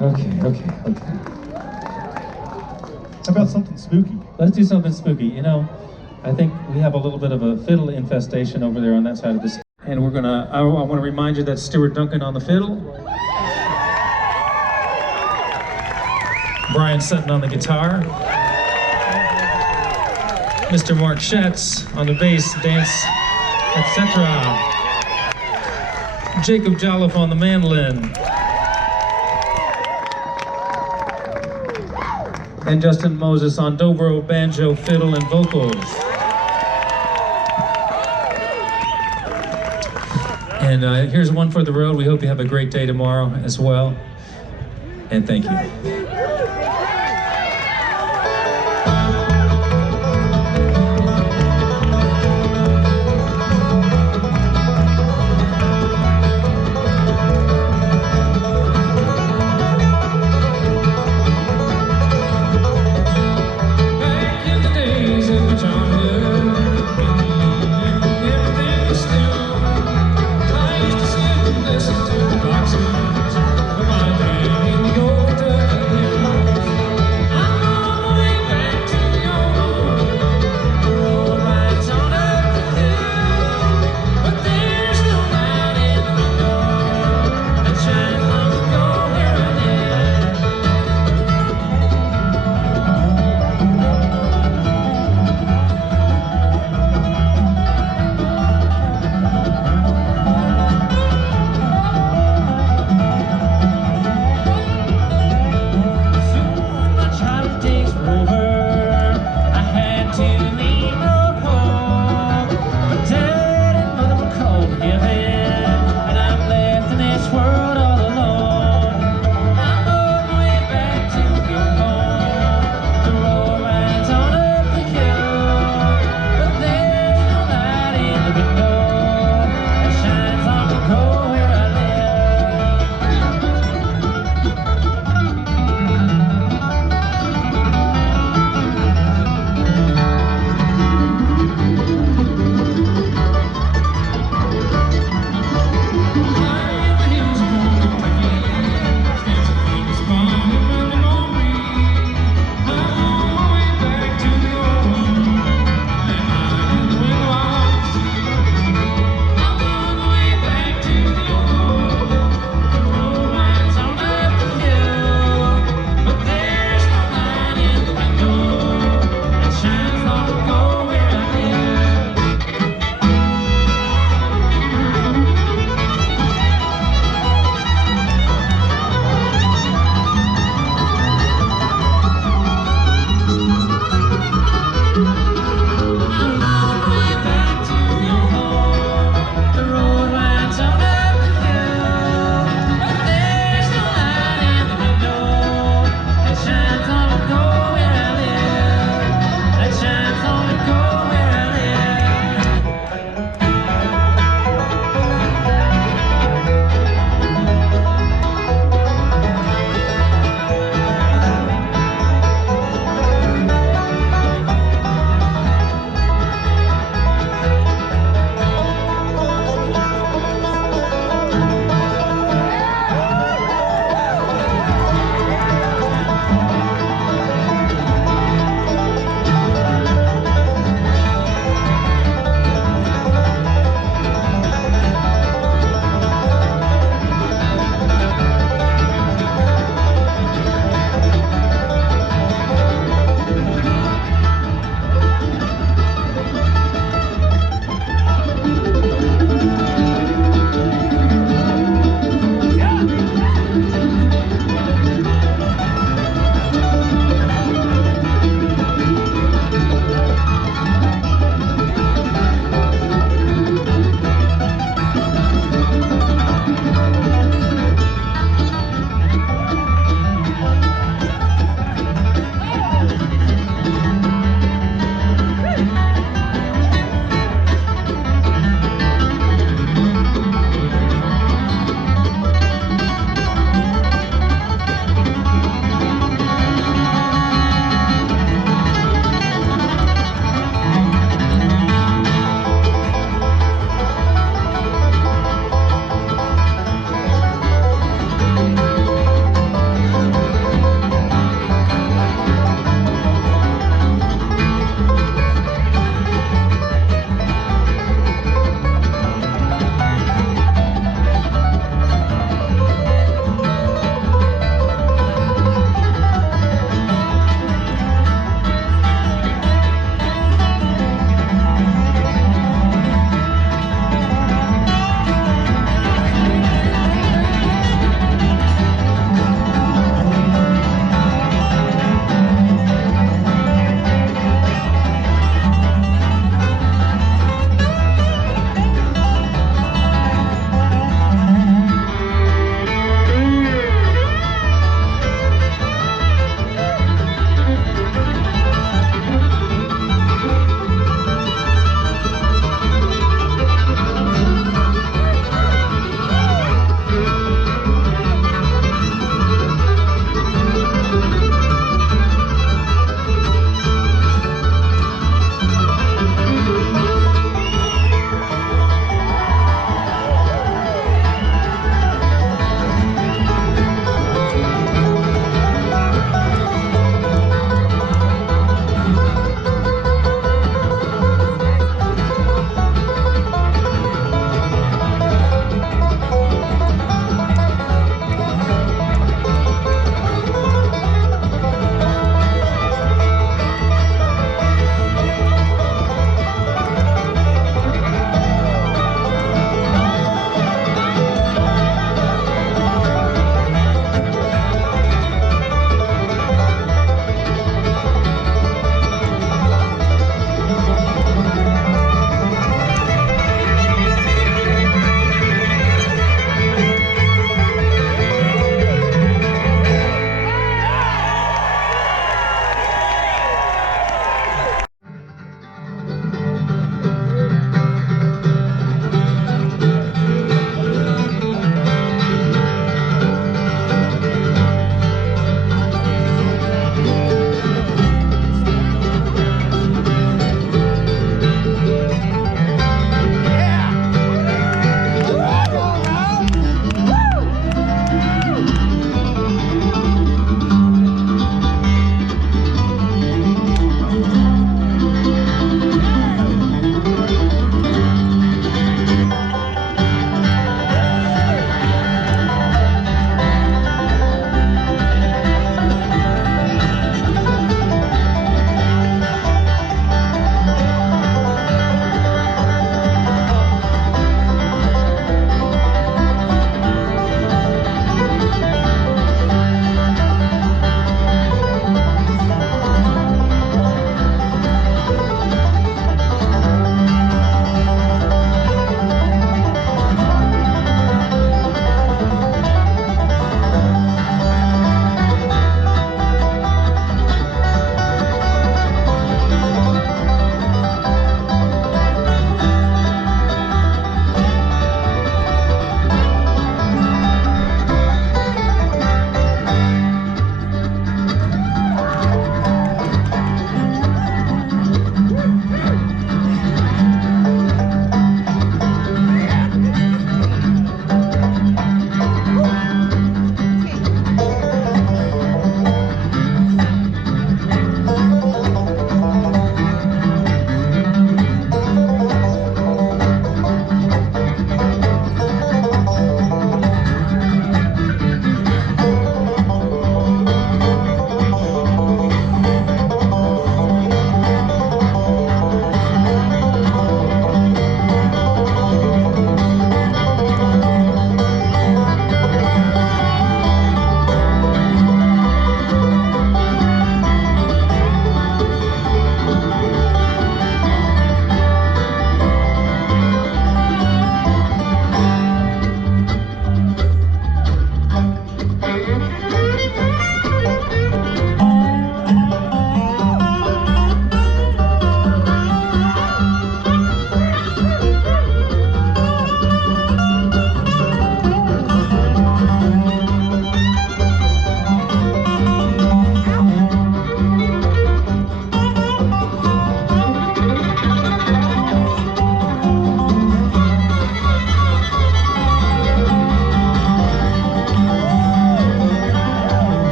Okay. How about something spooky? Let's do something spooky. You know, I think we have a little bit of a fiddle infestation over there on that side of this. And we're gonna, I want to remind you that Stuart Duncan on the fiddle. Brian Sutton on the guitar. Mr. Mark Schatz on the bass, dance, etc. Jacob Jolliffe on the mandolin. And Justin Moses on dobro, banjo, fiddle, and vocals. And here's one for the road. We hope you have a great day tomorrow as well. And thank you. Listen to the boxes, my dream in the old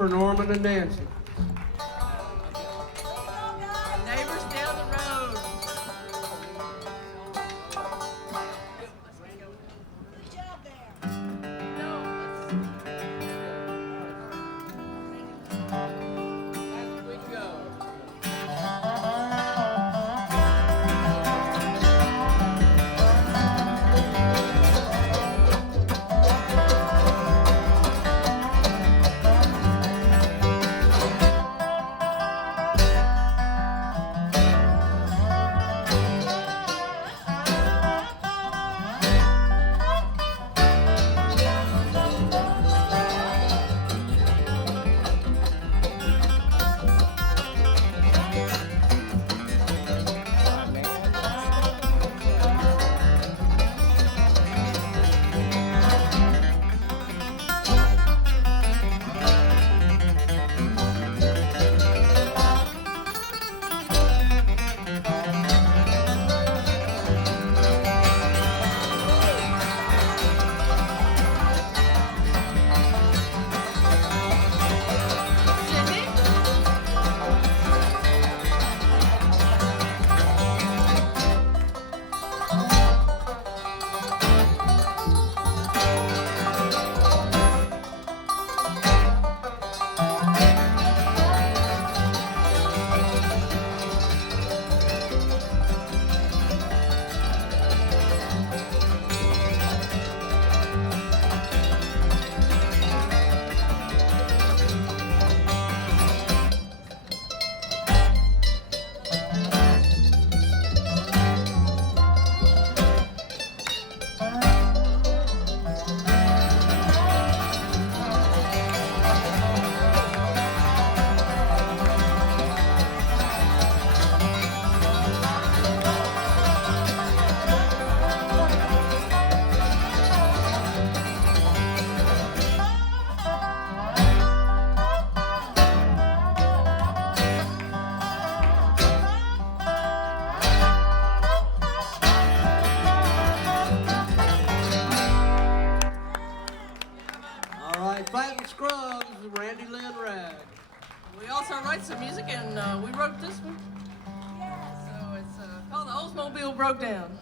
for Norman and Nancy. Neighbors down the road. Good job there. As we go. We also write some music, and we wrote this one. So it's called The Oldsmobile Broke Down.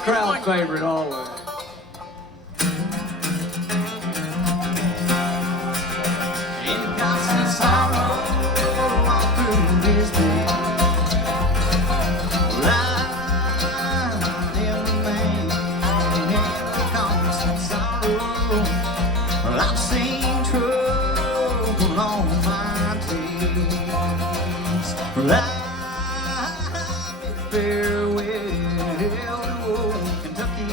crowd favorite always. In constant sorrow all through this day. Lying in the main in constant sorrow. Well, I've seen trouble on my days. Well, I bid farewell to old Kentucky,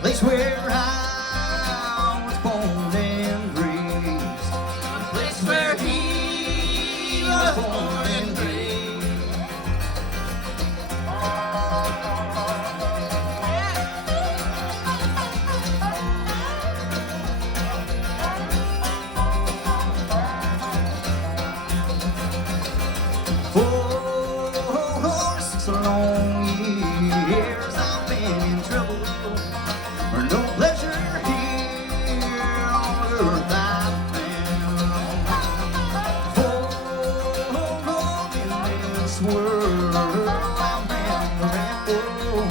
place where I was born and raised. The place where he was born and raised. For 6 long years I've been in trouble. For no pleasure here on earth I've found. For in this world I'm ramble.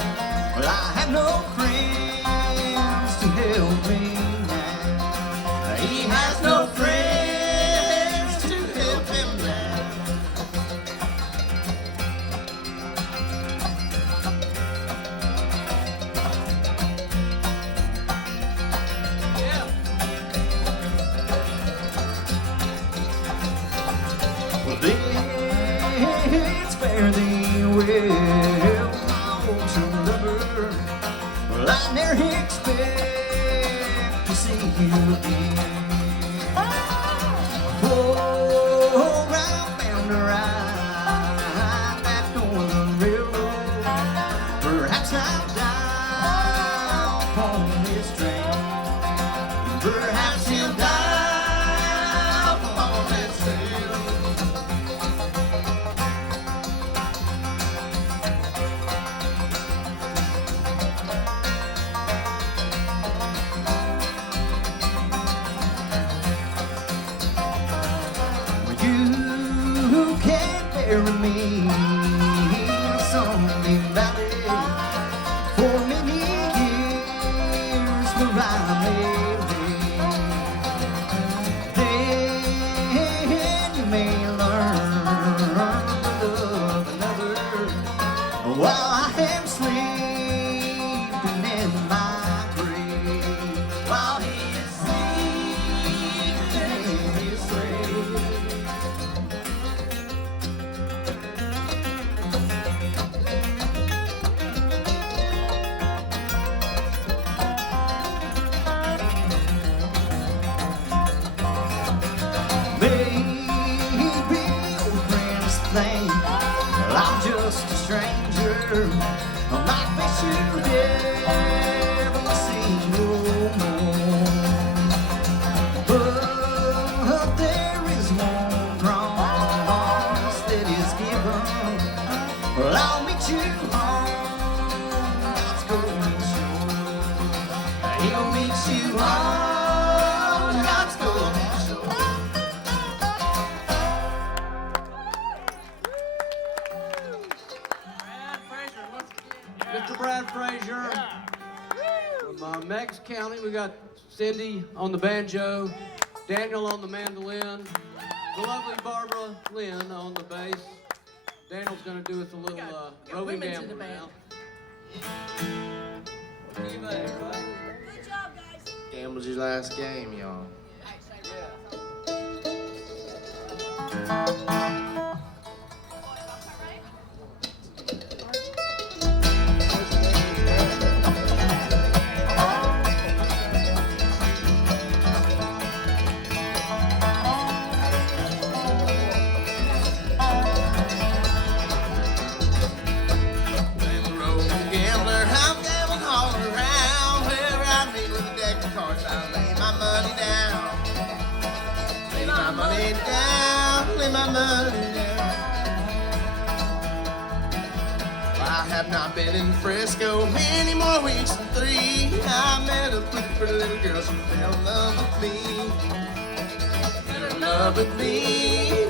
Well, I have no friends to help me now. He has no friends to help him now. Well, it's fare thee well, my old true lover. Well, I never expect to see you again. Oh, I found a ride that northern railroad. Perhaps I'll die upon this train. Perhaps he'll die upon this train. You can't bury me in Sunny Valley for many years, where I may live. Then you may learn to love another while I am sleeping in my grave. While he is sleeping in his grave. Maybe old friends think I'm just a stranger. I might bet you never see no more. But there is one promise that is given. Well, I'll meet you on God's golden shore. He'll meet you on God's golden shore. Brad Fraser, once again. Mr. Brad Frazier. From Meigs County, we got Cindy on the banjo, Daniel on the mandolin, the lovely Barbara Lynn on the bass. Daniel's gonna do us a little Got roving women's in the gambler band. now. What do you think, right? Good job, guys. Gamble's your last game, y'all. Gambler, I'm gambling all around. Wherever I meet with a deck of cards, I lay my money down. Lay my money down. Lay my money down. I have not been in Frisco many more weeks than 3. I met a pretty little girl. She fell in love with me. Fell in love with me.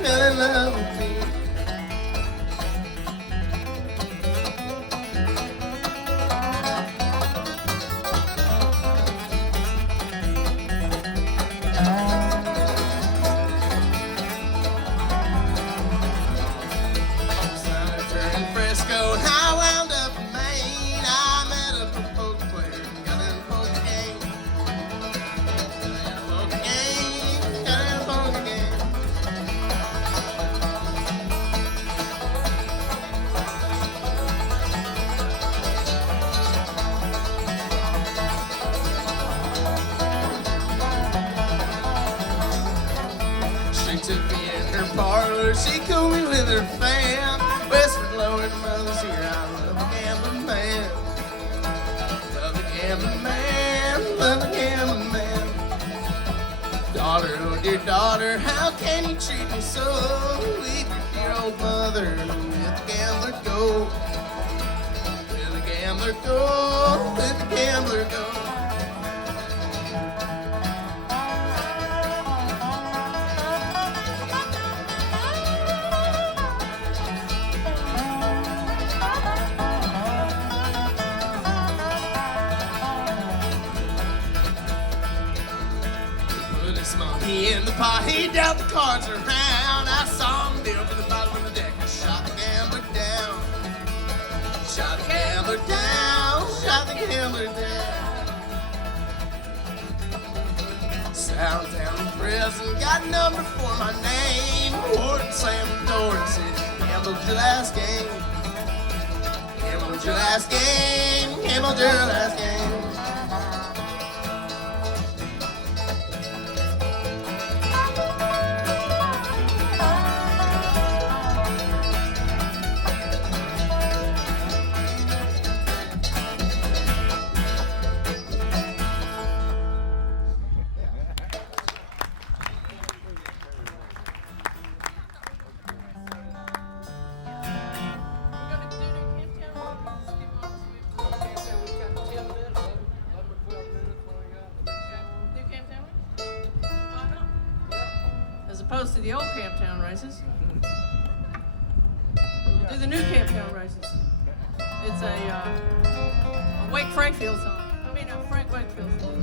Fell in love with me. took me in her parlor, she cooled me with her fan, whispered low in mother's ear, I love a gambling man. Love a gambling man, love a gambling man. Daughter, oh dear daughter, how can you treat me so? Leave your dear old mother, let the gambler go. Let the gambler go, let the gambler go. He in the pot, he dealt the cards around. I saw him deal to the bottom of the deck and shot the gambler down. Shot the gambler down, shot the gambler down. Sound down in prison, got a number for my name. Warden slammed the door and said, gambled your last game. Gambled your last game, gambled your last game. Opposed to the old Camptown races. We'll do the new Camptown races. It's a Wake Frankfield song. I mean, a Frank Wakefield song.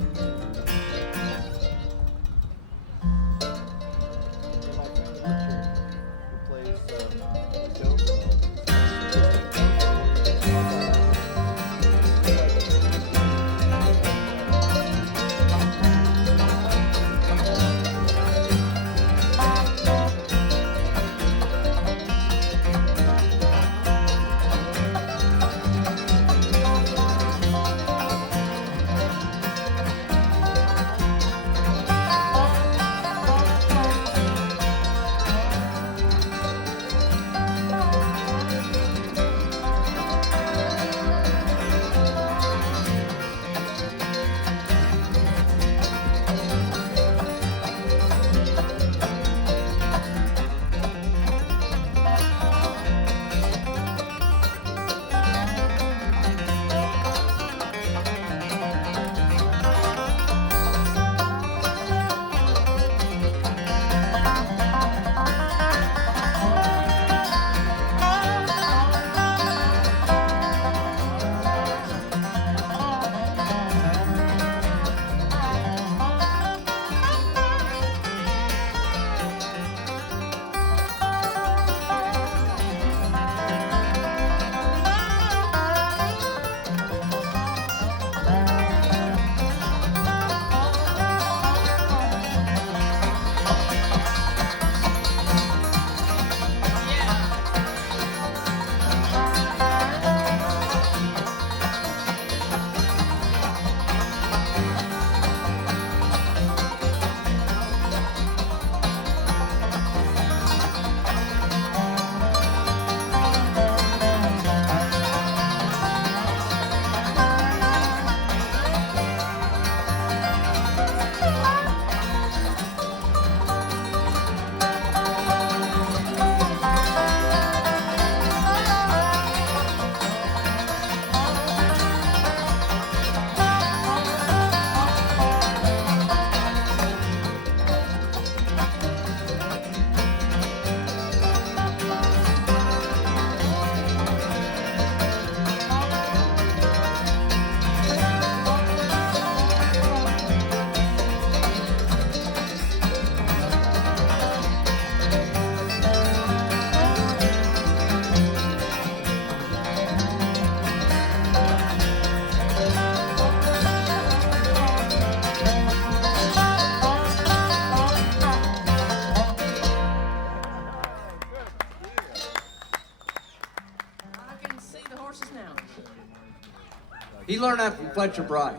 He learned that from Fletcher Bright.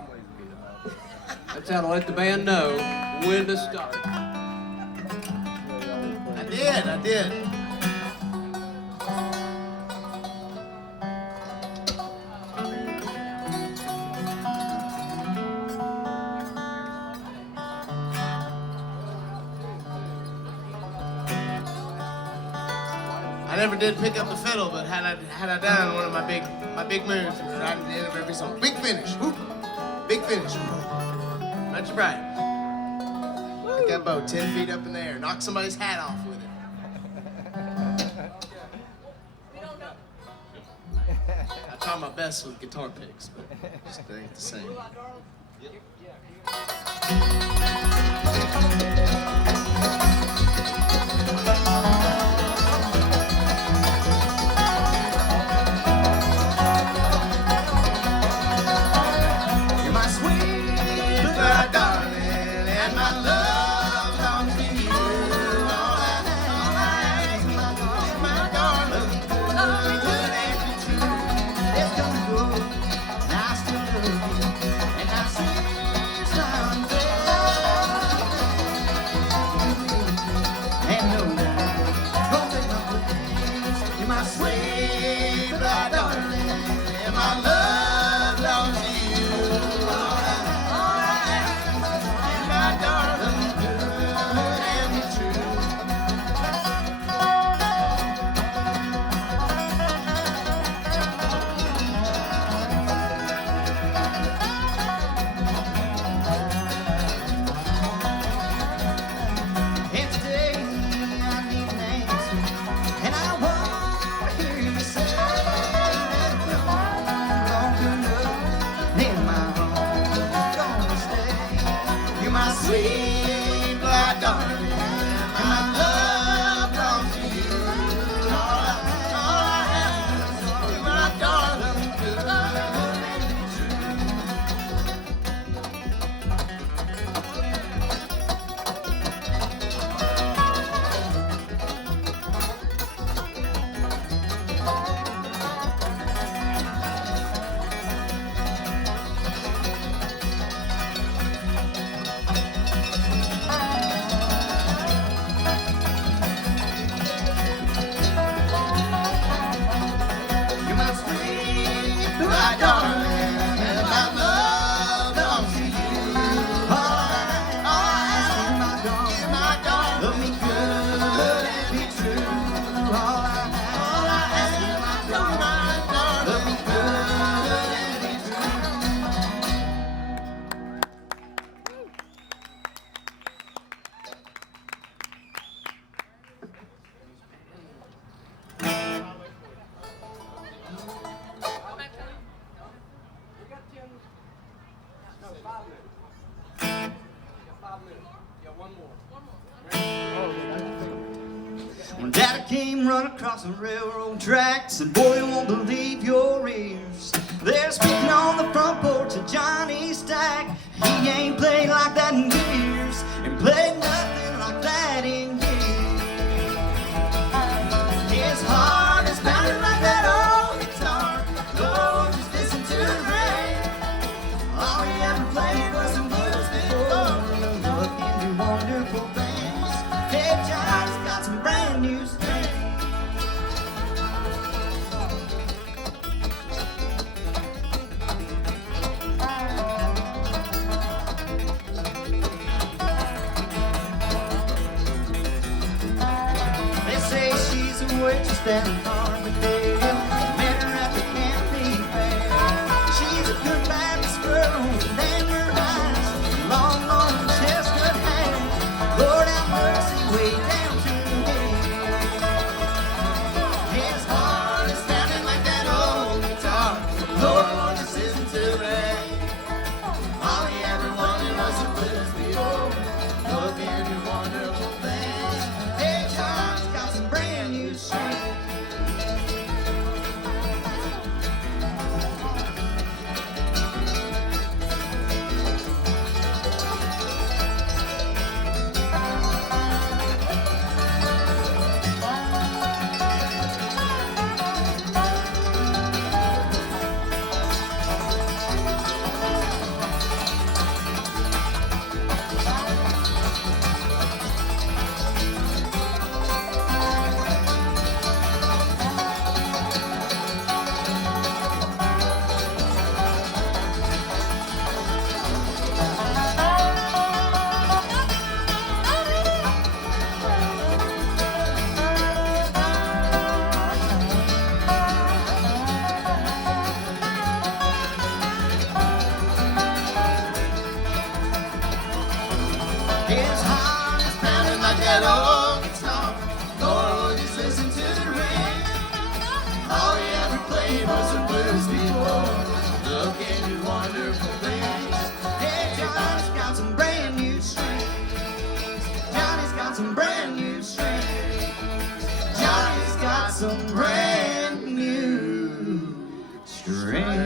That's how to let the band know when to start. I did. I never did pick up the fiddle, but had I done one of my big moves, right at the end of every song. Big finish. Whoop. Big finish. Much right. Like that bow 10 feet up in the air. Knock somebody's hat off with it. I try my best with guitar picks, but just ain't the same. You're my sweet little darling, and my love belongs to you. All I ask, my darling, love me good and be true. It's gonna go, and I still love you, and I see someday. And no, don't take my place. You're my sweet little darling, and my love belongs to you. All I ask, my darling, good and be true. It's day I need an answer, and I want to hear you say that you're long enough in my arms, gonna stay. You're my sweet black darling, and my love belongs to you. All I ask, my darling, good and true. You're my sweet black darling, and my love belongs to you. All I ask, my darling, love me good and be true. All I ask, my darling, love me good and be true. When Daddy came running across the railroad tracks, said, boy, you won't believe your ears. They're speaking on the front porch of Johnny Stack. He ain't played like that in years, and played nothing like that in years. His heart is pounding like that old guitar. Lord, just listen to the rain. All he ever played was some blues before. Look into wonderful things. Hey, John's got some brand new strings. They say she's a waitress down in Armadale. Met her at the Candy Fair. She's a good Baptist girl with amber eyes, long, long chestnut hair. Lord have mercy, way down to here. His heart is sounding like that old guitar. Lord, just listen to that. All he ever wanted was a blues before. Look into wonderful things. Hey, John's got some brand new strings. His heart is pounding like that old guitar. Lord, just listen to the ring. All he ever played was the blues before. Look into wonderful things. Hey, Johnny's got some brand new strings. Johnny's got some brand new strings. Johnny's got some brand new strings.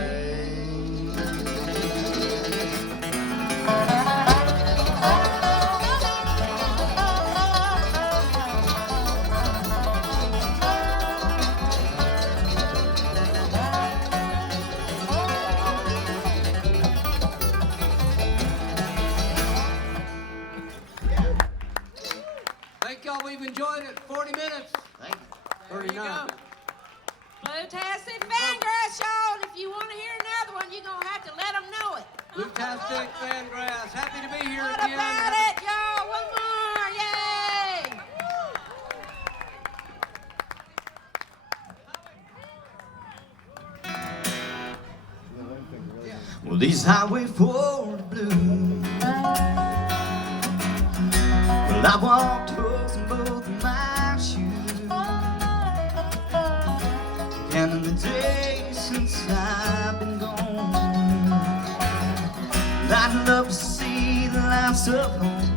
Thank y'all. We've enjoyed it. 40 minutes. Thank you. 39. Bluetastic Fangrass, y'all. And if you want to hear another one, you're going to have to let them know it. Bluetastic Fangrass. Happy to be here What again. about it, y'all? One more. Yay! Well, these Highway 4 blues. Well, I walked holes in both of my shoes. And in the days since I've been gone, I'd love to see the lights of home.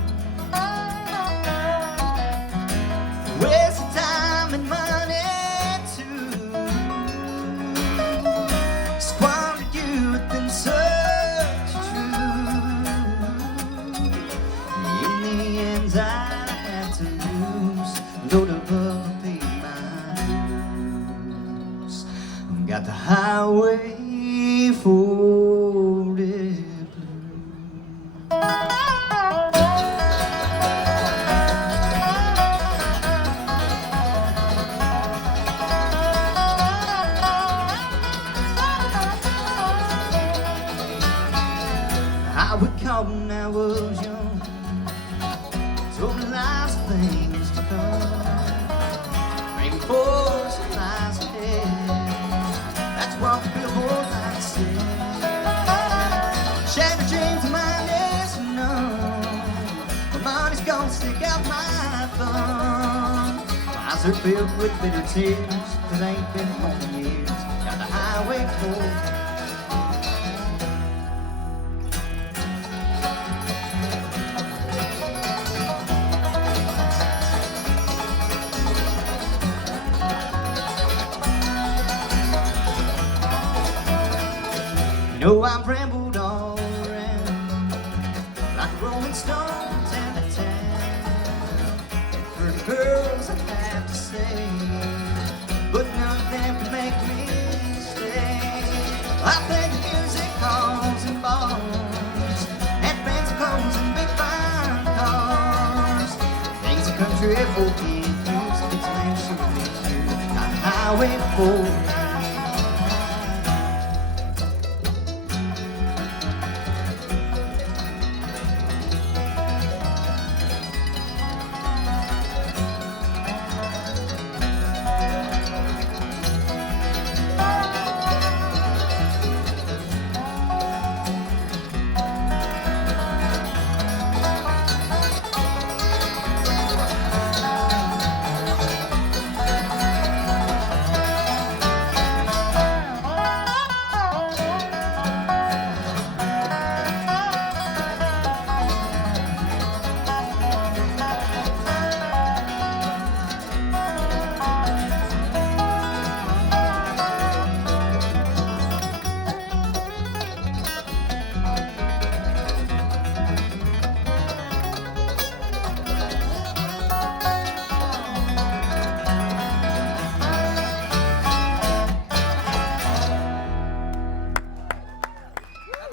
Waste of time and money too. Squandered youth and such truth. In the end I had to lose. Load up and pay my dues. Got the highway for it. I would call when I was young. Told me lots of things to come. Maybe for some lies ahead. That's what the billboard might say. Shattered dreams of mine is none. My money's gonna stick out my thumb. My eyes are filled with bitter tears, 'cause I ain't been home in years. Got the highway full. You know I've rambled all around like a rolling stone from town to town. And for the girls I have to say, but none of them can make me stay. I play the music halls and bars, and bands of clothes and big fine cars. Things the country folk can't use, it's land sure they do. Got a highway for.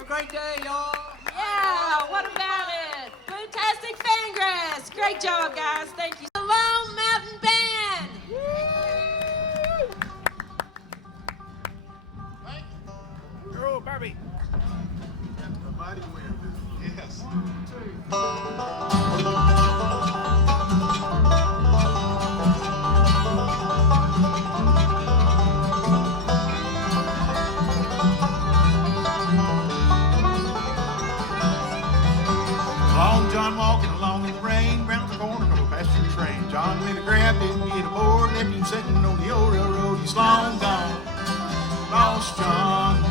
Great day, y'all. Yeah, what about it? Bluetastic Fangrass. Great job, guys. Thank you. The Lone Mountain Band. Girl, Barbie. Yes. Long John walking along in the rain, round the corner, come a passenger train. John made a grab, didn't get aboard, left him sitting on the old railroad. He's long gone, lost John.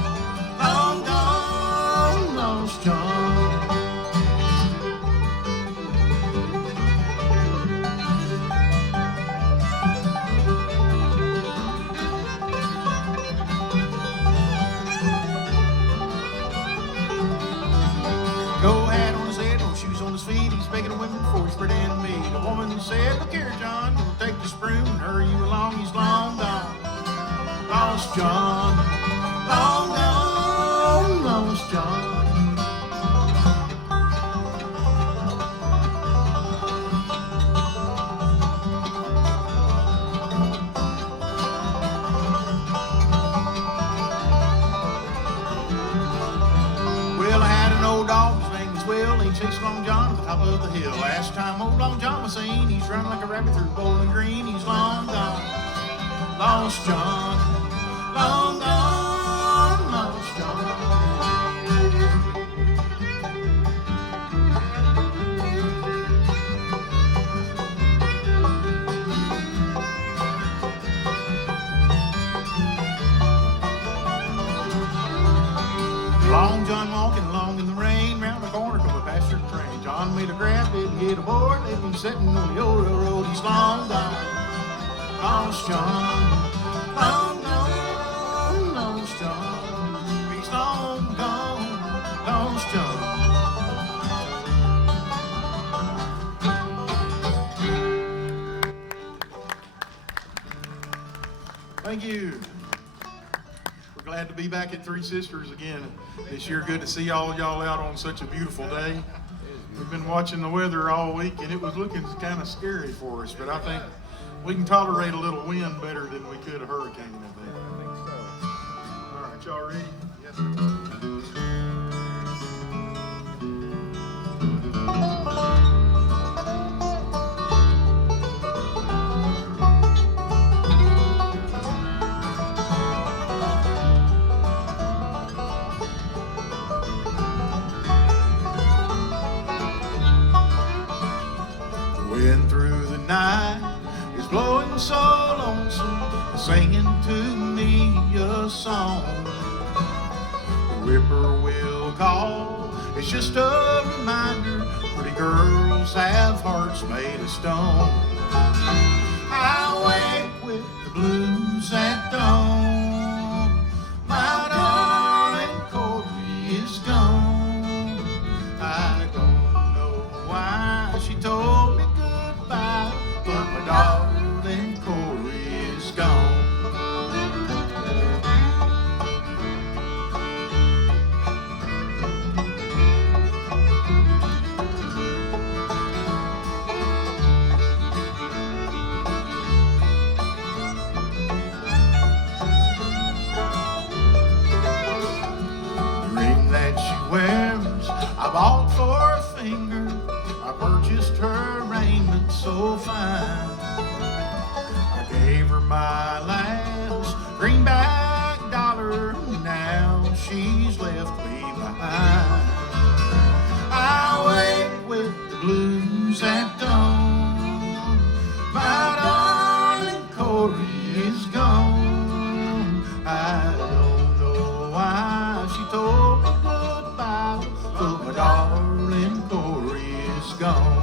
Long gone, lost John. Go hat on his head, no shoes on his feet. He's begging the women for his bread and meat. A woman said, look here, John, we'll take the spoon and hurry you along. He's long gone, lost John. Long gone, lost John. Well, I had an old dog, his name was Will. He chased Long John at the top of the hill. Last time old Long John was seen, he's running like a rabbit through Bowling Green. He's long gone, lost John. Long gone, lost John. Long John walking along in the rain, round the corner come a passenger train. John made a grab, didn't get aboard, left him sitting on the old railroad. He's long gone, lost John. Long gone, lost John. He's long gone, lost John. Thank you. We're glad to be back at 3Sisters again this year. Good to see all y'all out on such a beautiful day. We've been watching the weather all week and it was looking kind of scary for us, but I think we can tolerate a little wind better than we could a hurricane, I think so. All right, y'all ready? Yes, sir. Wind through the night is blowing so lonesome, singing to me a song. The whippoorwill call is just a reminder, pretty girls have hearts made of stone. I wake with the blues at dawn, my darling Corey is gone. I don't know why she told me goodbye, but my darling Corey is gone. The ring that she wears, I bought for a finger. I purchased her raiment so fine. I gave her my last greenback dollar, now she's left me behind. I wake with the blues at dawn, my darling Corey is gone. I don't know why she told me goodbye, but my darling Corey is gone.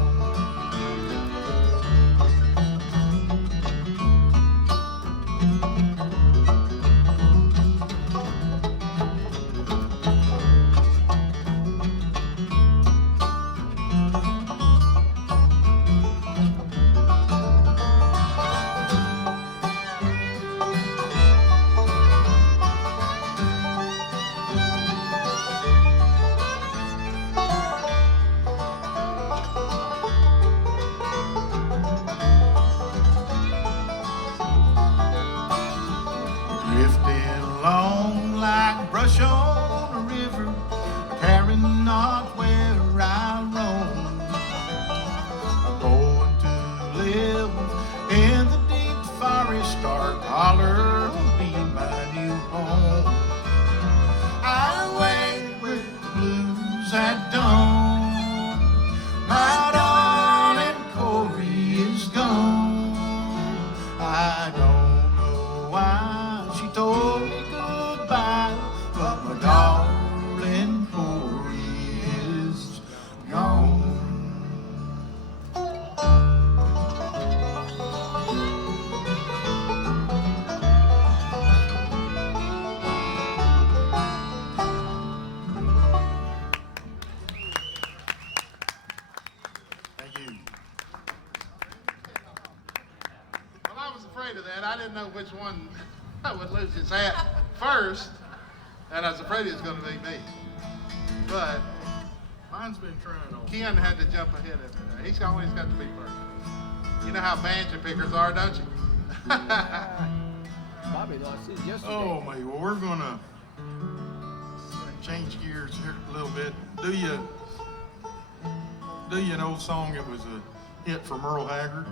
you. Well, I was afraid of that. I didn't know which one would lose his hat first, and I was afraid it was going to be me. But Mine's been trying on. Ken had to jump ahead of me. He's always got to be first. You know how banjo pickers are, don't you? Bobby lost his yesterday. Oh, me. Well, we're going to change gears here a little bit. Do you an old song that was a hit for Merle Haggard?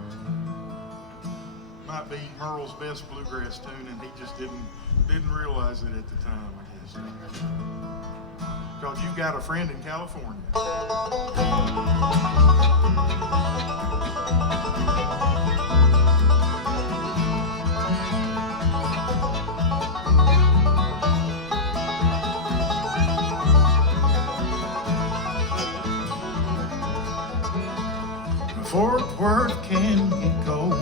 Might be Merle's best bluegrass tune, and he just didn't realize it at the time, I guess. Because you've got a friend in California. Fort Worth can get cold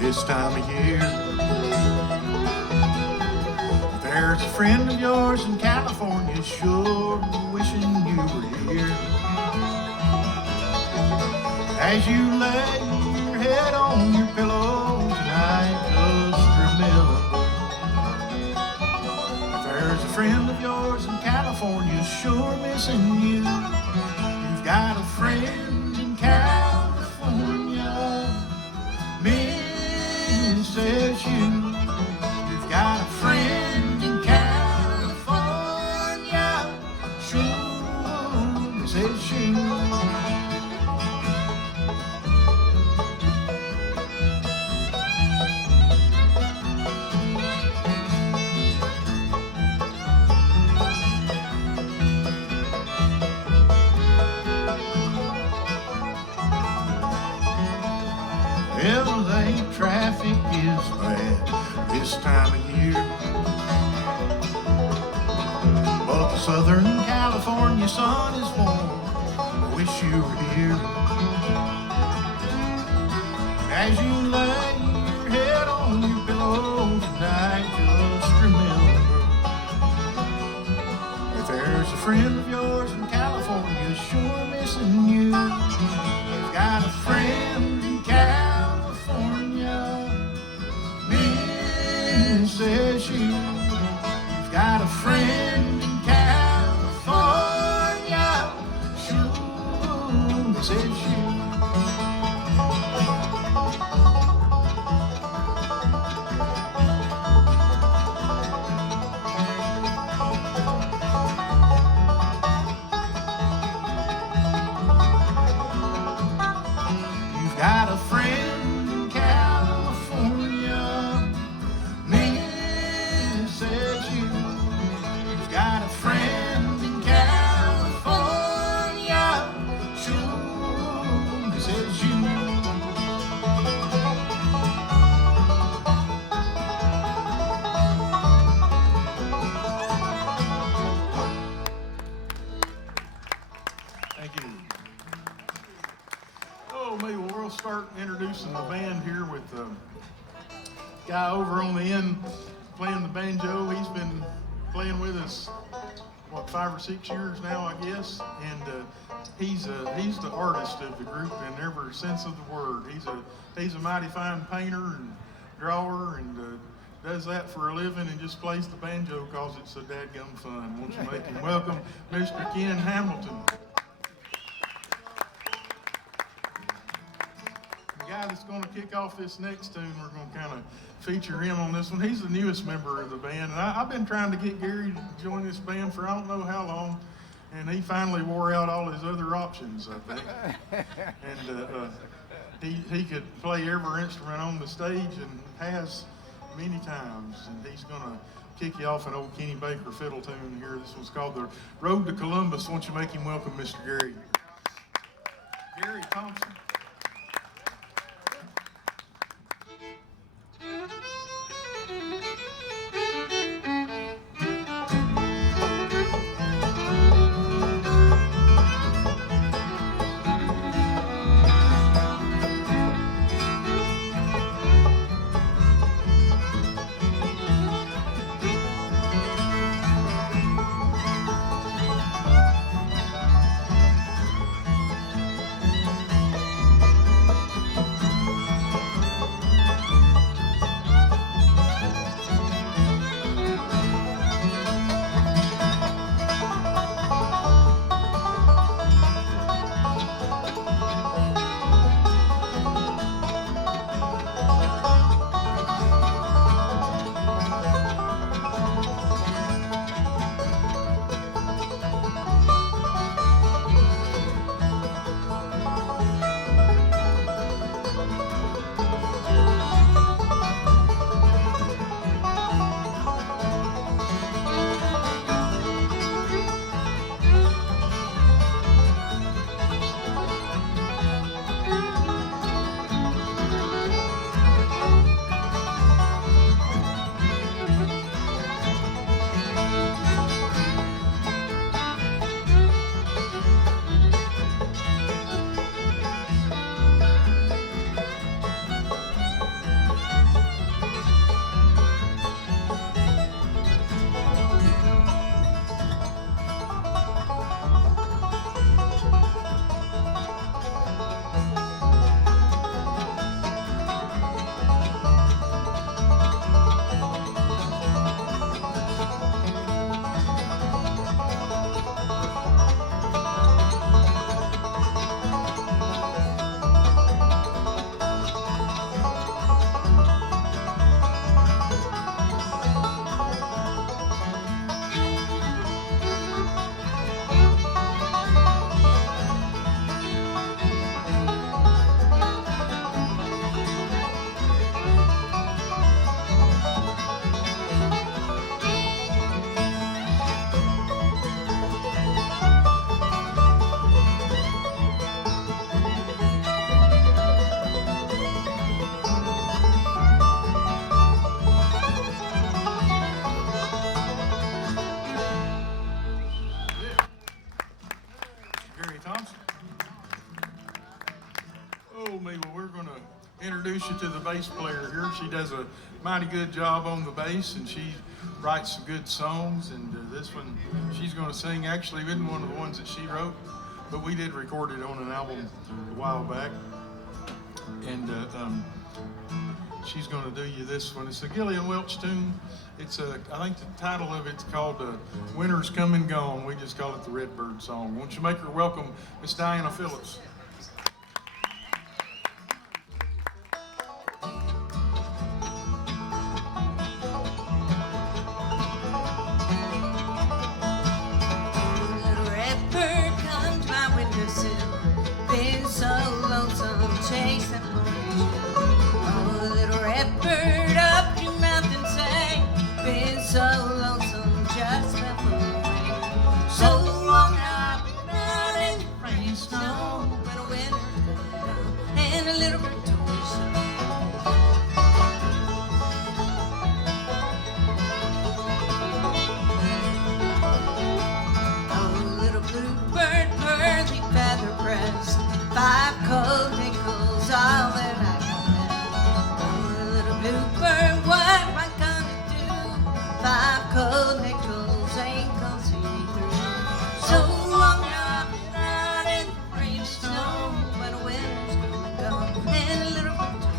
this time of year. There's a friend of yours in California sure wishing you were here. As you lay your head on your pillow tonight, just remember, there's a friend of yours in California sure missing you. You've got a friend in California misses you. You've got a friend in California sure misses you. LA traffic is bad this time of year, but the Southern California sun is warm. I wish you were here. As you lay your head on your pillow tonight, just remember, if there's a friend of yours in California sure missing you. You've got a friend in California misses you. You've got a friend in California sure misses you. You've got a friend in California misses you. You've got a friend in California sure misses you. Thank you. Oh, maybe we'll start introducing the band here with the guy over on the end playing the banjo. He's been playing with us, what, 5 or 6 years now, I guess. And he's the artist of the group in every sense of the word. He's a mighty fine painter and drawer and does that for a living and just plays the banjo because it's so dadgum fun. Won't you make him welcome, Mr. Ken Hamilton. The guy that's going to kick off this next tune, we're going to kind of feature him on this one. He's the newest member of the band, and I've been trying to get Gary to join this band for I don't know how long, and he finally wore out all his other options, I think. And he could play every instrument on the stage and has many times, and he's going to kick you off an old Kenny Baker fiddle tune here. This one's called The Road to Columbus. Won't you make him welcome, Mr. Gary? Gary Thompson. Oh, Mabel, we're going to introduce you to the bass player here. She does a mighty good job on the bass, and she writes some good songs. And this one, she's going to sing. Actually, isn't one of the ones that she wrote, but we did record it on an album a while back. And she's going to do you this one. It's a Gillian Welch tune. I think the title of it's called Winter's Come and Gone. We just call it the Redbird Song. Won't you make her welcome, Miss Diana Phillips. Little redbird come to my windowsill, been so lonesome chasing orange. Oh, little redbird up your mountain side. Been so lonesome, just left for away. So long I've been out in the rain and snow, but a winter's come and a little bit to wish. Oh, little bluebird, pearly feather pressed, 5 cold nickels, all that I got left. Oh, little bluebird, what am I gonna 5 cold nickels ain't gonna see me through. So long I've been out in the rain and snow, but a winter's come and gone, and a little bit to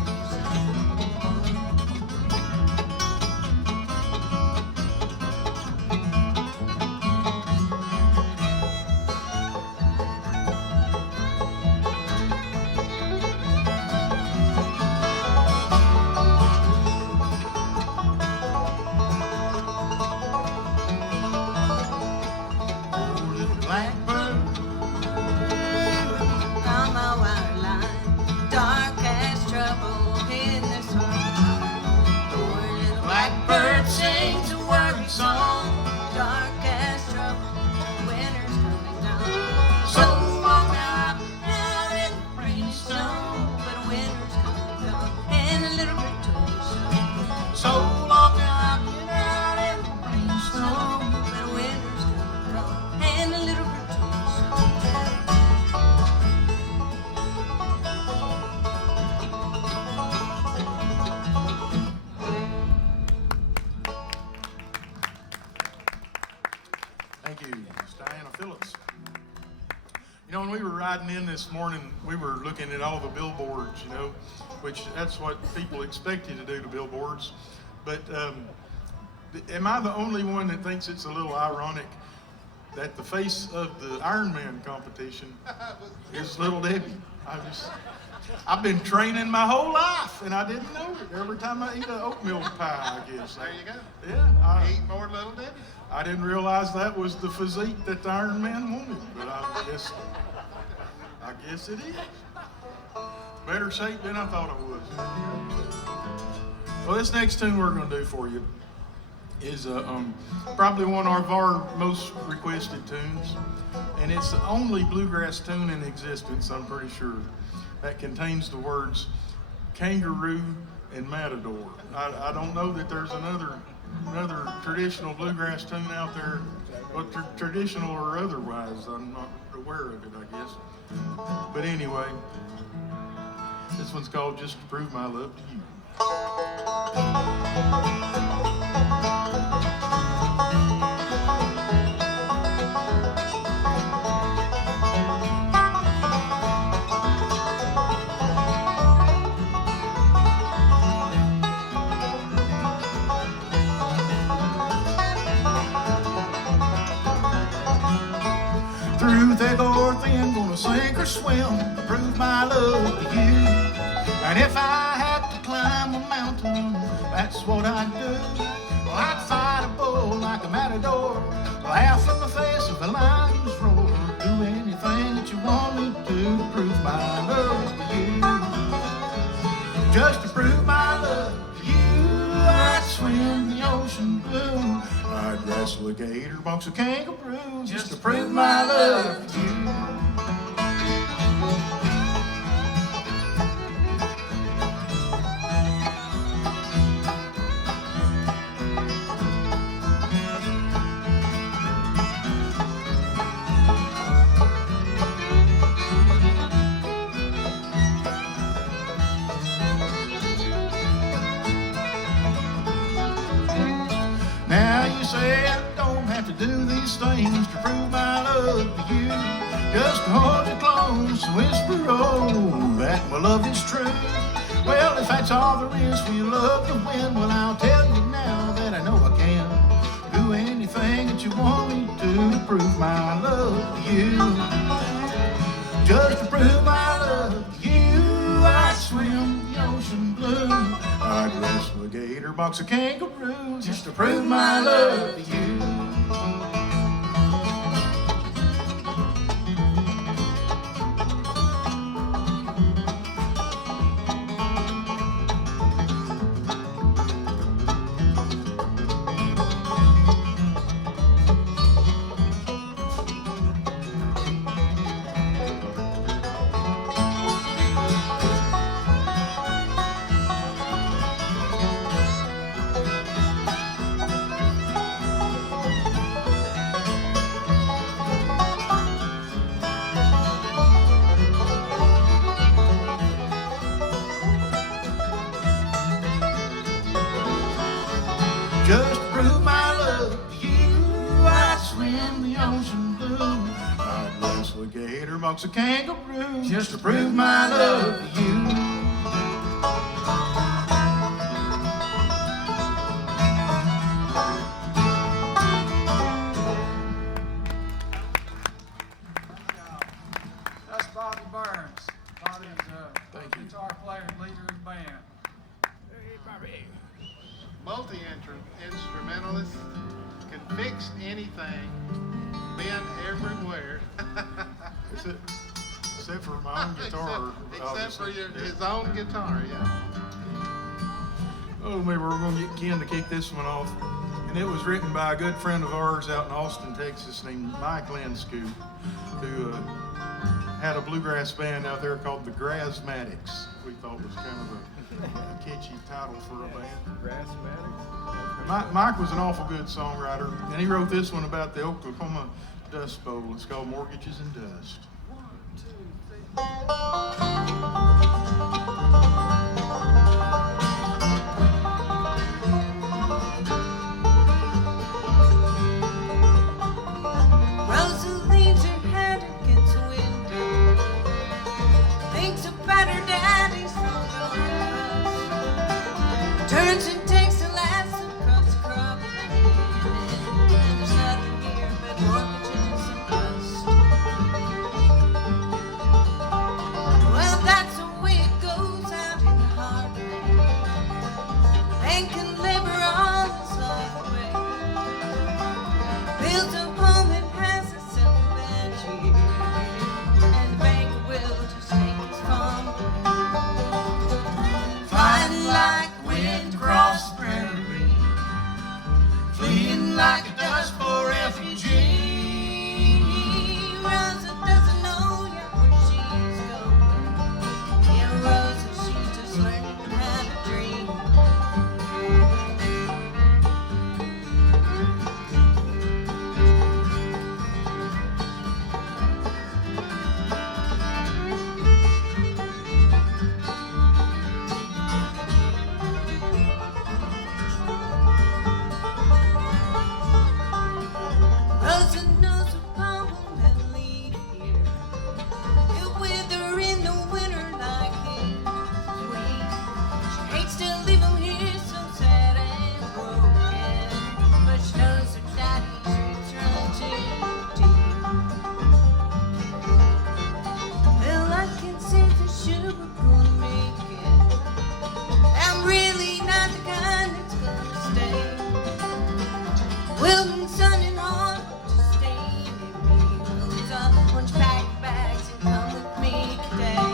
In this morning, we were looking at all the billboards, which that's what people expect you to do to billboards. But am I the only one that thinks it's a little ironic that the face of the Ironman competition is Little Debbie? I've been training my whole life, and I didn't know it. Every time I eat an oatmeal pie, I guess. There you go. Yeah. Eat more Little Debbie. I didn't realize that was the physique that the Ironman wanted, but I guess it is. Better shape than I thought it was. Well, this next tune we're going to do for you is probably one of our most requested tunes, and it's the only bluegrass tune in existence, I'm pretty sure, that contains the words kangaroo and matador. I don't know that there's another traditional bluegrass tune out there, but traditional or otherwise, I'm not aware of it, I guess. But anyway, this one's called Just to Prove My Love to You. Through thick or thin, gonna sink or swim to prove my love to you. And if I had to climb a mountain, that's what I'd do. Well, I'd fight a bull like a matador, laugh in the face of a lion's roar, do anything that you want me to prove my love to you. Just to prove my love to you, I'd swim the ocean blue. I'd wrestle a gator, box a kangaroo, just to prove my love to you. say I don't have to do these things to prove my love to you. Just to hold you close and whisper, oh, that my love is true. Well, if that's all there is for your love to win, well, I'll tell you now that I know I can do anything that you want me to prove my love to you. Just to prove my love to you, I swim the ocean blue. I'd wrestle a gator, box a kangaroo, just to prove my love to you. Just to prove my love to you, I'd swim the ocean blue. I'd wrestle a gator, box a kangaroo, just to prove my love to you. That's Bobby Burns. Bobby is a guitar player and leader of the band. Hey, Bobby. Multi-instrumentalist, can fix anything, been everywhere. Except for my own guitar. Except for his own guitar, yeah. Oh, maybe we're going to get Ken to kick this one off. And it was written by a good friend of ours out in Austin, Texas, named Mike Linscoop, who had a bluegrass band out there called the Grassmatics. We thought was kind of a catchy title for a band. Grassmatics? Mike was an awful good songwriter, and he wrote this one about the Oklahoma Dust Bowl. It's called Mortgages and Dust. 1, 2, 3. Rosa leaves her head against the window, thinks about her daddy's from the turns and takes the last across the crop land. And there's nothing here but mortgages and dust. Well, that's the way it goes out in the heartland. Man can labor all his life away, builds a home and has himself a bad year, and the banker will just take his farm away. Flying like wind across the prairie, fleeing like a dust bowl refugee. Rosa doesn't know yet where she's going. Yeah, Rosa, she's just learning how to dream. Rosa knows the problem that lead here. It wither in the winter like his sweet. She hates to leave him here so sad and broken, but she knows her daddy's roots run too deep. Well, I can say for sure we're gonna make it. I'm really not the kind that's gonna stay. Wilton, sun, and hard to stay in me. Rosa, why don't you pack your bags and come with me today?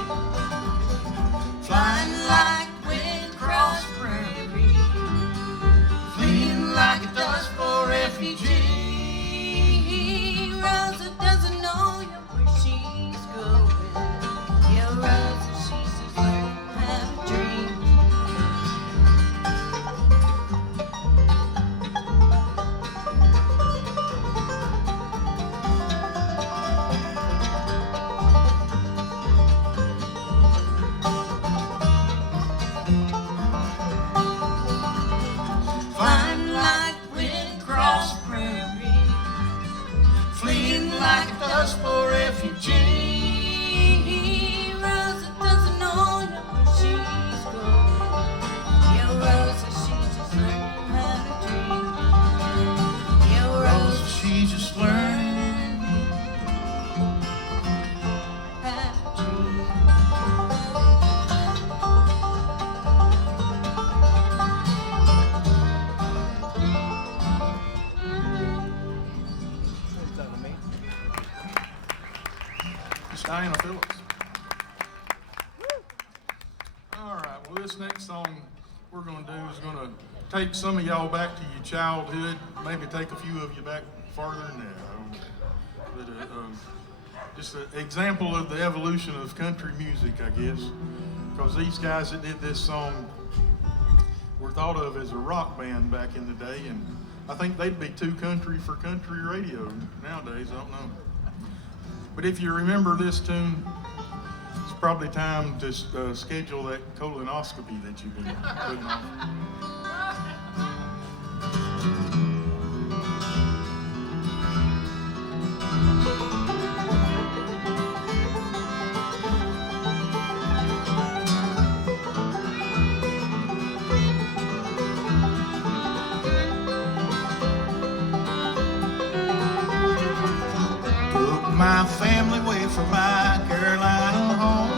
Flying like wind across the prairie, fleeing like a dust bowl refugee. Rosa doesn't know yet where she's going. Yeah, Rosa, she's just learning how to dream. Phillips. All right, well, this next song we're going to do is going to take some of y'all back to your childhood, maybe take a few of you back farther than that. But, just an example of the evolution of country music, I guess, because these guys that did this song were thought of as a rock band back in the day, and I think they'd be too country for country radio nowadays, I don't know. But if you remember this tune, it's probably time to schedule that colonoscopy that you've been putting off. My family away from my Carolina home,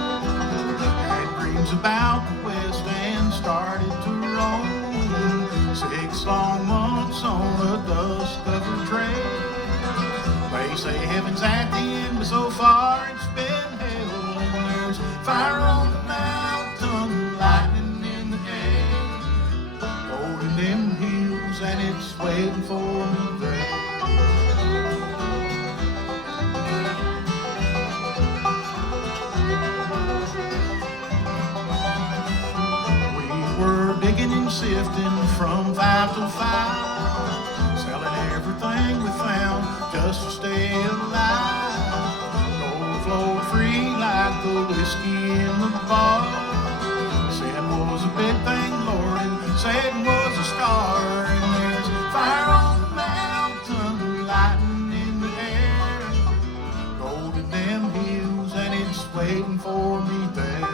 had dreams about the West and started to roam. 6 long months on the dust-covered trail. They say heaven's at the end, but so far it's been hell. And there's fire on the mountain, lightning in the air, gold in them hills, and it's waiting for me there. Digging and sifting from 5 to 5, selling everything we found just to stay alive. Gold flowed free like the whiskey in the bar. Sin was a big thing, Lord, and Satan was a star. And there's fire on the mountain, lightning in the air, gold in them hills, and it's waiting for me there.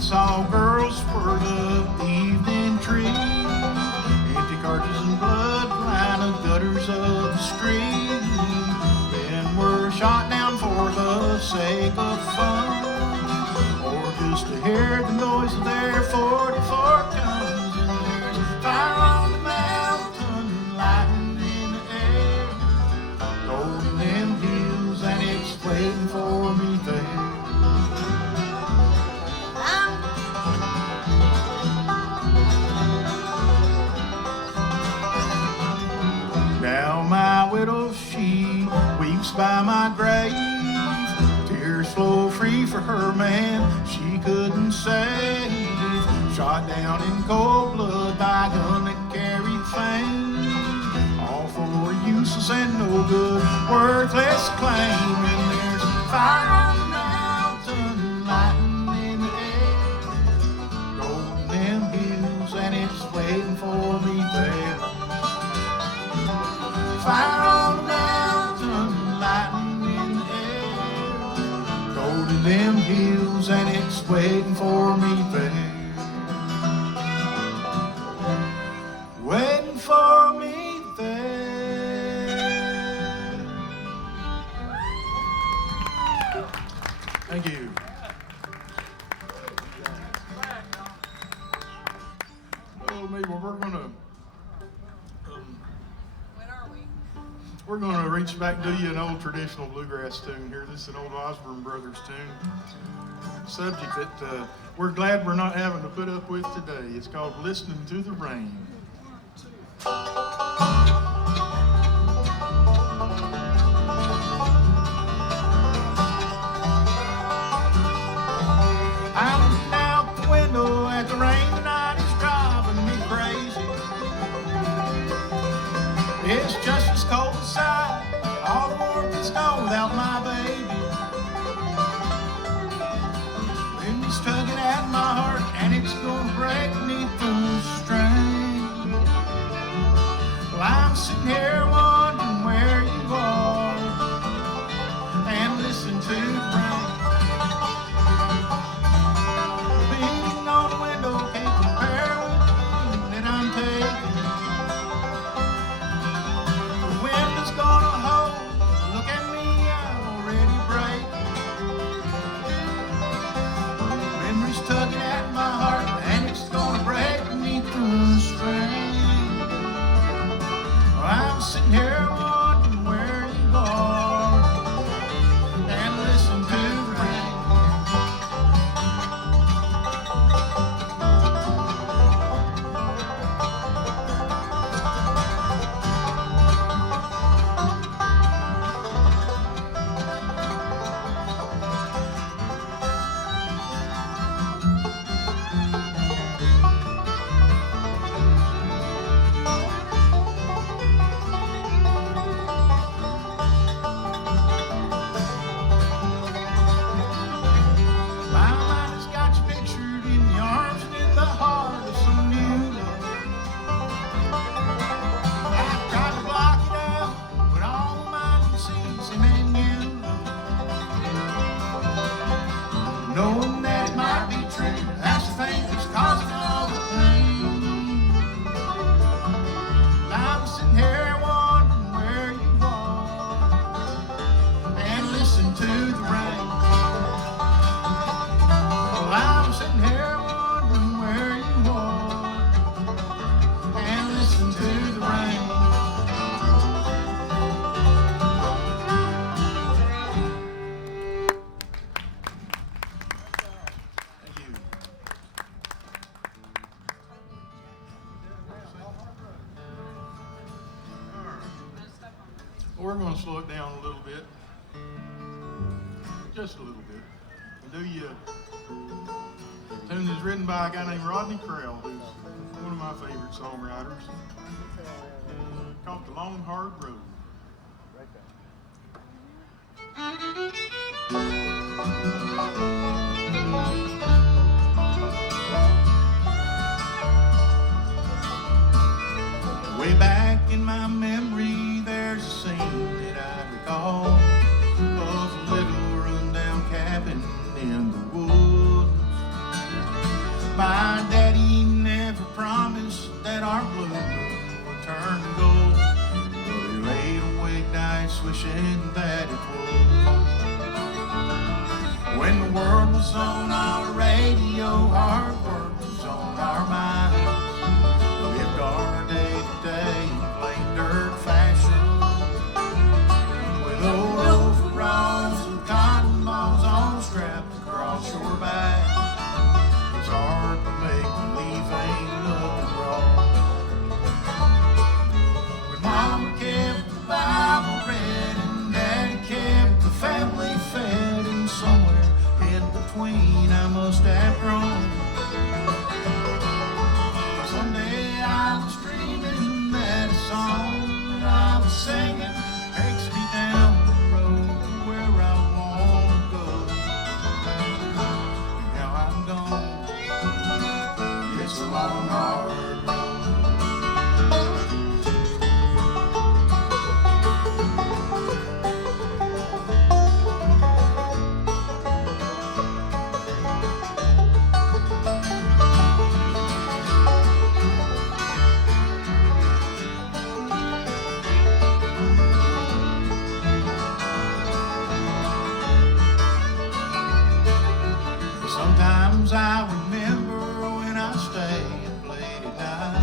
Saw girls for the evening tree, empty cartridges and blood line the gutters of the street. Men were shot down for the sake of fun, or just to hear the noise of their 44 guns. And there's fire on the mountain, lightning in the air, gold in them hills, and it's waiting for me there. Now my widow, she weeps by my grave. Tears flow free for her man she couldn't save. Shot down in cold blood by a gun that carried fame. All for useless and no good, worthless claim. And there's fire on the mountain, lightning in the air, gold in them hills, and it's waiting for me there. Fire on the mountain, lightning in the air, gold in them hills, and it's waiting for me there. Waiting for me there. Thank you. Well, maybe we're gonna reach back to you an old traditional bluegrass tune here. This is an old Osborne Brothers tune. Subject that we're glad we're not having to put up with today. It's called Listening to the Rain. I'm looking out the window at the rain tonight, it's driving me crazy. It's just as cold outside, all the warmth is gone without my baby. Wind is tugging at my heart, and it's gonna break me through the strain. Well, I'm sitting here wondering where you are, and listen to the rain beating on the we're going to slow it down a little bit. Just a little bit. And do you a tune that's written by a guy named Rodney Crowell, who's one of my favorite songwriters. Called The Long Hard Road. Way back in my memory, there's a scene that I recall of a little rundown cabin in the woods. My daddy never promised that our blue moon would turn gold, but he laid awake nights wishing that it would. When the world was on our radio, hard work was on our minds. We lived our day-to-day in plain dirt fashion, with old overalls and cotton balls all strapped across your back. It's hard to make believe ain't nothing wrong. When Mama kept the Bible read and Daddy kept the family fed, and somewhere in between I must have grown. Someday I was dreaming that a song that I was singing takes me down the road where I want to go. And now I'm gone. It's a long, hard road. Sometimes I remember when I stayed late at night.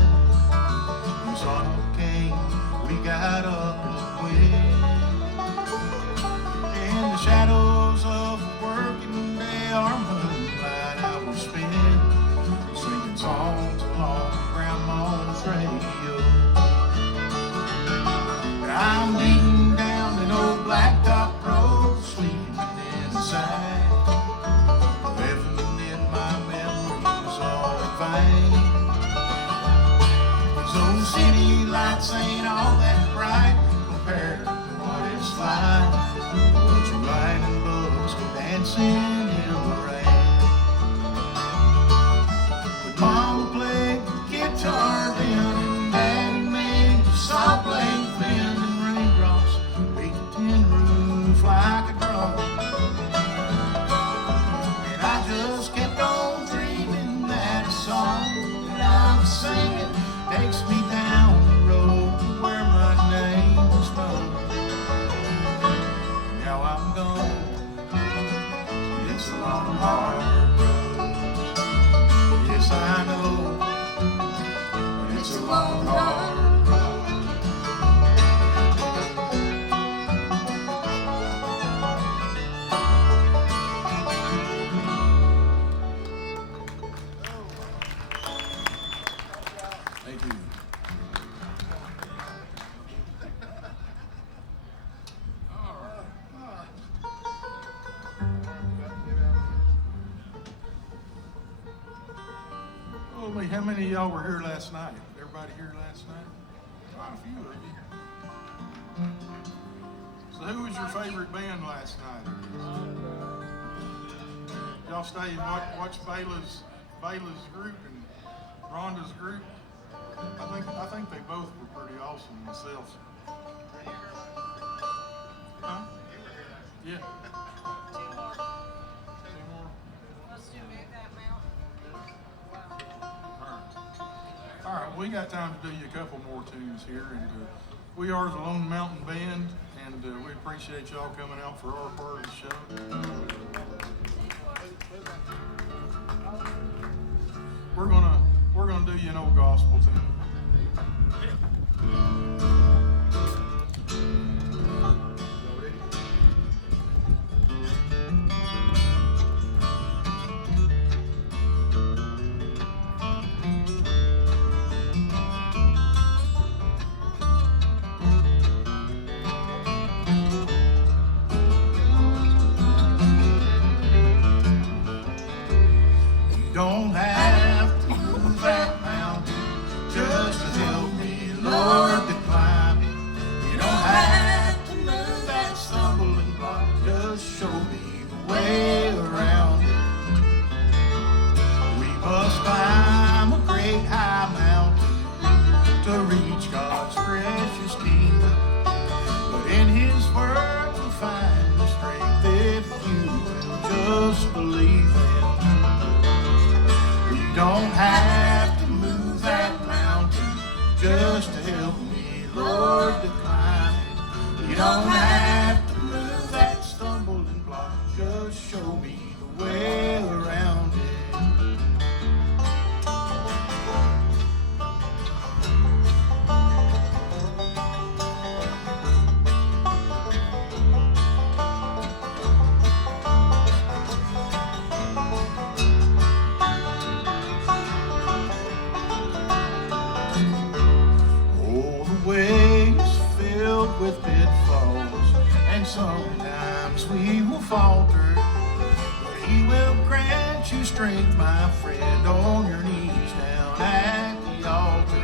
When sun came, we got up and went. In the shadows of the working day, our moonlight hours spent singing songs along Grandma's radio. I'm leading down an old blacktop road, sleeping inside. Those city lights ain't all that bright compared to what it's like. Won't you lightning bugs go dancing in the rain? But Mama played the guitar then, and Daddy made the saw blade thin, and raindrops beat the tin roof like a drum. And I just kept on dreaming that a song that I was singing takes me down the road to where my name was from. Now I'm gone. It's a long, hard road. Yes, I know. It's a long, hard road. Thank you. Oh, wait, how many of y'all were here last night? Everybody here last night? Quite a few of you. So who was your favorite band last night? Y'all stay and watch Bela's group and Rhonda's group? I think they both were pretty awesome themselves. Huh? Yeah. Two more. Let's do Make That Mountain. All right, we got time to do you a couple more tunes here, and we are the Lone Mountain Band, and we appreciate y'all coming out for our part of the show. We're gonna do you an old gospel tune. just to help me, Lord, to climb it. You don't have to move that stumbling block, just show me the way around it. With pitfalls, and sometimes we will falter, but He will grant you strength, my friend, on your knees down at the altar.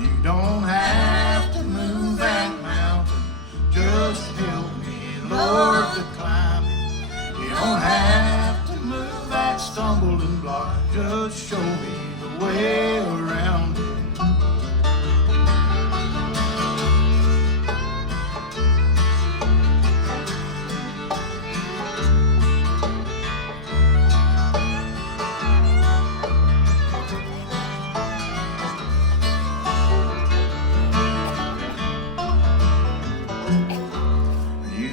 You don't have to move that mountain, just help me, Lord, to climb it. You don't have to move that stumbling block, just show me the way around it.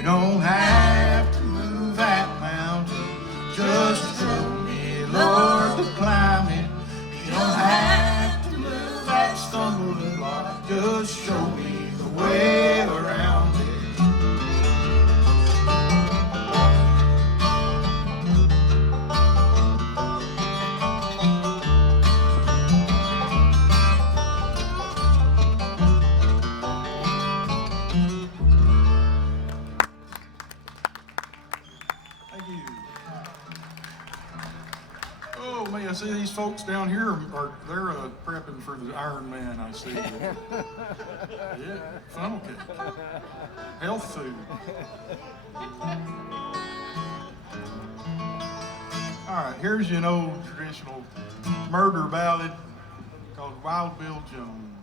Don't have to move that mountain, just show me, Lord, to climb it. You don't have to move that stumbling block, just show me the way around it. I see these folks down here they're prepping for the Iron Man, I see. Yeah, funnel cake. Health food. All right, here's an old traditional murder ballad called Wild Bill Jones.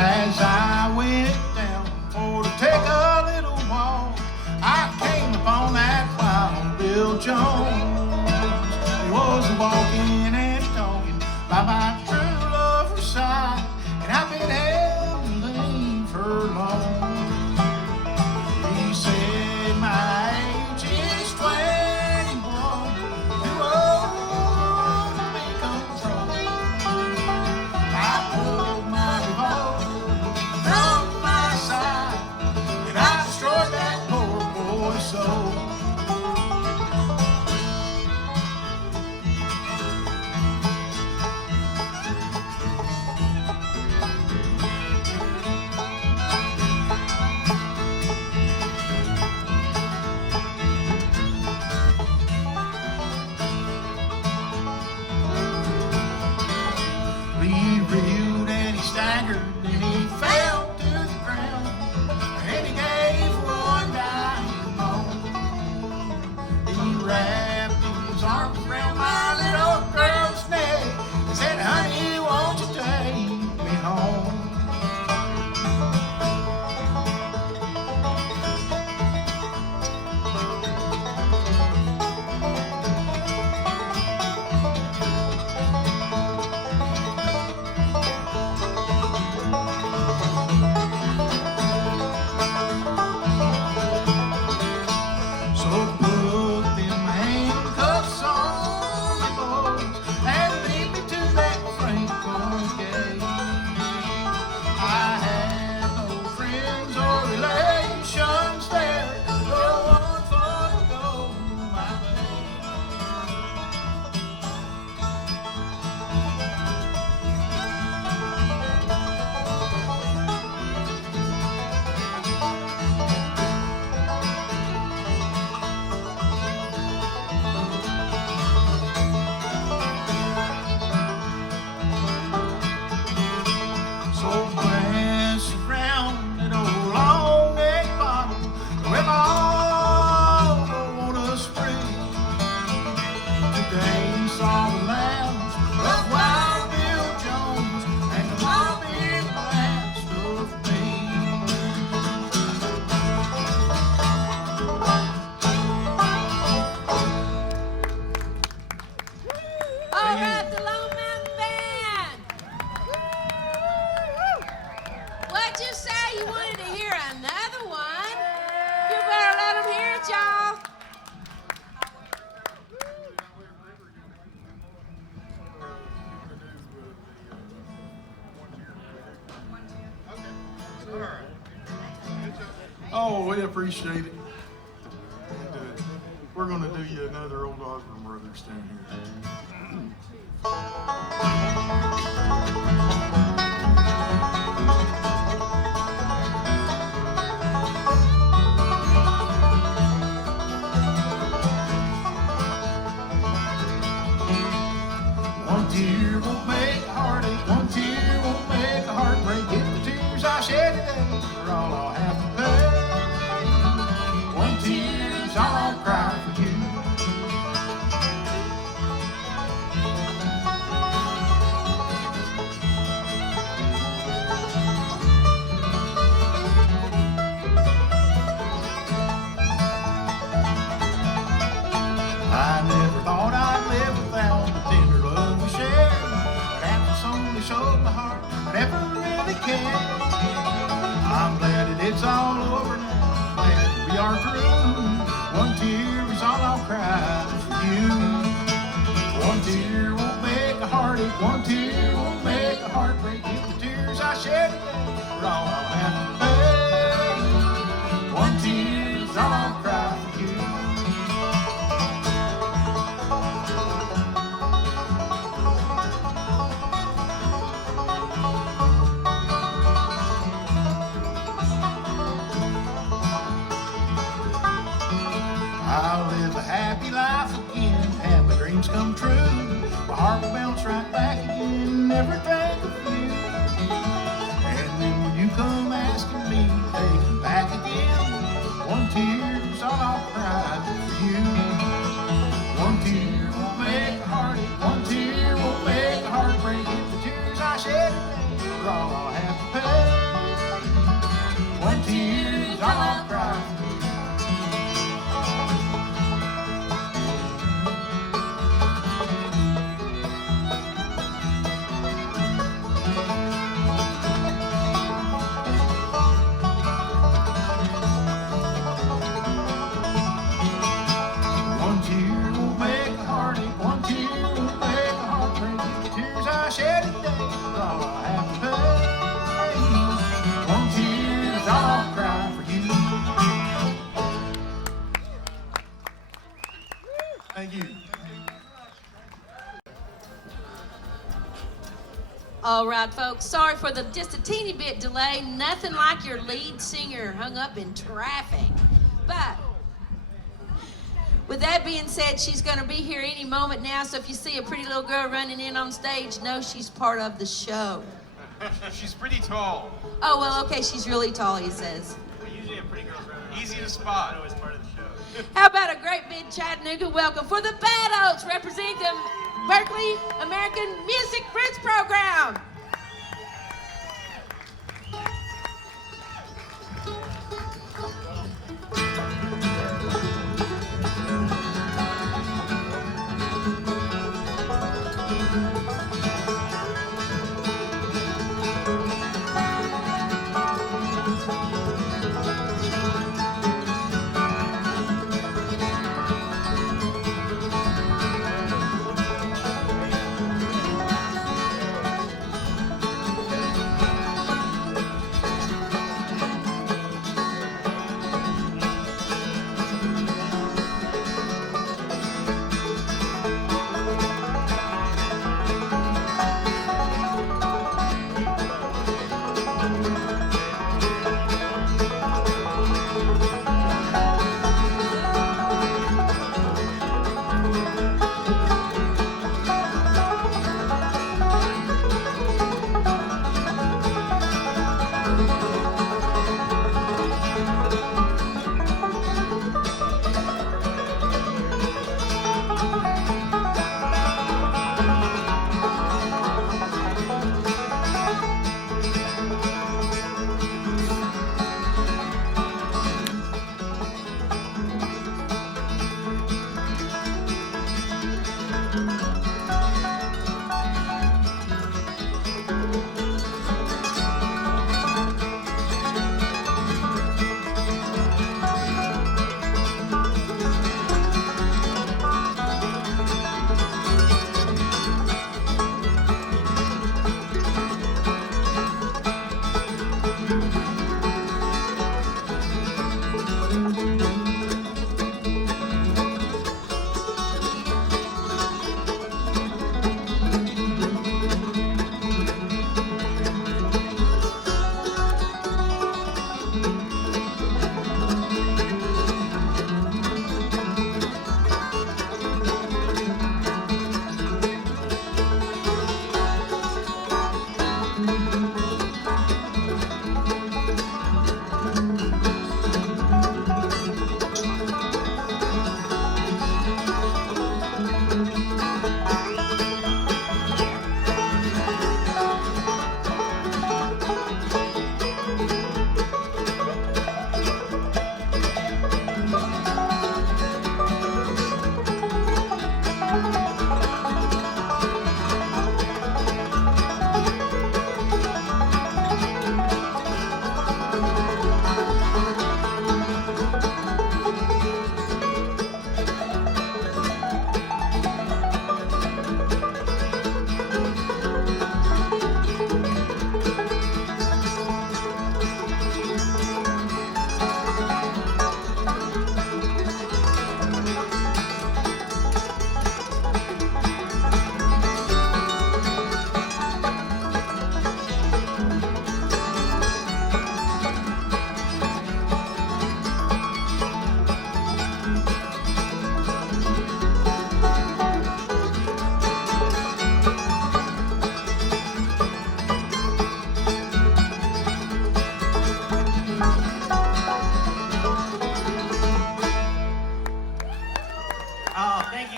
As I went to take a little walk, I came upon that Wild Bill Jones. He was walking and talking by my true lover's side, and I've been held to leave her alone. He said, my age is 21, you appreciate it. And we're going to do you another old Osborne Brothers tune here. One tear won't make a heartache, one tear won't make a heartbreak. If the tears I shed today are all I'll have to pay. One tear's all I'll cry for you. I never thought I'd live without the tender love we shared, but after someone showed my heart, I never really cared. I'm glad that it's all over now, glad we are through. One tear is all I'll cry for you. One tear won't make a heartache, one tear won't make a heartbreak. If the tears I shed today are all I'll have to pay. One tear is all I'll cry for you. I'll live a happy life again, have my dreams come true. My heart will bounce right back again, never think of you. And then when you come asking me to take them back again, one tear's all I'll cry for you. One tear won't make a heartache, one tear won't make a heartbreak. If the tears I shed today are all I'll have to pay. One tear's all I'll cry for you. One tear won't make a heartache, one tear won't make a heartbreak. The tears I shed today are all I have to pay. One tear is all I'll cry for you. Thank you. All right, folks, sorry for just a teeny bit delay. Nothing like your lead singer hung up in traffic. But with that being said, she's going to be here any moment now, so if you see a pretty little girl running in on stage, know she's part of the show. She's pretty tall. Oh, well, okay, she's really tall, he says. We usually have pretty girls running. Easy to spot. Always part of the show. How about a great big Chattanooga welcome for the Bad Oats, representing the Berkeley American Music Bridge Program.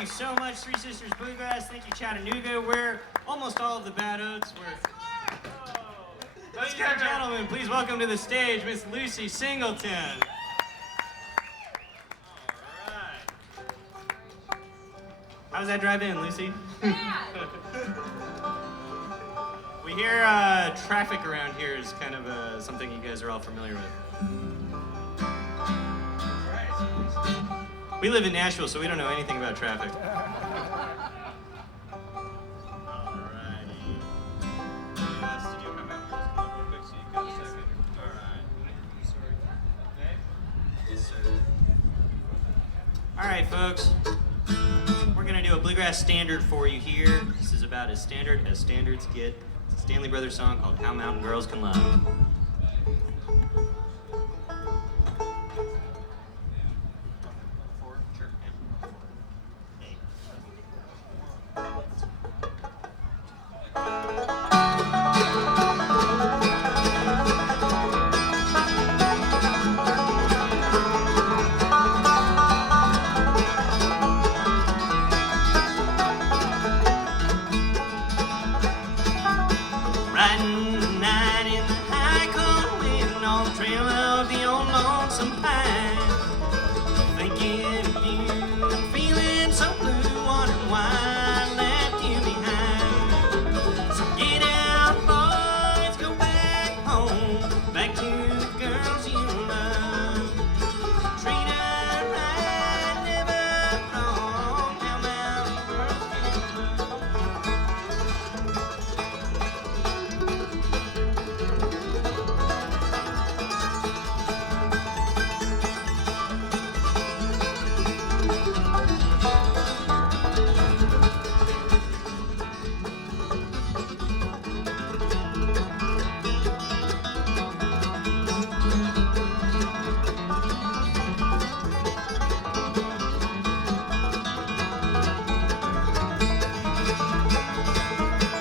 you so much, 3Sisters Bluegrass. Thank you, Chattanooga. We're almost all of the Bad Oats. Ladies and gentlemen, please welcome to the stage Miss Lucy Singleton. All right. How was that drive in, Lucy? We hear traffic around here is kind of something you guys are all familiar with. We live in Nashville, so we don't know anything about traffic. All right, folks. We're gonna do a bluegrass standard for you here. This is about as standard as standards get. It's a Stanley Brothers song called "How Mountain Girls Can Love."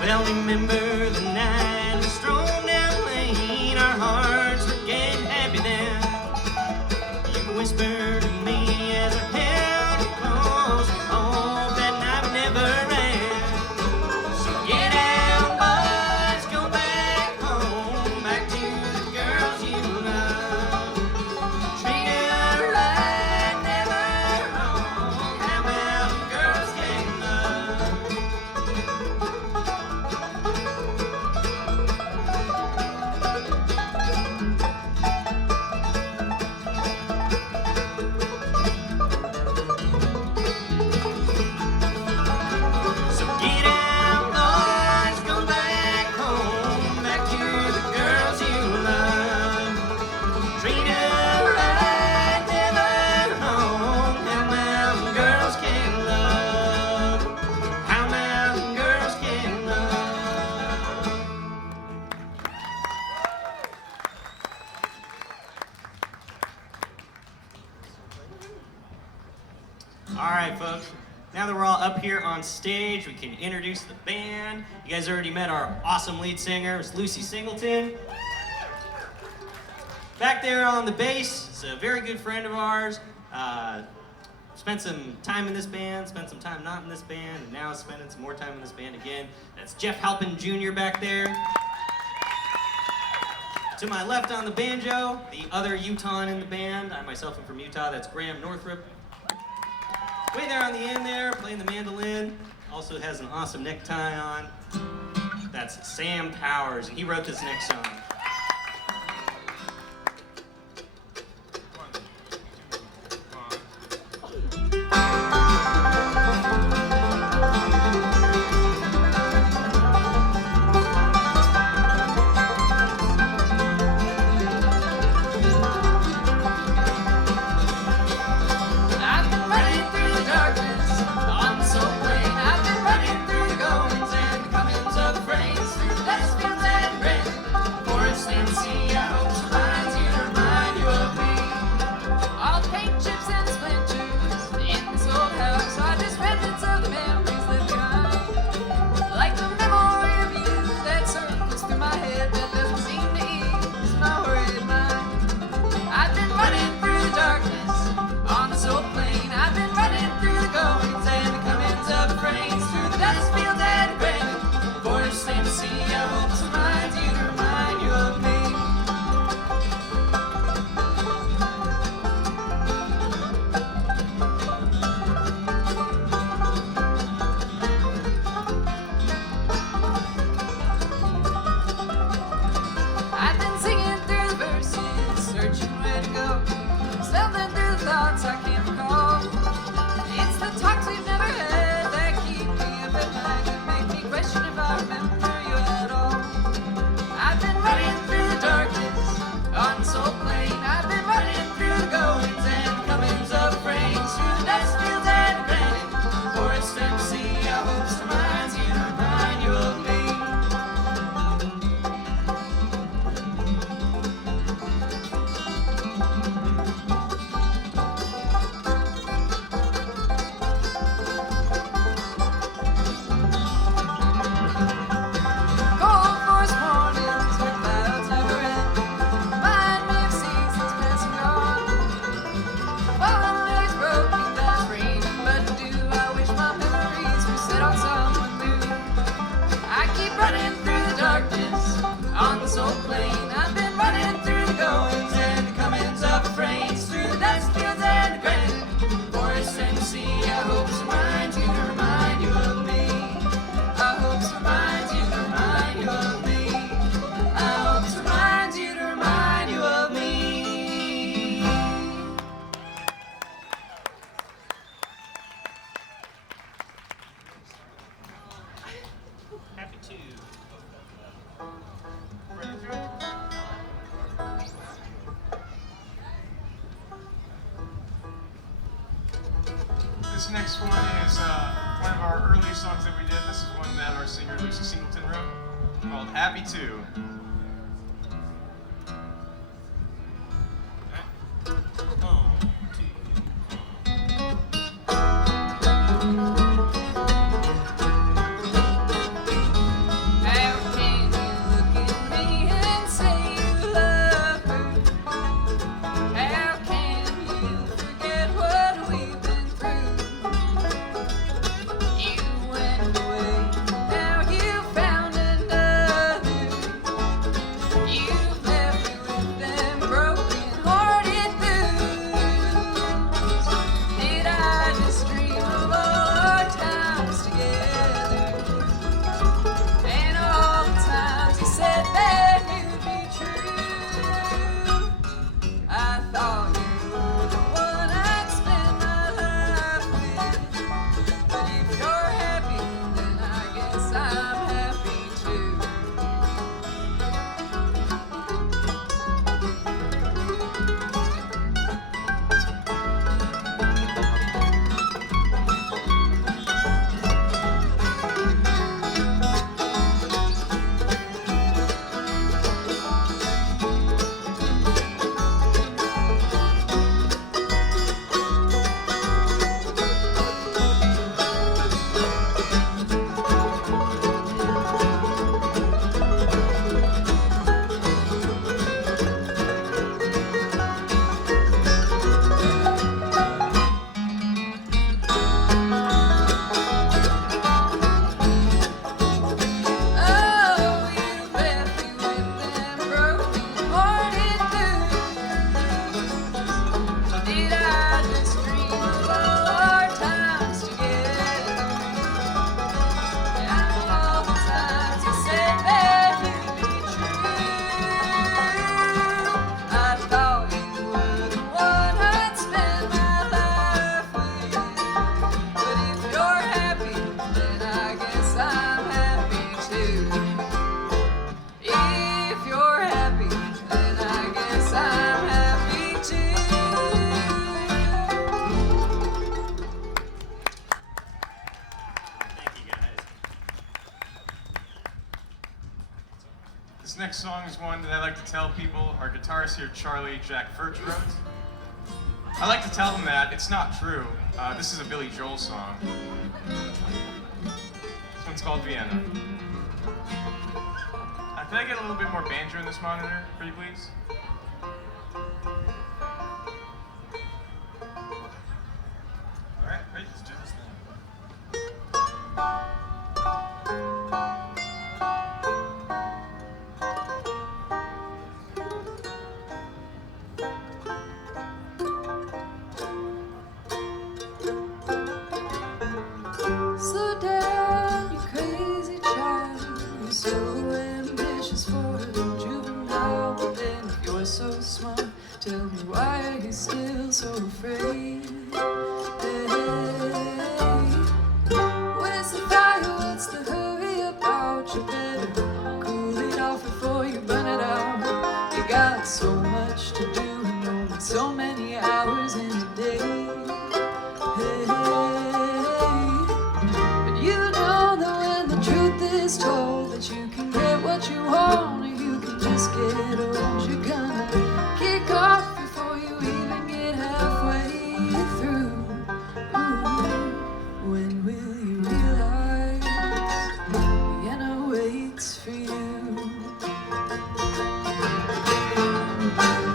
Well, remember the night we strolled down the lane, our hearts were getting happy then. You whispered to me as I held you close, oh, that night would never end. So get out, boys, go back home, back to the girls you love. Treat her right, never wrong, how mountain girls can love. All right, folks. Now that we're all up here on stage, we can introduce the band. You guys already met our awesome lead singer, Miss Lucy Singleton. Back there on the bass is a very good friend of ours. Spent some time in this band, spent some time not in this band, and now spending some more time in this band again. That's Jeff Halpin Jr. back there. To my left on the banjo, the other Utahn in the band. I myself am from Utah. That's Graham Northrup. Way there on the end there, playing the mandolin. Also has an awesome necktie on. That's Sam Powers, and he wrote this next song. Lesbians and red, This next one is one of our early songs that we did. This is one that our singer Lucy Singleton wrote, called Happy 2. This next song is one that I like to tell people our guitarist here, Charlie Jack Furch, wrote. I like to tell them that it's not true. This is a Billy Joel song. This one's called Vienna. Can I get a little bit more banjo in this monitor, pretty please? All right, ready? Let's do this thing. So smart, tell me why are you still so afraid? Hey, where's the fire? What's the hurry about? You better cool it off before you burn it out. You got so much to do and only so many hours in a day. Hey, but you know that when the truth is told that you can get what you want or you can just get old, you're gonna kick off before you even get halfway through. Ooh, when will you realize Vienna waits for you?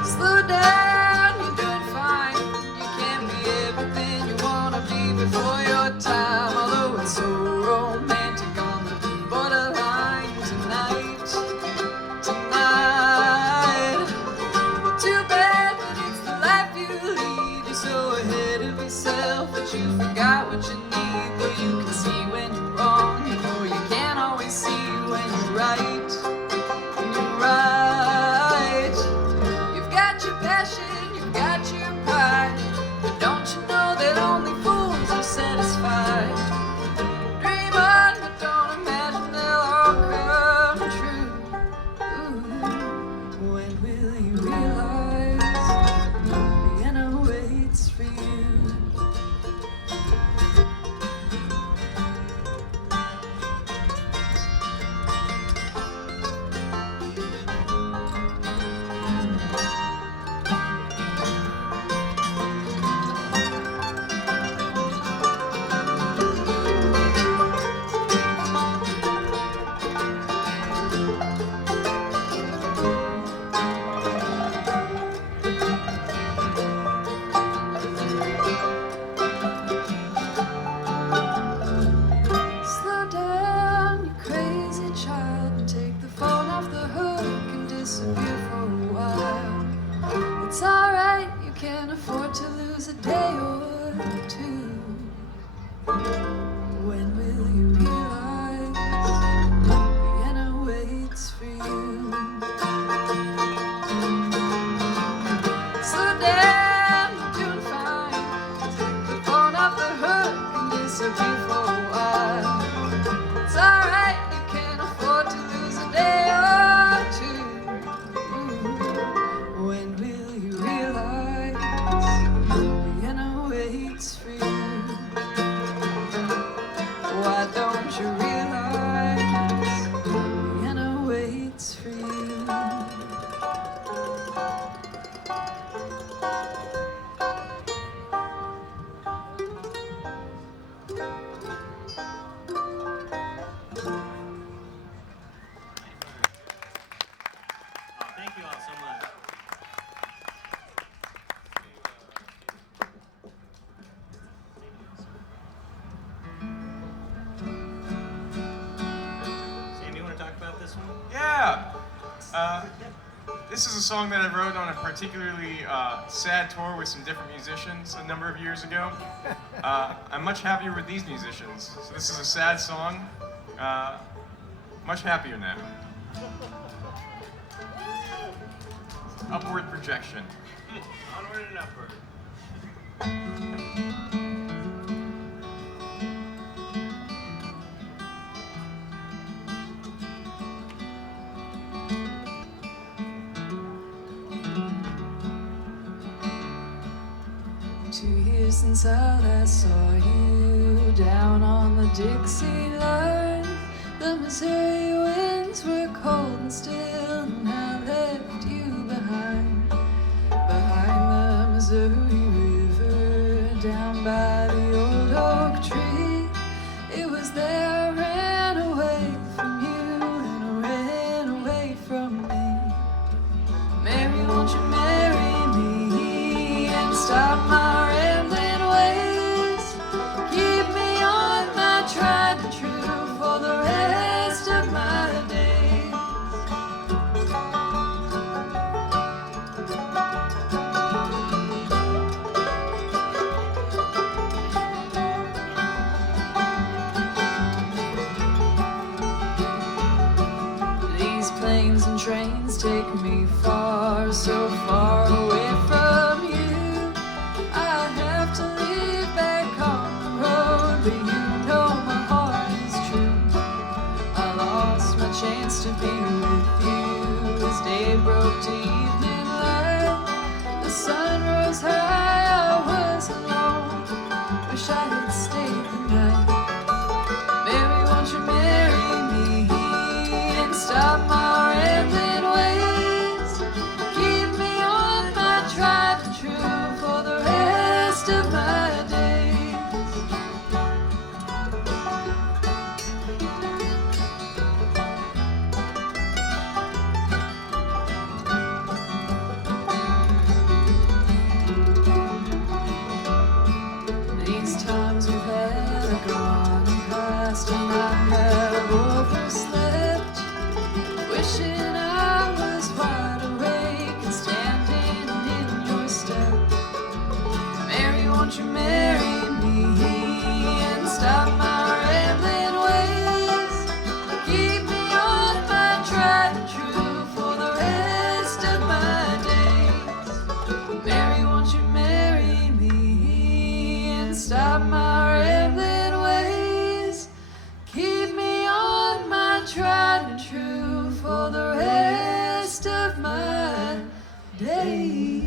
Slow down, you're doing fine. You can't be everything you wanna be before your time. Although it's so romantic on the borderline tonight. But you forgot what you need, though you can see when you're wrong. You know you can't always see when you're right. When you're right. You've got your passion, you've got your pride, but don't you know that only fools are satisfied? Dream on, but don't imagine they'll all come true. Ooh, when will you realize Vienna waits for you? so beautiful while. It's alright, you can afford to lose a day or two. When will you realize Vienna waits for you? Why don't you realize Vienna waits for you? Thank you all so much. Sam, you want to talk about this one? Yeah. This is a song that I wrote on a particularly sad tour with some different musicians a number of years ago. I'm much happier with these musicians. So this is a sad song. Much happier now. Upward projection. Onward and upward. 2 years since I last saw you down on the Dixie line. The Missouri winds were cold and still, and I left you behind the Missouri River, down by the old oak tree. It was there I ran away from you, and I ran away from me. Mary, won't you marry me and stop my rambling ways? Keep me on my tried and true for the rest of my days. These planes and trains take me far, so far away from you. I have to leave back on the road, but you know my heart is true. I lost my chance to be with you as day broke to evening light. The sun rose high, I was alone. Wish I had stayed the night. Mary, won't you marry me and stop my rambling ways? Keep me on my tried and true for the rest of my days. These times we've had are gone and past, and I have overslept, wishing I was wide awake and standing in your step. Mary, won't you marry me and stop my rambling ways? Keep me on my tried and true for the rest of my days. Mary, won't you marry me and stop my rambling ways? Keep me on my tried and true for the rest of my days.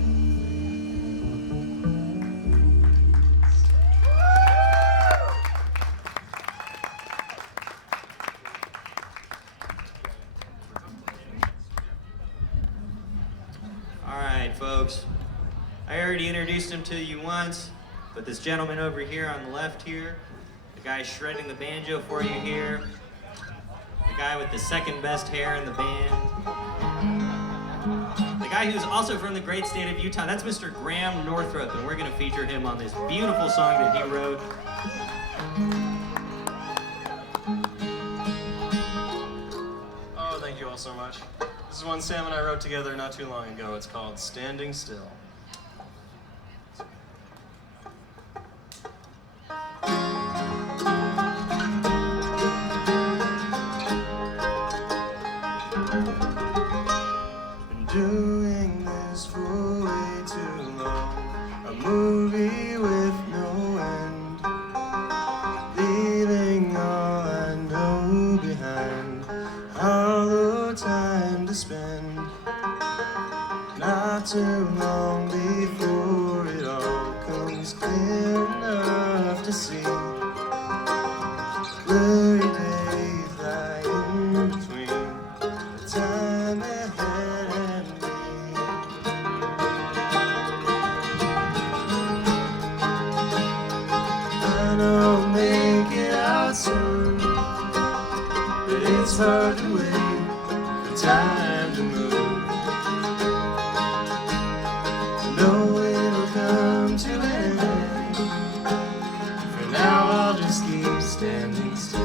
All right, folks. I already introduced him to you once, but this gentleman over here on the left here, the guy shredding the banjo for you here, the guy with the second best hair in the band, the guy who's also from the great state of Utah, that's Mr. Graham Northrup, and we're going to feature him on this beautiful song that he wrote. Oh, thank you all so much. This is one Sam and I wrote together not too long ago. It's called Standing Still. Been doing this for way too long. A movie with no end. to see. Blurry days lie in between the time ahead and me. I know I'll make it out soon, but it's hard to wait for time to move. No, it'll come to an end. For now I'll just keep standing still.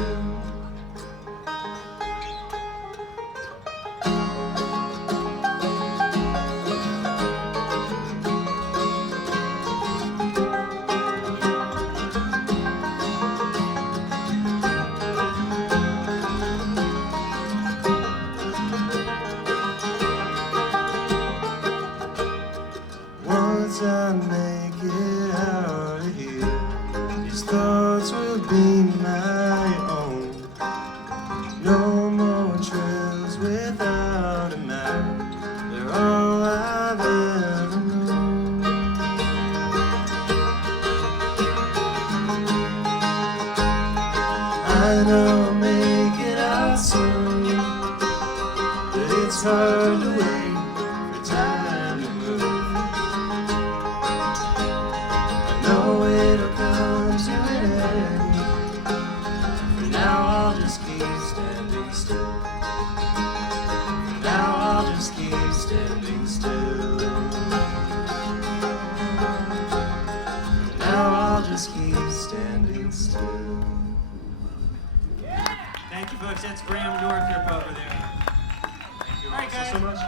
Once I make it out of here, these thoughts will be my own. No more trails without a map, they're all I've ever known. I know I'll make it out soon, but it's hard to wait for time to move. No, it'll come to an end. For now I'll just keep standing still. For now I'll just keep standing still. For now I'll just keep standing still. Thank you, folks. That's Graham Northrop over there. Thank you All right, also guys. so much.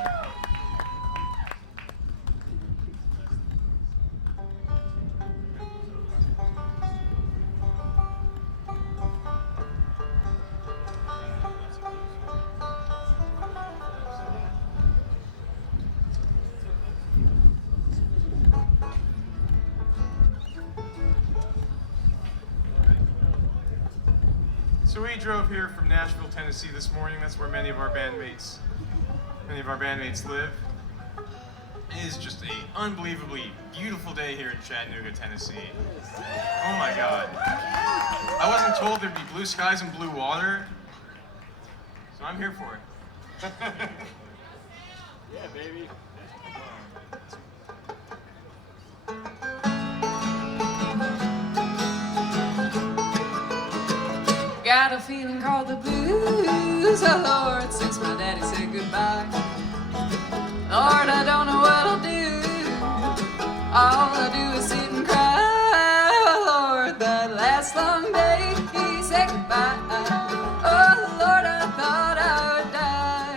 So we drove here from Nashville, Tennessee this morning. That's where many of our bandmates live. It is just an unbelievably beautiful day here in Chattanooga, Tennessee. Oh my God. I wasn't told there'd be blue skies and blue water, so I'm here for it. Yeah, baby. Got a feeling called the blues, oh Lord, since my daddy said goodbye. Lord, I don't know what I'll do. All I do is sit and cry. Oh Lord, that last long day he said goodbye. Oh Lord, I thought I would die.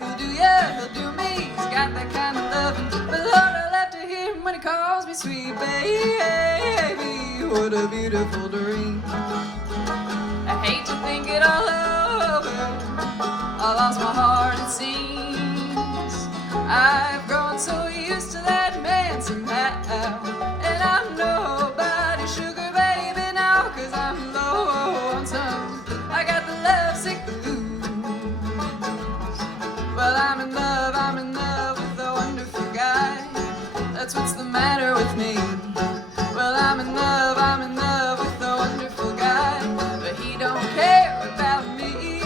He'll do you, he'll do me. He's got that kind of loving. But Lord, I love to hear him when he calls me sweet baby. What a beautiful dream. I hate to think it all over. I lost my heart, it seems. I've grown so used to that man somehow. And I'm nobody's sugar baby now, 'cause I'm low on some. I got the lovesick blues. Well, I'm in love with a wonderful guy. That's what's the matter with me. Well, I'm in love with a wonderful guy. But he don't care about me.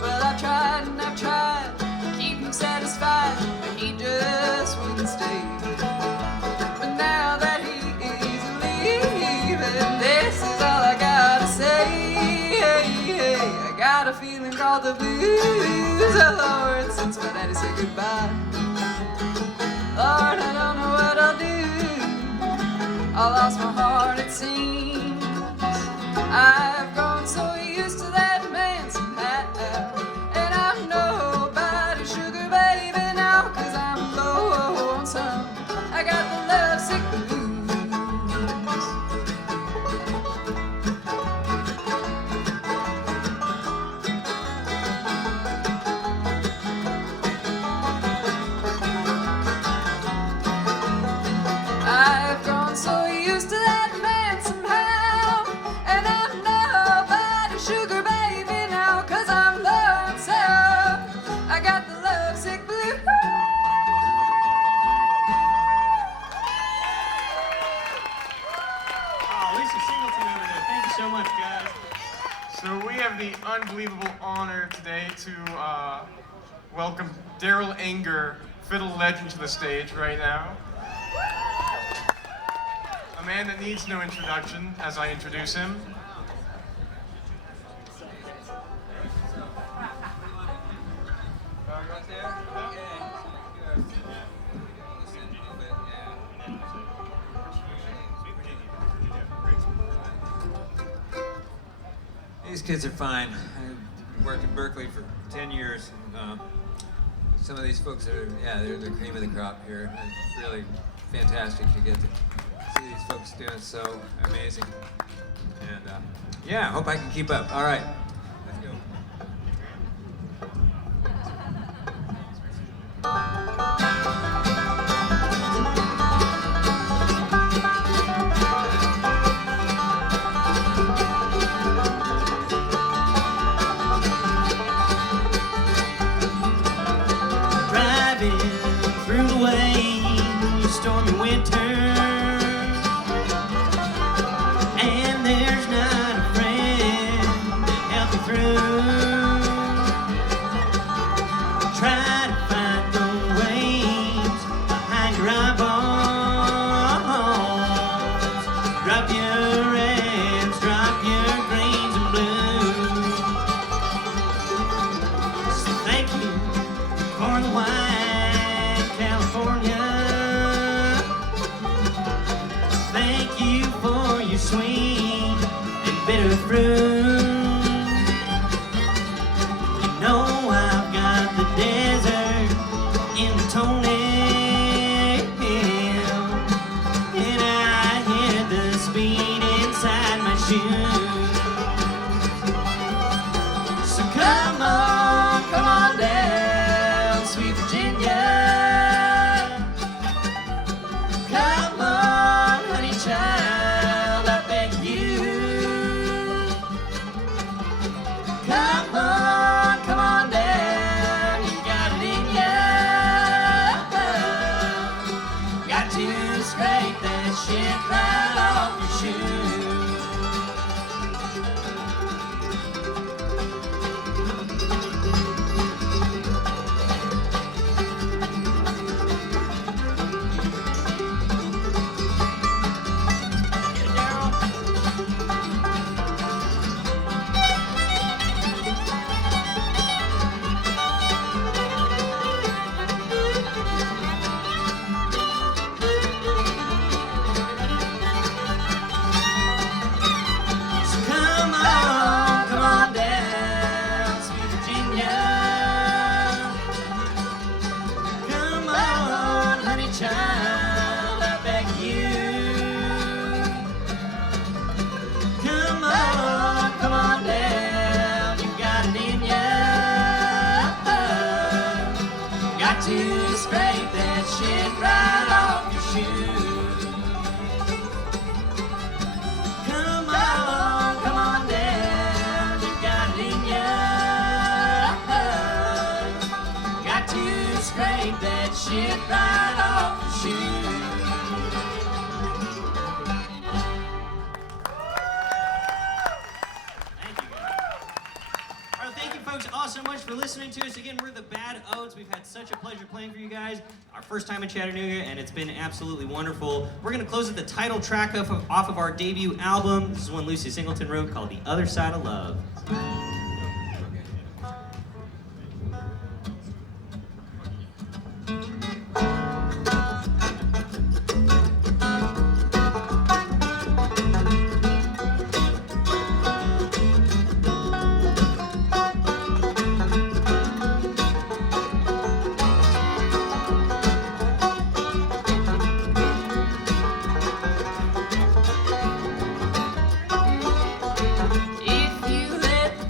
Well, I've tried and I've tried to keep him satisfied, but he just wouldn't stay. But now that he is leaving, this is all I gotta say. I got a feeling called the blues, oh Lord, since my daddy said goodbye. Lord, I don't know what I'll do. I lost my heart, it seems. I've grown so used to that man somehow. And I'm nobody's sugar baby now, 'cause I'm low on some. I got the lovesick blues. I've grown so used to that man somehow. Lucy Singleton over there. Thank you so much, guys. So we have the unbelievable honor today to welcome Daryl Anger, fiddle legend, to the stage right now. A man that needs no introduction as I introduce him. These kids are fine. I worked in Berkeley for 10 years. And, some of these folks are, they're the cream of the crop here. It's really fantastic to get to see these folks doing so amazing. And I hope I can keep up. All right, let's go. Through the waves, stormy winter, and there's not a friend to help me through. Try to find the waves behind your eyeballs. Drop your reds, drop your greens and blues. So thank you for the wine, California. Thank you for your sweet and bitter fruit. You know I've got the desert in the toenail, and I hear the speed inside my shoes. So come on down, sweet Virginia. Come on, honey child, I beg you. Come on down, you got it in ya. Got to scrape that shit right off your shoes. To scrape that shit right off your shoes. Come on down, you got it in ya. Got to scrape that shit right off your shoes. Thank you, folks, all so much for listening to us. Again, we're the Bad Oats. We've had such a pleasure playing for you guys. Our first time in Chattanooga, and it's been absolutely wonderful. We're going to close with the title track off of our debut album. This is one Lucy Singleton wrote called The Other Side of Love. If you let the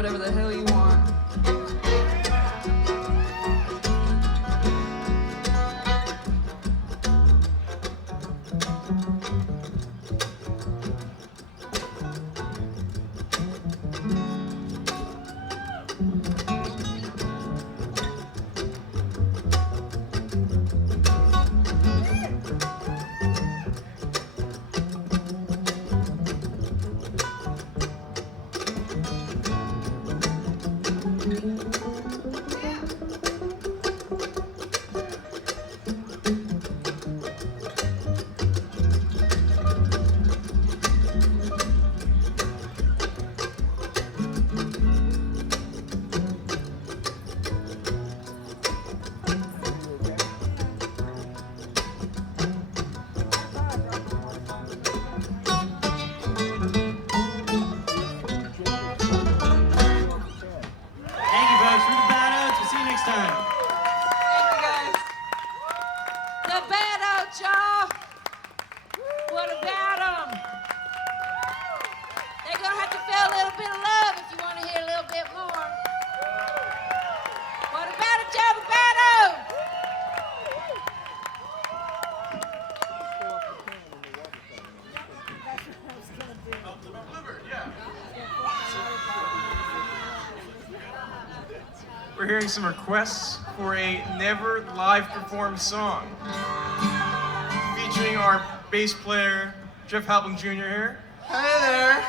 whatever the hell you want. Thank you, folks. We're the Bad Oats. We'll see you next time. The Bad Oats, y'all. What about them? They're gonna have to feel a little bit of love if you want to hear a little bit more. What about it, y'all, the Bad Oats? We're hearing some requests for a never live performed song featuring our bass player Jeff Halpin Jr. here. Hey there.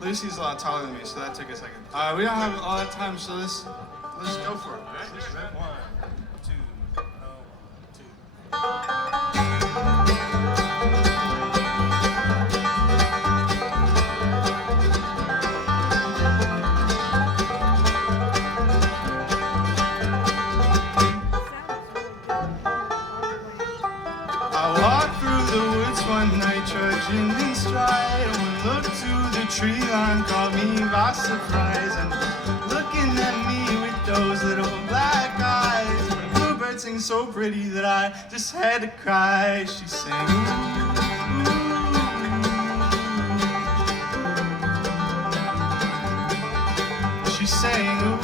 Lucy's a lot taller than me, so that took a second. We don't have all that time, so let's go for it. All right? 1, 2. I walked through the woods one night, trudging in stride. One look to the tree line caught me by surprise, and looking at me with those little black eyes. But a bluebird sings so pretty that I just had to cry. She sang, ooh, ooh. She sang, ooh.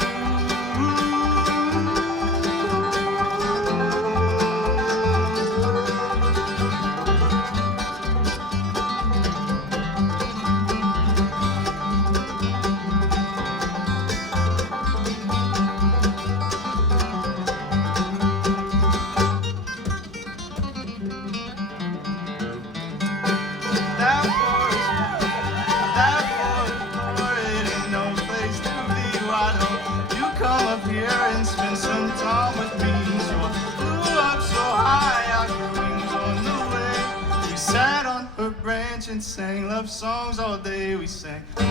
And sang love songs all day. We sang, ooh, ooh.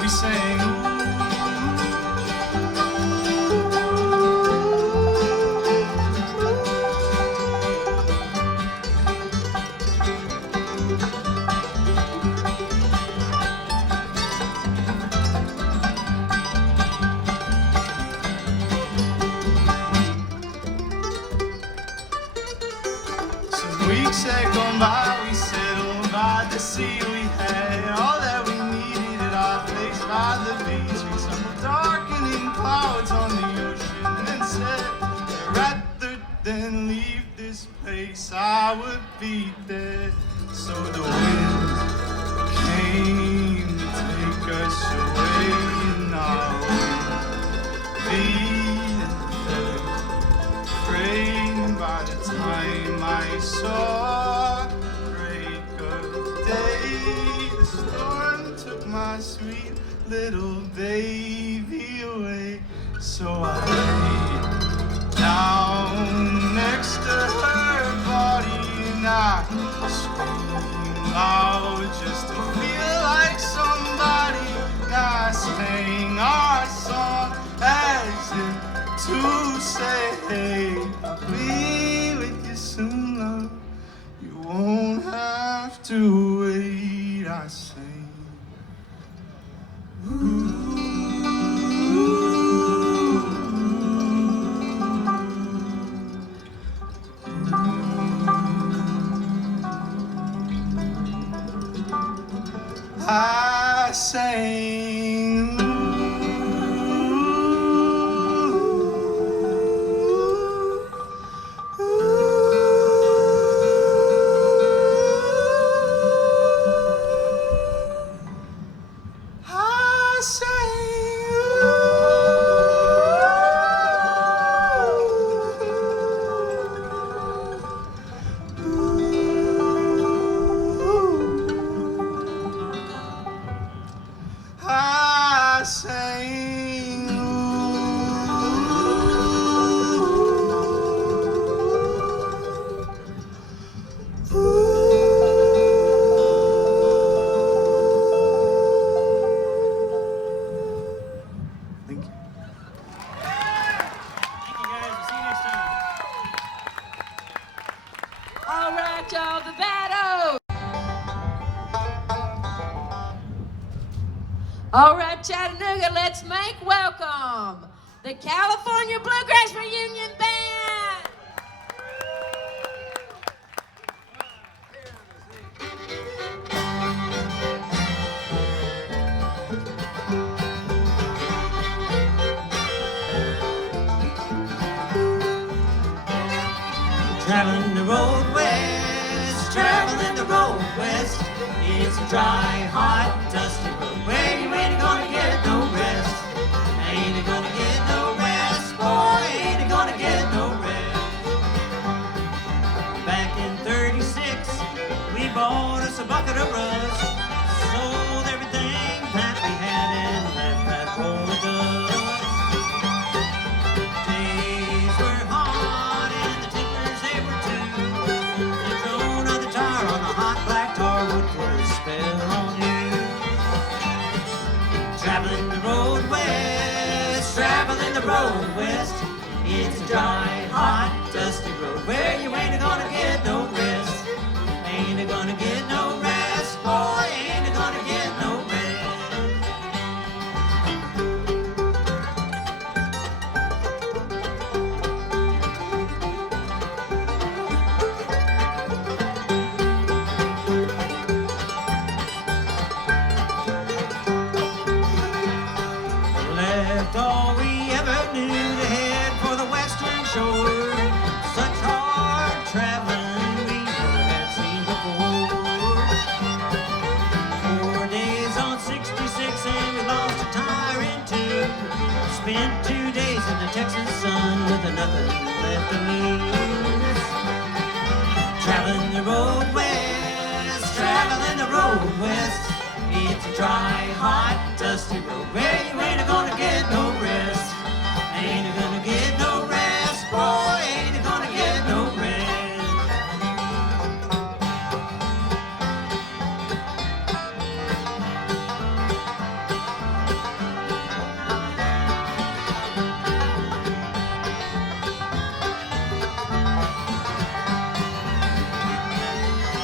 We sang, ooh. Weeks had gone by, we settled by the sea. We had all that we needed at our place by the beach. We saw the darkening clouds on the ocean and said that rather than leave this place, I would be dead. So the wind came to take us away, and I would be afraid by the time I saw break of day. The storm took my sweet little baby away. So I lay down next to her body and I screamed loud just to feel like somebody. And I sang our song as if to say, hey, I'll be with you soon, love. You won't have to wait. I sang, ooh. Ooh. I sang. I All right, y'all, the Bad Oats. All right, Chattanooga, let's make welcome the California Bluegrass Reunion Band. Traveling the road west, traveling the road west. It's a dry, hot, dusty road where you ain't gonna get no rest. Ain't gonna get no rest, boy, ain't gonna get no rest. Back in 36, we bought us a bucket of rust, sold everything that we had and left that roll of dust. Days were hot and the tippers they were too. The drone of the tar on the hot black tar would put a spell on you. Traveling the road west, traveling the road west. It's a dry, hot, dusty road where you ain't gonna get no rest. Ain't gonna get no rest, boy, ain't gonna get no rest. Left all we ever knew to head for the western shore. Such hard traveling we never had seen before. 4 days on 66 and we lost a tire in two. Spent 2 days in the Texas sun with nothing left to lose. Traveling the road west, traveling the road west. It's a dry, hot, dusty road where you ain't gonna get no rest. Ain't gonna get no rest, boy, ain't gonna get no rest.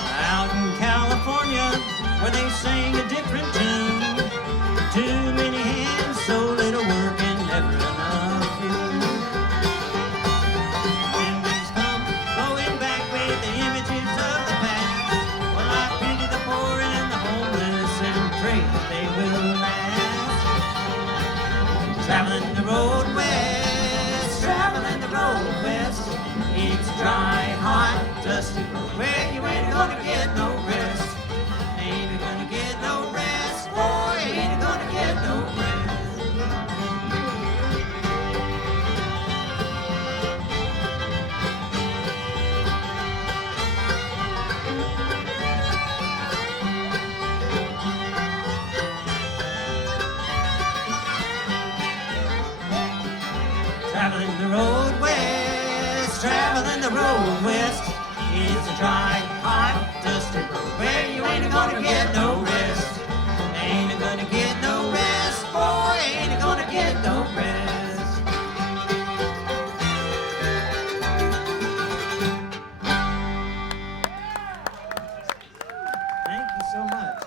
Out in California, where they sing a different tune. Too many hands, so little work, and never enough food. Memories come flowing back with the images of the past. Well, I pity the poor and the homeless and pray that they will last. Traveling the road west, traveling the road west. It's a dry, hot, dusty road where you ain't gonna get no rest. Ain't gonna get no rest, boy, ain't gonna get no rest. Traveling the road west, traveling the road west. It's a dry, hot, dusty road where you ain't gonna get no rest. Ain't gonna get no rest, boy, ain't gonna get no rest. Thank you so much.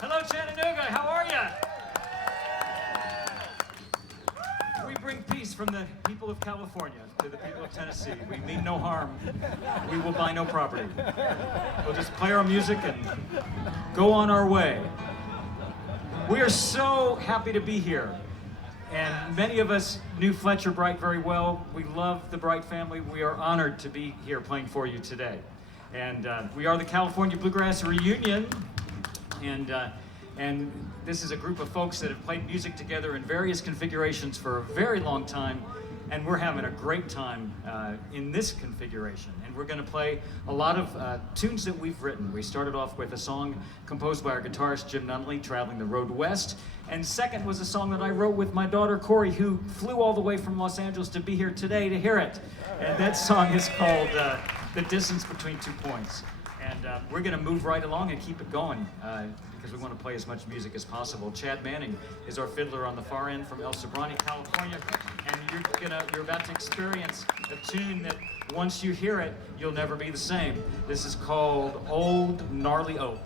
Hello, Chattanooga. How are you? We bring peace from the people of California to the people of Tennessee. We mean no harm. We will buy no property. We'll just play our music and go on our way. We are so happy to be here. And many of us knew Fletcher Bright very well. We love the Bright family. We are honored to be here playing for you today. And we are the California Bluegrass Reunion. And this is a group of folks that have played music together in various configurations for a very long time. And we're having a great time in this configuration. And we're going to play a lot of tunes that we've written. We started off with a song composed by our guitarist Jim Nunley, Traveling the Road West. And second was a song that I wrote with my daughter Corey, who flew all the way from Los Angeles to be here today to hear it. And that song is called The Distance Between 2 Points. And we're going to move right along and keep it going because we want to play as much music as possible. Chad Manning is our fiddler on the far end from El Sobrante, California. And you're about to experience a tune that once you hear it, you'll never be the same. This is called Old Gnarly Oak.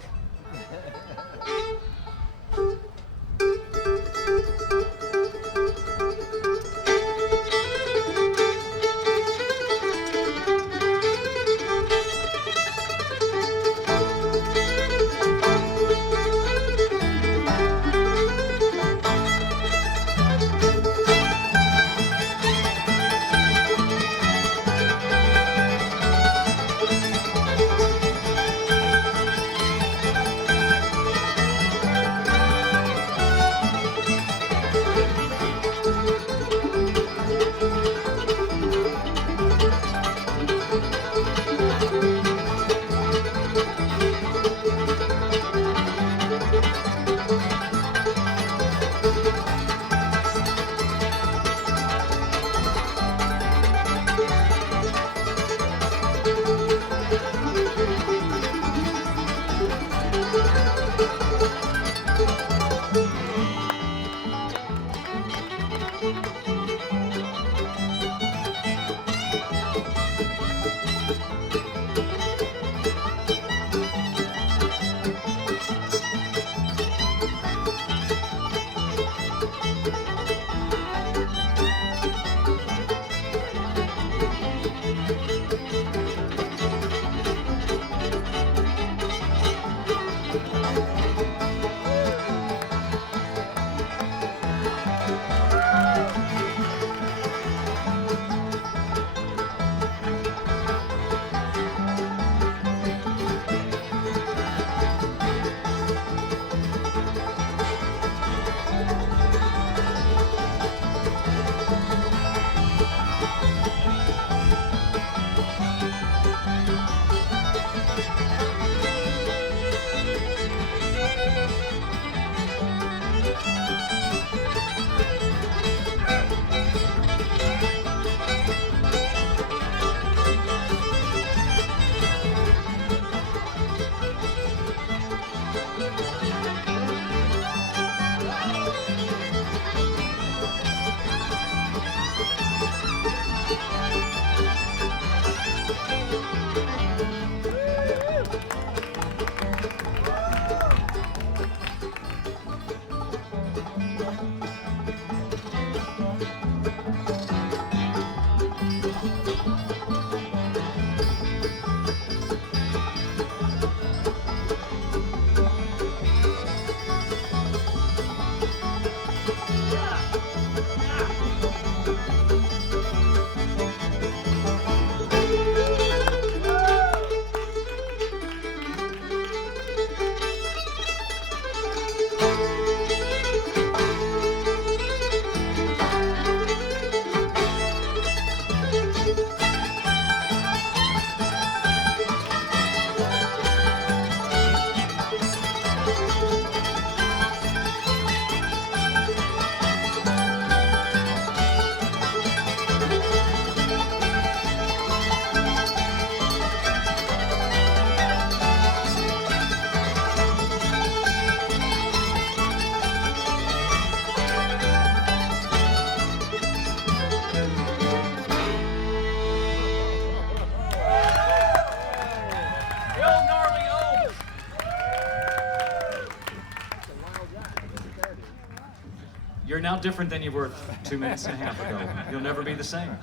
You're now different than you were 2 minutes and a half ago. You'll never be the same.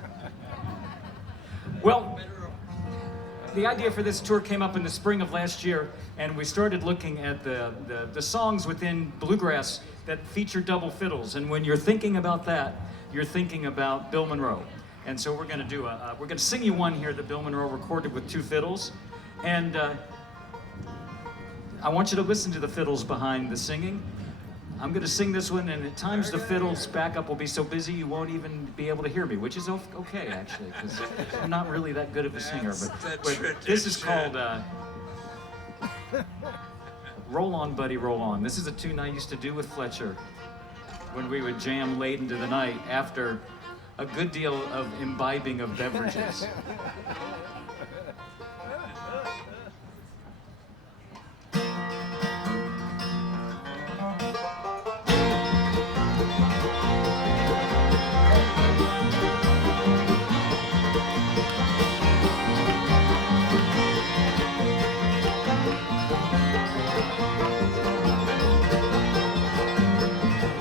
Well, the idea for this tour came up in the spring of last year, and we started looking at the songs within Bluegrass that feature double fiddles. And when you're thinking about that, you're thinking about Bill Monroe. And so we're going to do we're going to sing you one here that Bill Monroe recorded with 2 fiddles. And I want you to listen to the fiddles behind the singing. I'm going to sing this one, and at times the fiddles backup will be so busy you won't even be able to hear me, which is okay, actually, because I'm not really that good of a singer. But this is called Roll On, Buddy, Roll On. This is a tune I used to do with Fletcher when we would jam late into the night after a good deal of imbibing of beverages.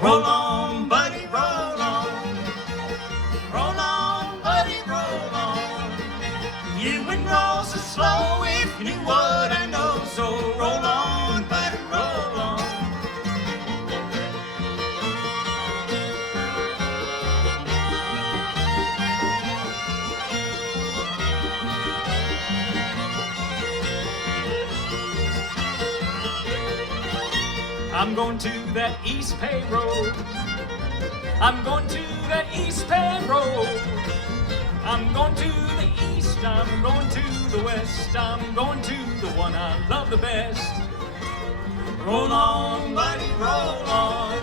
Roll on, buddy, roll on. Roll on, buddy, roll on. You wouldn't roll so slow if you knew what I know. So roll on, buddy, roll on. I'm going to that East Bay Road. I'm going to that East Bay Road. I'm going to the east, I'm going to the west. I'm going to the one I love the best. Roll on, buddy, roll on.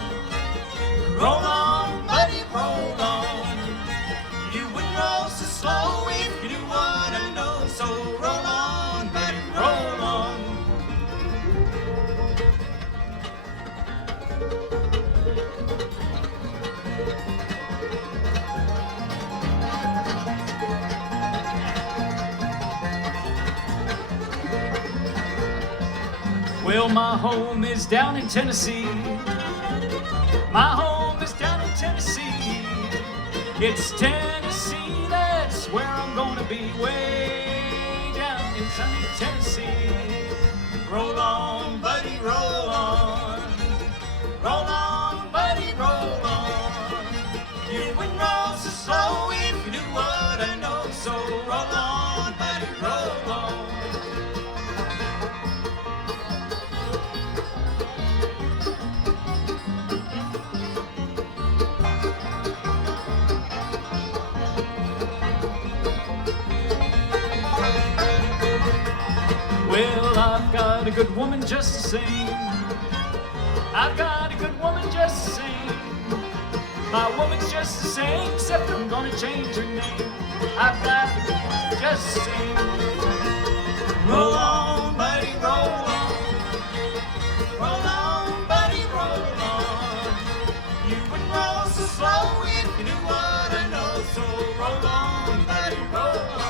Roll on, buddy, roll on. You wouldn't roll so slow if you knew what I know. So roll on, buddy, roll on. Well, my home is down in Tennessee. My home is down in Tennessee. It's Tennessee, that's where I'm gonna be, way down in sunny Tennessee. Roll on, buddy, roll on. Roll on, buddy, roll on. You wouldn't roll so slow if you knew what I know. So roll on, buddy, roll on. Well, I've got a good woman just the same. I've got a good woman just the same. My woman's just the same, except I'm gonna change her name. I've got a good woman just the same. Roll on, buddy, roll on. Roll on, buddy, roll on. You wouldn't roll so slow if you knew what I know. So roll on, buddy, roll on.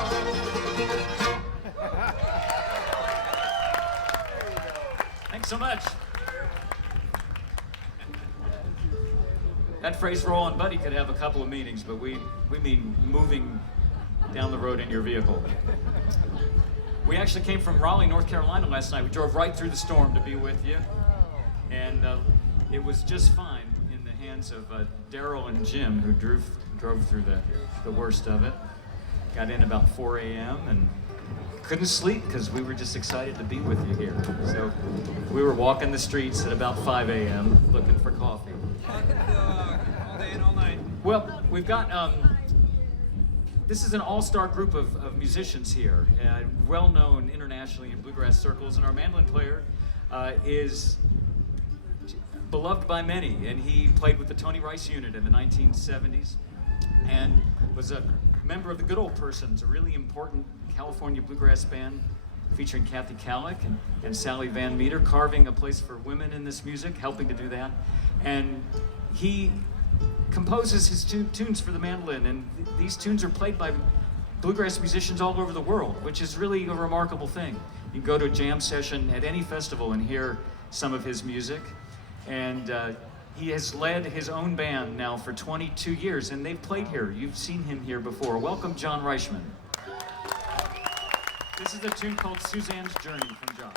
Thanks so much. That phrase "roll on, buddy" could have a couple of meanings, but we mean moving down the road in your vehicle. We actually came from Raleigh, North Carolina last night. We drove right through the storm to be with you, and it was just fine in the hands of Daryl and Jim, who drove through the worst of it. Got in about 4 a.m. and couldn't sleep because we were just excited to be with you here. So we were walking the streets at about 5 a.m. looking for coffee. All day and all night. Well, we've got, this is an all-star group of musicians here, well-known internationally in bluegrass circles, and our mandolin player is beloved by many, and he played with the Tony Rice Unit in the 1970s, and was a member of the Good Old Persons, a really important California bluegrass band featuring Kathy Kallick and Sally Van Meter, carving a place for women in this music, helping to do that. And he composes his tunes for the mandolin, and these tunes are played by bluegrass musicians all over the world, which is really a remarkable thing. You can go to a jam session at any festival and hear some of his music. And he has led his own band now for 22 years, and they've played here. You've seen him here before. Welcome, John Reichman. This is a tune called Suzanne's Journey from John.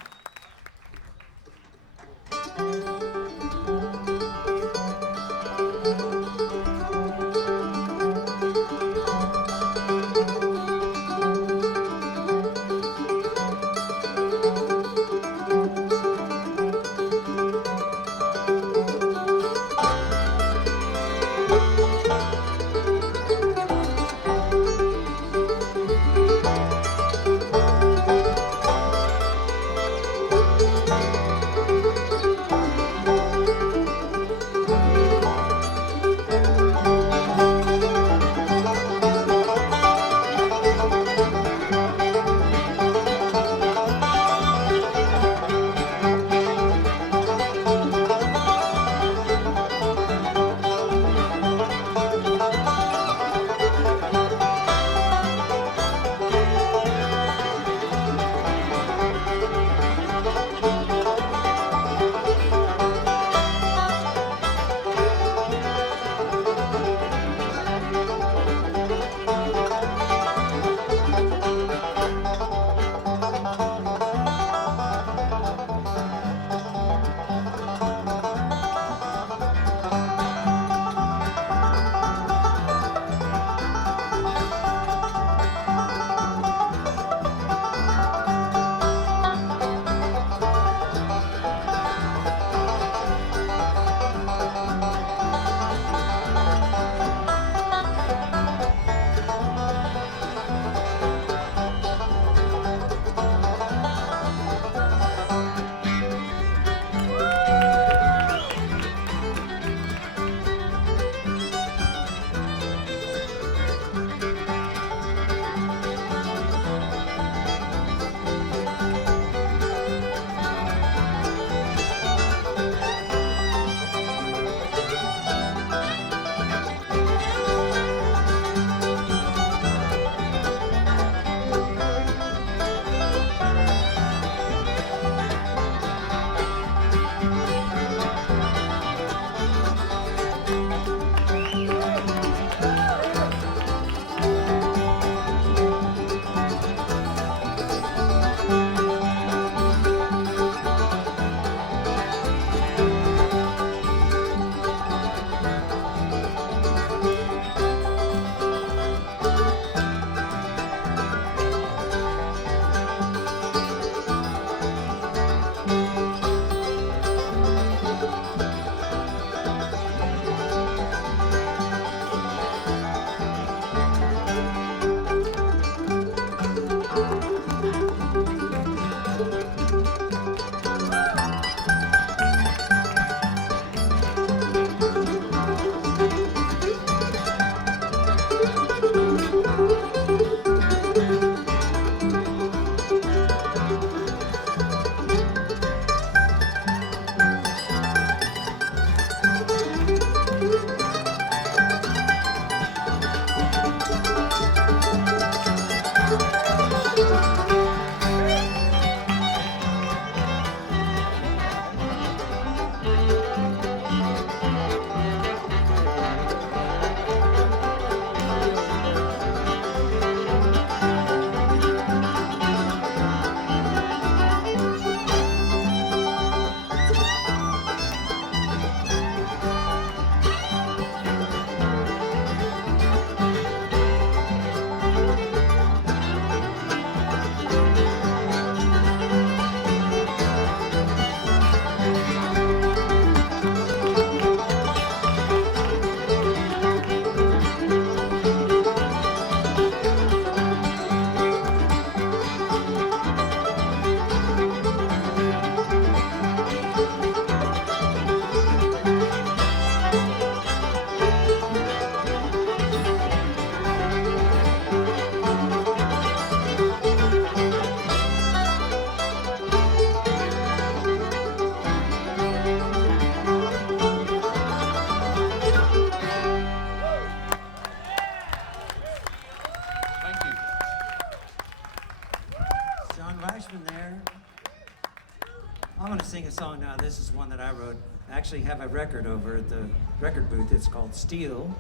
actually have a record over at the record booth. It's called Steel,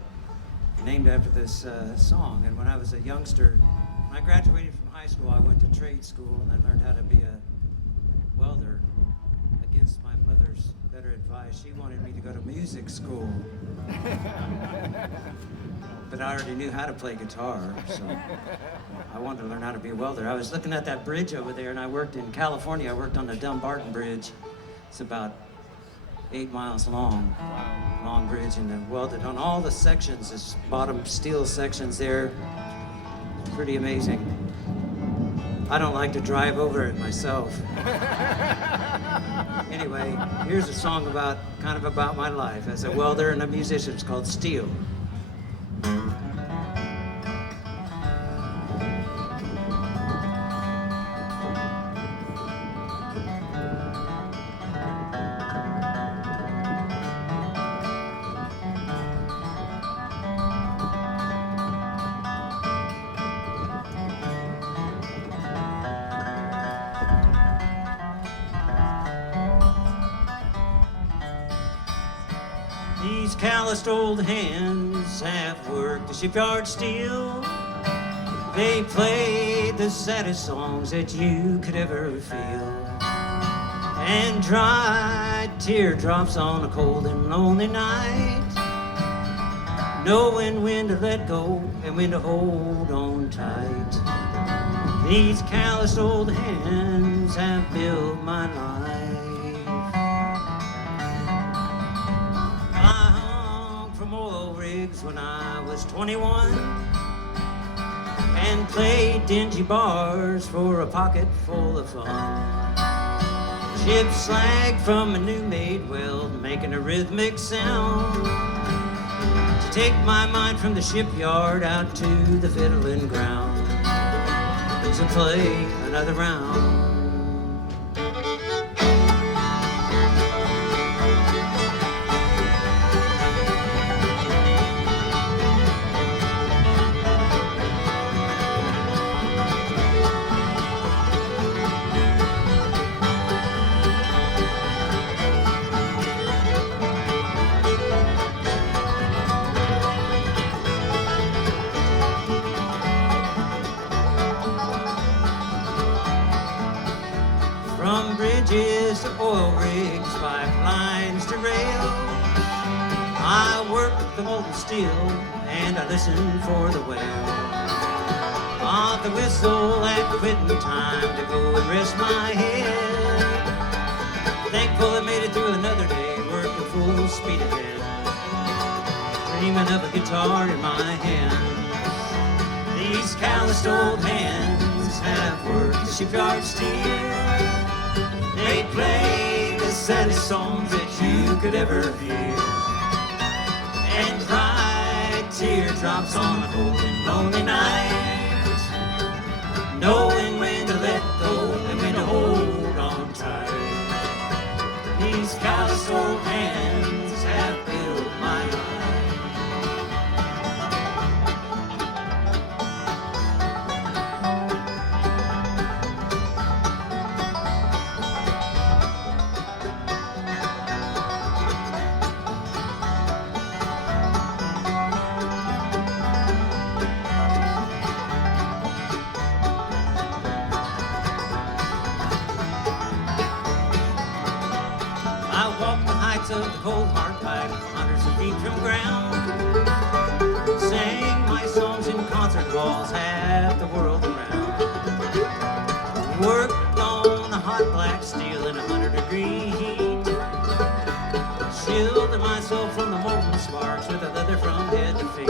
named after this song. And when I was a youngster, when I graduated from high school, I went to trade school and I learned how to be a welder against my mother's better advice. She wanted me to go to music school. But I already knew how to play guitar, so I wanted to learn how to be a welder. I was looking at that bridge over there, and I worked in California. I worked on the Dumbarton Bridge. It's about 8 miles long, long bridge, and I welded on all the sections, this bottom steel sections there. Pretty amazing. I don't like to drive over it myself. Anyway, here's a song about, kind of about my life as a welder and a musician. It's called Steel. These calloused old hands have worked the shipyard steel. They played the saddest songs that you could ever feel, and dried teardrops on a cold and lonely night, knowing when to let go and when to hold on tight. These calloused old hands have built my life. When I was 21 and played dingy bars for a pocket full of fun. Chipped slag from a new made weld, making a rhythmic sound to take my mind from the shipyard out to the fiddling ground to play another round. From bridges to oil rigs, pipelines to rail, I worked the molten steel and I listened for the wail of the whistle at quitting time to go and rest my head. Thankful I made it through another day, working full speed ahead, dreaming of a guitar in my hand. These calloused old hands have worked the shipyard steel. They played the saddest songs that you could ever hear, and cried teardrops on a cold and lonely night, knowing when to let go and when to hold on tight. These calloused old hands have built my life. Of the cold hard pipe, hundreds of feet from ground, sang my songs in concert halls half the world around. Worked on the hot black steel in 100-degree heat, shielded myself from the molten sparks with a leather from head to feet.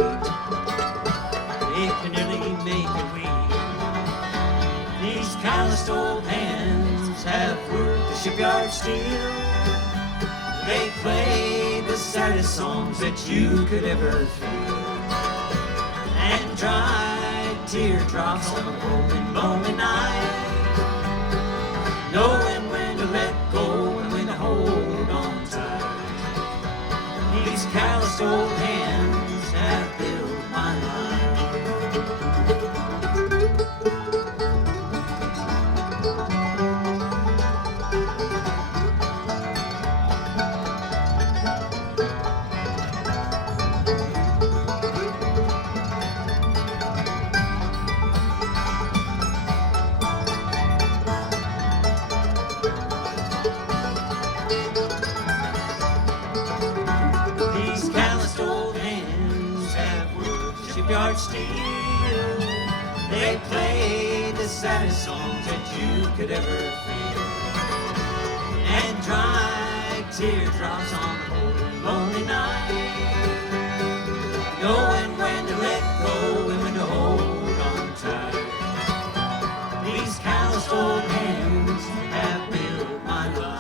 It can nearly make you weep. These calloused old hands have worked the shipyard steel. They played the saddest songs that you could ever feel, and dried teardrops on a cold and lonely night, knowing when to let go and when to hold on tight. These calloused old hands have built my life. shipyard steel. They played the saddest songs that you could ever feel, and dry teardrops on a cold and lonely night, knowing when to let go and when to hold on tight. These calloused old hands have built my life.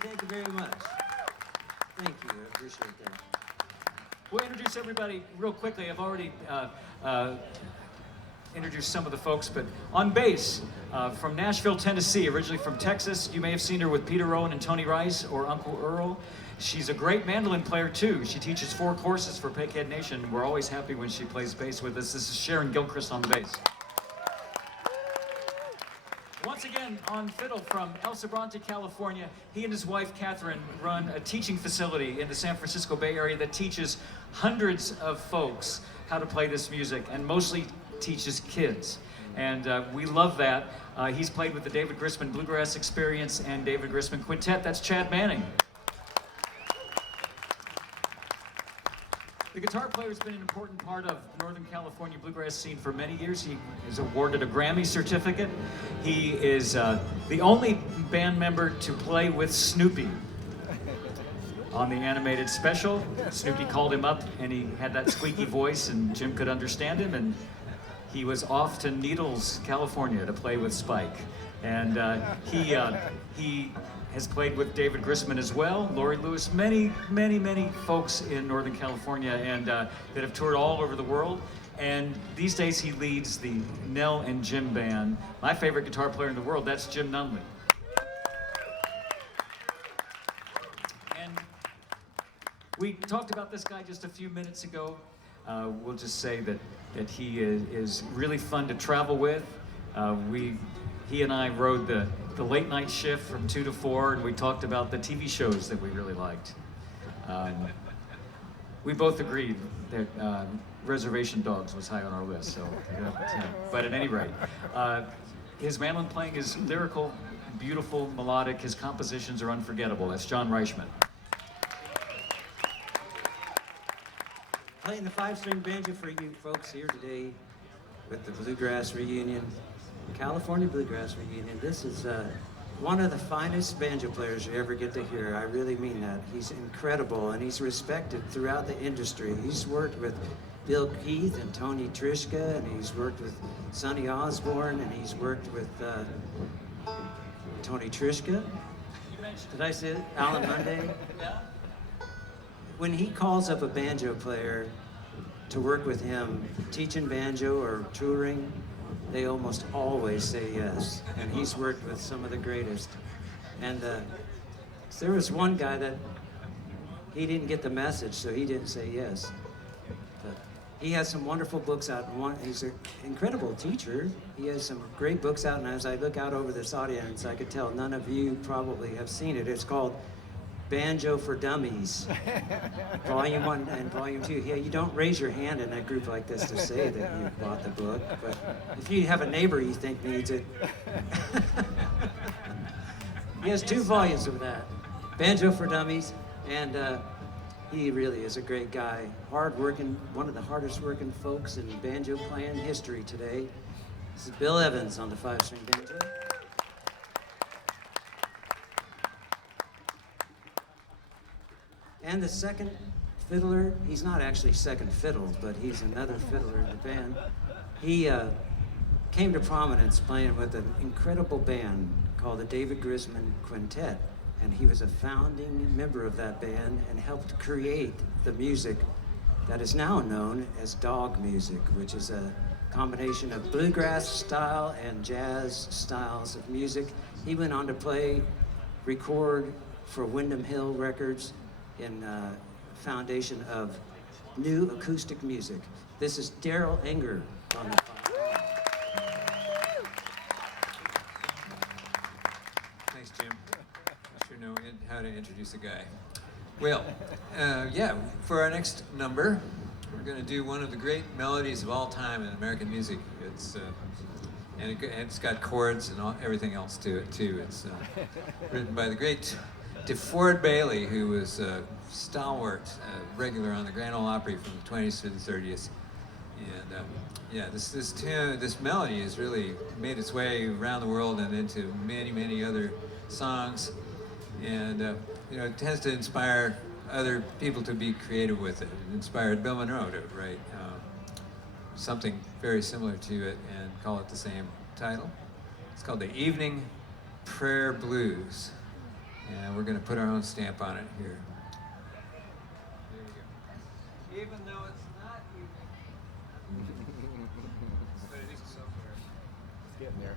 Thank you very much. Thank you, I appreciate that. We'll introduce everybody real quickly. I've already introduced some of the folks, but on bass, from Nashville, Tennessee, originally from Texas. You may have seen her with Peter Rowan and Tony Rice or Uncle Earl. She's a great mandolin player too. She teaches 4 courses for Pighead Nation. We're always happy when she plays bass with us. This is Sharon Gilchrist on the bass. Once again, on fiddle from El Sobrante, California, he and his wife, Catherine, run a teaching facility in the San Francisco Bay Area that teaches hundreds of folks how to play this music, and mostly teaches kids. And we love that. He's played with the David Grisman Bluegrass Experience and David Grisman Quintet. That's Chad Manning. The guitar player has been an important part of Northern California bluegrass scene for many years. He is awarded a Grammy certificate. He is the only band member to play with Snoopy on the animated special. Snoopy called him up and he had that squeaky voice and Jim could understand him, and he was off to Needles, California to play with Spike. And he has played with David Grisman as well, Laurie Lewis, many folks in Northern California and that have toured all over the world. And these days he leads the Nell and Jim band. My favorite guitar player in the world, that's Jim Nunley. And we talked about this guy just a few minutes ago. We'll just say that he is really fun to travel with. He and I rode the late night shift from 2 to 4, and we talked about the TV shows that we really liked. We both agreed that Reservation Dogs was high on our list. So, but at any rate, his mandolin playing is lyrical, beautiful, melodic. His compositions are unforgettable. That's John Reichman. Playing the 5-string banjo for you folks here today with the Bluegrass Reunion, California Bluegrass Reunion. This is one of the finest banjo players you ever get to hear. I really mean that. He's incredible, and he's respected throughout the industry. He's worked with Bill Keith and Tony Trischka, and he's worked with Sonny Osborne, and he's worked with Tony Trischka. Did I say it? Alan Monday? When he calls up a banjo player to work with him, teaching banjo or touring, they almost always say yes. And he's worked with some of the greatest. And there was one guy that he didn't get the message, so he didn't say yes. But he has some wonderful books out. He's an incredible teacher. He has some great books out, and as I look out over this audience, I could tell none of you probably have seen it. It's called Banjo for Dummies, Volume 1 and Volume 2. Yeah, you don't raise your hand in a group like this to say that you bought the book, but if you have a neighbor you think needs it. He has 2 volumes of that, Banjo for Dummies, and he really is a great guy. Hard-working, one of the hardest-working folks in banjo playing history today. This is Bill Evans on the 5-string banjo. And the second fiddler, he's not actually second fiddle, but he's another fiddler in the band. He came to prominence playing with an incredible band called the David Grisman Quintet. And he was a founding member of that band and helped create the music that is now known as dog music, which is a combination of bluegrass style and jazz styles of music. He went on to record for Windham Hill Records in foundation of new acoustic music. This is Daryl Enger on the phone. Thanks, Jim. I sure know how to introduce a guy. Well, yeah, for our next number, we're going to do one of the great melodies of all time in American music. It's and it's got chords and everything else to it too. It's written by the great DeFord Bailey, who was a stalwart regular on the Grand Ole Opry from the 20s to the 30s. And yeah, this melody has really made its way around the world and into many other songs. And you know, it tends to inspire other people to be creative with it. It inspired Bill Monroe to write something very similar to it and call it the same title. It's called the Evening Prayer Blues. And we're going to put our own stamp on it here. There you go. Even though it's not evening. But it is somewhere. It's getting there.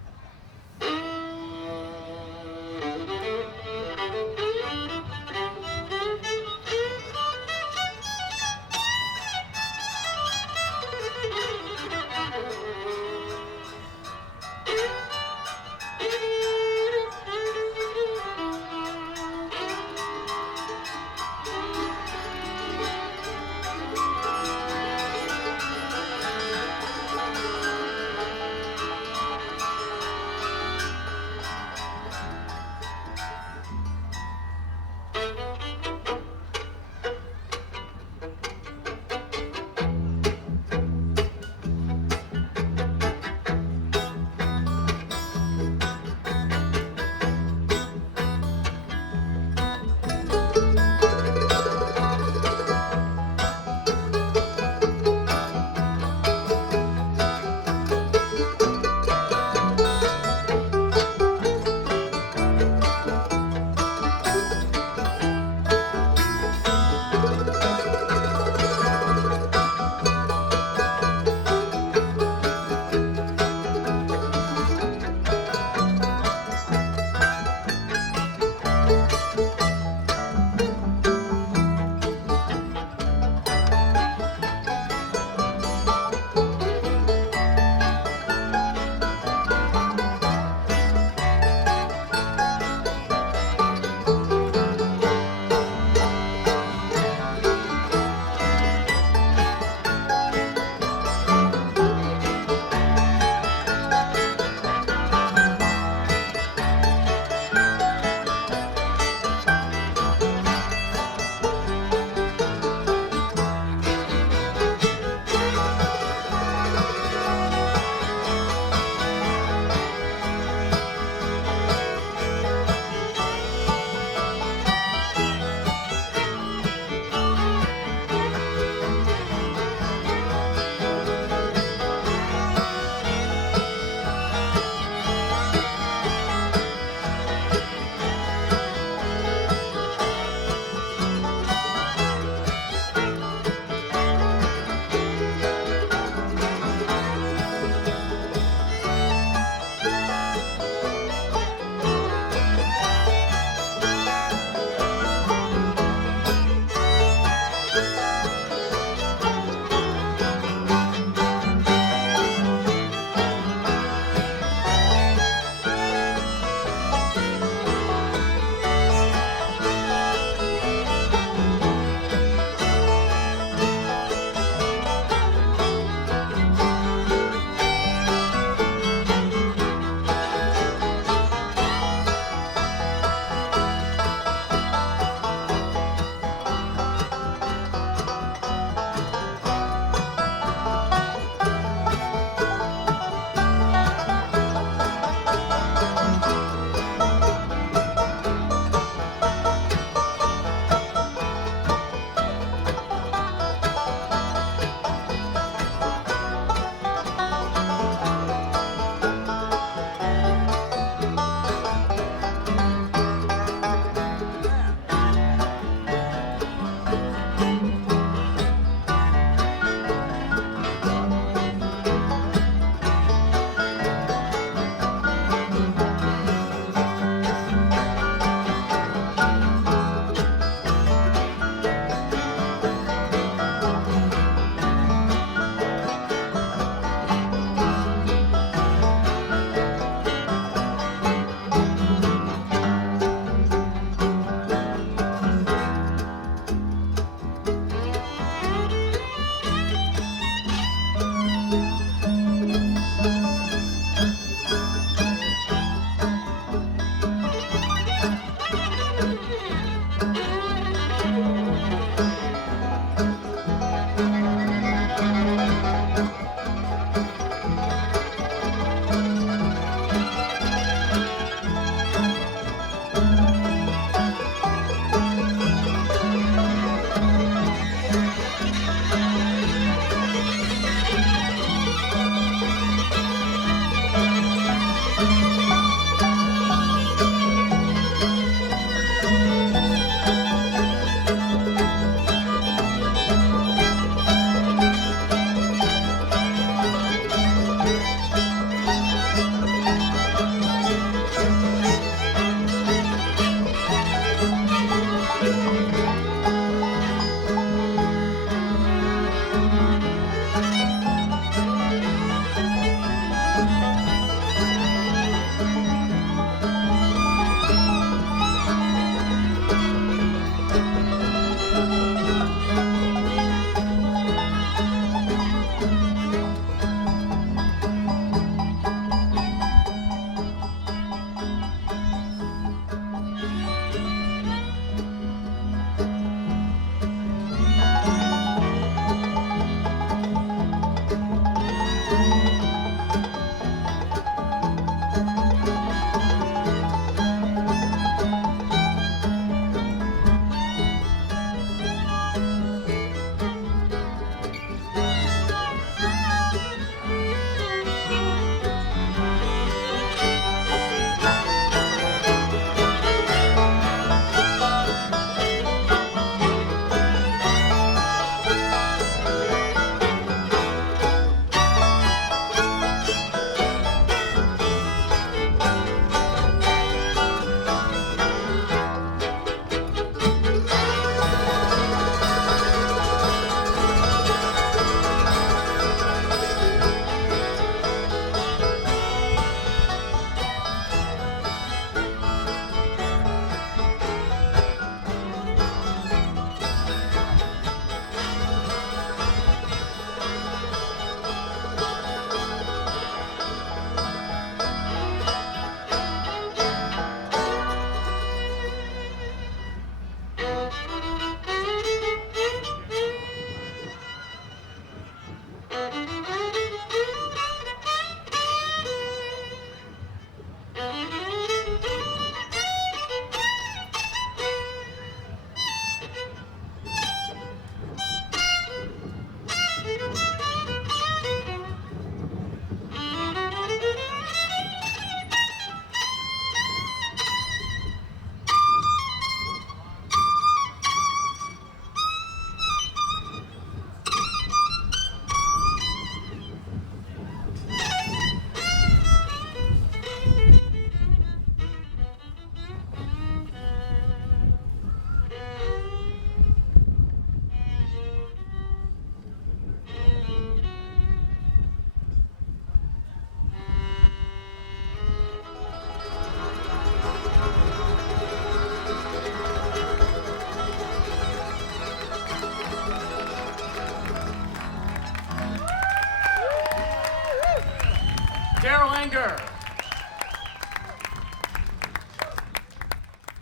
Daryl Anger.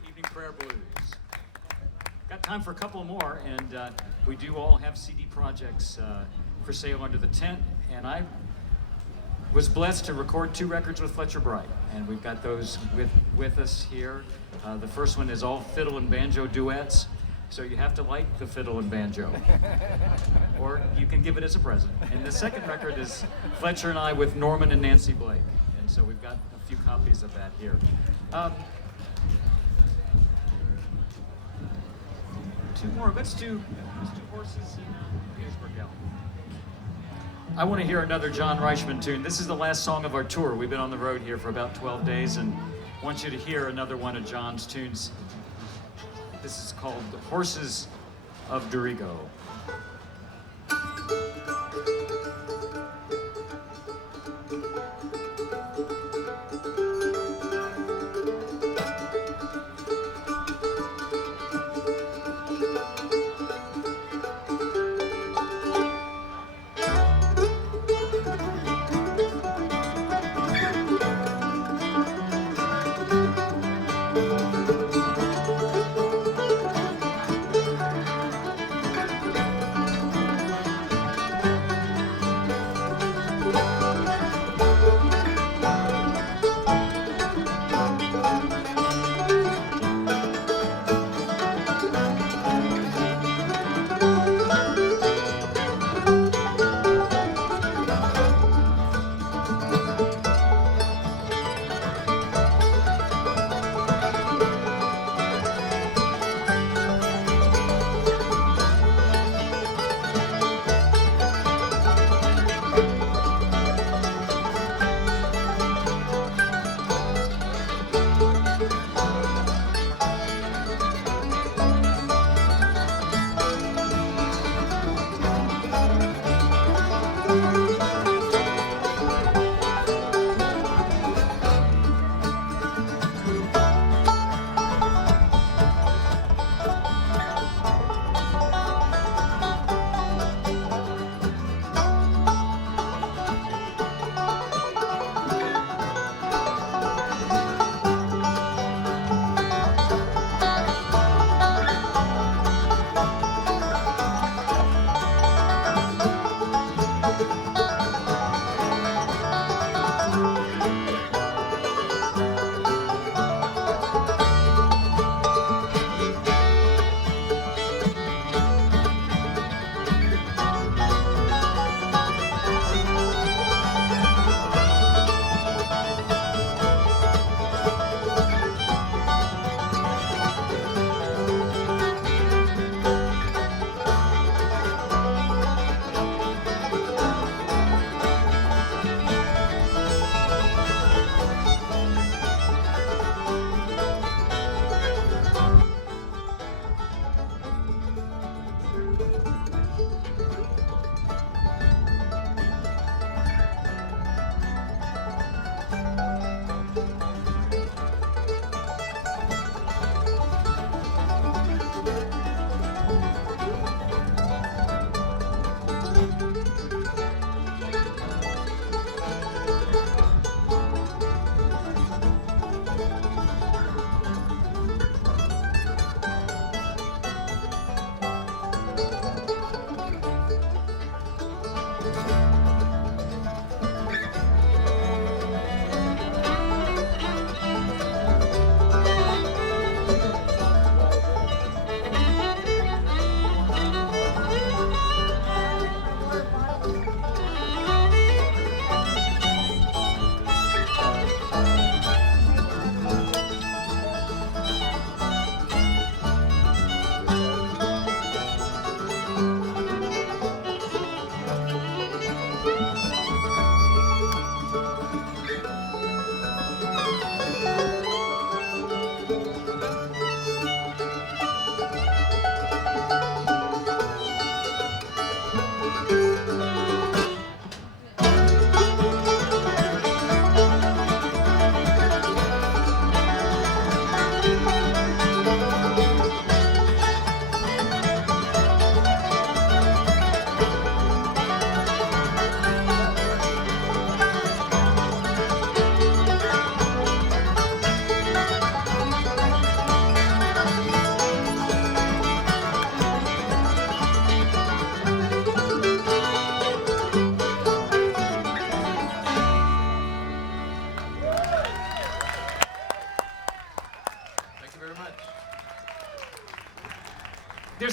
Evening Prayer Blues. Got time for a couple more, and we do all have CD projects for sale under the tent, and I was blessed to record 2 records with Fletcher Bright, and we've got those with us here. The first one is all fiddle and banjo duets, so you have to like the fiddle and banjo, or you can give it as a present. And the second record is Fletcher and I with Norman and Nancy Blake, and so we've got a few copies of that here. 2 more. Let's do Horses in Gettysburg Galley. I want to hear another John Reichman tune. This is the last song of our tour. We've been on the road here for about 12 days, and want you to hear another one of John's tunes. This is called The Horses of Dorigo.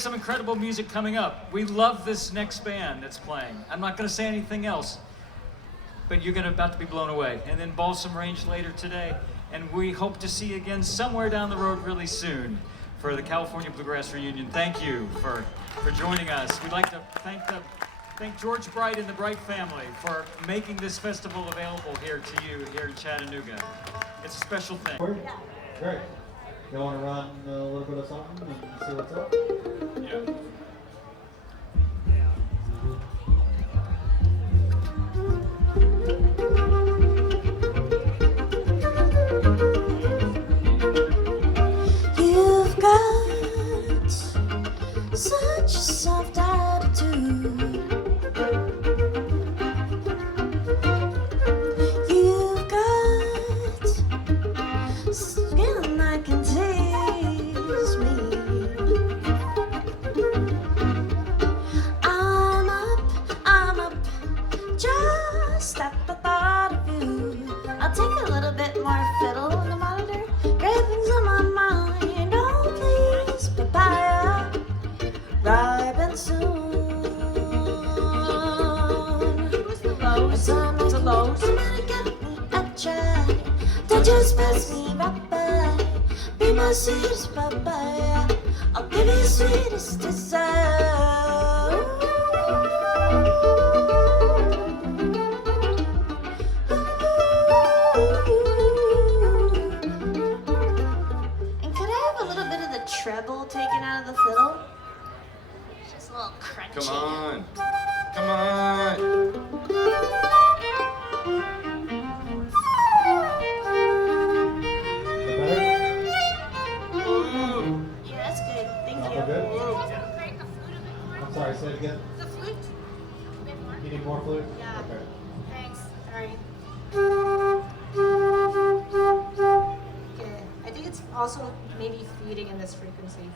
There's some incredible music coming up. We love this next band that's playing. I'm not going to say anything else, but you're about to be blown away. And then Balsam Range later today. And we hope to see you again somewhere down the road really soon for the California Bluegrass Reunion. Thank you for joining us. We'd like to thank George Bright and the Bright family for making this festival available here to you here in Chattanooga. It's a special thing. Great. You want to run a little bit of something and see what's up? Yeah. You've got such a soft attitude. You've got skin that can tease me. I'm up, just at the thought of you. I'll take a little bit more fiddle on the monitor. Great things on my mind, oh please, papaya, ripen soon. It's a low, come on and give me a try. Don't just pass me right by. Be my sweetest papaya, I'll give you sweetest desire. And could I have a little bit of the treble taken out of the fiddle? Just a little crunchy. Come on. Come on. Yeah, that's good. Thank All you. good? I'm sorry, say it again. The flute? You need more flute? Yeah. Okay. Thanks. Sorry. Okay. I think it's also maybe feeding in this frequency.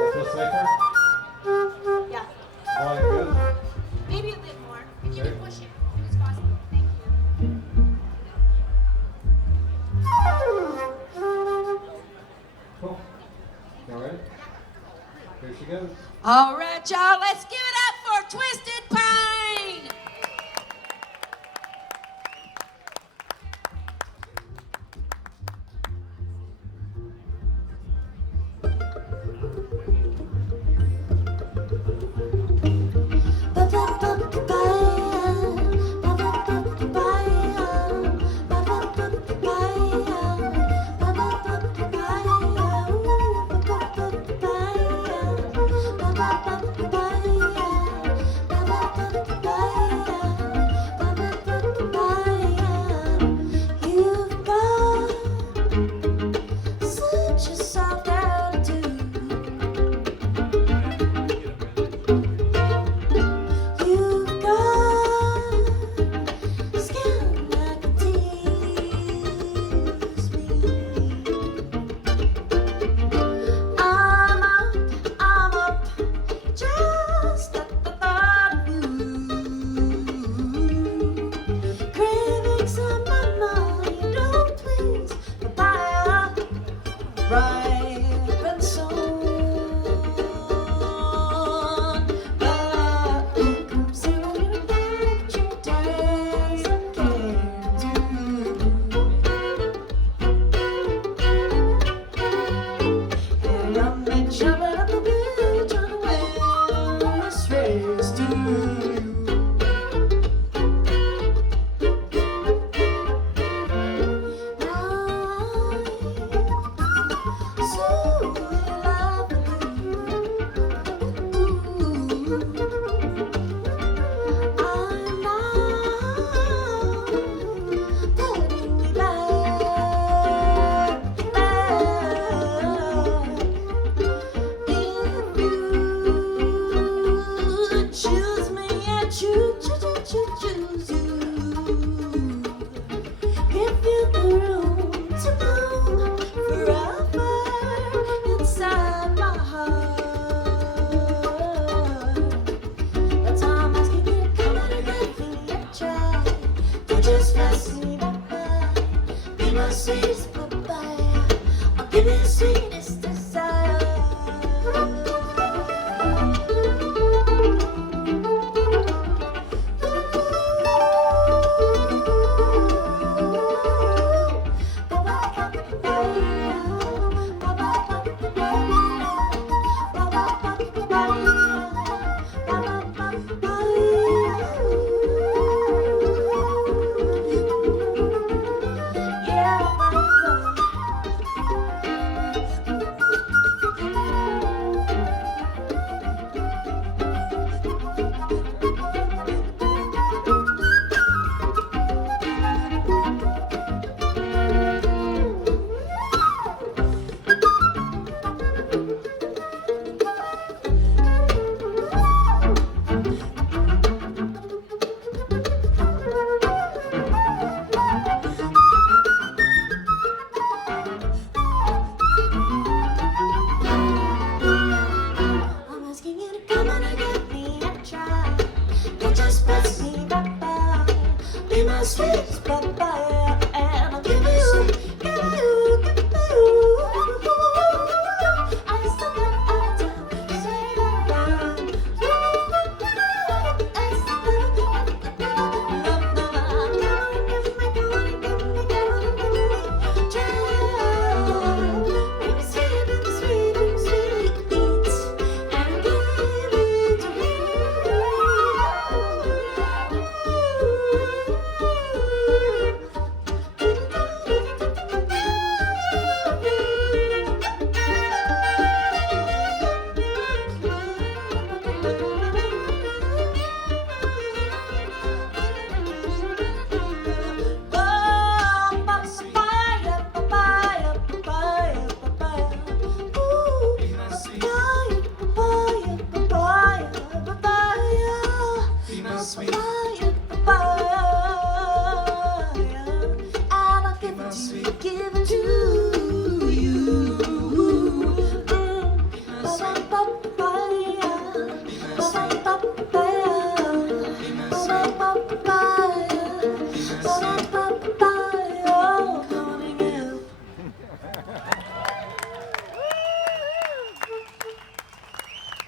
That feels safer? Yeah. Volume good? Maybe a bit more. If you Okay. can push it, if it's possible. Thank you. Cool. All right. Here she goes. All right, y'all, let's give it up for Twisted Pine. Bye. just pass me by. Be my sweetest papaya. I'll give you the sweetest desire.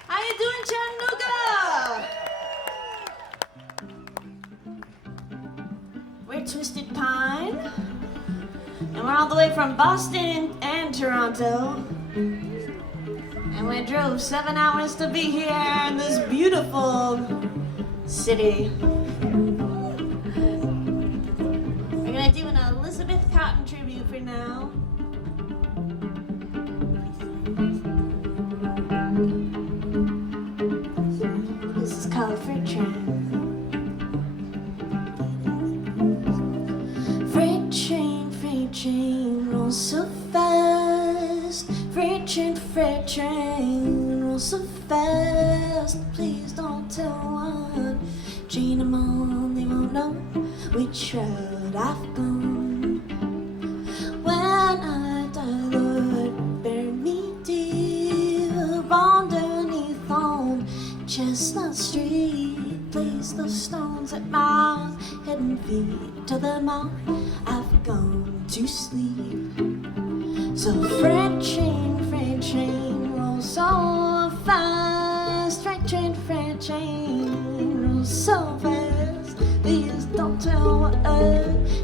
How you doing, Chattanooga? We're Twisted Pine, and we're all the way from Boston and Toronto. And we drove 7 hours to be here in this beautiful city. We're gonna do an Elizabeth Cotton tribute for now. This is called Freight Train. Freight train, rolls so fast. Freight train, rolls so fast. Please don't tell what train I'm on. They won't know which road I've gone. When I die, Lord, bury me deep underneath on Chestnut Street. Place those stones at my head and feet. Tell them all I've gone to sleep. So freight train, rolls so fast. Freight train, rolls so fast. Please don't tell what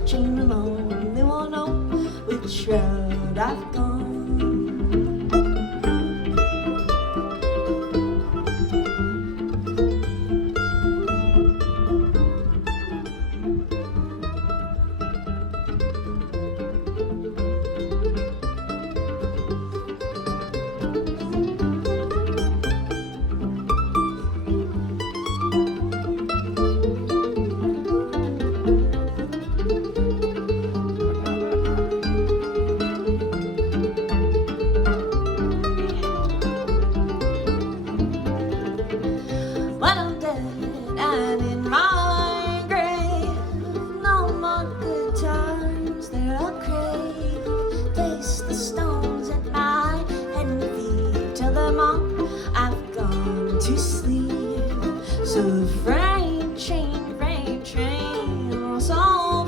train I'm on. They won't know which road I've gone. So freight train, rolls so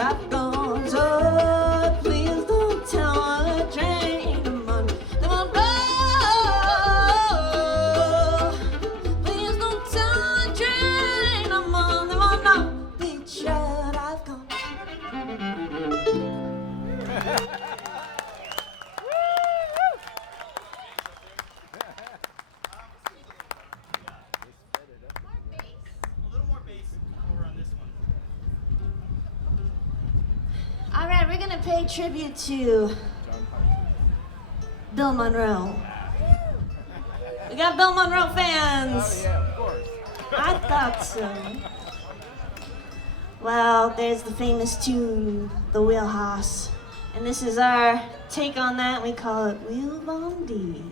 I've gone. Tribute to Bill Monroe. We got Bill Monroe fans. Oh yeah, of course. I thought so. Well, there's the famous tune, The Wheelhouse. And this is our take on that. We call it Wheel Bondi.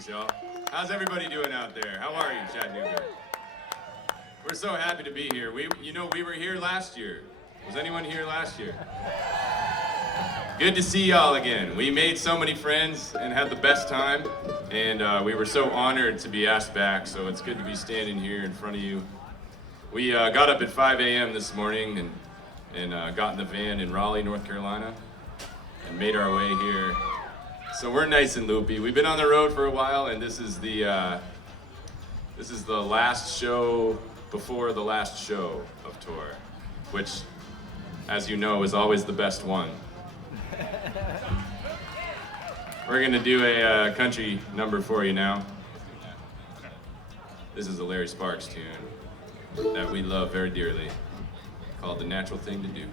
Thanks, y'all. How's everybody doing out there? How are you, Chattanooga? We're so happy to be here. We were here last year. Was anyone here last year? Good to see y'all again. We made so many friends and had the best time, and we were so honored to be asked back, so it's good to be standing here in front of you. We got up at 5 a.m. this morning and got in the van in Raleigh, North Carolina, and made our way here. So we're nice and loopy. We've been on the road for a while, and this is the last show before the last show of tour, which, as you know, is always the best one. We're gonna do a country number for you now. This is a Larry Sparks tune that we love very dearly, called The Natural Thing to Do.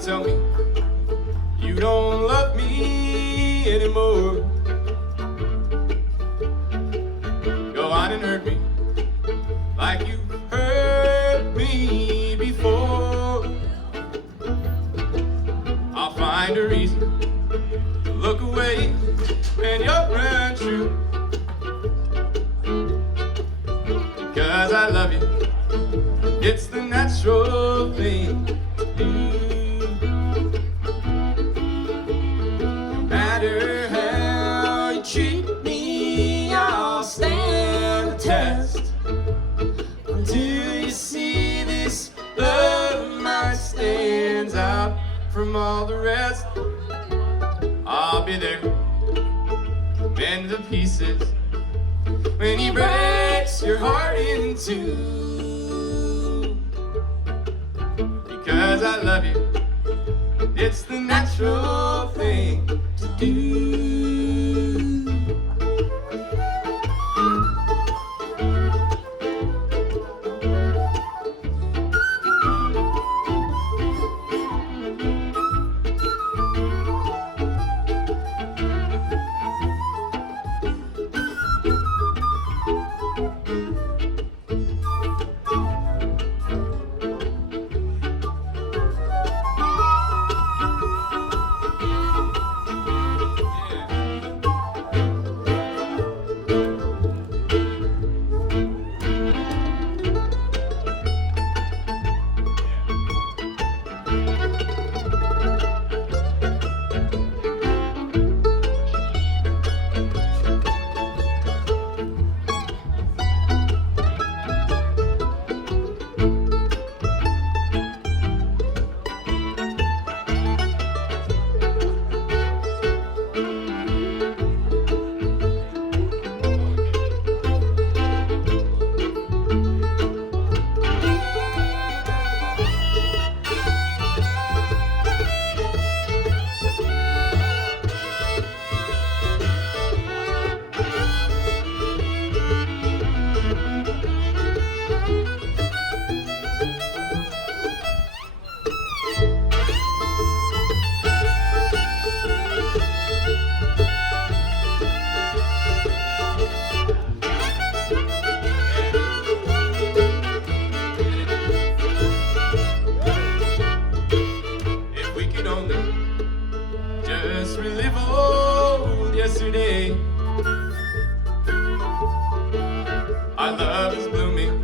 Tell me you don't love me anymore. Go on and hurt me like you hurt me before. I'll find a reason to look away when you're untrue, because I love you. It's the natural thing to do. Matter how you treat me, I'll stand the test until you see this love of mine stands out from all the rest. I'll be there, mend the pieces when he breaks your heart in two, because I love you. It's the natural thing to do. Our love is blooming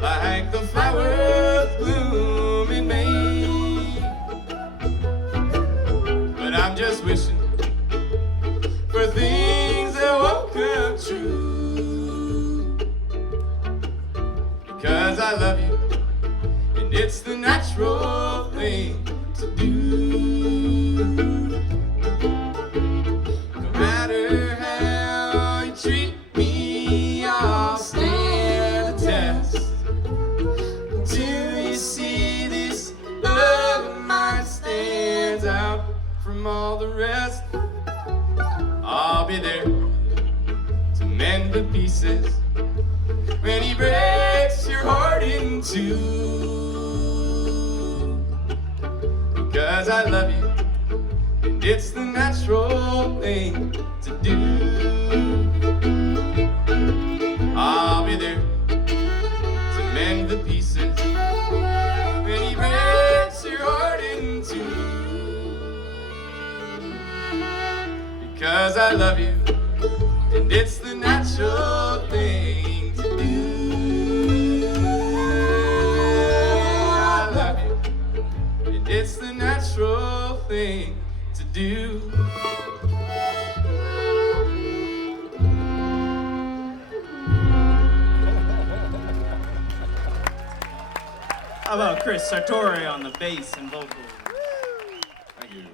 like the flowers bloom in May. But I'm just wishing for things that won't come true, because I love you and it's the natural thing to do. No matter how you treat me, I'll stand the test until you see this love from all the rest. I'll be there to mend the pieces when he breaks your heart in two. Because I love you, and it's the natural thing to do. I'll be there to mend the pieces when he breaks your heart in two. Because I love you, and it's the natural thing to do. I love you, and it's the natural thing to do. How about Chris Sartori on the bass and vocals? Thank you.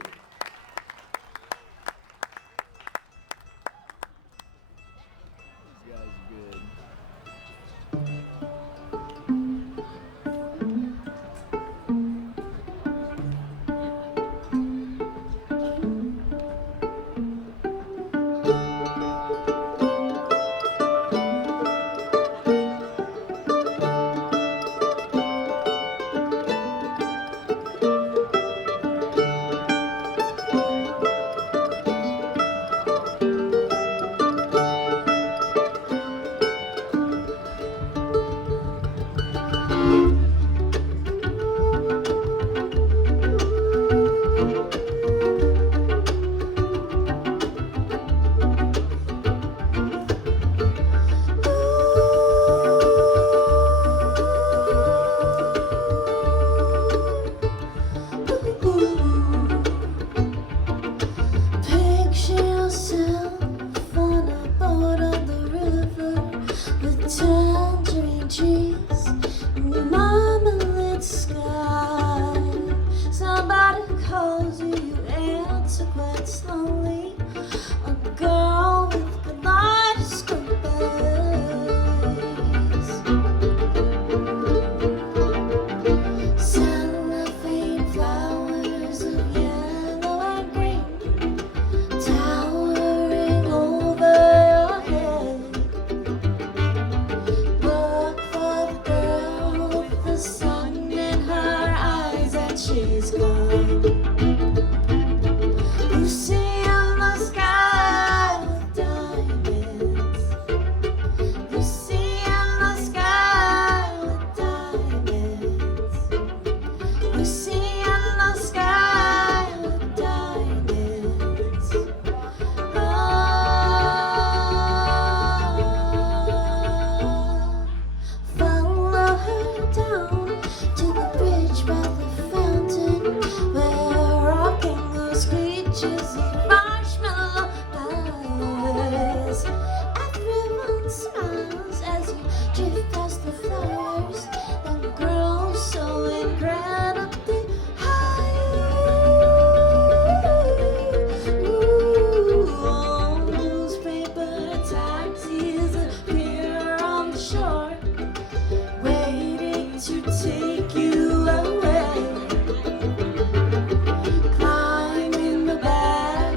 Take you away, climb in the back.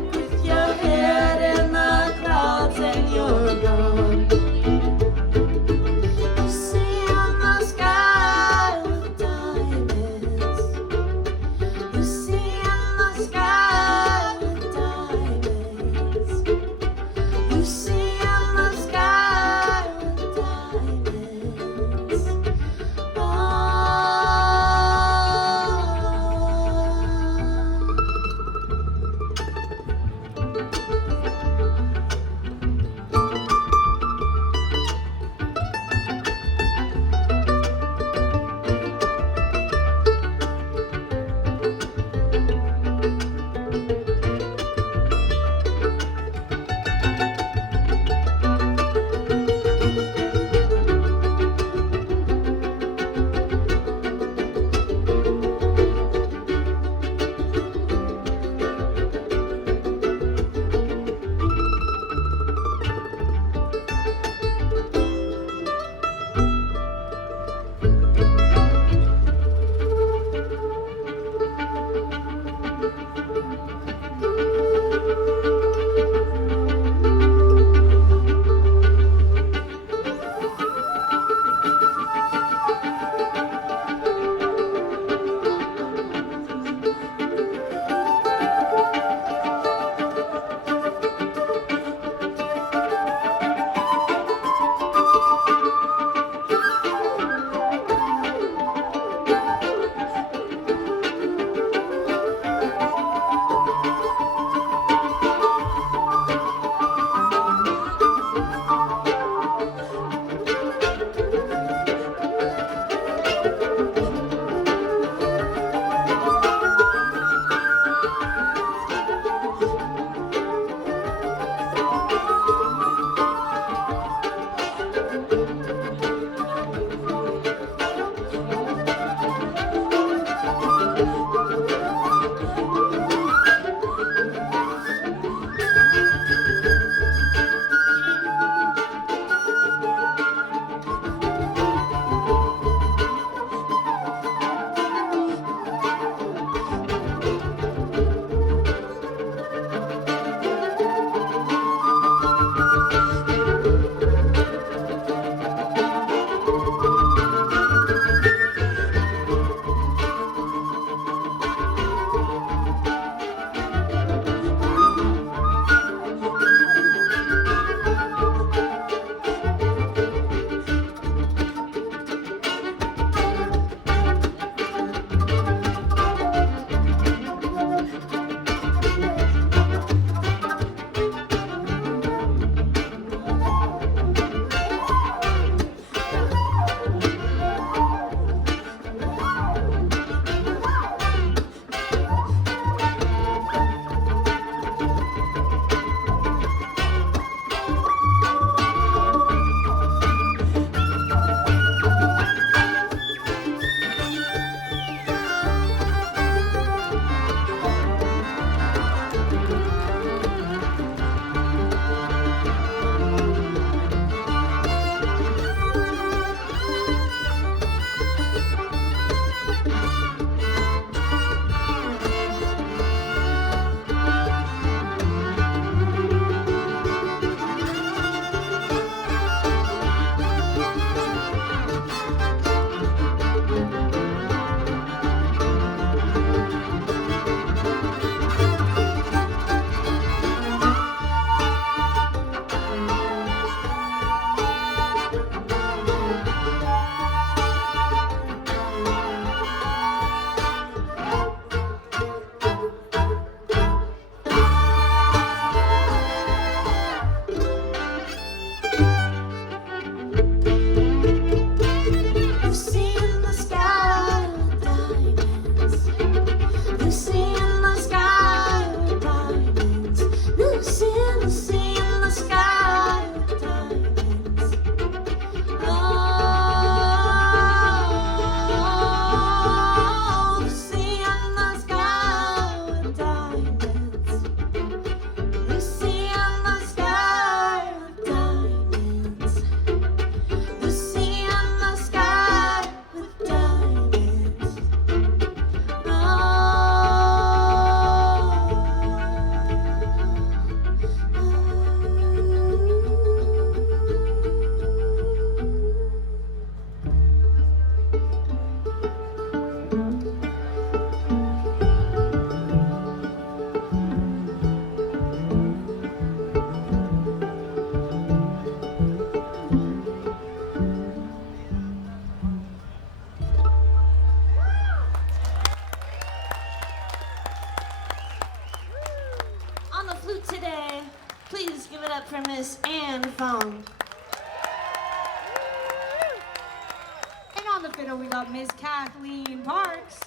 We got Miss Kathleen Parks.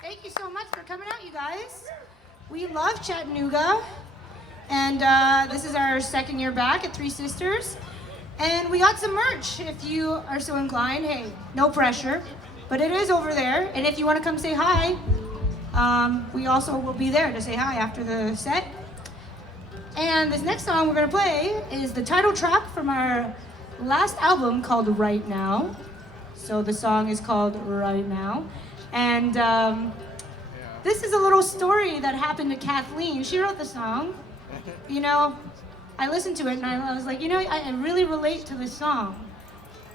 Thank you so much for coming out, you guys. We love Chattanooga, and this is our second year back at 3Sisters, and we got some merch if you are so inclined. Hey, no pressure, but it is over there, and if you want to come say hi, we also will be there to say hi after the set. And this next song we're going to play is the title track from our last album called Right Now. So the song is called Right Now. And this is a little story that happened to Kathleen. She wrote the song. You know, I listened to it and I was like, you know, I really relate to this song.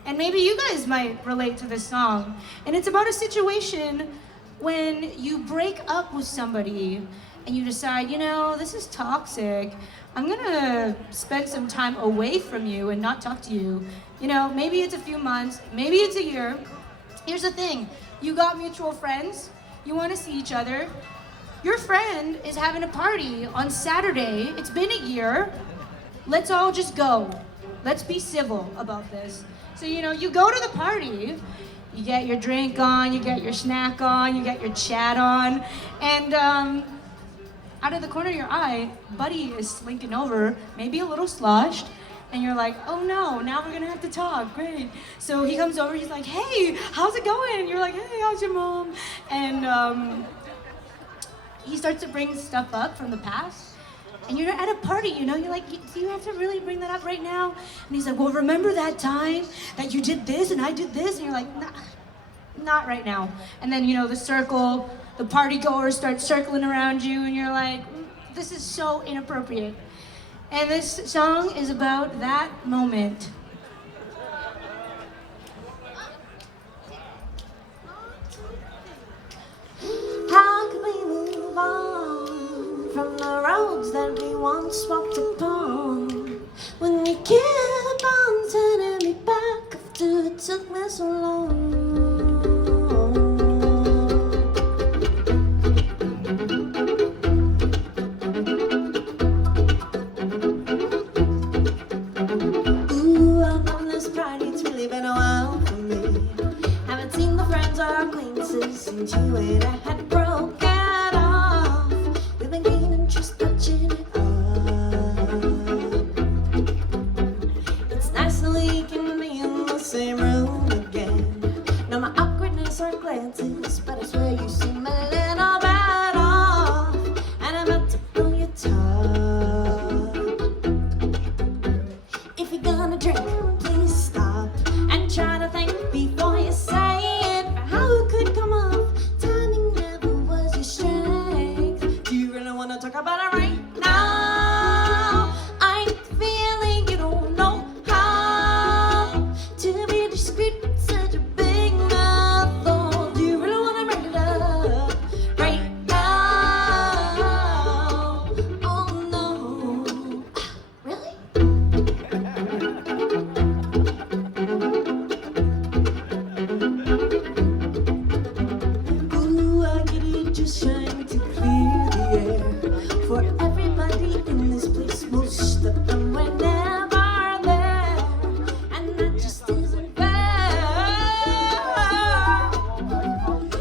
And maybe you guys might relate to this song. And it's about a situation when you break up with somebody and you decide, you know, this is toxic. I'm gonna spend some time away from you and not talk to you. You know, maybe it's a few months, maybe it's a year. Here's the thing, you got mutual friends, you wanna see each other. Your friend is having a party on Saturday, it's been a year. Let's all just go. Let's be civil about this. So, you know, you go to the party, you get your drink on, you get your snack on, you get your chat on, and out of the corner of your eye, Buddy is slinking over, maybe a little sloshed, And you're like, oh no, now we're gonna have to talk, great. So he comes over, he's like, hey, how's it going? And you're like, hey, how's your mom? And he starts to bring stuff up from the past. And you're at a party, you know, you're like, do you have to really bring that up right now? And he's like, well, remember that time that you did this and I did this? And you're like, nah, not right now. And then, you know, the party goers start circling around you and you're like, this is so inappropriate. And this song is about that moment. How can we move on from the roads that we once walked upon? When you kept on turning me back after it took me so long. Ooh, I'm on this pride, it's really been a while for me. Haven't seen the friends or acquaintances since you and I had broken off. We've been gaining trust, touching it up. It's nice that we can be in the same room again. No more awkwardness or glances, but I swear you seem a little bit off. And I'm about to pull your top. If you're gonna drink, please stop and try to think before you say it. How it could come off? Timing never was your strength. Do you really wanna talk about it right now? I'm feeling you don't know how to be discreet with such a big mouth. Oh, do you really wanna bring it up right now? Oh no, really? Ooh, I get it, just trying to clear the air for everybody in this place. Most of them were never there, and that just isn't fair.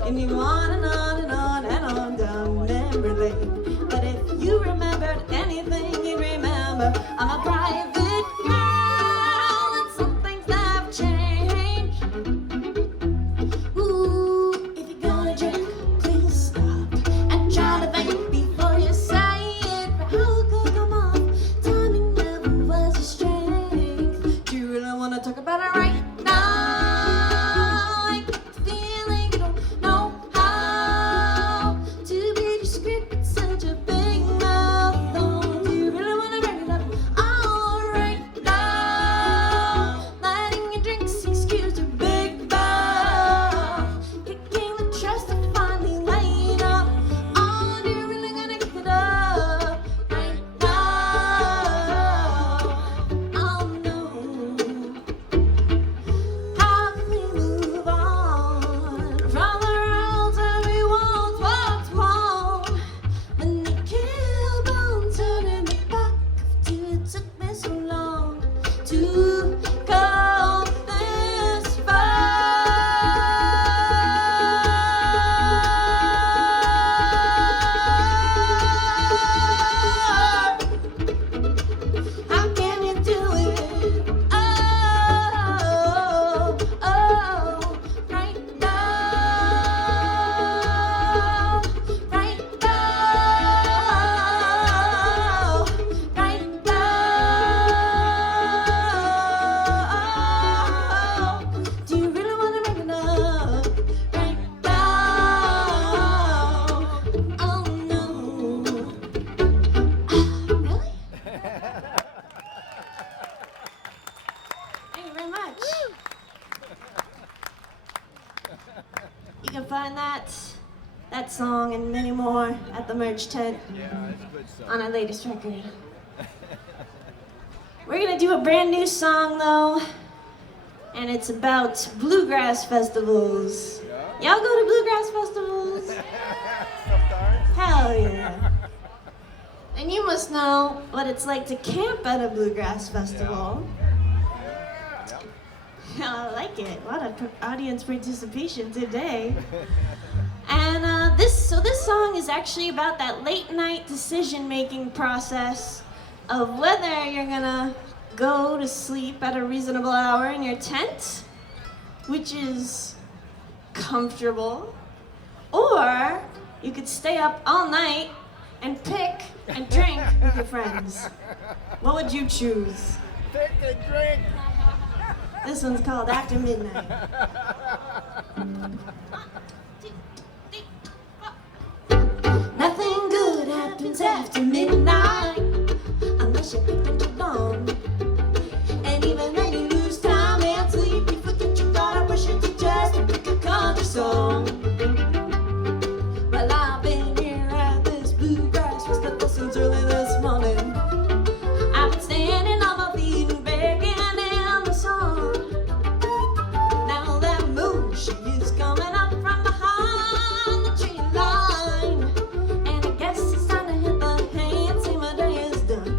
And you go on and on and on and on down memory lane. But if you remembered anything, you'd remember I'm a private girl, and some things have changed. Ooh, if you're gonna drink, please stop and try to think before you say it. But how could come off? Timing never was your strength. Do you really wanna talk about it right now? I get the feeling you don't know how to be discreet with such a big mouth. Oh, do you really wanna bring it up all right now? Letting your drinks excuse your big mouth. Kicking the trust to finally laid up. Oh, do you really gonna kick it up right now? Oh no. How can we move on from the roads that we once walked on? When you keep on turning me back after it took me so long to go this far. How can you do it? Oh, oh, right now, right now, right now. Do you really wanna bring it up right now? Oh no. Really? Thank you very much. You can find that song and many more at the merch tent on our latest record. We're gonna do a brand new song though, and it's about bluegrass festivals. Y'all go to bluegrass festivals? Hell yeah. And you must know what it's like to camp at a bluegrass festival. I like it. A lot of audience participation today. And this song is actually about that late night decision-making process of whether you're gonna go to sleep at a reasonable hour in your tent, which is comfortable, or you could stay up all night and pick and drink with your friends. What would you choose? Pick and drink. This one's called After Midnight. Nothing good happens after midnight unless you're picking too long. And even then you lose time and sleep, you forget you gotta brush your teeth just to pick a country song. Well, I've been here at this Bluegrass Festival since early this morning. I've been standing on my feet and begging in the sun. Now that moon, she is coming up from behind the tree line. And I guess it's time to hit the hay and say my day is done.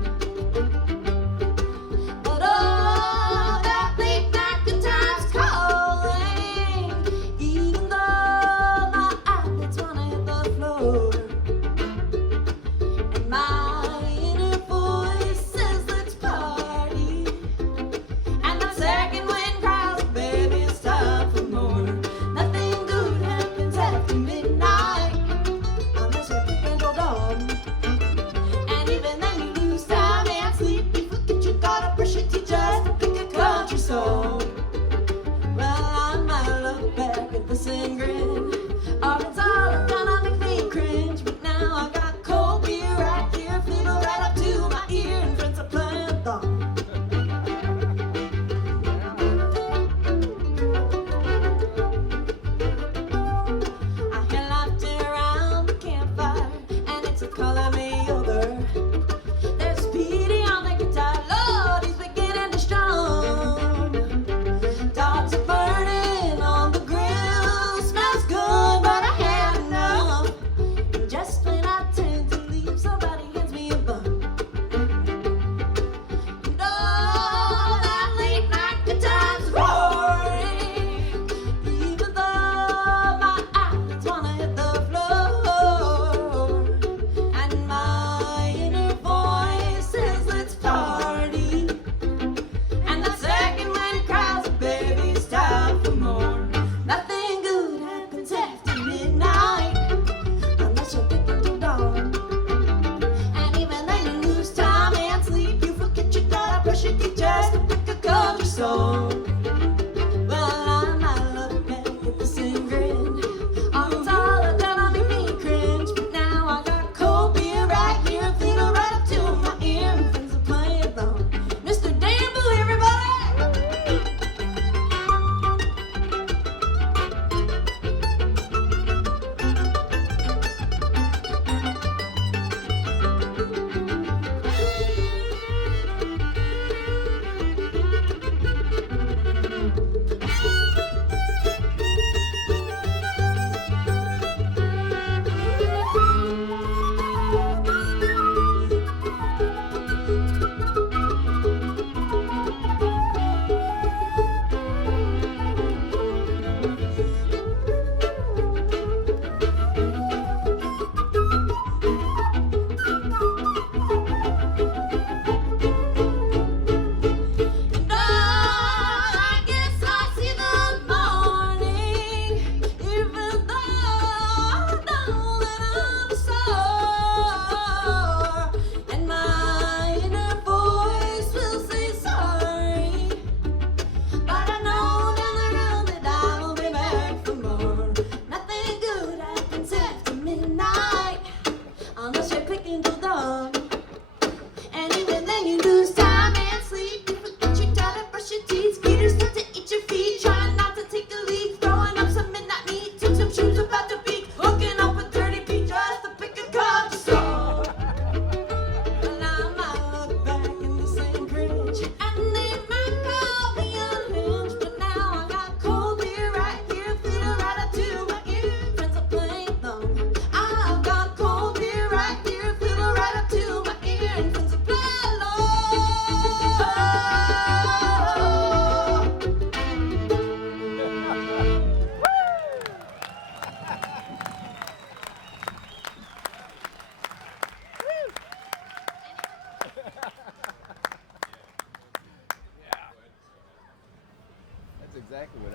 exactly what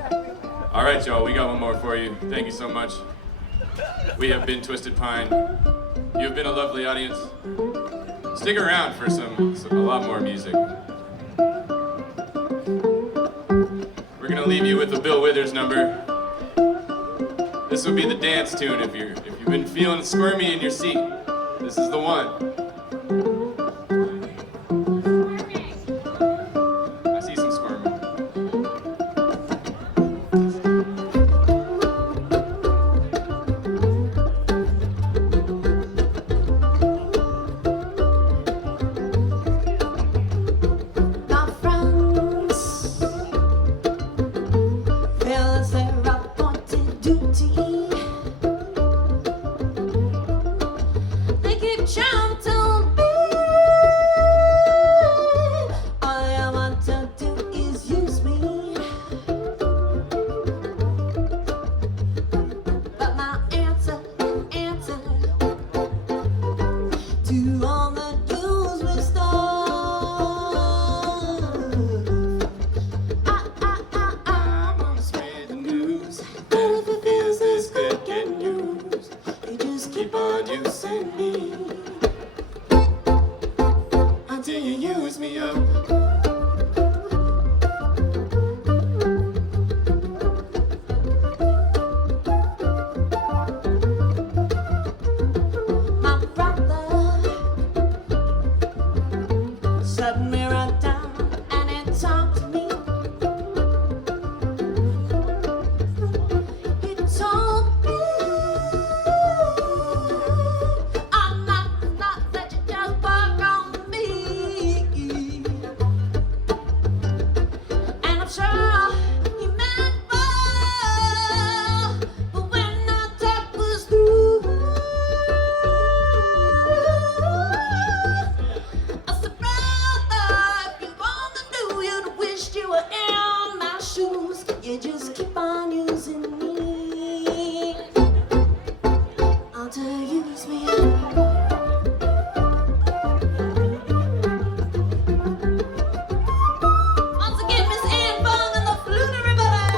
happened. All right, y'all, we got one more for you. Thank you so much. We have been Twisted Pine. You have been a lovely audience. Stick around for a lot more music. We're gonna leave you with a Bill Withers number. This will be the dance tune if you've been feeling squirmy in your seat. This is the one. I see some squirming. My friends, fellas, they're appointed duty. They keep trying to be. All they want to do is use me. But my answer to all the dues we stole. I wanna spread the news. But if it feels this good getting used, you just keep on using me until you use me up. My brother sat me right down and he talked to me. He told me I'm not that you just work on me. And I'm sure he meant well, but when our talk was through, I said, brother, if you want to do, you'd wish you were in my shoes. You just keep on using me until you use me up. Once again, Miss Ann Fong and the flute, everybody.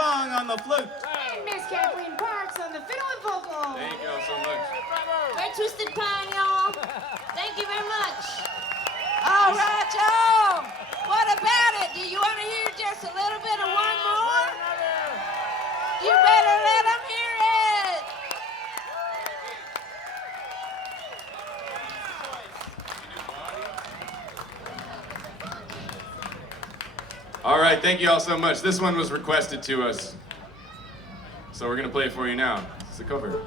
Fung on the flute. And Miss Kathleen Parks on the fiddle and vocal. Thank you all so much. Great Twisted Pine, y'all. Thank you very much. All right, y'all. What about it? Do you want to hear just a little bit of one more? You better let them hear it. All right, thank you all so much. This one was requested to us, so we're gonna play it for you now. It's a cover.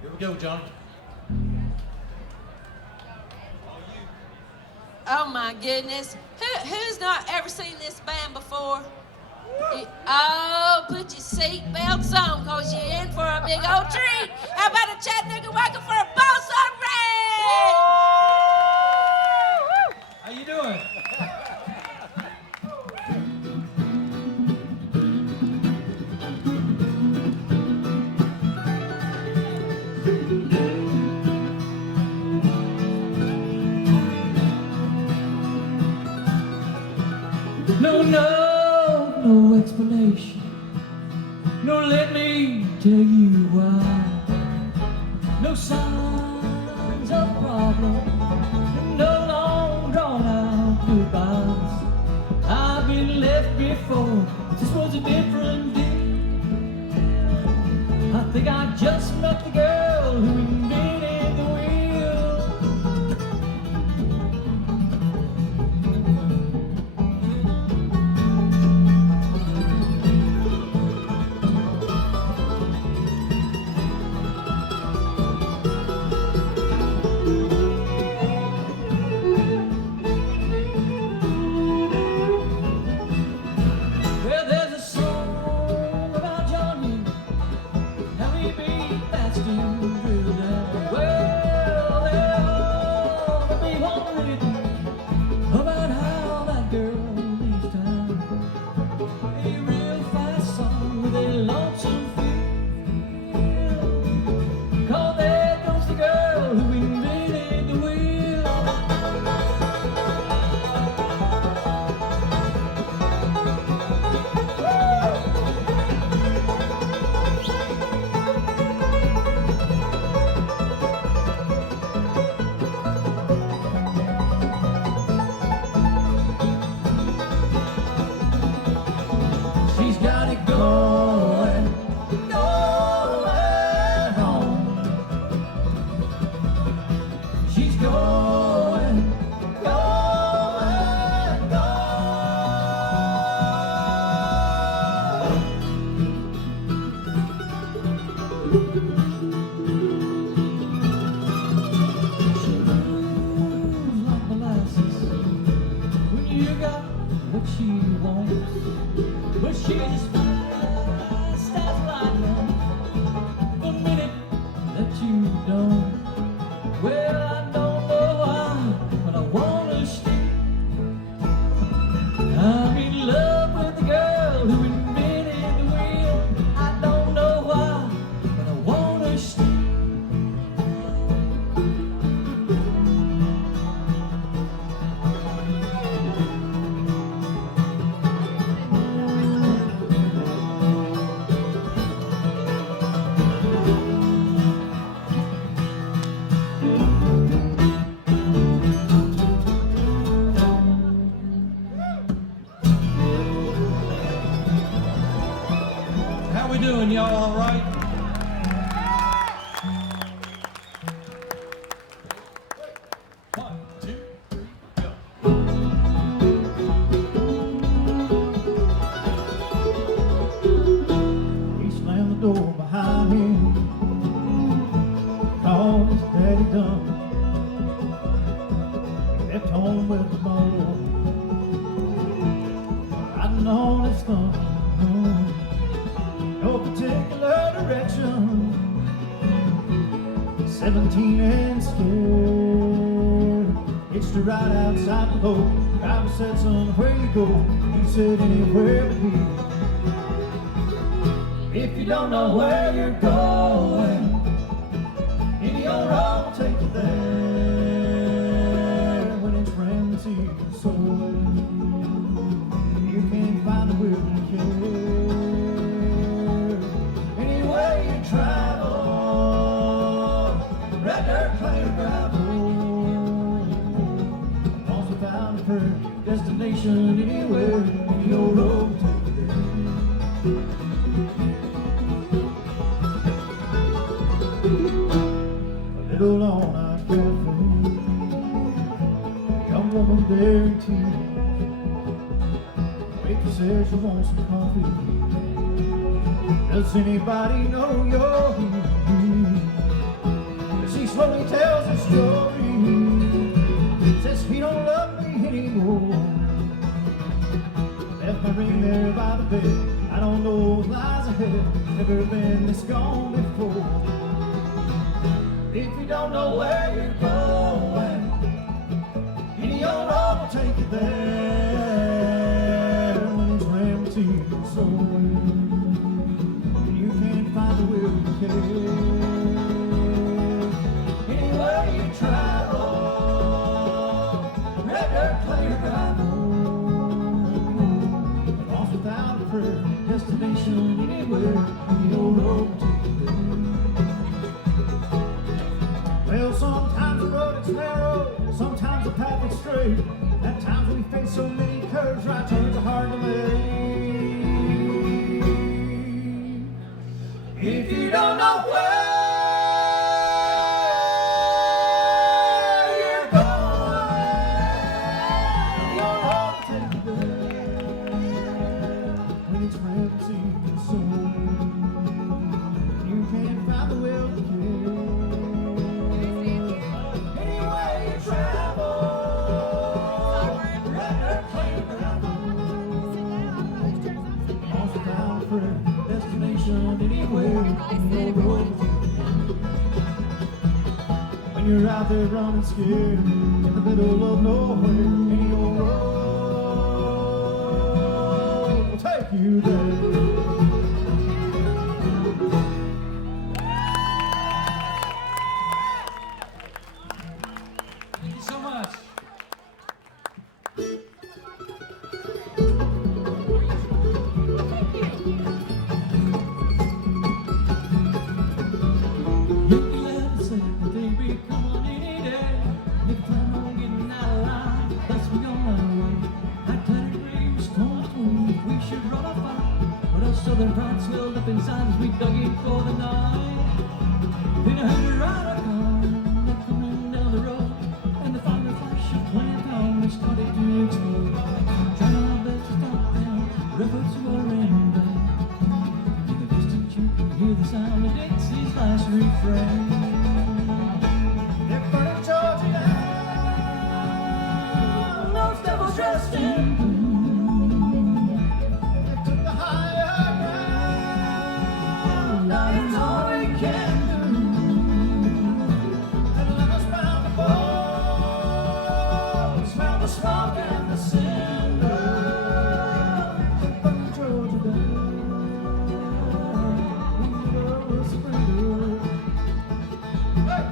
Here we go, Johnny. Oh my goodness. Who's not ever seen this band before? Oh, put your seatbelts on, cause you're in for a big old treat. How about a Chattanooga welcome for a Balsam Range? No explanation. No, let me tell you why. No signs of problem. No long drawn out goodbyes. I've been left before. This was a different deal. I think I just met the girl who invented the wheel. Well, there's a song about Johnny, how he beat that steam drill down. Well, there ought to be one written about how that girl leaves town. A real fast song with a lonesome feel. 'Cause there goes the girl who invented the wheel. She's got it going, going on. She's going, going, She moves like molasses when you got what she wants. But she's as fast as lightning the minute that you don't. Well, I don't know why, but I wanna stay. I'm in love with the girl who invented the wheel. I don't know why, but I wanna stay. How we doing, y'all? All right? One, two, three, go. He slammed the door behind him, called his daddy dumb, left home with the bow, riding on his thumb. No particular direction, 17 and scared, hitched a ride outside the load. Driver said, son, where you go? He said, anywhere but here. If you don't know where you're going, any old road will take you there. When it's rammed to your soul, you can't find a will to care. Anyway you travel, red dirt, clay or gravel, lost without a destination anywhere, any old road will take you there. A little all-night cafe, young woman there in tears. Waitress says she wants some coffee. Does anybody know you're here? She slowly tells her story. Says he don't love me anymore. Left my ring there by the bed. I don't know what lies ahead. Never been this gone before. If you don't know where you're going, any old road will take you there. When it's rammed to your soul, you can't find the will to care. Anywhere you travel, red dirt, clay or gravel, Sometimes the road is narrow, sometimes the path is straight. At times we face so many curves, right turns are hard to make. If you don't know where you're going, your heart will take you there. When it's empty and soul, you can't find the will to care. Anyway you travel, record player lost without a friend, destination anywhere in your road. When you're out there running scared in the middle of nowhere, any old road will take you there. Thank you so much. You can let us say that they be coming any day. If you plan on getting out of line, let's be on our way. I tell you, dreams torn between, we should run a fight. But our southern pride swelled up inside as we dug in for the night. In a 100-rider car, they're coming down the road, and the fire flash of 20 pounds we started to explode. Trying our best to stop them, efforts were in vain. In the distance you can hear the sound of Dixie's last refrain. They're burning Georgia down, those devils dressed in blue. They took the higher ground, dying's all we can do. And let us round the boat, smell the smoke and the cinder. They're burning Georgia down, we never will surrender. Hey!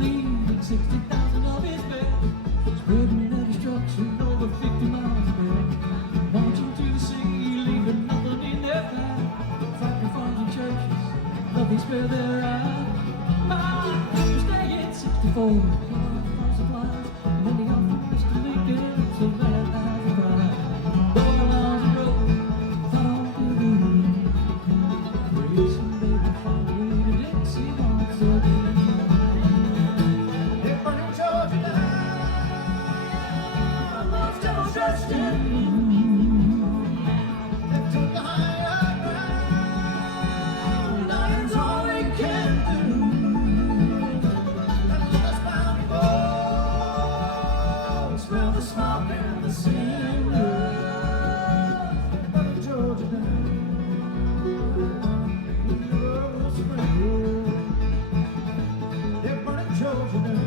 Leaving 60,000 of his men, spreading their destruction over 50 miles spread. Marching to the sea, leaving nothing in their path. Factory farms and churches, nothing spare their eye. My was staying 64, for supplies, and then the offers to Lincoln, so that as a bride. Going along the road, thought on to the moon. Racing, baby, find a way to Dixie once again. They're burning Georgia down, those devils dressed in blue. They took the higher ground, dying's all we can do. And let us bound go, smell the smoke and the cinder. They're burning Georgia down, we never will surrender. They're burning Georgia down.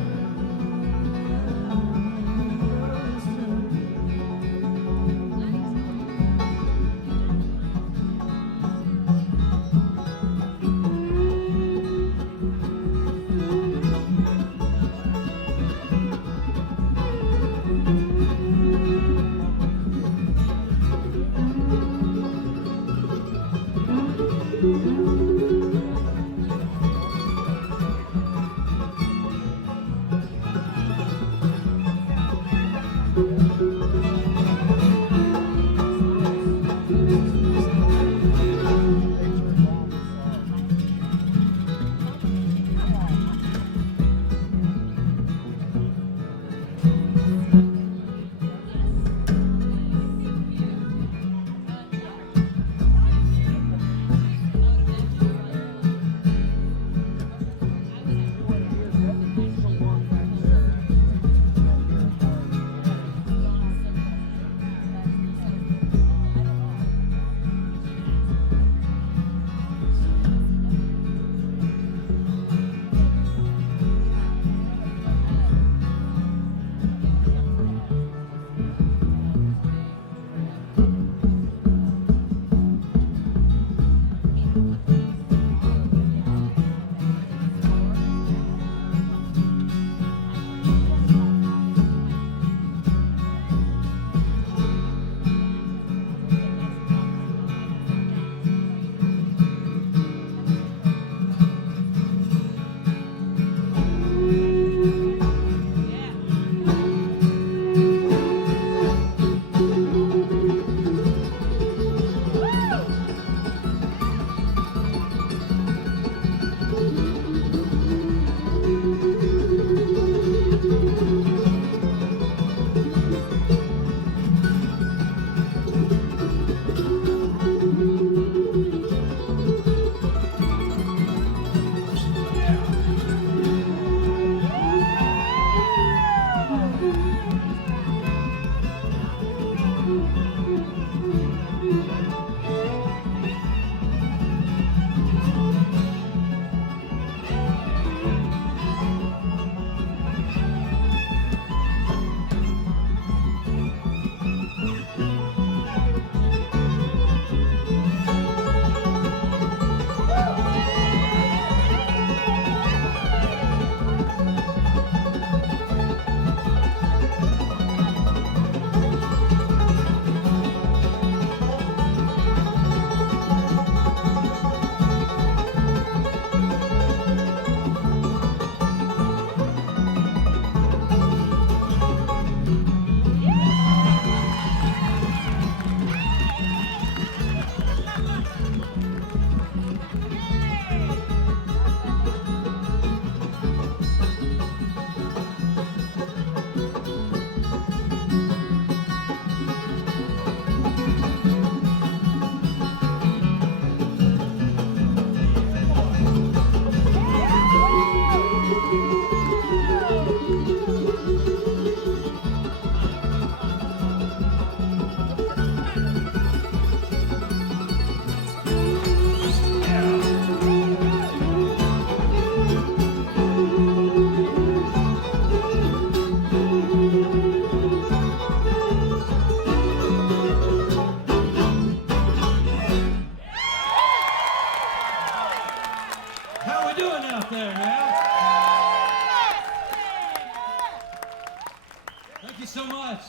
Thank you so much.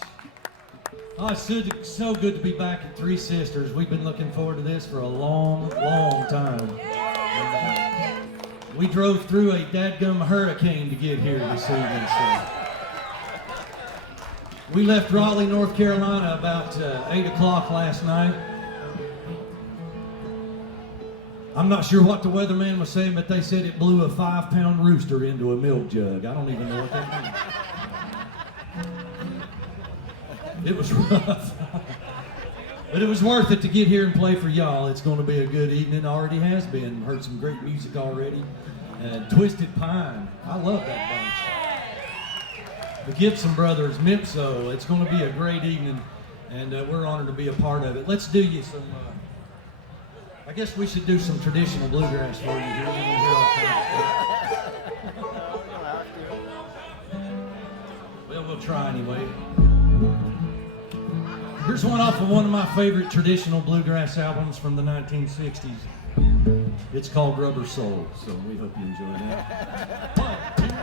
Oh, it's so good to be back at 3Sisters. We've been looking forward to this for a long, long time. We drove through a dadgum hurricane to get here this evening. So. We left Raleigh, North Carolina about 8 o'clock last night. I'm not sure what the weatherman was saying, but they said it blew a 5-pound rooster into a milk jug. I don't even know what that means. It was rough. But it was worth it to get here and play for y'all. It's going to be a good evening. Already has been. Heard some great music already. Twisted Pine. I love that bunch. The Gibson Brothers, Mipso. It's going to be a great evening, and we're honored to be a part of it. Let's do you some... I guess we should do some traditional bluegrass for you here. We'll hear all kinds of stuff. Well, we'll try anyway. Here's one off of one of my favorite traditional bluegrass albums from the 1960s. It's called Rubber Soul, so we hope you enjoy that. 1, 2, 3.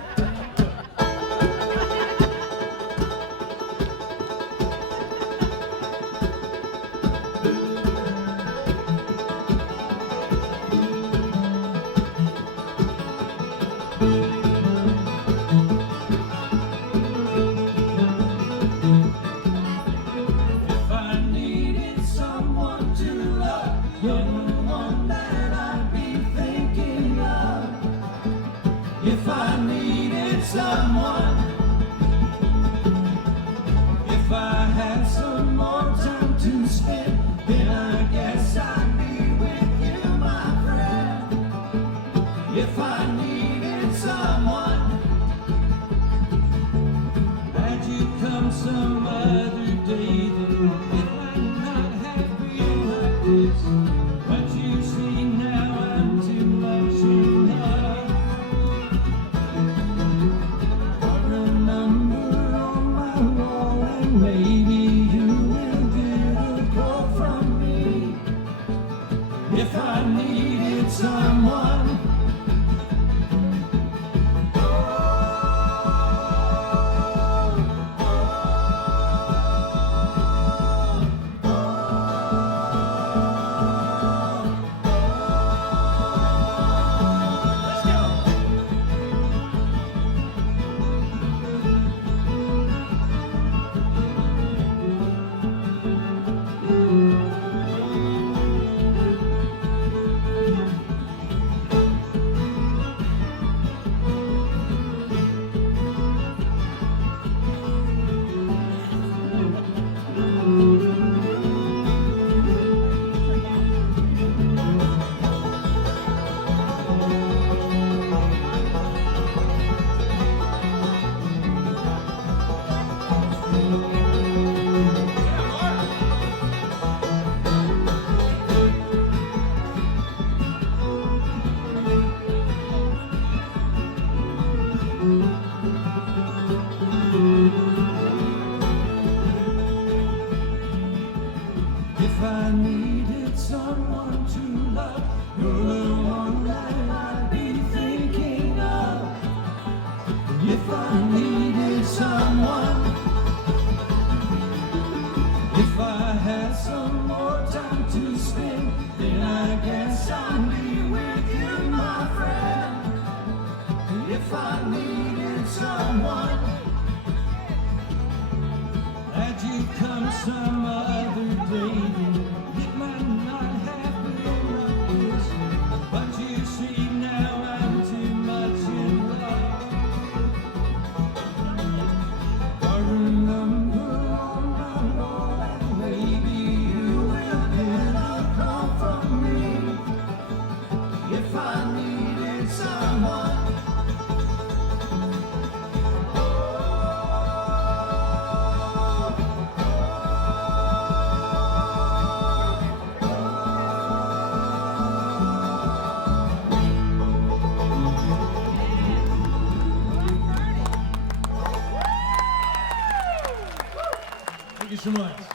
Thank you so much.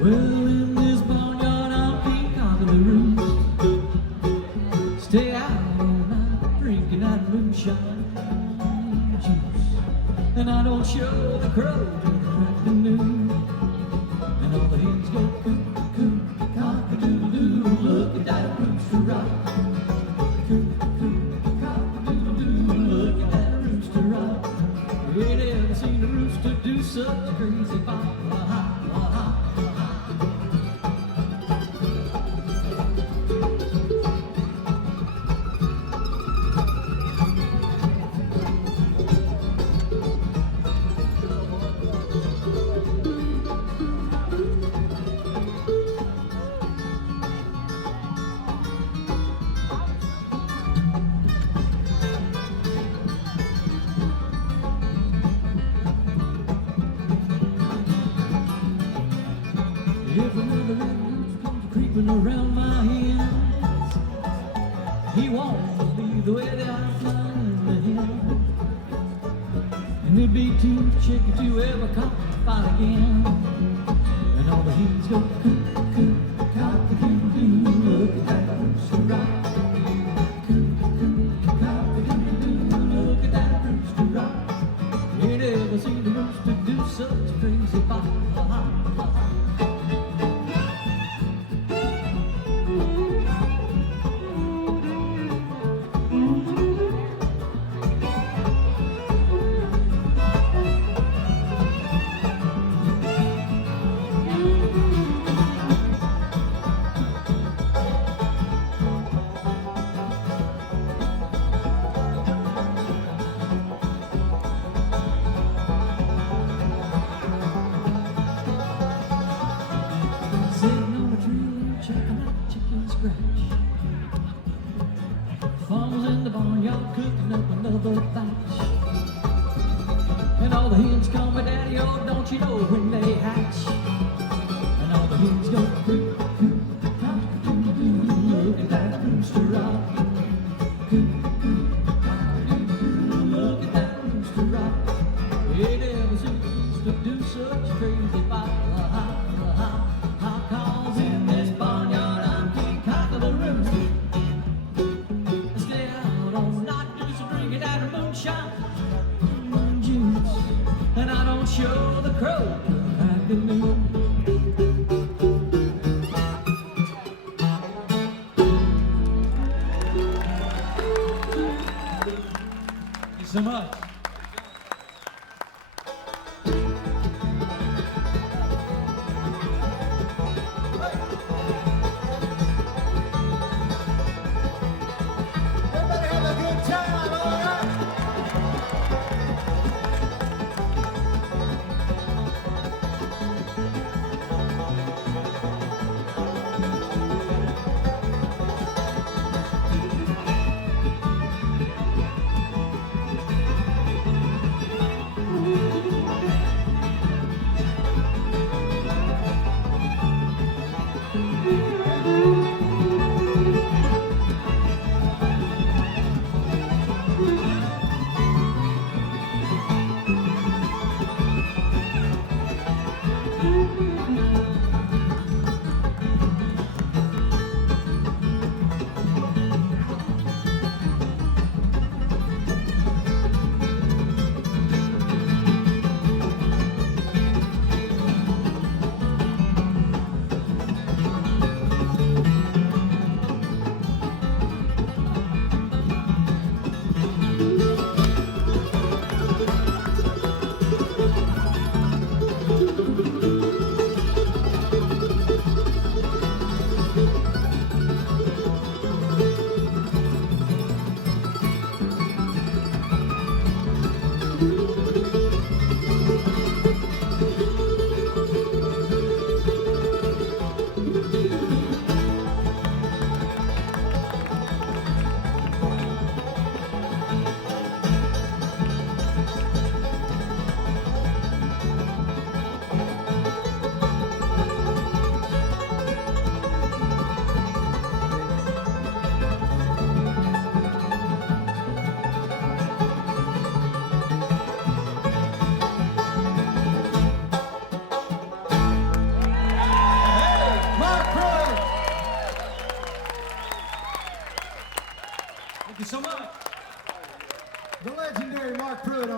Well, in this barnyard I'll peacock of the roost. Stay out all night drinking that moonshine juice. And I don't show the crow till the crack of noon. And all the hens go coo-coo, cock-a-doodle-doo. Look at that rooster rock. Coo-coo, cock-a-doodle-doo. Look at that rooster rock. Ain't ever seen a rooster do such a crazy bop. If another red rooster comes creeping around my hands, he won't believe the way that I fly in the hill. And it'd be too chicken to ever cock-fight again. And all the hens go coo-coo, cock-a-doodle-doo. Look at that rooster rock. Coo-coo, cock-a-doodle-doo. Look at that rooster rock. Ain't ever seen a rooster do such a crazy bop. Sitting on a tree, checking out chicken scratch. Farmers in the barnyard cooking up another batch. And all the hens call me daddy, oh, don't you know when they hatch? And all the hens go coo, coo, cock-a-doodle-doo. Look at that rooster rock. Coo, coo, cock-a-doodle-doo. Look at that rooster rock. Ain't ever seen a rooster do such a crazy bop. Cause in this barnyard I'm king cock of the roost. Stay out all night just drinking that moonshine juice. And I don't show the crow till the crack of noon. Thank you so much.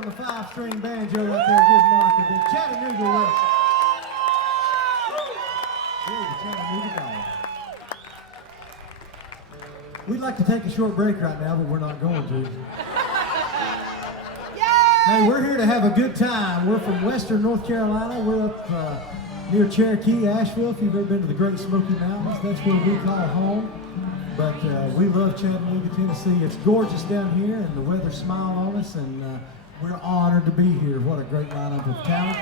on the 5-string banjo right there. Give Mark a big Chattanooga welcome. Ooh, the Chattanooga dog. We'd like to take a short break right now, but we're not going to. Hey, we're here to have a good time. We're from Western North Carolina. We're up near Cherokee, Asheville. If you've ever been to the Great Smoky Mountains, that's where we call home. But we love Chattanooga, Tennessee. It's gorgeous down here, and the weather smile on us, and we're honored to be here. What a great lineup of talent.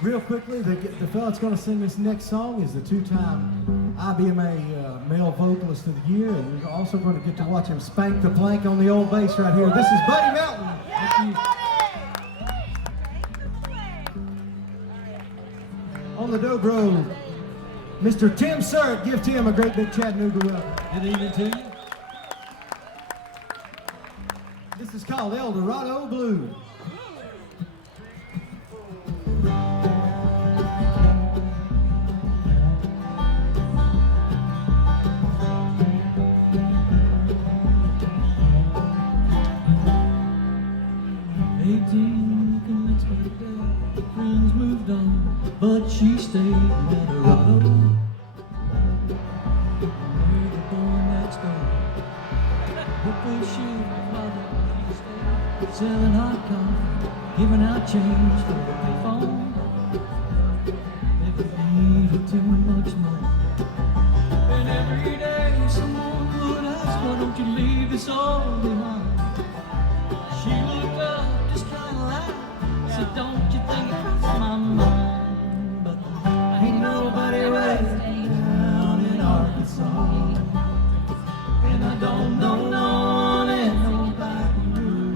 Real quickly, the fella that's going to sing this next song is the two-time IBMA Male Vocalist of the Year, and we're also going to get to watch him spank the plank on the old bass right here. This is Buddy Melton. Thank you. On the dobro, Mr. Tim Surratt. Give Tim a great big Chattanooga welcome. Good evening to you. This is called El Dorado Blues. 18 commencement day, friends moved on, but she stayed in Colorado. Married the boy next door. Hopefully she father she stayed, selling hot coffee, giving out change for the payphone. Never needed too much more. And every day someone would ask, why don't you leave this all behind? She looked up, just kinda laughed, said, don't you think it crossed my mind? But ain't nobody way down in Arkansas, and I don't know no one in nobody knew.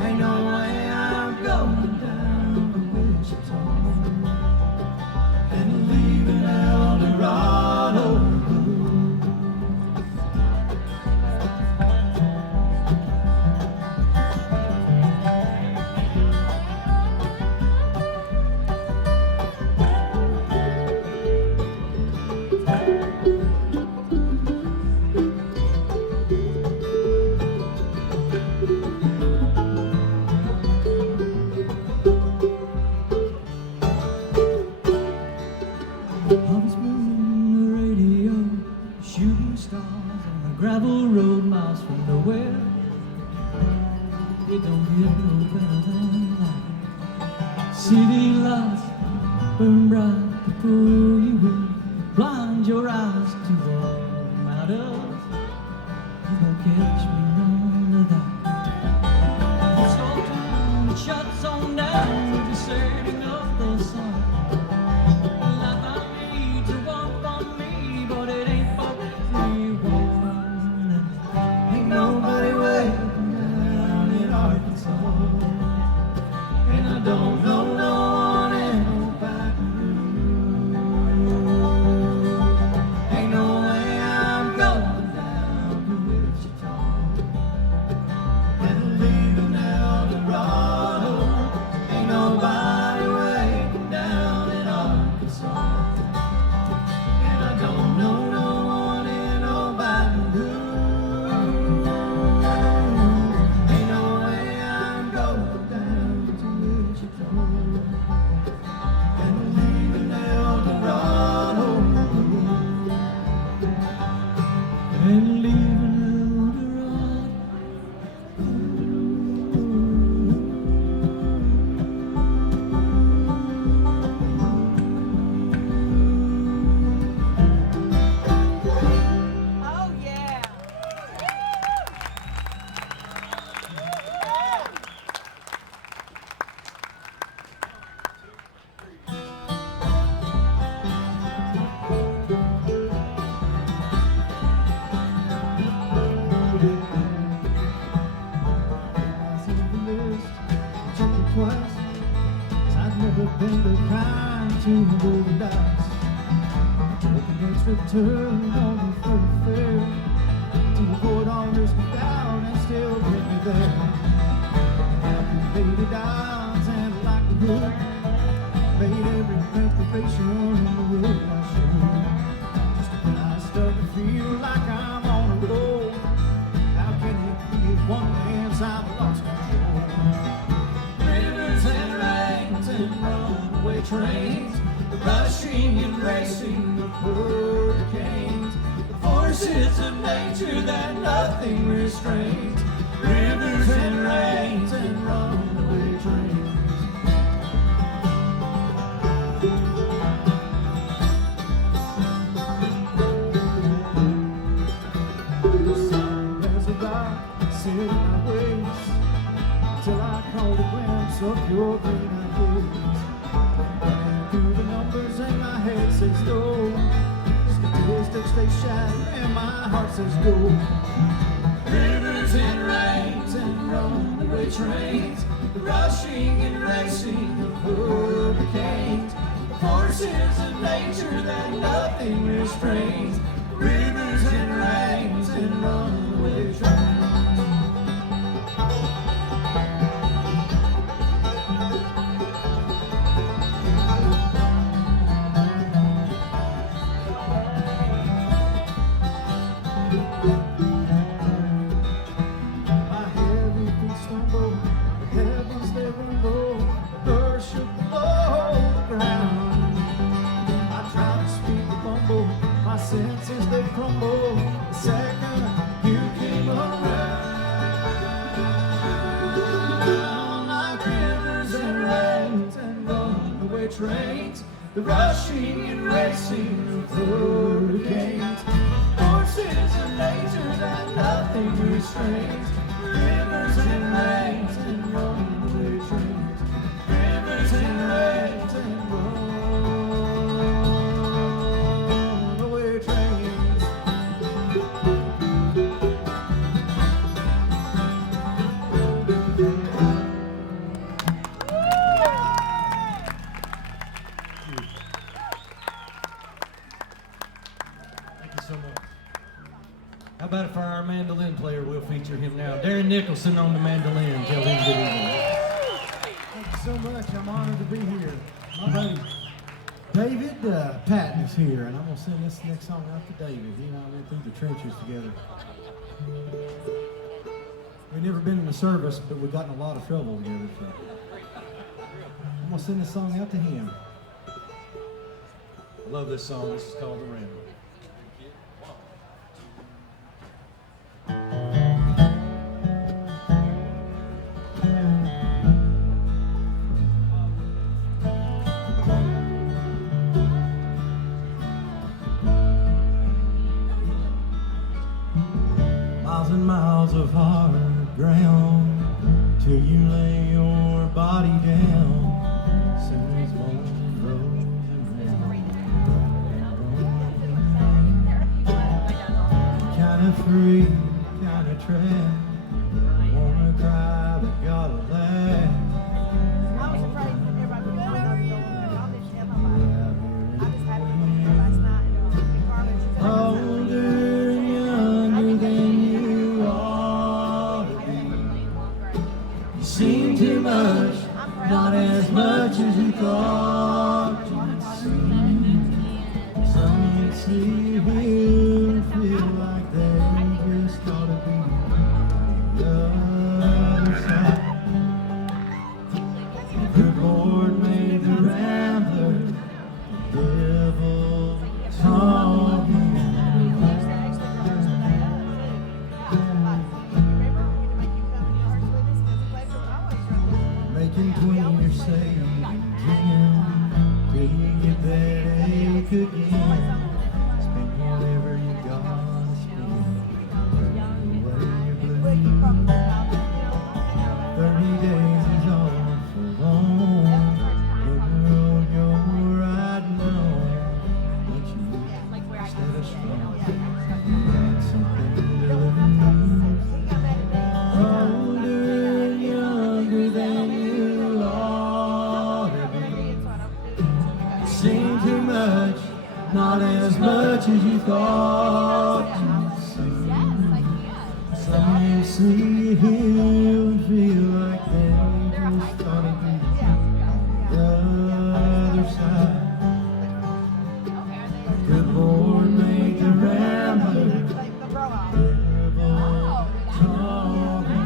Ain't no way I'm going down to Wichita and leaving El Dorado. Gravel road miles from nowhere. It don't get no better than that. City lights burn bright before you will blind your eyes to what matters. You won't catch me none of that. It's all time, it shuts on down with the setting of the sun. Life I need to walk on me, but it ain't for everyone. Nobody way down in Arkansas, and I don't know no one in nobody knew. Ain't no way I'm going down to Wichita and leaving El Dorado. Ain't nobody way down in Arkansas, and I don't know no one in nobody knew. Return on the thoroughfare to avoid all risk down and still get me there. Happy lady dies and I like the hood. Made every preparation in the world I should. Just when I start to feel like I'm on a roll, trains, the rushing and racing of hurricanes, the forces of nature that nothing restrains, rivers and rains and runaway trains. Sit in my ways till I caught a glimpse of your green-eyed face. Running through the numbers and my head says go. Statistics they shatter and my heart says go. Rivers and rains and runaway trains, the rushing and racing of hurricanes, the forces of nature that nothing restrains. Rivers and rains and runaway trains. Senses they crumble the second you came around. Like rivers and rains and runaway trains, the rushing and racing of hurricanes, forces of nature that nothing restrains. Rivers and rains and runaway trains, rivers and rains and How about if our mandolin player, we'll feature him now. Darren Nicholson on the mandolin. Tell him good evening. Thank you so much. I'm honored to be here. My buddy David Patton is here, and I'm going to send this next song out to David. He and I went through the trenches together. We've never been in the service, but we've gotten a lot of trouble together. So I'm going to send this song out to him. I love this song. This is called The Rambler. Miles and miles of hard ground till you lay your body down. Soon as morning rolls around. Kinda free, kinda trapped. Wanna cry, but gotta laugh. I was surprised that everybody was good. How are you? Y'all didn't tell nobody. I just had a meeting last night. Carmen, she said, older and younger than you ought to be. You seem too much, not as much as you thought you'd see. Some you'd see will feel like they just ought to be the other side. The Lord made the rambler, the devil talking. Making tween your saving dream till you get that ache again. Spend whatever you gotta spend, away your blues. 30 days is awful long. The road you're riding on makes you weak instead of strong. Got something to lose. Older and younger than you ought to be. You seem too much, not as much as you thought you'd see. Some you see he'll feel like they just ought to be the other side. Good Lord made the rambler, devil talking.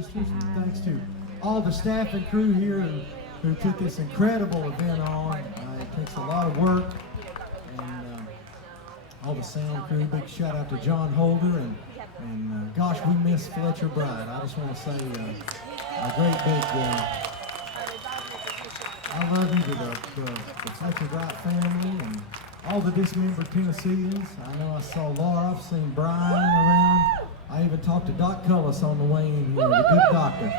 Sisters, and thanks to all the staff and crew here who put this incredible event on. It takes a lot of work, and all the sound crew. Big shout out to John Holder, and gosh, we miss Fletcher Bride. I just want to say a great big I love you to the Fletcher Bride family and all the Dismembered Tennesseans. I know I saw Laura, I've seen Brian around. I even talked to Doc Cullis on the way in here, the good doctor.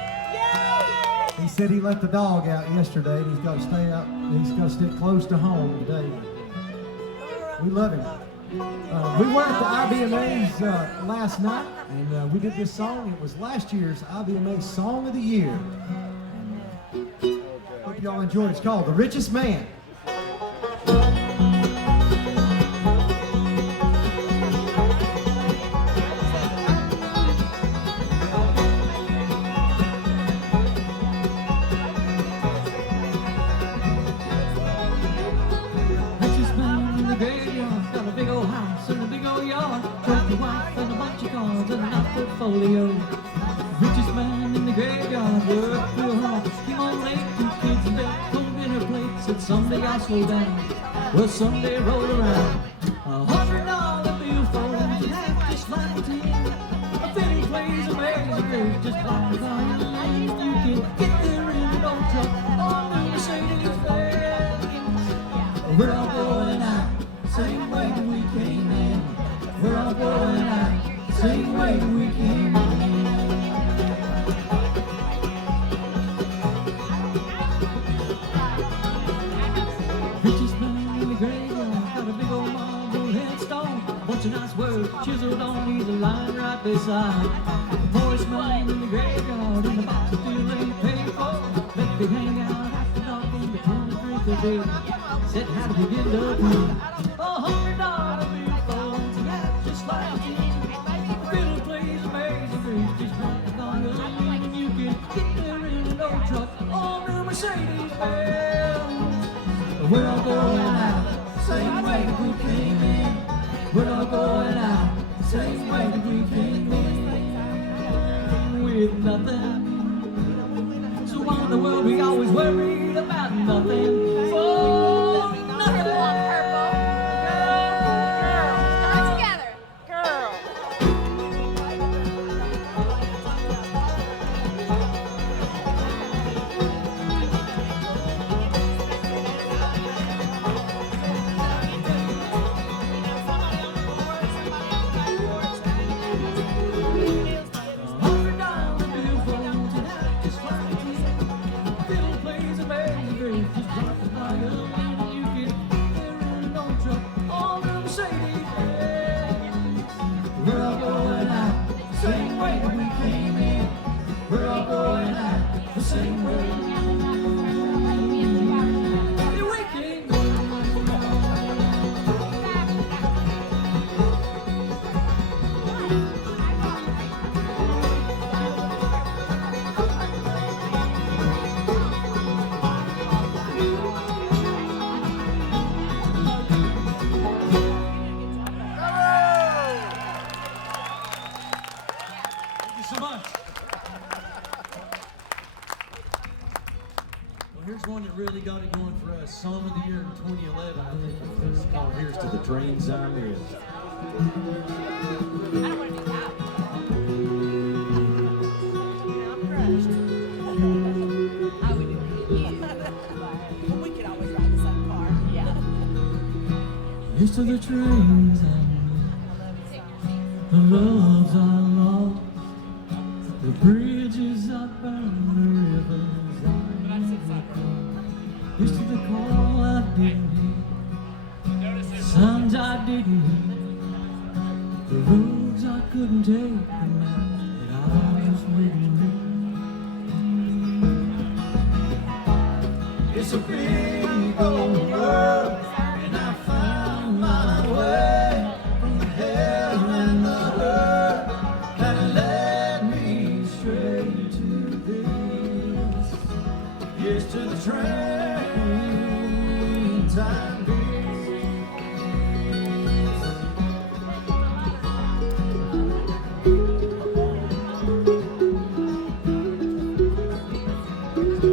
He said he let the dog out yesterday and he's got to stay out, he's got to stick close to home today. We love him. We were at the IBMA's last night, and we did this song. It was last year's IBMA Song of the Year. Hope y'all enjoyed it. It's called The Richest Man. Portfolio. Richest man in the graveyard, worked real hard, came on late, 2 kids in bed, cold dinner plates, said someday I'll slow down, well someday roll around, $100 bill folds and half just like a tin, a fiddle plays amazing grace, just like a violin, you can get there in an old truck, on the Mercedes Benz, we're all going out, same way that we came in, we're all going out, same way we came in. Richest man in the graveyard, got a big old marble headstone, bunch of nice words chiseled on either line right beside. The poorest man in the graveyard, in the box that still ain't paid for, let me hang out after dark in between the drink of beer. Said how do we get up here? $100 bill folds, and that's just like a tin. Fiddle plays amazing grace, just like a violin, and you can get there in an old truck on the Mercedes Benz. We're all going out, same way that we came in. We're all going out, same way that we came in. With nothing, so why in the world we always worried about nothing? For nothing. Got it going for us. Song of the Year in 2011, I think it was called Here's to the Drains I Missed. Here's to the trains I missed, the loves I lost, the bridges I burned, the rivers I Here's to the call I didn't hear, the signs I didn't hear, the roads I couldn't take, the nights that I was waiting in. It's a big old world, and I found my way from the hell and the hurt that led me straight to this. Here's to the train. Time Well,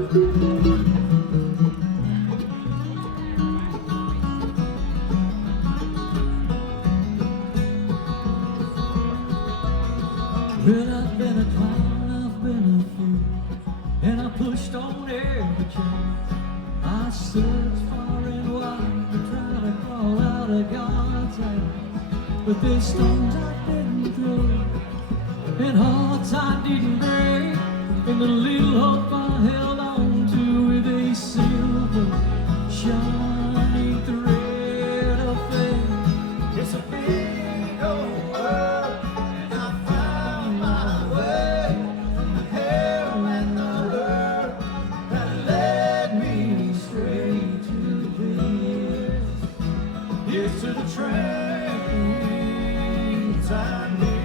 I've been a clown, I've been a fool, and I pushed on every chain. I searched far and wide to try to crawl out of God's hand. But there's stones I didn't throw, and hearts I didn't break, and the little hope I held on to with a silver shining thread of faith. It's a big old world, and I found my way from the hell and the hurt that led me straight to this. Here's to the trains I missed.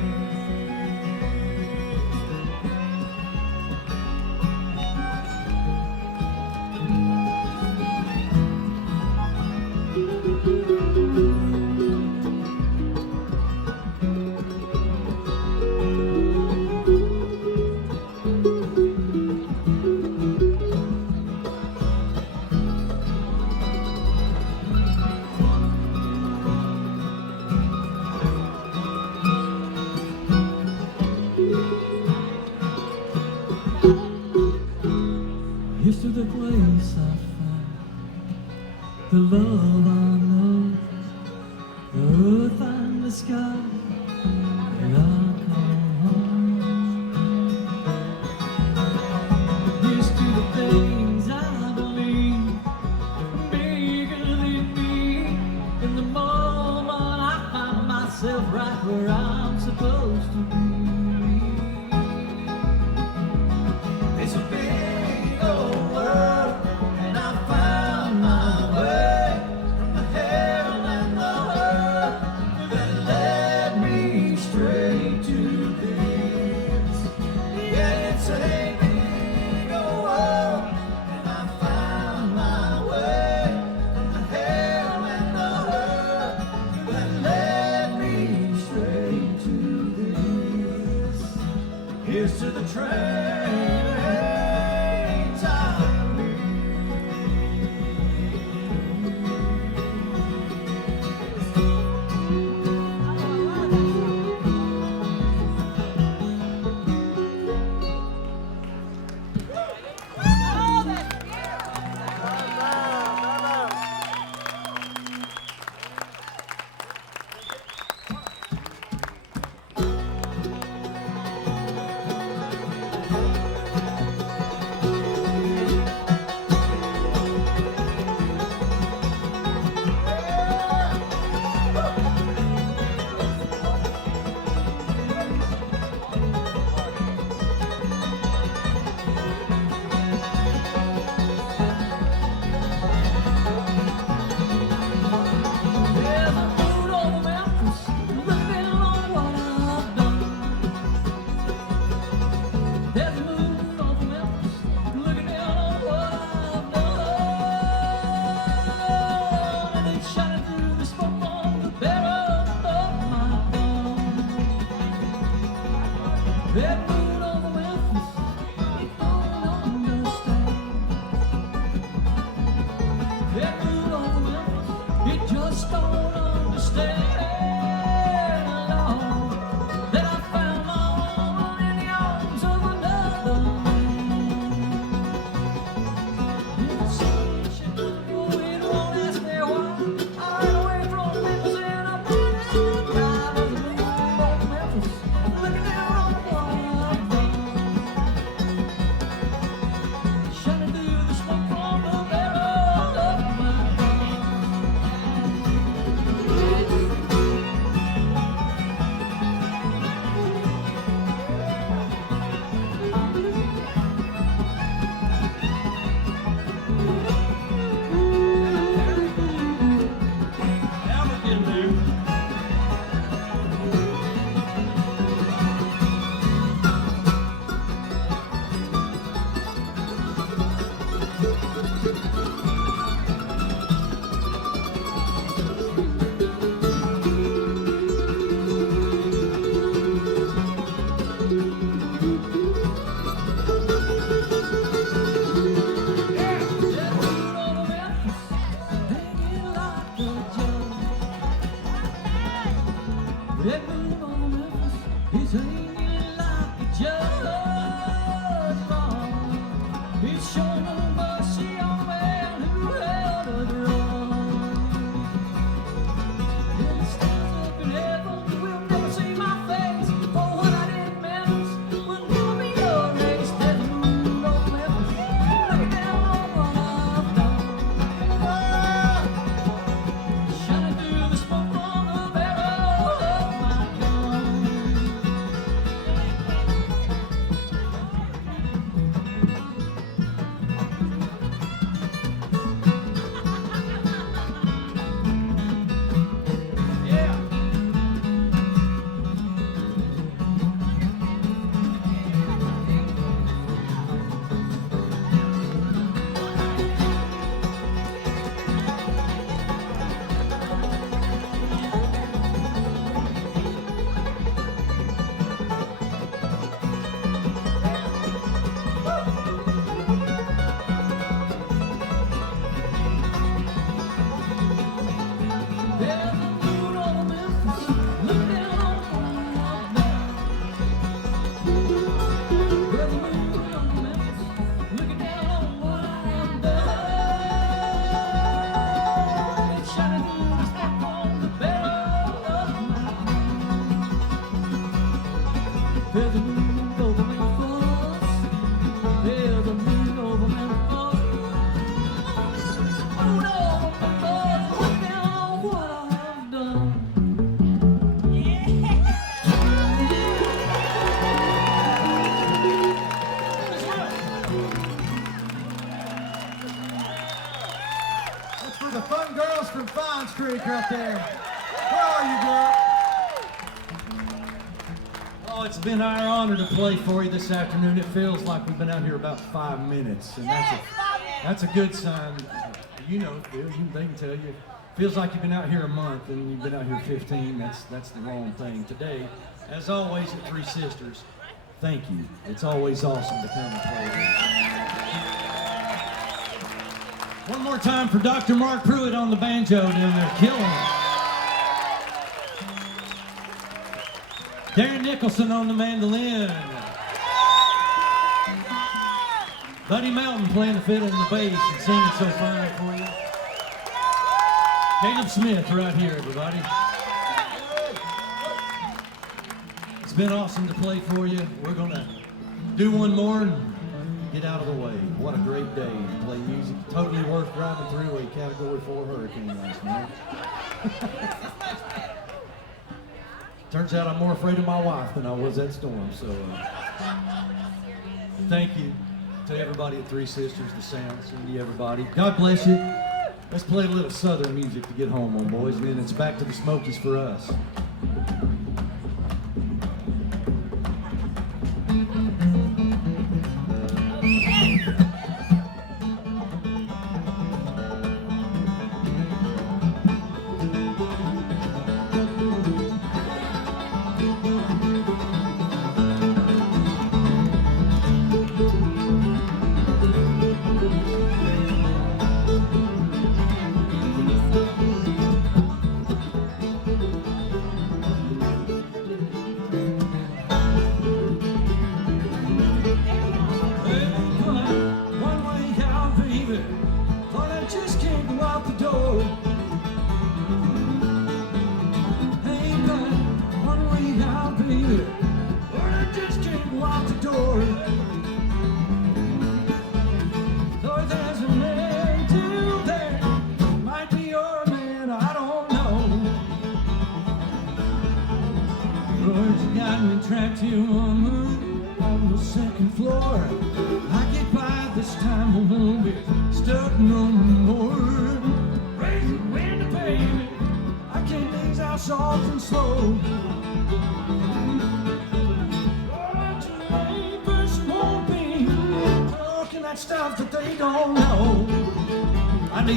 Here's to the place I found, the love I know, the earth and the sky that I call home. Here's to the things I believe, bigger than me. In the moment I find myself right where I'm supposed to be. It's a big old world, and I found my way from the hell and the hurt that led There's a mean old man. Oh no, look now what I have done. That's for the fun girls from Fine Street right there. Where are you, girl? Oh, it's been our honor to play for you this afternoon. It feels like we've been out here about 5 minutes, and that's a good sign. You know, Phil, they can tell you. Feels like you've been out here a month and you've been out here 15. That's the wrong thing. Today, as always at 3 Sisters, thank you. It's always awesome to come and play with. One more time for Dr. Mark Pruitt on the banjo down there, killing it. Darren Nicholson on the mandolin. Buddy Melton playing the fiddle and the bass and singing so fine for you. Caleb Smith right here, everybody. It's been awesome to play for you. We're going to do one more and get out of the way. What a great day to play music. Totally worth driving through a Category 4 hurricane last night. Turns out I'm more afraid of my wife than I was that storm, so thank you to everybody at 3 Sisters, the Sounds, and everybody. God bless you. Let's play a little Southern music to get home on, boys, and then it's back to the Smokies for us.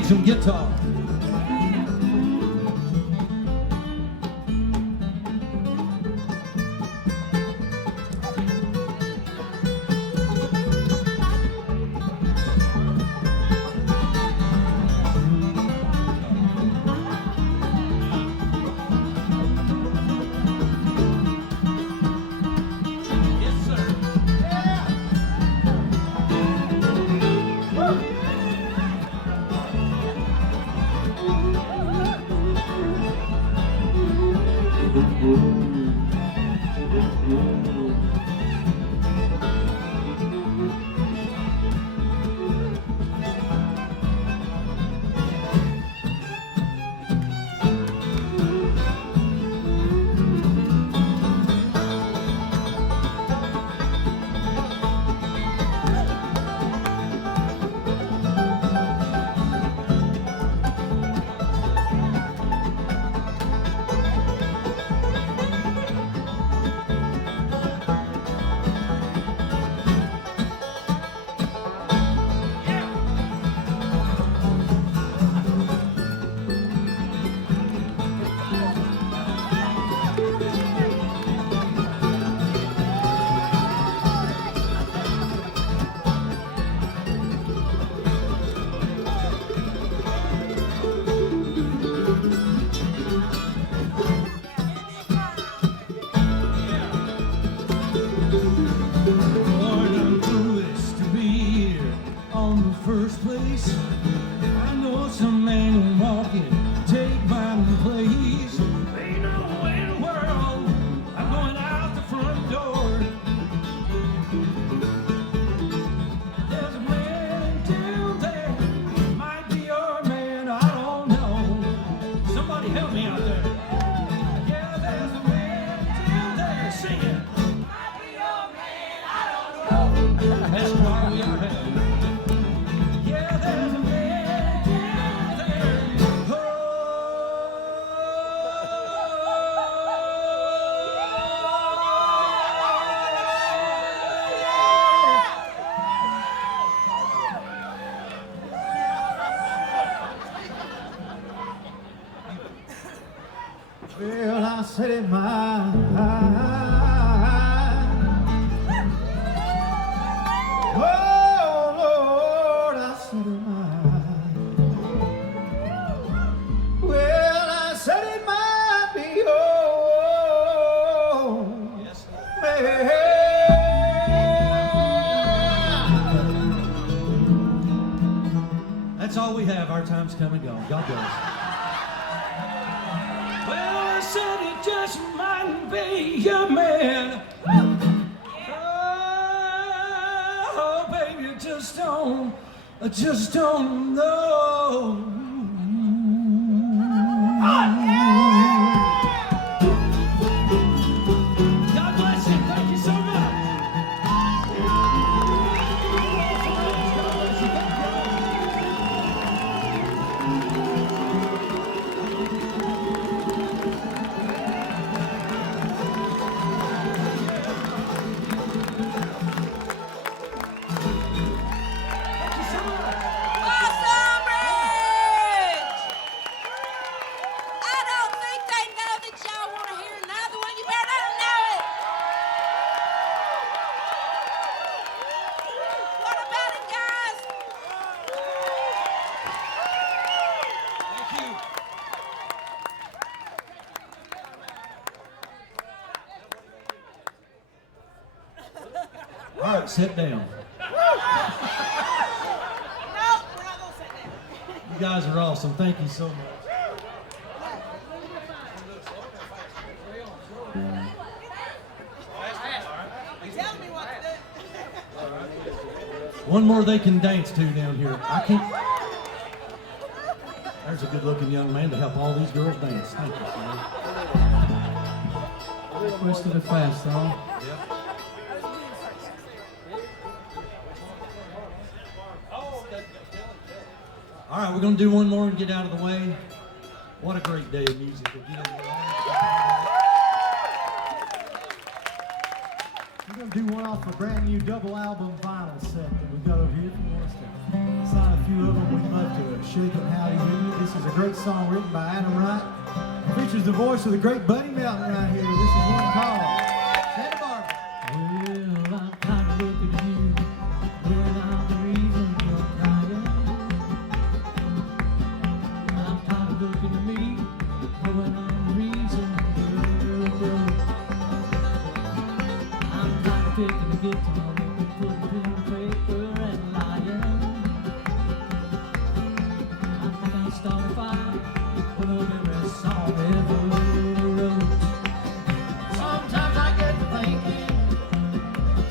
Some guitar. said it mine. Oh Lord, I said it mine. Well, I said it might be yours. Yes, That's all we have. Our time's come and gone. God bless. Well, I said it just might be your man. Oh, baby, I just don't know. God bless you. Thank you so much. Balsam Range! I don't think they know that y'all want to hear another one. You better let them know it. What about it, guys? Thank you. All right, sit down. You guys are awesome. Thank you so much. Tell me what to do. One more they can dance to down here. I can't. There's a good-looking young man to help all these girls dance. Thank you, sir. Requested a fast song. All right, we're going to do one more and get out of the way. What a great day of music again. We're going to do one off a brand new double album vinyl set that we've got over here. If you want us to sign a few of them, we'd love to shake them howdy with you. This is a great song written by Adam Wright. It features the voice of the great Buddy Melton right here. This is one called Santa Barbara. Well, I'm kind of looking at you when I'm the reason you're crying. I'm kind of looking at me when I'm the reason you're broke. I'm kind of picking the guitar up and putting it in the paper and lying. I think I'll start a fire with every song ever wrote. Sometimes I get to thinking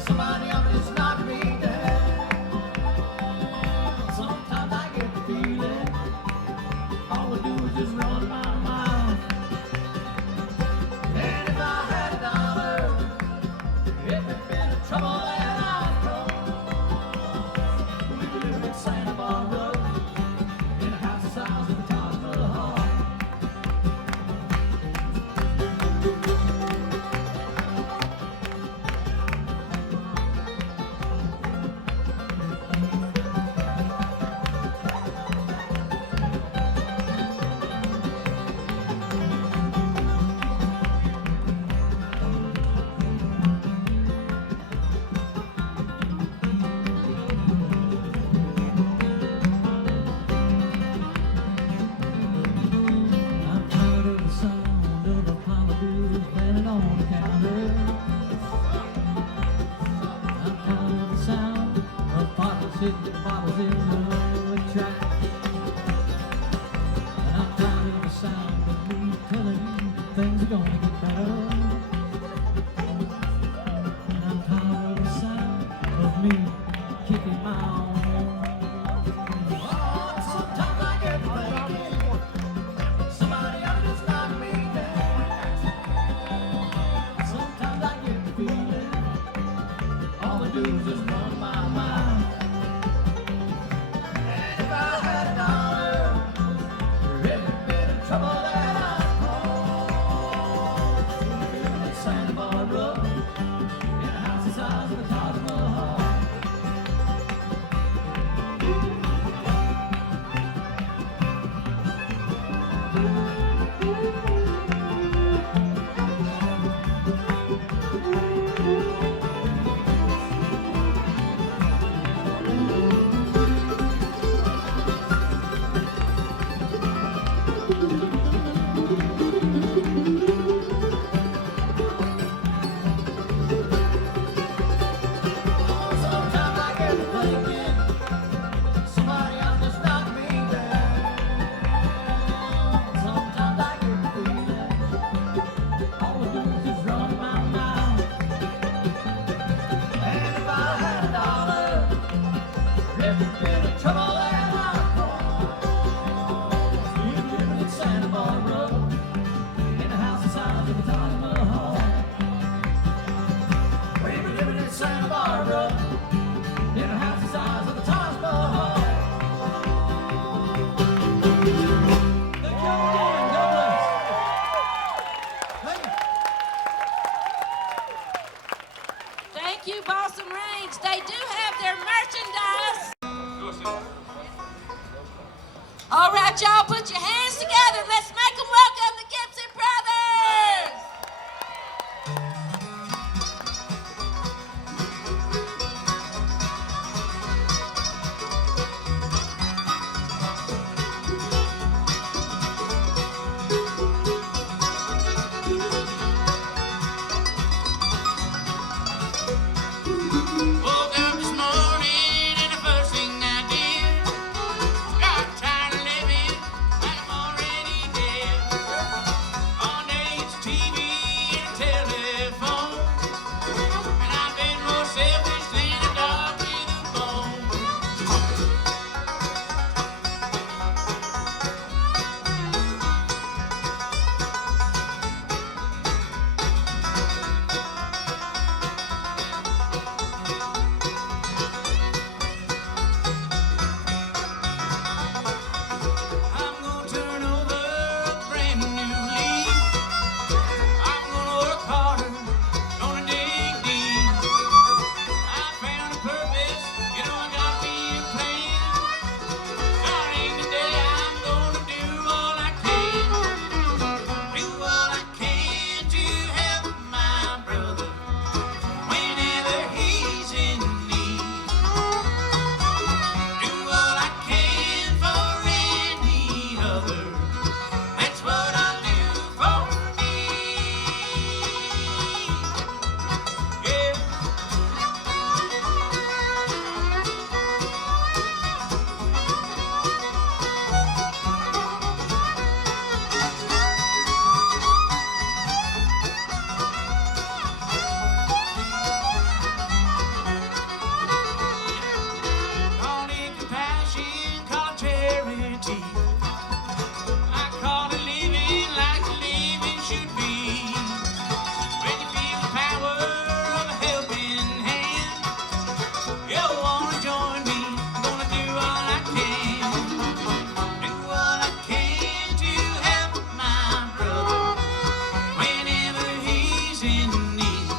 somebody else is not me there. Sometimes I get the feeling all we do is just run my mouth. And if I had a dollar, if it'd been a trouble that I'd caused, we'd be living in Santa Barbara in a house the size of the Taj Mahal. I'm tired of the sound of Apollo bills landing on the counter. I'm tired of the sound of bottles hitting bottles in the track. And I'm tired of the sound of me telling you things are gonna get better. And I'm tired of the sound of me kicking my own. Sometimes I get thinking somebody else is not me there. Sometimes I get the feeling all I do is just run my mouth. And if I had a dollar for every bit of trouble that I'd caused, living in Santa Barbara in a house the size of the Taj Mahal. All right, y'all, put your hands together. Let's make them welcome the Gibson Brothers. Woke up this morning and the first thing I did, got tired of living like I'm already dead. All day it's TV and telephone, and I've been more selfish than a dog with a bone. I'm gonna turn over a brand new leaf. I'm gonna work harder, gonna dig deep. I found a purpose, you know I gotta be a plan. Starting today, I'm gonna do all I can. Do all I can to help my brother whenever he's in need. Do all I can for any other. That's what I'll do for me. Yeah. Call it compassion, call it charity. I call it living like living should be. When you feel the power of a helping hand, you wanna join me, I'm gonna do all I can. Do all I can to help my brother whenever he's in need.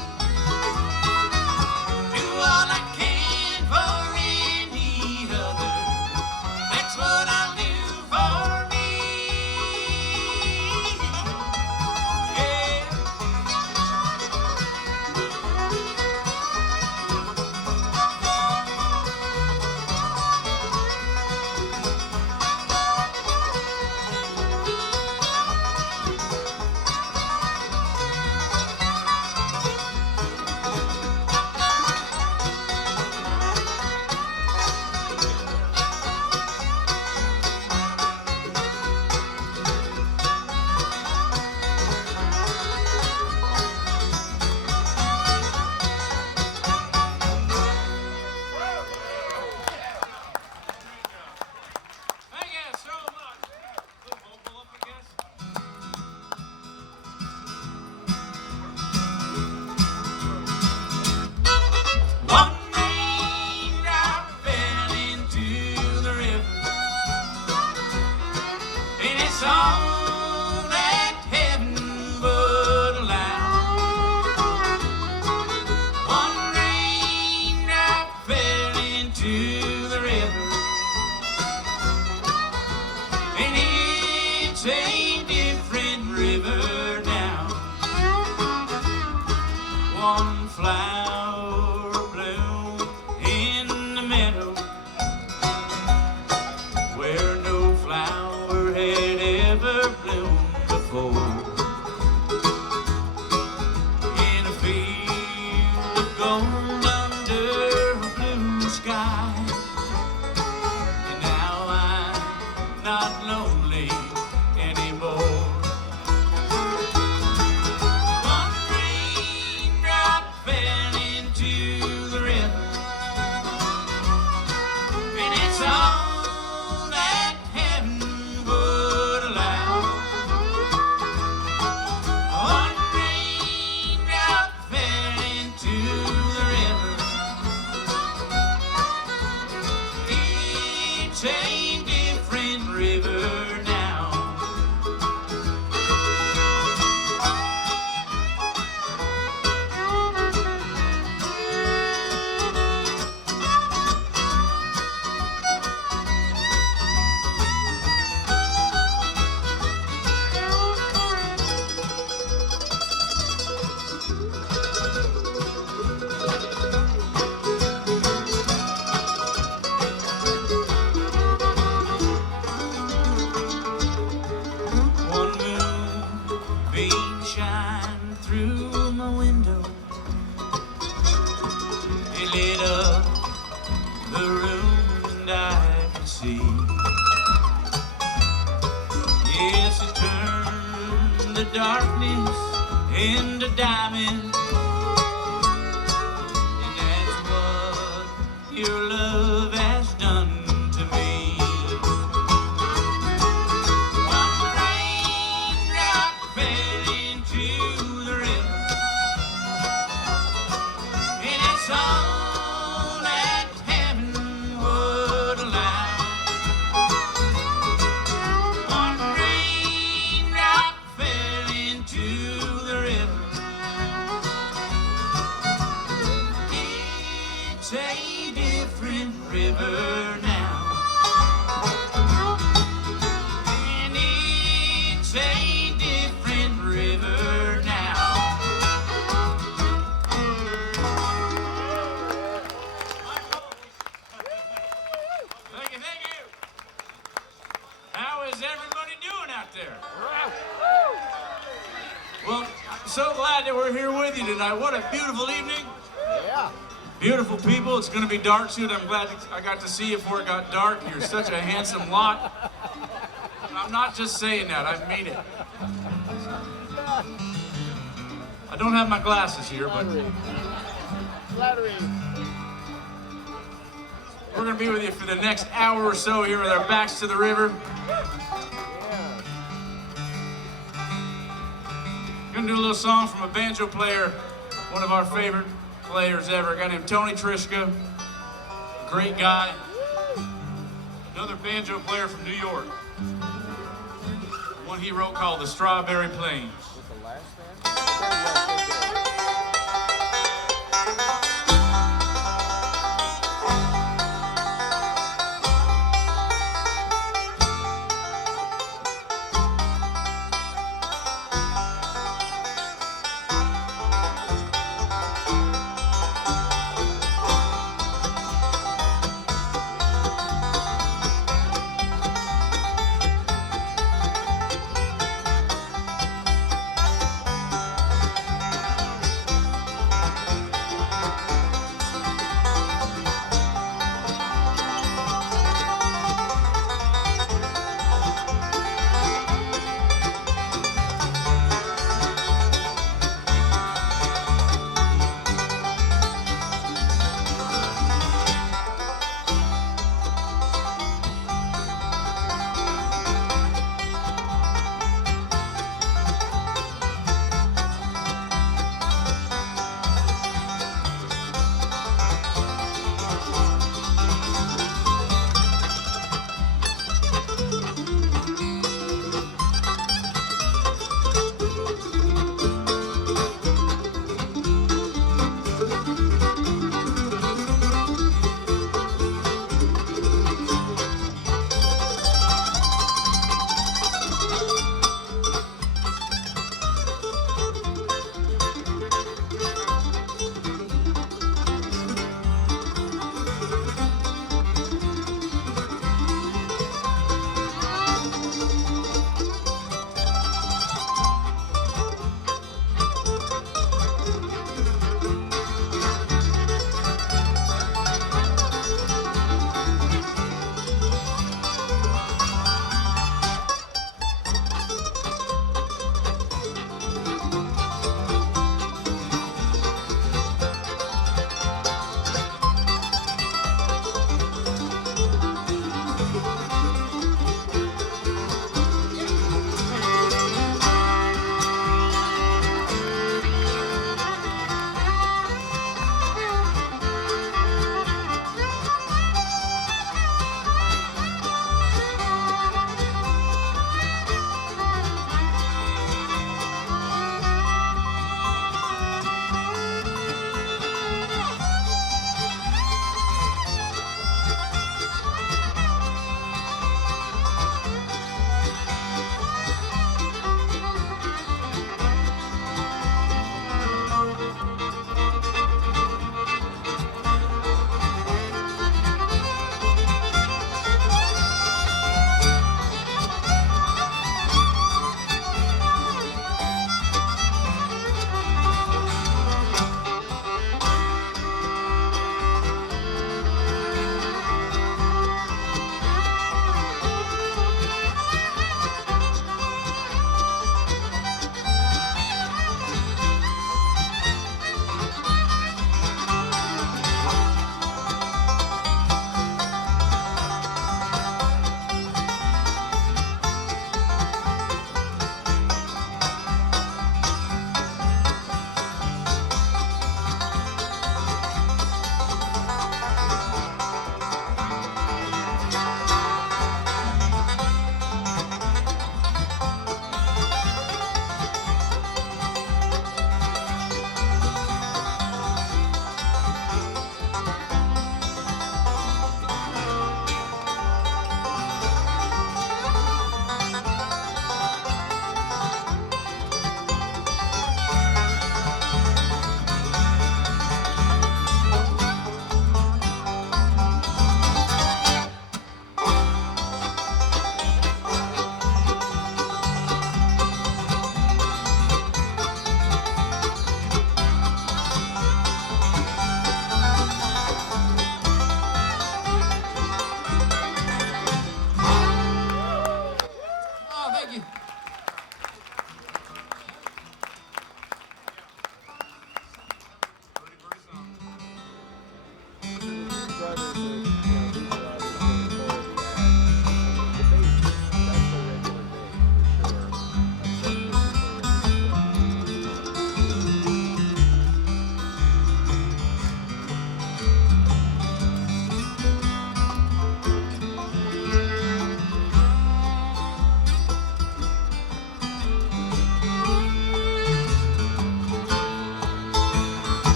Do all I can for any other. That's what I'll do for me. Yeah. Thank you so much. Little vocal up, I guess. One raindrop fell into the river, and it's all that heaven would allow. One raindrop fell into the river, and it's a different river now. One flower bloomed in the meadow where no flower had ever bloomed before. In a field of gold under a blue sky, the sea. Yes, it turned the darkness into diamonds, and that's what your love has done to me. One raindrop fell into the river, and it's all that heaven would allow. One raindrop fell into the river. It's a different river now, and it's a different river now. Thank you, thank you. How is everybody doing out there? Well, I'm so glad that we're here with you tonight. What a beautiful evening. Yeah. Beautiful people. It's going to be dark soon. I'm glad I got to see you before it got dark. You're such a handsome lot. And I'm not just saying that. I mean it. I don't have my glasses here, but Flattery. we're going to be with you for the next hour or so here with our backs to the river. Gonna do a little song from a banjo player, one of our favorite players ever, a guy named Tony Trischka, great guy. Another banjo player from New York, one he wrote called The Strawberry Plains.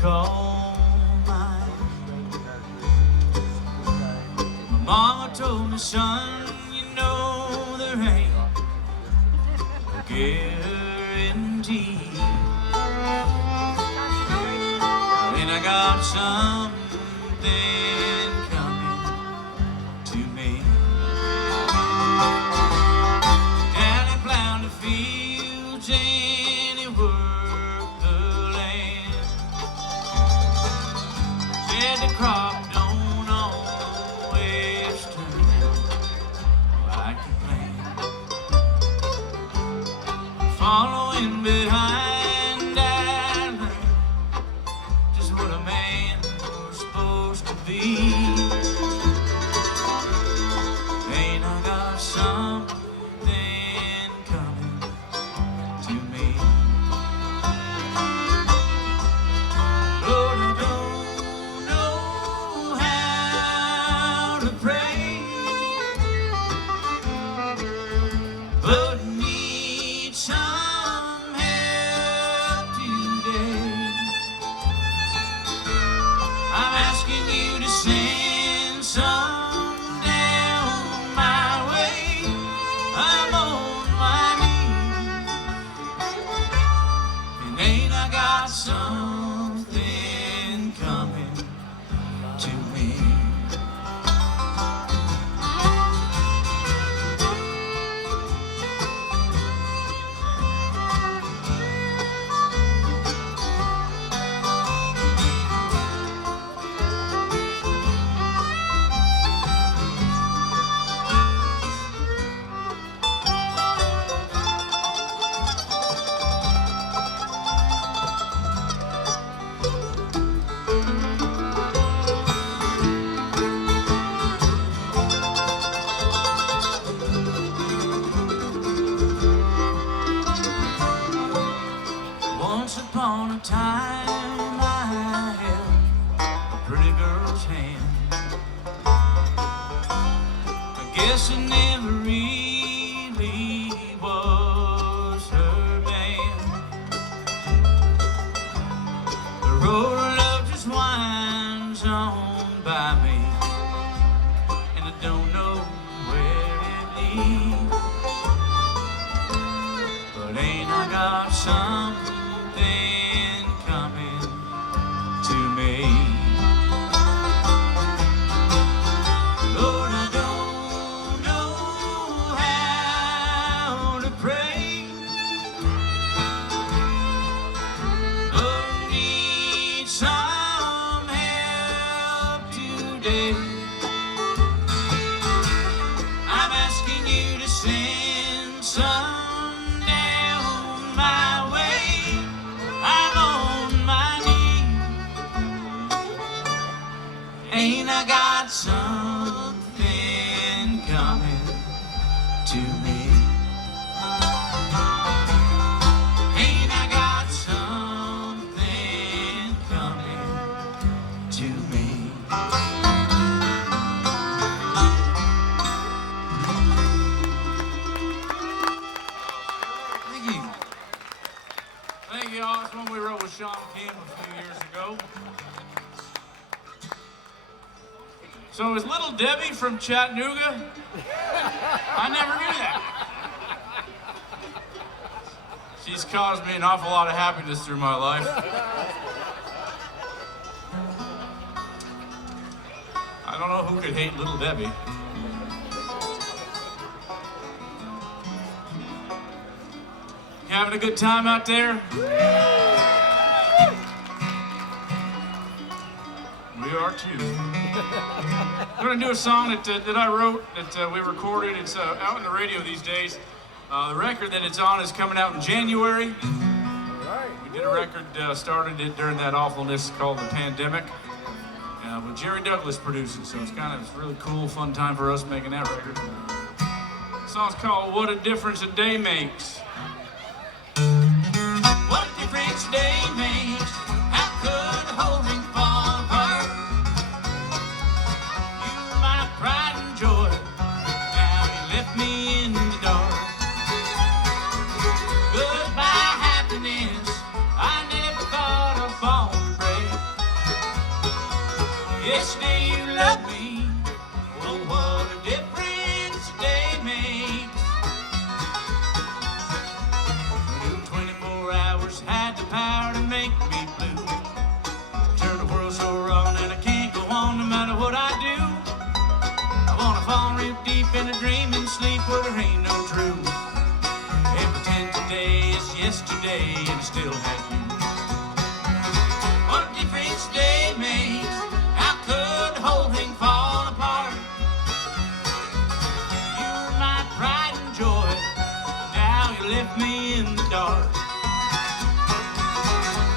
call mine. My mama told me, son, you know there ain't a guarantee. And I got something coming to me. Down and plowing the fields and he worked the land. Said the crop don't always turn out like you planned. Following behind, I learned just what a man was supposed to be. Ain't I got something coming to me? Lord, I don't know how to pray, but need some help today. I'm asking you to send some down my way. I'm on my knees, and ain't I got something coming to me? Once upon a time, I held a pretty girl's hand. I guess it never really was her man. The road of love just winds on by me, and I don't know where it leads. But ain't I got something coming to me? Lord, I don't know how to pray, but need some help today. I'm asking you to send some down my way. I'm on my knees. Ain't I got something coming to me? Ain't I got something coming to me? Thank you. Thank you all. It's one we wrote with Sean Kim a few years ago. So is Little Debbie from Chattanooga? I never knew that. She's caused me an awful lot of happiness through my life. I don't know who could hate Little Debbie. You having a good time out there? We are too. I'm going to do a song that I wrote, that we recorded. It's out on the radio these days. The record that it's on is coming out in January. We did a record, started it during that awfulness called the pandemic. With Jerry Douglas producing, so it's kind of a really cool, fun time for us making that record. The song's called What a Difference a Day Makes. What a difference a day makes. How could the whole thing fall apart? You were my pride and joy. Now you left me in the dark. Goodbye happiness. I never thought I'd fall to break. Yesterday you loved me. Oh, what a difference a day makes. 24 hours had the power to make me blue. Turn the world so wrong and I can't go on no matter what I do. I wanna fall real deep in a dream and sleep where there ain't no truth. And pretend today is yesterday and I still have you. What a difference a day makes. How could the whole thing fall apart? You were my pride and joy. Now you left me in the dark.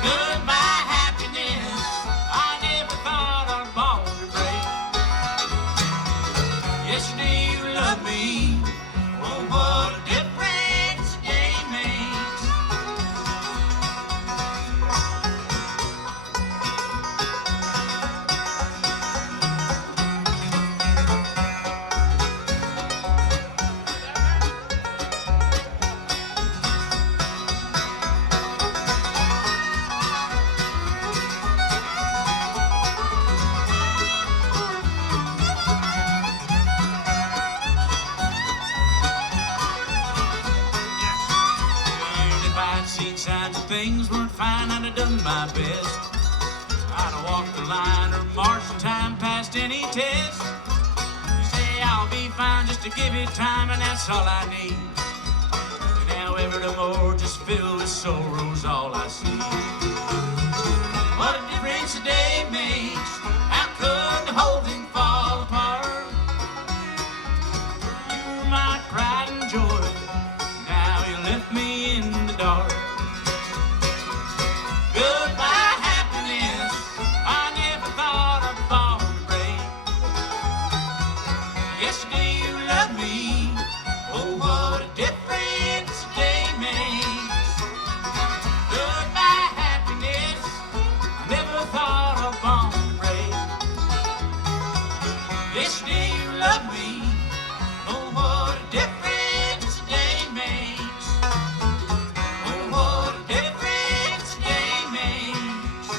Goodbye happiness. I never thought I'd born to break. Yesterday you loved me. Oh, what a difference a day makes. If I'd seen signs of things weren't fine, I'd have done my best. I'd have walked the line or marched time past any test. You say I'll be fine just to give it time, and that's all I need. And however the more just filled with sorrow's all I see. What a difference a day makes. How could the whole thing fall apart? You were my pride and joy. Now you left me in the dark. Goodbye happiness. I never thought I'd fall to break. Yesterday you loved me. Oh, what a difference a day makes. Goodbye happiness. I never thought I'd fall to break. Yesterday you loved me. Oh, what a difference a day makes. Oh, what a difference a day makes.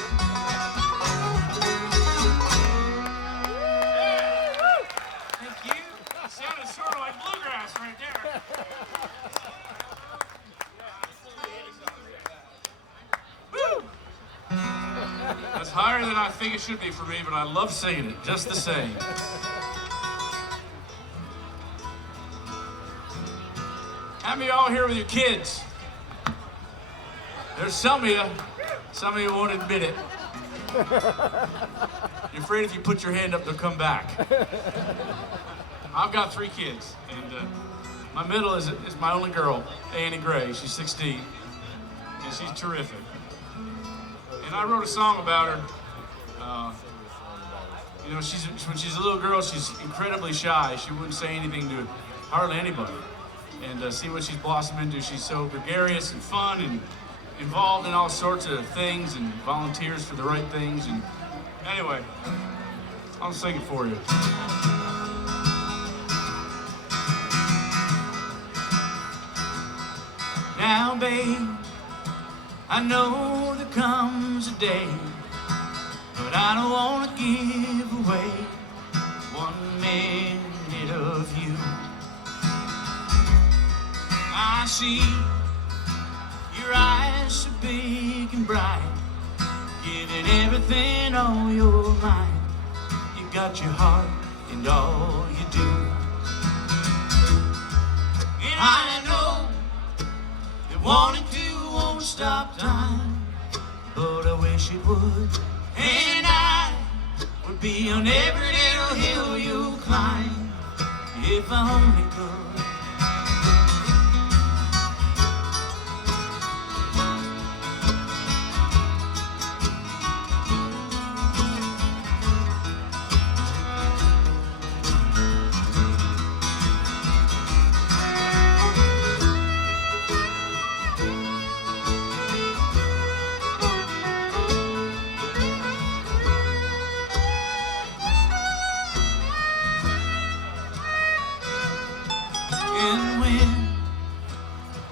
Thank you. Sounded sort of like bluegrass right there. Woo! That's higher than I think it should be for me, but I love singing it just the same. How many of y'all here with your kids? There's some of you won't admit it. You're afraid if you put your hand up, they'll come back. I've got 3 kids, and my middle is my only girl, Annie Gray. She's 16, and she's terrific. And I wrote a song about her. You know, when she's a little girl, she's incredibly shy. She wouldn't say anything to hardly anybody. And see what she's blossomed into. She's so gregarious and fun and involved in all sorts of things and volunteers for the right things. And anyway, I'll sing it for you. Now, babe, I know there comes a day, but I don't want to give away 1 minute of you. I see your eyes so big and bright, giving everything all your might. You got your heart and all you do. And I know that wanting to won't stop time, but I wish it would. And I would be on every little hill you climb, if I only could. And when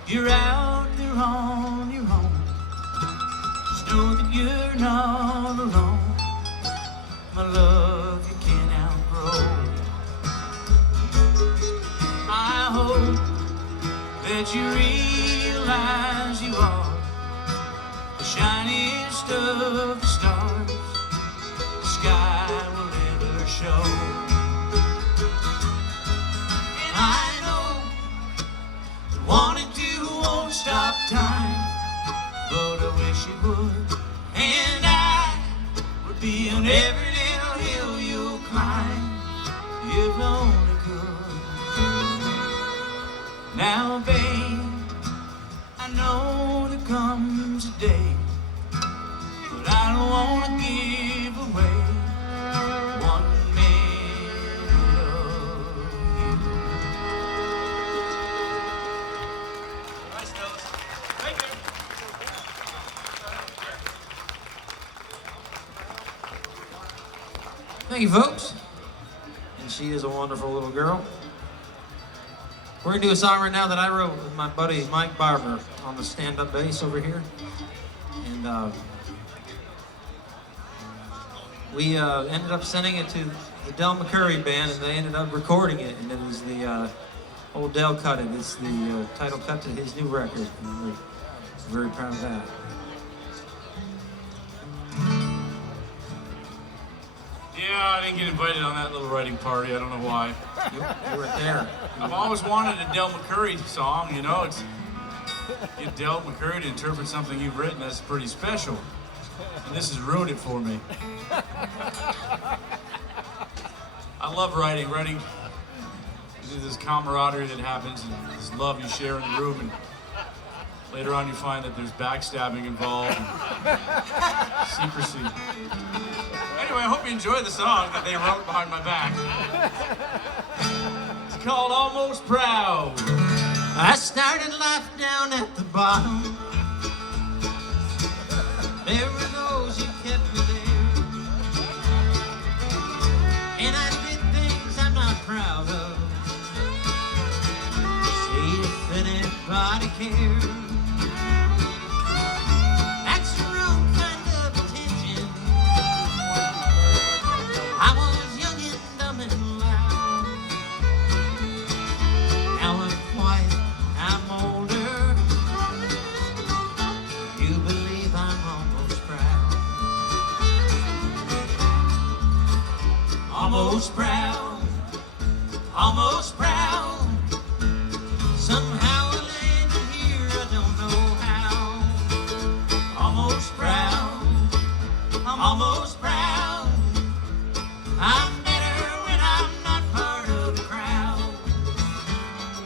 you're out there on your own, just know that you're not alone. my love you can't outgrow. I hope that you realize you are the shiniest of the stars the sky will ever show. And I know that wanting to won't stop time, but I wish it would. And I would be on every little hill you'll climb if I only could. Now, babe, I know there comes a day, but I don't want to give away one minute of you. Nice, fellas. Thank you. Thank you, folks. And she is a wonderful little girl. We're gonna do a song right now that I wrote with my buddy Mike Barber on the stand-up bass over here. And we ended up sending it to the Del McCurry band, and they ended up recording it, and it was the old Del cut it. It's the title cut to his new record, and we're very proud of that. Yeah, I didn't get invited on that little writing party. I don't know why. You were there. I've always wanted a Del McCurry song, you know. It's get Del McCurry to interpret something you've written that's pretty special. And this has ruined it for me. I love writing. Writing is this camaraderie that happens and this love you share in the room. And later on you find that there's backstabbing involved and secrecy. Anyway, I hope you enjoy the song that they wrote behind my back. It's called Almost Proud. I started life down at the bottom. There were those who kept me there. And I did things I'm not proud of. See if anybody cares. That's the wrong kind of attention. I was young and dumb and loud. Now I'm quiet, I'm older. You believe I'm almost proud. Almost proud, almost proud. Somehow I landed here, I don't know how. Almost proud, almost proud. I'm better when I'm not part of the crowd.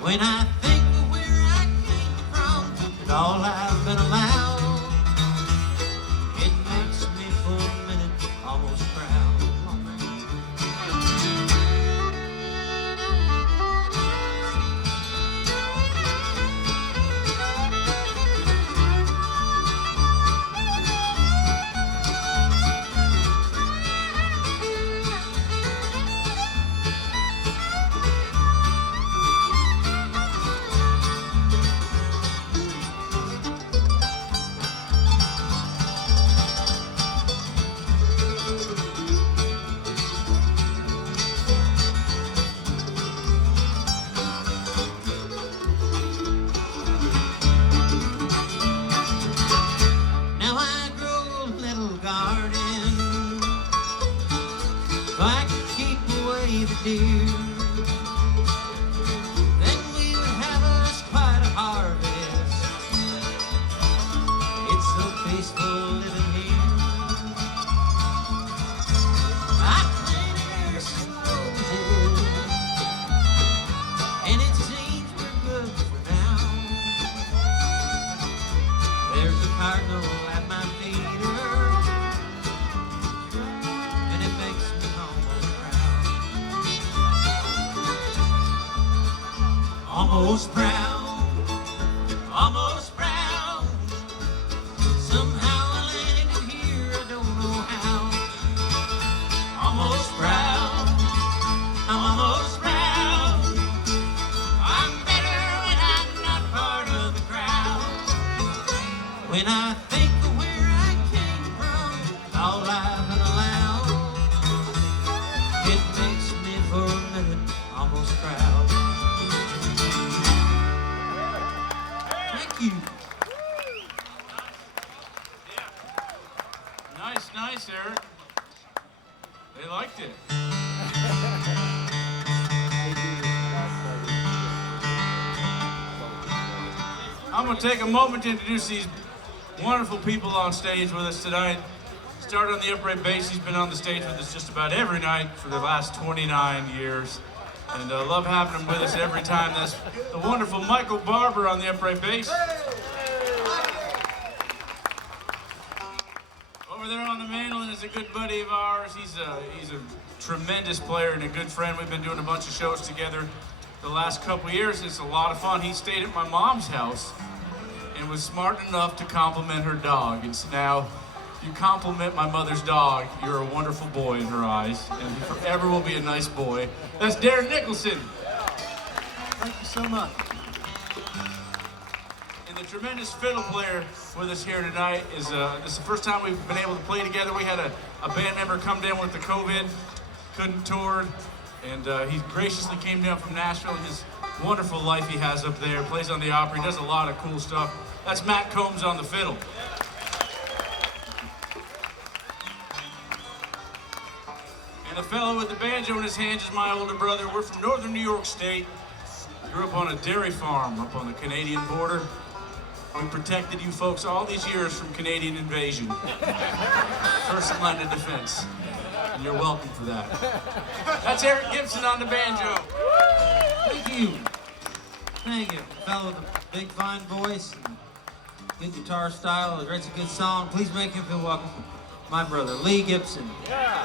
When I think of where I came from and all I've been allowed, it makes me for a minute almost proud. Now I grow a little garden, if I could keep away the deer, then we would have us quite a harvest. It's so peaceful living here. I planted some roses, and it seems we're good for now. There's a cardinal at my feet, and it makes me almost proud. Almost proud, almost proud. Somehow I landed here, I don't know how. Almost proud, I'm almost proud. I'm better when I'm not part of the crowd. When I think of where I came from, all I've been allowed, Eric. They liked it. I'm going to take a moment to introduce these wonderful people on stage with us tonight. Started on the upright bass. He's been on the stage with us just about every night for the last 29 years. And I love having him with us every time. That's the wonderful Michael Barber on the upright bass. Over there on the mandolin is a good buddy of ours. He's a tremendous player and a good friend. We've been doing a bunch of shows together the last couple of years. It's a lot of fun. He stayed at my mom's house and was smart enough to compliment her dog. And so now, if you compliment my mother's dog, you're a wonderful boy in her eyes, and he forever will be a nice boy. That's Darren Nicholson. Thank you so much. And the tremendous fiddle player with us here tonight is this is the first time we've been able to play together. We had a band member come down with the COVID, couldn't tour, and he graciously came down from Nashville. His wonderful life he has up there, plays on the opera, he does a lot of cool stuff. That's Matt Combs on the fiddle. And the fellow with the banjo in his hands is my older brother. We're from northern New York State. Grew up on a dairy farm up on the Canadian border. We protected you folks all these years from Canadian invasion. First line of defense. And you're welcome for that. That's Eric Gibson on the banjo. Thank you. Thank you. Fellow with a big, fine voice, and good guitar style, that writes a good song. Please make him feel welcome. My brother, Lee Gibson. Yeah.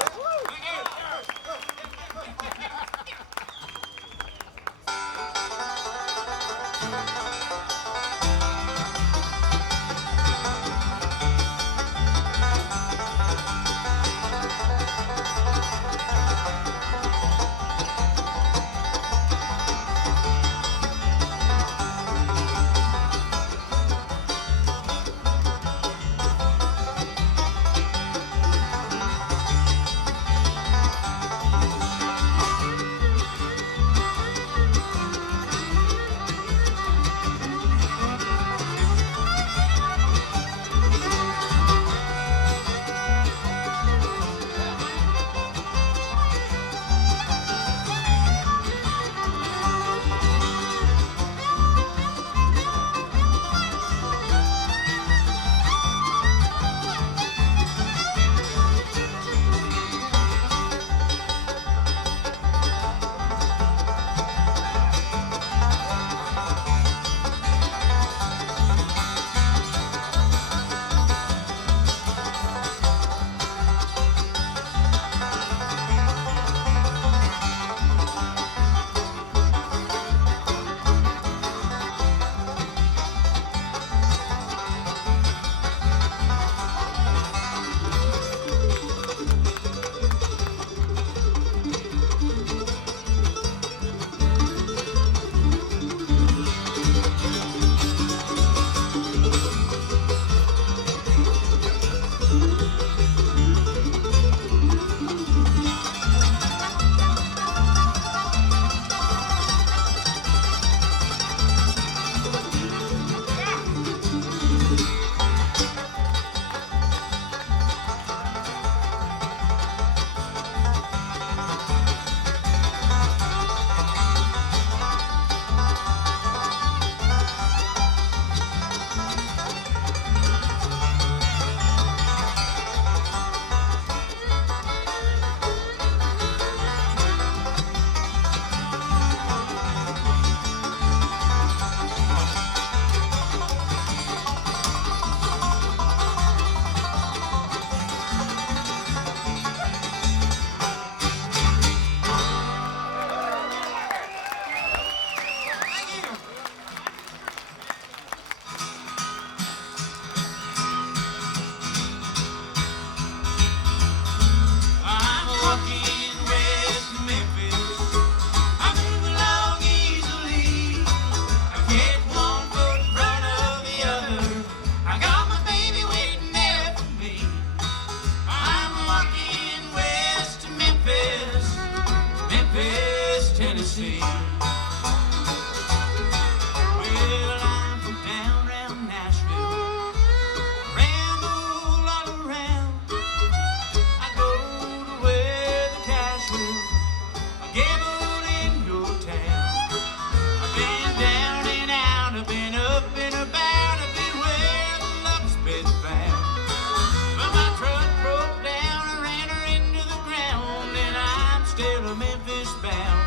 still a Memphis bound.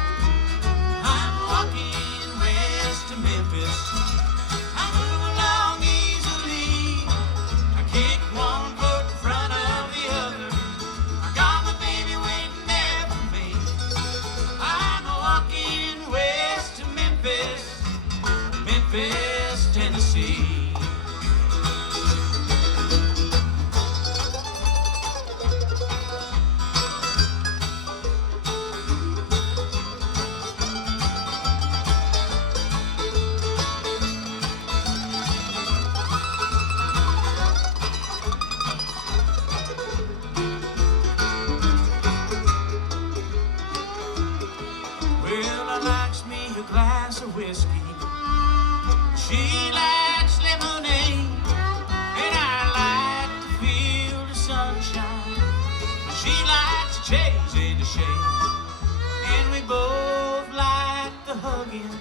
I'm walking west to Memphis. I move along easily. I kick one foot in front of the other. I got my baby waiting there for me. I'm walking west to Memphis, Memphis, Tennessee. Glass of whiskey. She likes lemonade, and I like to feel the sunshine. But she likes to chase in the shade, and we both like the hugging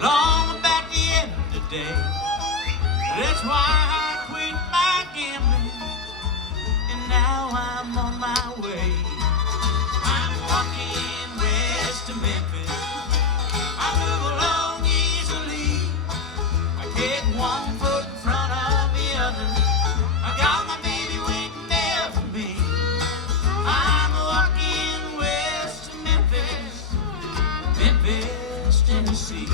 long about the end of the day. That's why I quit my gambling, and now I'm on my way. I'm walking west to Memphis. I move along easily. I kick one foot in front of the other. I got my baby waiting there for me. I'm walking west to Memphis, Memphis, Tennessee.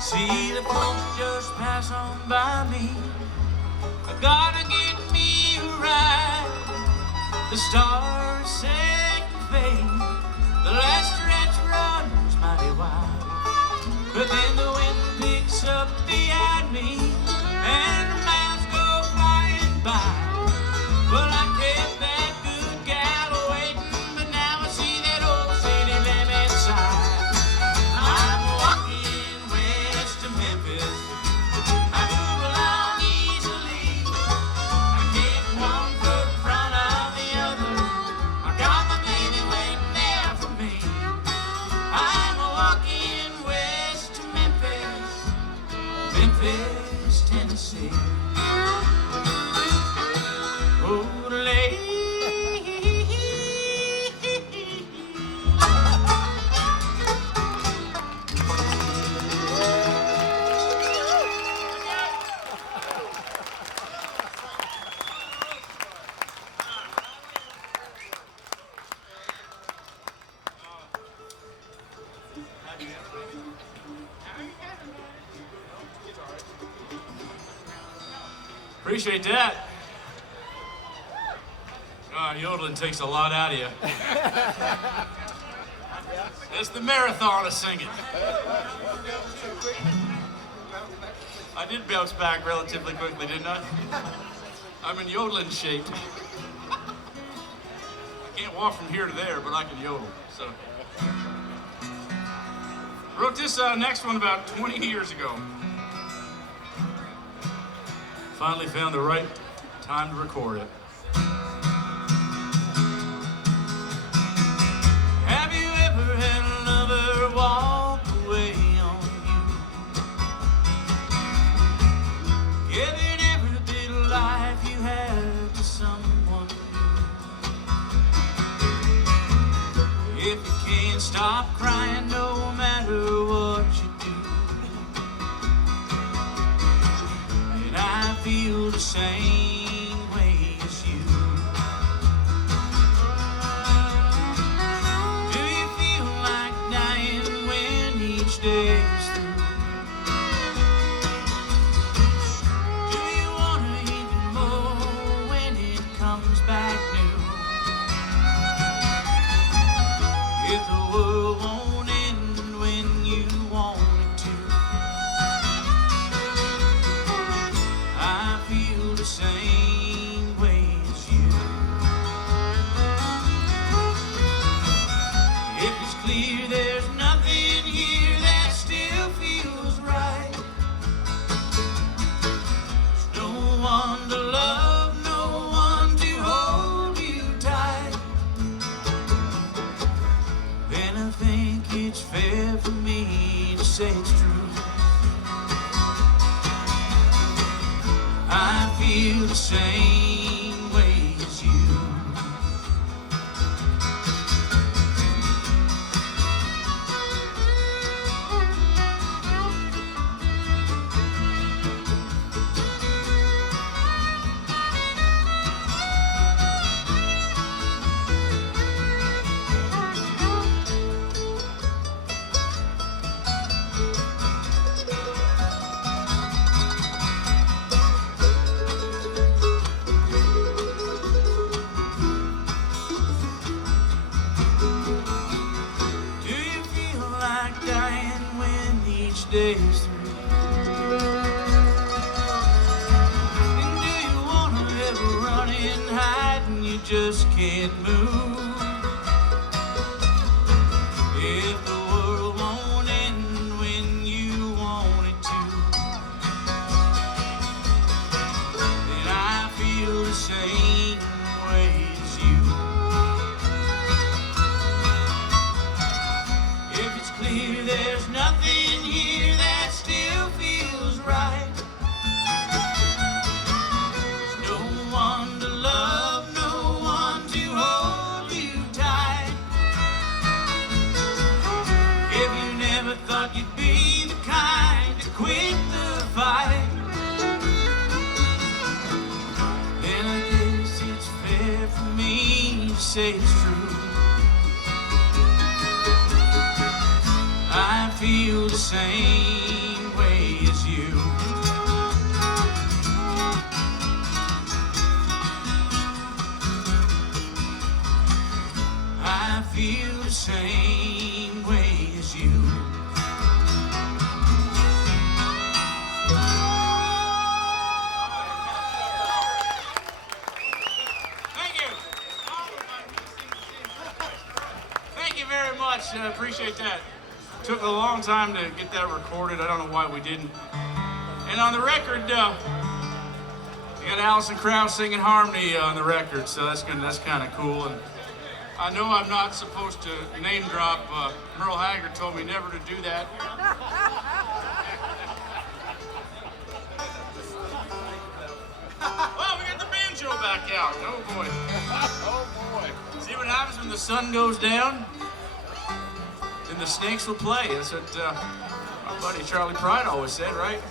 See the folks just pass on by me. I gotta get me a ride. The stars sink and fade. The last stretch runs mighty wide. But then the wind picks up behind me, and the miles go flying by. Well, I kept that good gal waiting, but now I see that old city limit sign. I'm walking west to Memphis. I move along easily. I kick one foot in front of the other. I got my baby waiting there for me. I'm walking west to Memphis, Memphis, Tennessee. Appreciate that. Yodeling takes a lot out of you. It's the marathon of singing. I did bounce back relatively quickly, didn't I? I'm in yodeling shape. I can't walk from here to there, but I can yodel. So, wrote this next one about 20 years ago. Finally found the right time to record it. Have you ever had a lover walk away on you? Giving every bit of life you had to someone new. If you can't stop crying no matter what you do, and I feel the same way as you. Do you feel like dying when each day is through? Do you want to even more when it comes back new? each day's through. And do you wanna ever run and hide and you just can't move? If the world won't end when you want it to, then I feel the same way as you. If it's clear there's nothing here that still feels right, there's no one to love, no one to hold you tight. If you never thought you'd be the kind to quit the fight, then I guess it's fair for me to say it's true. I feel the same way as you. I feel the same way as you. Thank you. Thank you very much. I appreciate that. Took a long time to get that recorded. I don't know why we didn't. And on the record, we got Alison Krauss singing harmony on the record, so that's kind of cool. And I know I'm not supposed to name drop. Merle Haggard told me never to do that. Well, we got the banjo back out. Oh boy. Oh boy. See what happens when the sun goes down? Then the snakes will play. That's what our buddy Charlie Pride always said, right?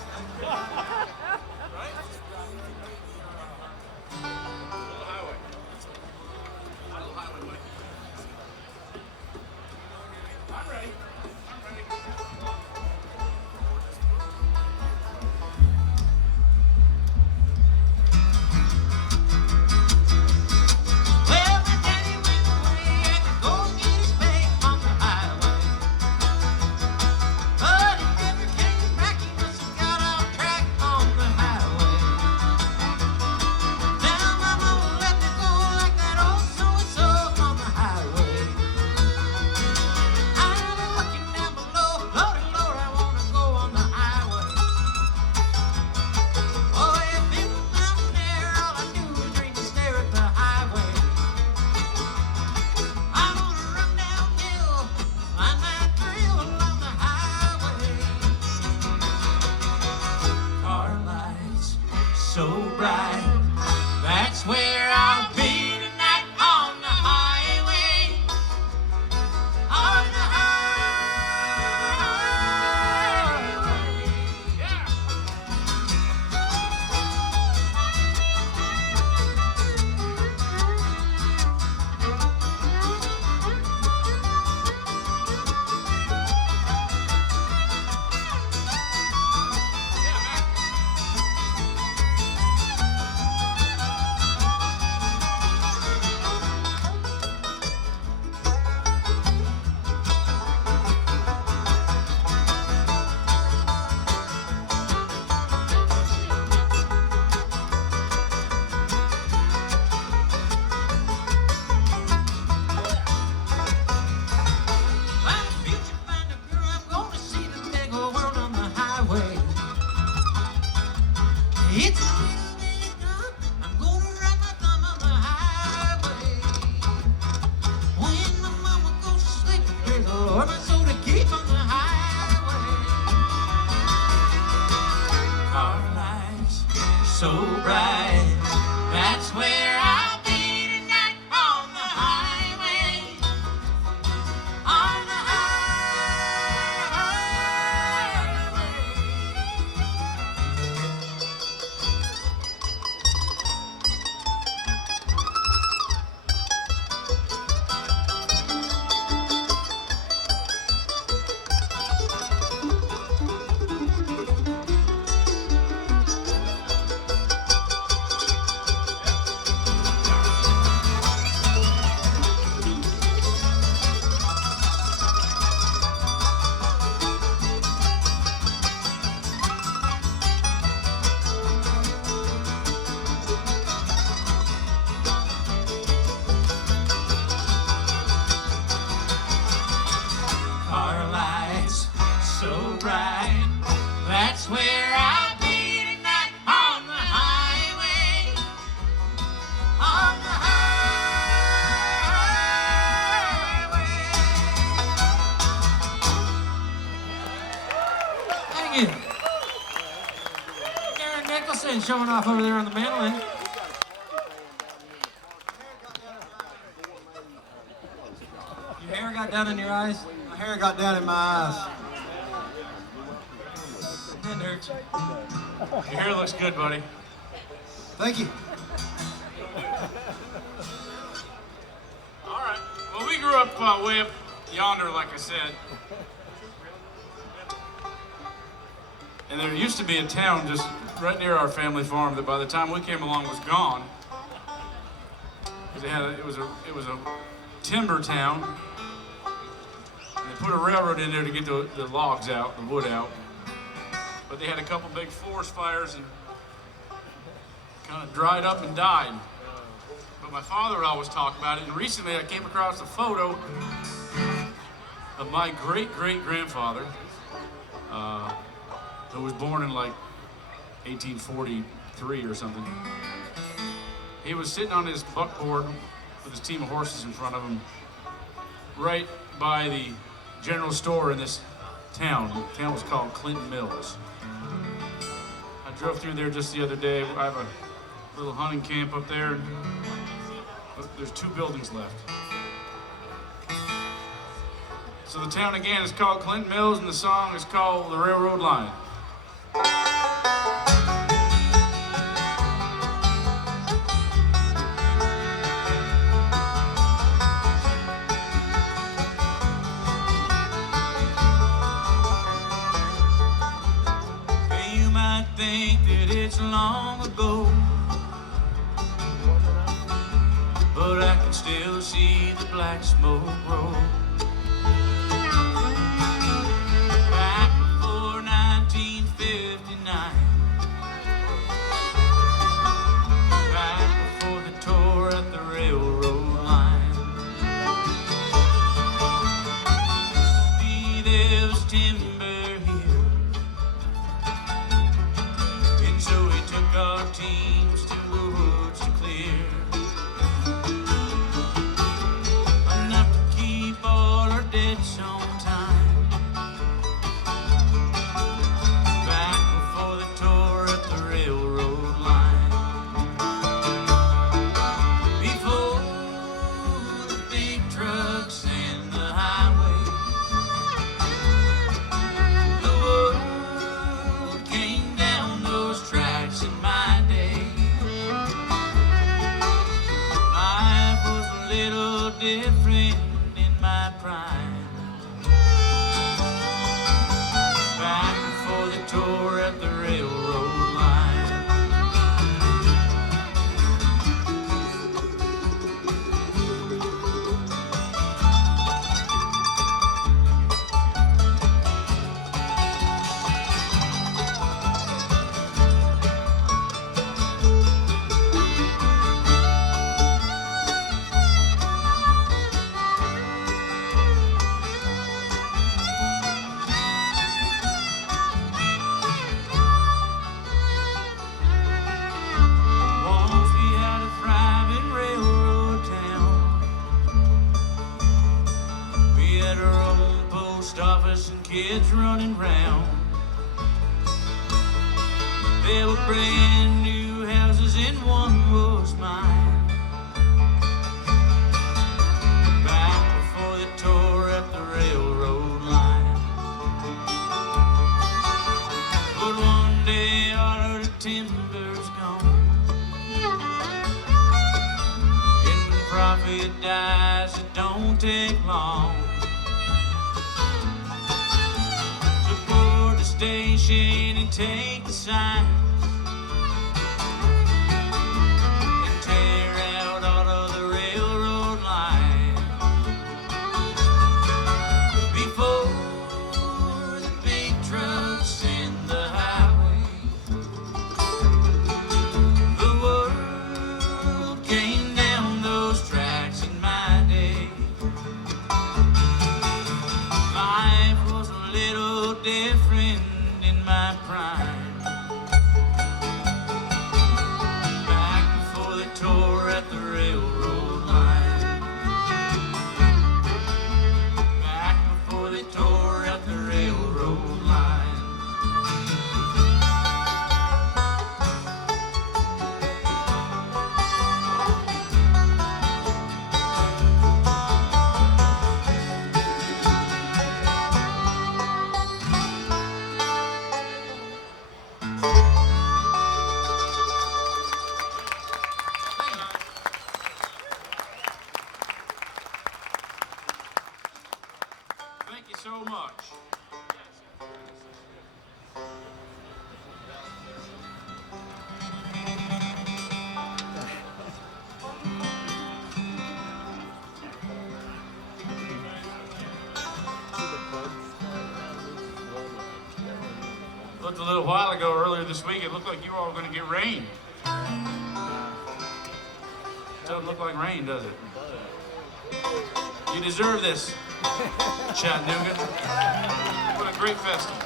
Brian showing off over there on the mandolin. Your hair got down in your eyes? My hair got down in my eyes. That hurts. Your hair looks good, buddy. Thank you. All right. Well, we grew up way up yonder, like I said. And there used to be a town just right near our family farm that by the time we came along was gone. Because it was a timber town. And they put a railroad in there to get the logs out, the wood out. But they had a couple big forest fires and kind of dried up and died. But my father would always talk about it. And recently I came across a photo of my great-great-grandfather, who was born in like 1843 or something. He was sitting on his buckboard with his team of horses in front of him, right by the general store in this town. The town was called Clinton Mills. I drove through there just the other day. I have a little hunting camp up there. And there's 2 buildings left. So the town again is called Clinton Mills, and the song is called The Railroad Line. You might think that it's long ago, but I can still see the black smoke roll. Back before 1959, right before the tour at the railroad line. Used to be there was timber here, and so we took our teams to the woods to clear. Enough to keep all our debts on time. Back before the tour at the railroad line. Before the big trucks and the highway, the world came down those tracks in my day. Life was a little different in my prime. Back before the tour at the railroad line. Once we had a thriving railroad town. We had our own post office and kids running round. There were brand new houses and one was mine. Back before the tour at the railroad line. But one day all of the timber's gone. And when profit dies, it don't take long to board the station and take the signs and tear out all of the railroad lines. Before the big trucks and the highway, the world came down those tracks in my day. Life was a little different in my prime. so much. Looked a little while ago, earlier this week, it looked like you all were going to get rain. Doesn't look like rain, does it? You deserve this, Chattanooga. What a great festival.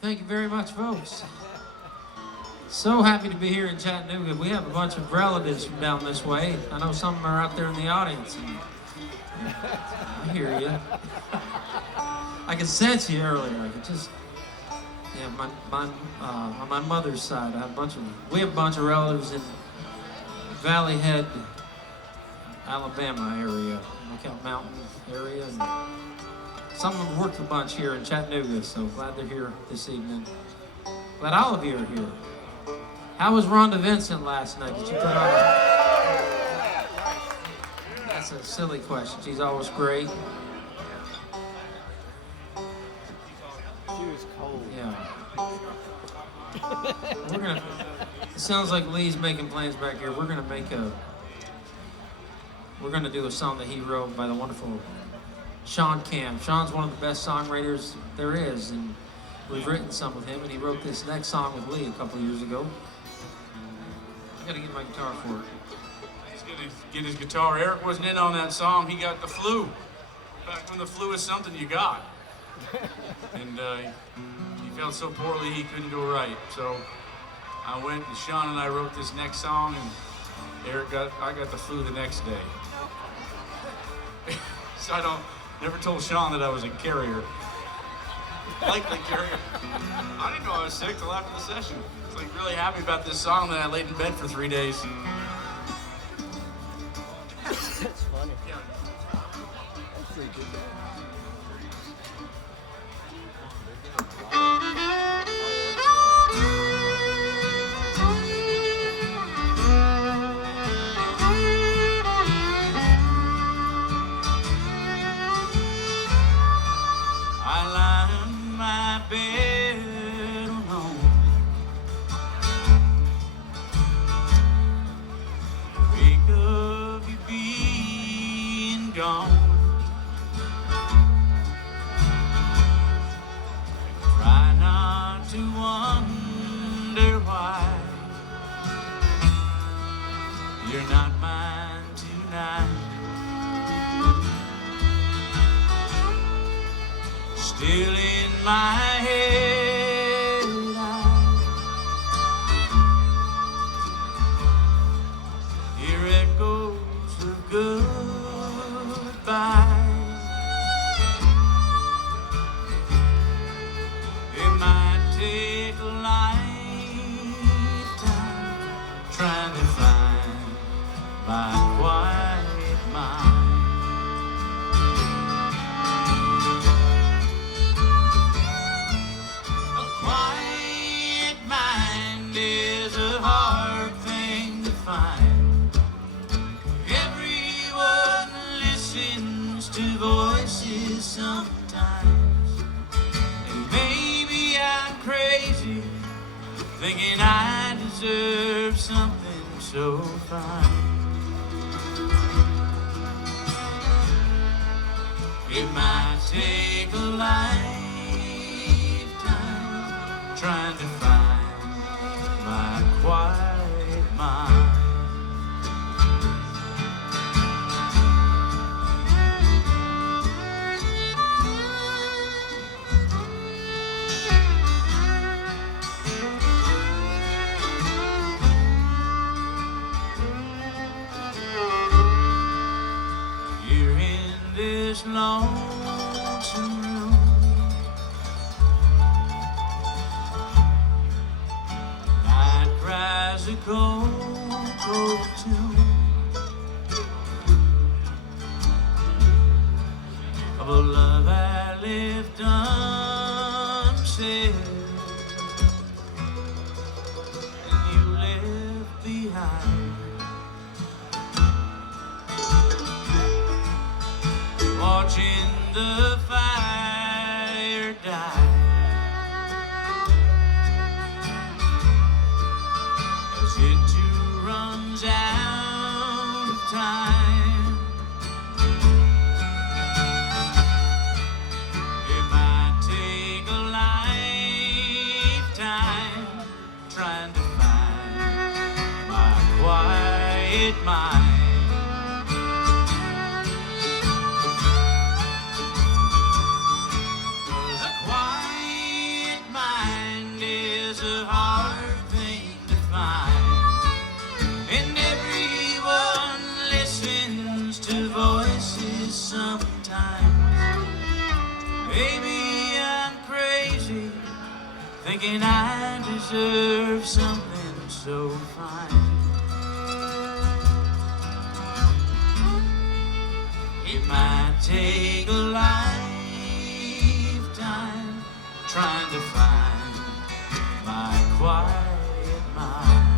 Thank you very much, folks. So happy to be here in Chattanooga. We have a bunch of relatives from down this way. I know some of them are out there in the audience. And I hear you. I could sense you earlier. I could just, yeah, on my mother's side, we have a bunch of relatives in Valley Head, Alabama area, Lookout Mountain area. And some of them worked a bunch here in Chattanooga, so glad they're here this evening. Glad all of you are here. How was Rhonda Vincent last night? Did you put on? That's a silly question. She's always great. She was cold. Yeah. We're gonna. It sounds like Lee's making plans back here. We're gonna do a song that he wrote by the wonderful Sean Cam. Sean's one of the best songwriters there is, and we've written some with him. And he wrote this next song with Lee a couple years ago. I gotta get my guitar for it. He's gonna get his guitar. Eric wasn't in on that song. He got the flu. Back when the flu is something you got. And he felt so poorly he couldn't go right. So I went and Sean and I wrote this next song, and I got the flu the next day. So never told Sean that I was a carrier. Likely carrier. I didn't know I was sick till after the session. I was like really happy about this song that I laid in bed for 3 days. That's funny. That's pretty good. Still in my head, I hear echoes of goodbye. It might take a lifetime trying to find my quiet mind. Voices sometimes, and maybe I'm crazy, thinking I deserve something so fine. It might take a lifetime trying to find my quiet mind. This lonesome room, night cries a cold, cold tune of a love I left unsaid, and you left behind. Watching the fire die as it too runs out of time. It might take a lifetime trying to find my quiet mind. Maybe I'm crazy, thinking I deserve something so fine. It might take a lifetime trying to find my quiet mind.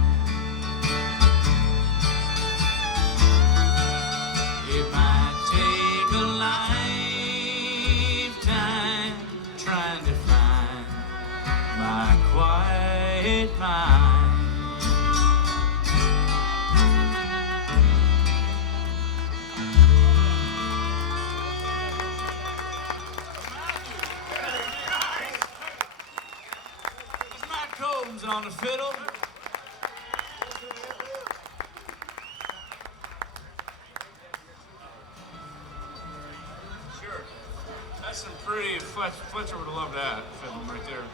tonight. On the fiddle. Sure. That's some pretty, Fletcher would have loved that fiddle right there.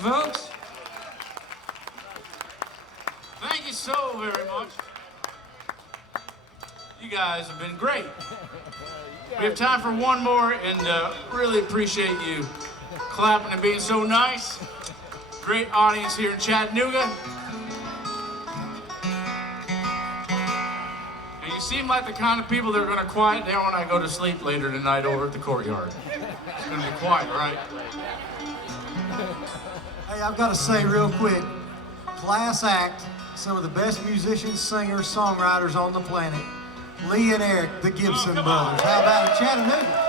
Folks, thank you so very much. You guys have been great. We have time for one more, and really appreciate you clapping and being so nice. Great audience here in Chattanooga. And you seem like the kind of people that are going to quiet down when I go to sleep later tonight over at the courtyard. It's going to be quiet, right? Hey, I've got to say real quick, class act, some of the best musicians, singers, songwriters on the planet. Lee and Eric, the Gibson Brothers. How about it, Chattanooga?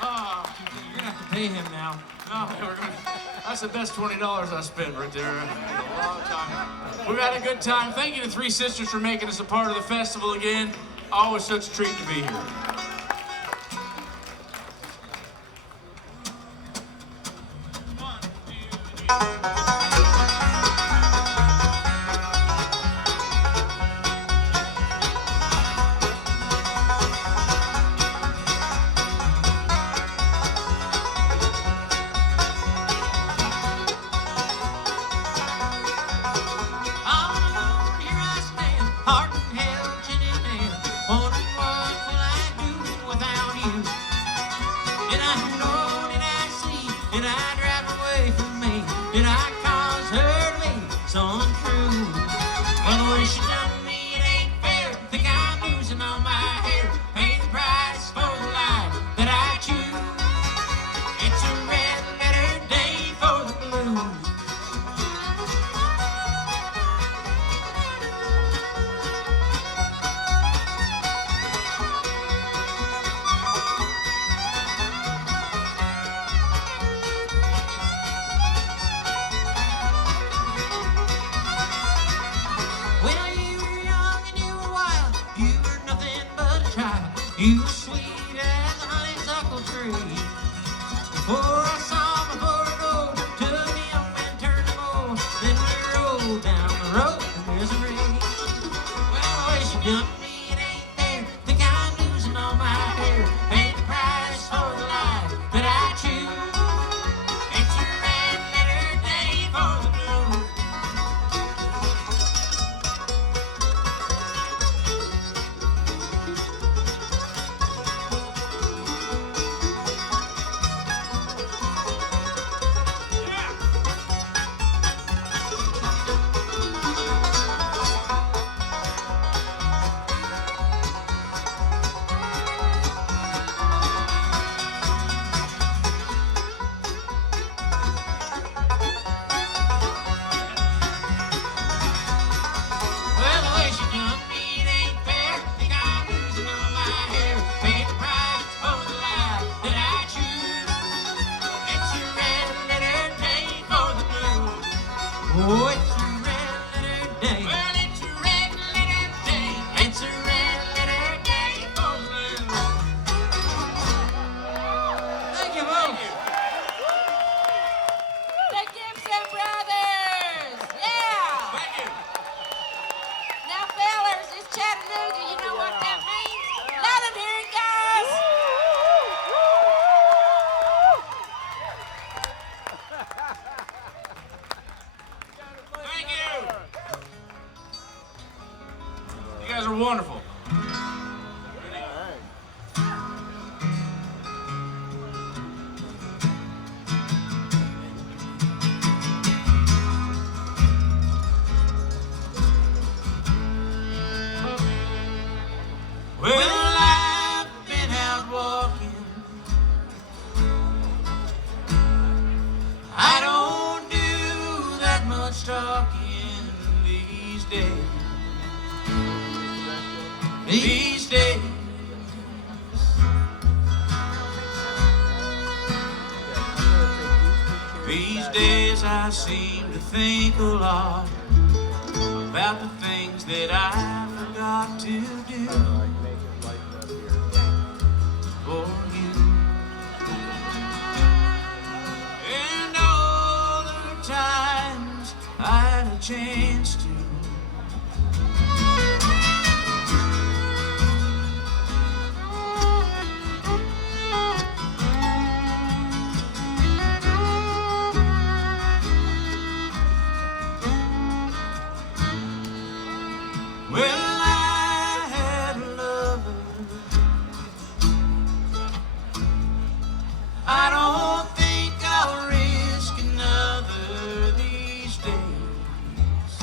You're gonna have to pay him now. No, that's the best $20 I spent right there in a long time. We've had a good time. Thank you to 3Sisters for making us a part of the festival again. Always such a treat to be here. You sweet as a honeysuckle tree. Before I saw my road, took me up and turned him over. Then we rolled down the road to misery. Well, the way she done me, it ain't fair. Think I'm losing all my hair. Pay the price for the life that I choose. It's a red letter day for the blues. Well, the way she done me, it ain't fair. Think I'm losing all my hair. Pay the price for the life that I choose. It's a red letter day for the blues. Oh, it's a red letter day. Well, it's a red letter day. It's a red letter day for the blues. Thank you, folks. The Gibson Brothers! Yeah! Thank you. Now, fellers, it's Chattanooga. You know what that means? Let them hear it, guys! Thank you. You guys are wonderful. Well, I've been out walking. I don't do that much talking these days. These days. These days I seem to think a lot about the things that I forgot to do for you. And all the times I had a chance to. Well, I had a lover. I don't think I'll risk another these days.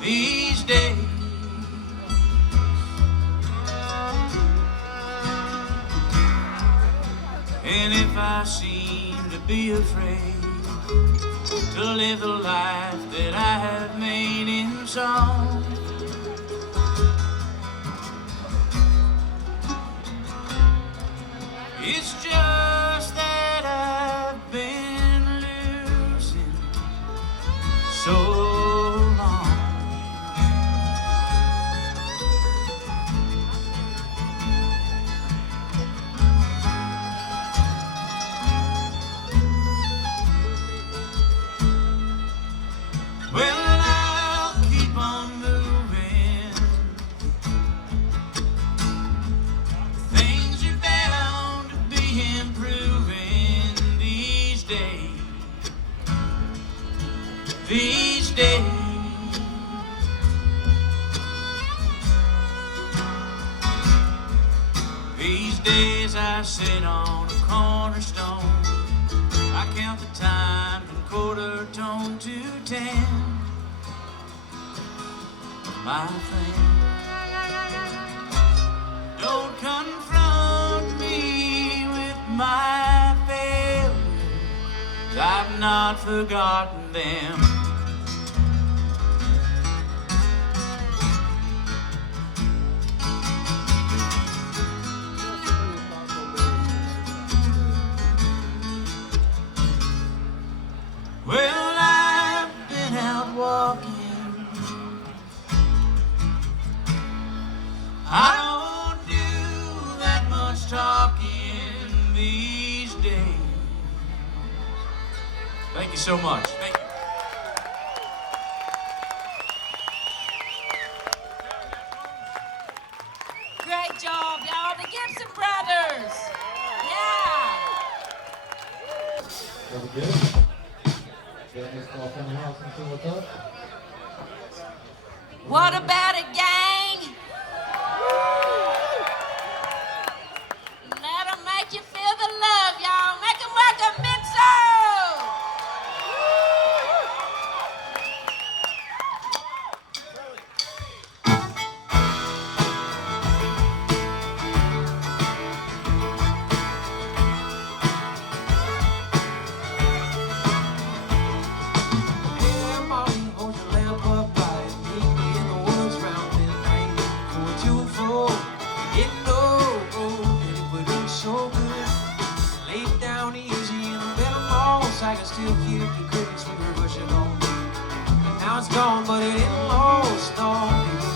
These days. And if I seem to be afraid, to live the life that I have made in song. It's just that I've been losing so long. Well, I'll keep on moving. Things are bound to be improving these days. These days. These days I sit on a cornerstone. I count the time from quarter tone to 10. My friend, don't confront me with my failures. I've not forgotten them. Well, I've been out walking. I don't do that much talking these days. Thank you so much. Thank you. Great job, y'all. The Gibson Brothers. Yeah. That was good. Get this call from the house and see what's up. What about it, gang? Let 'em make you feel the love, y'all. Make 'em welcome Mipso. I can still hear the crickets we were pushing on. Now it's gone, but it ain't lost. No,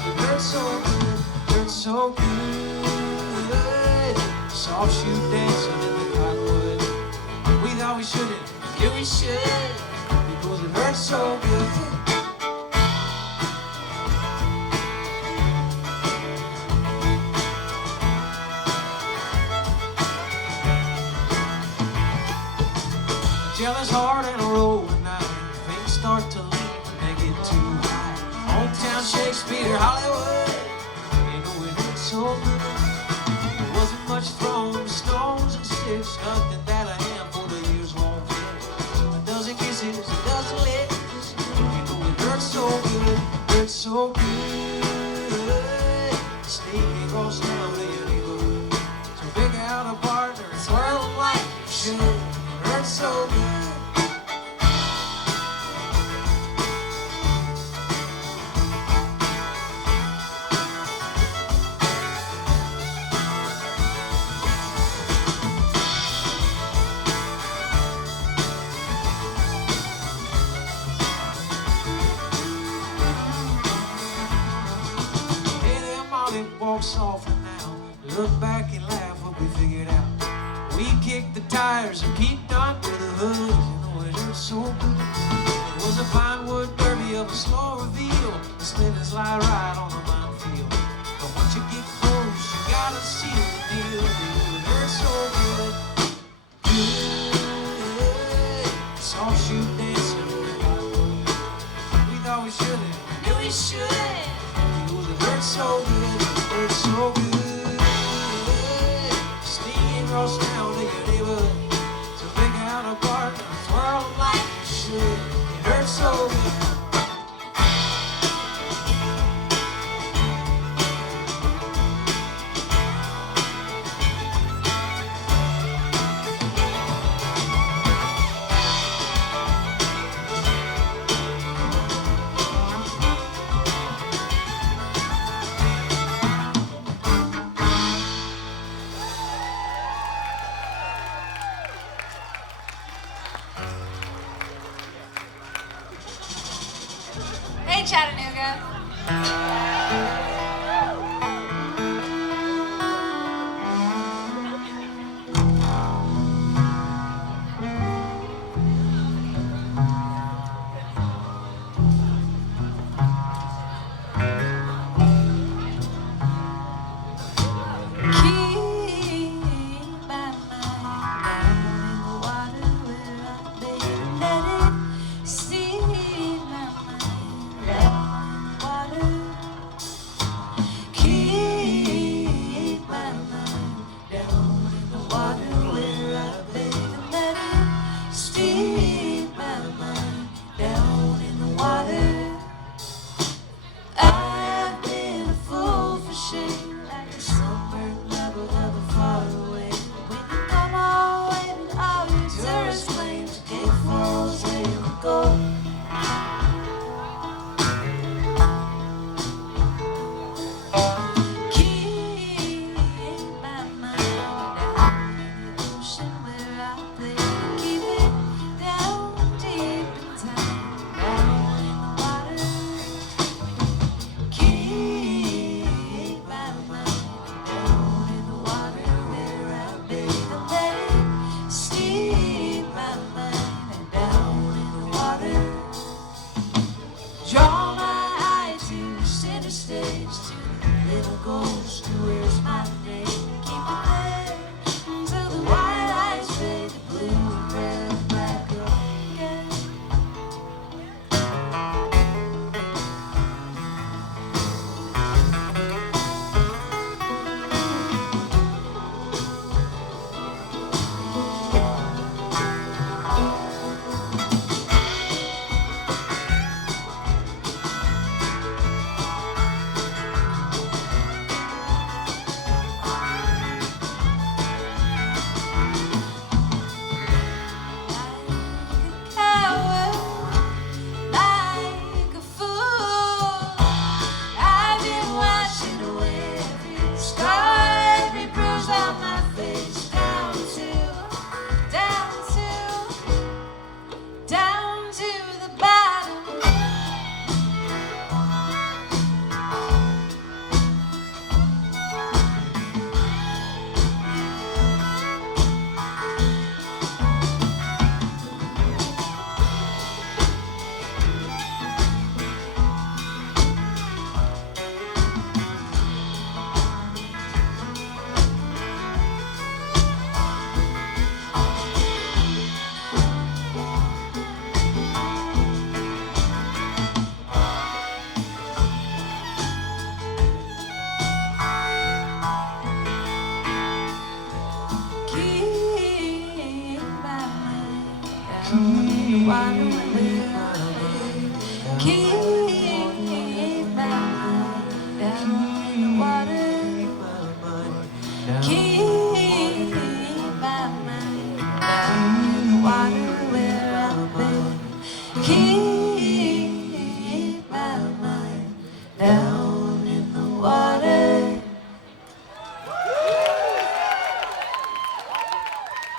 it hurts so good, hurts so good. Soft shoe dancing in the cottonwood. We thought we shouldn't, yeah we should, because it hurts so good. Jealous heart and a rolling night. Things start to leak and they get too high. Hometown Shakespeare, Hollywood. You know it hurts so good. There wasn't much from stones and sticks. Nothing that a handful of years won't fix. A dozen kisses, a dozen licks. You know it hurts so good, hurts so good. Sneaking across town to your neighborhood. So pick out a partner and swirl them like you should. Hurts so good. Hey there, Molly, walk softly now. Look back and laugh what we figured out. We kicked the tires and peeked under the hood. You know it hurt so good. It was a fine wood derby of a slow reveal. The spinners lie right on the minefield. But once you get close, you gotta seal the deal. It hurt so good. Good. Soft shoe dancing in the cottonwood. We thought we shouldn't, yeah we should. Because it hurt so good, it hurt so good. Across town to your neighborhood. So pick out a partner and swirl them like you should. It hurts so good.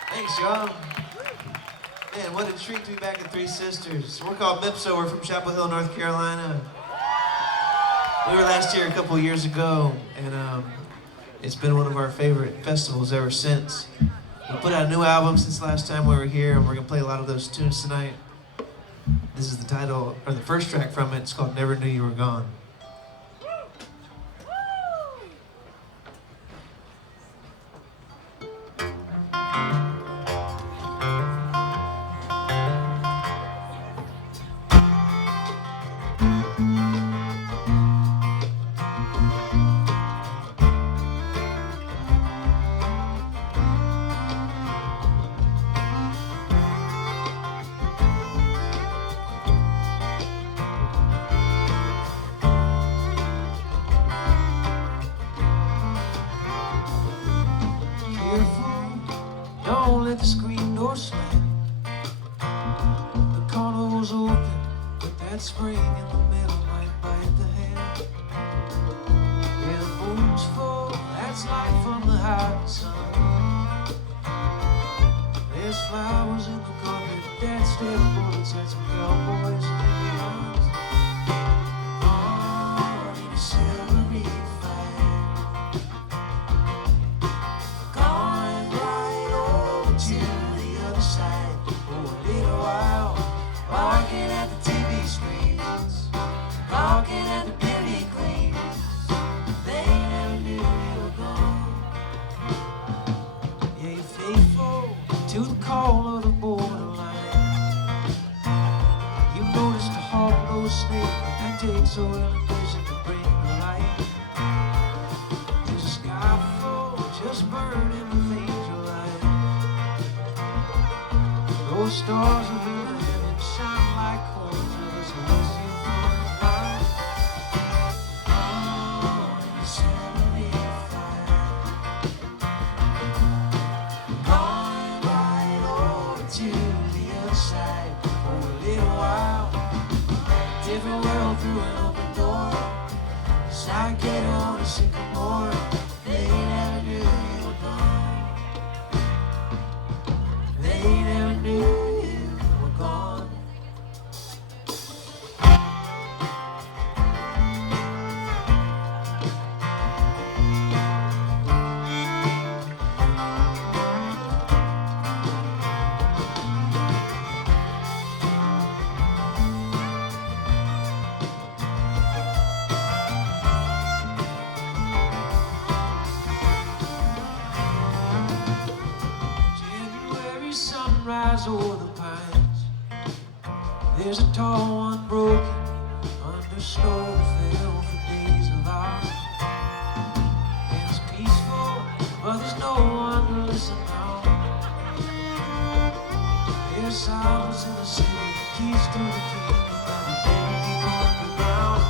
Thanks, y'all. Man, what a treat to be back at 3Sisters. We're called Mipso. We're from Chapel Hill, North Carolina. We were last year a couple years ago, and it's been one of our favorite festivals ever since. We put out a new album since last time we were here, and we're gonna play a lot of those tunes tonight. This is the title, or the first track from it. It's called Never Knew You Were Gone. Don't let the screen door slam. The corner was open, but that spring in the middle might bite the hand. Yeah, the moon's full, that's light from the hot sun. There's flowers in the carpet, that's dead bullets, and some cowboys and Indians. Oh, in a silvery fire. Going right over to the other side for a little while. Barking at the TV screens, barking at the beauty queens. They never knew you were gone. Yeah, you're faithful to the call of the borderline. You noticed a hawk-nosed snake that takes oil and vision to bring the light. There's a sky full, just burning with angel light. Those stars of the heaven shine like coins of us losing from the light. Oh, in the silvery fire. Going right over to the other side for a little while. Different world through an open door. like it on a sycamore. They never knew you were gone. They never knew you were gone. January sunrise over the pines. There's a tall one broken under snow that fell for days of ours. And it's peaceful, but there's no one to listen now. There's silence in the city, keys to the kingdom, and a dead people underground.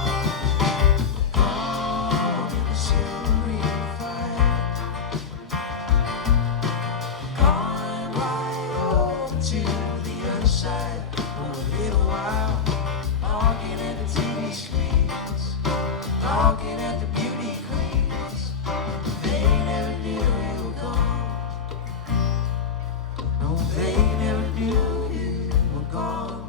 Gone in the silvery fire. Gone right over to the other side for a little while. Looking at the TV screens, looking at the beauty queens. They never knew you were gone. No, they never knew you were gone.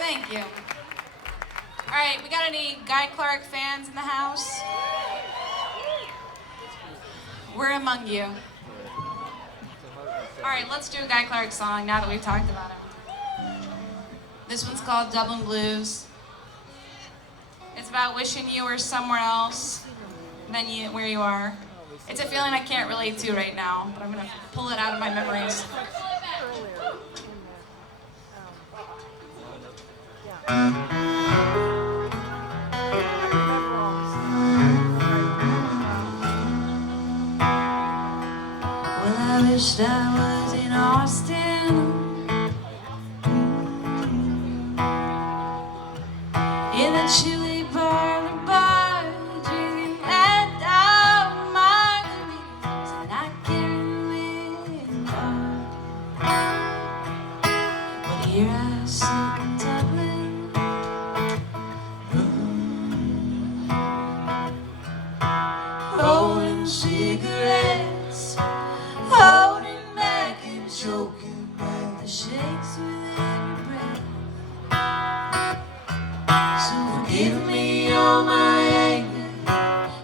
Thank you. All right, we got any Guy Clark fans in the house? We're among you. All right, let's do a Guy Clark song now that we've talked about him. This one's called Dublin Blues. It's about wishing you were somewhere else than where you are. It's a feeling I can't relate to right now, but I'm gonna pull it out of my memories. Well, I wished I was in Austin. In the chilly parlor bar, drinking that down margaritas and not caring when far. But here I sit in Dublin, rolling cigarettes, holding back and choking back the shakes with every breath. So forgive me all my anger,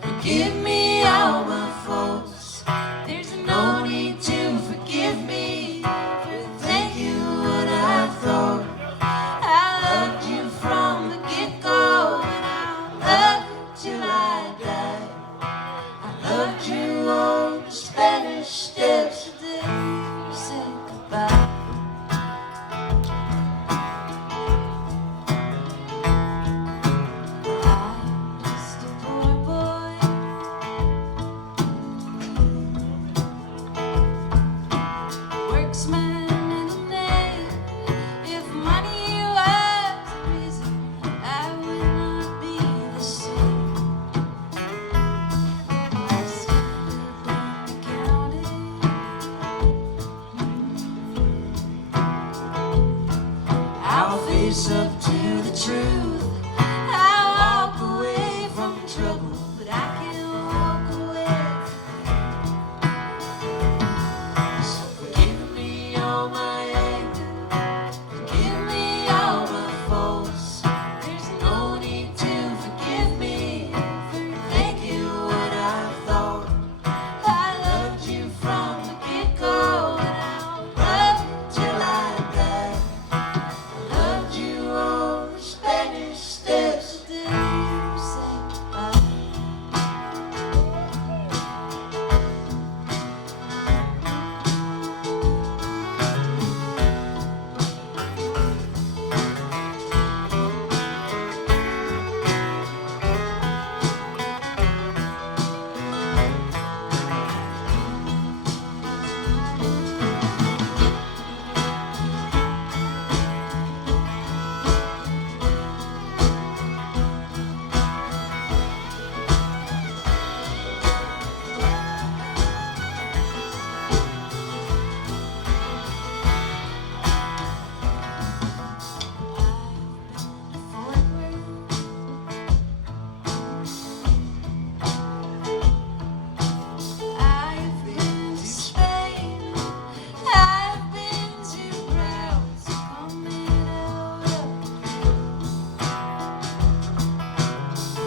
forgive me all my faults. There's no need to forgive me for thinking what I thought. I face up to the truth. I walk away from trouble, but I can't walk away. So forgive me all my anger, forgive me all my faults. There's no need to forgive me for thinking what I thought. I loved you from the get-go, and I'll love you till I die. I loved you on the Spanish steps the day you said goodbye. I've been to Spain, I've been to crowds coming out of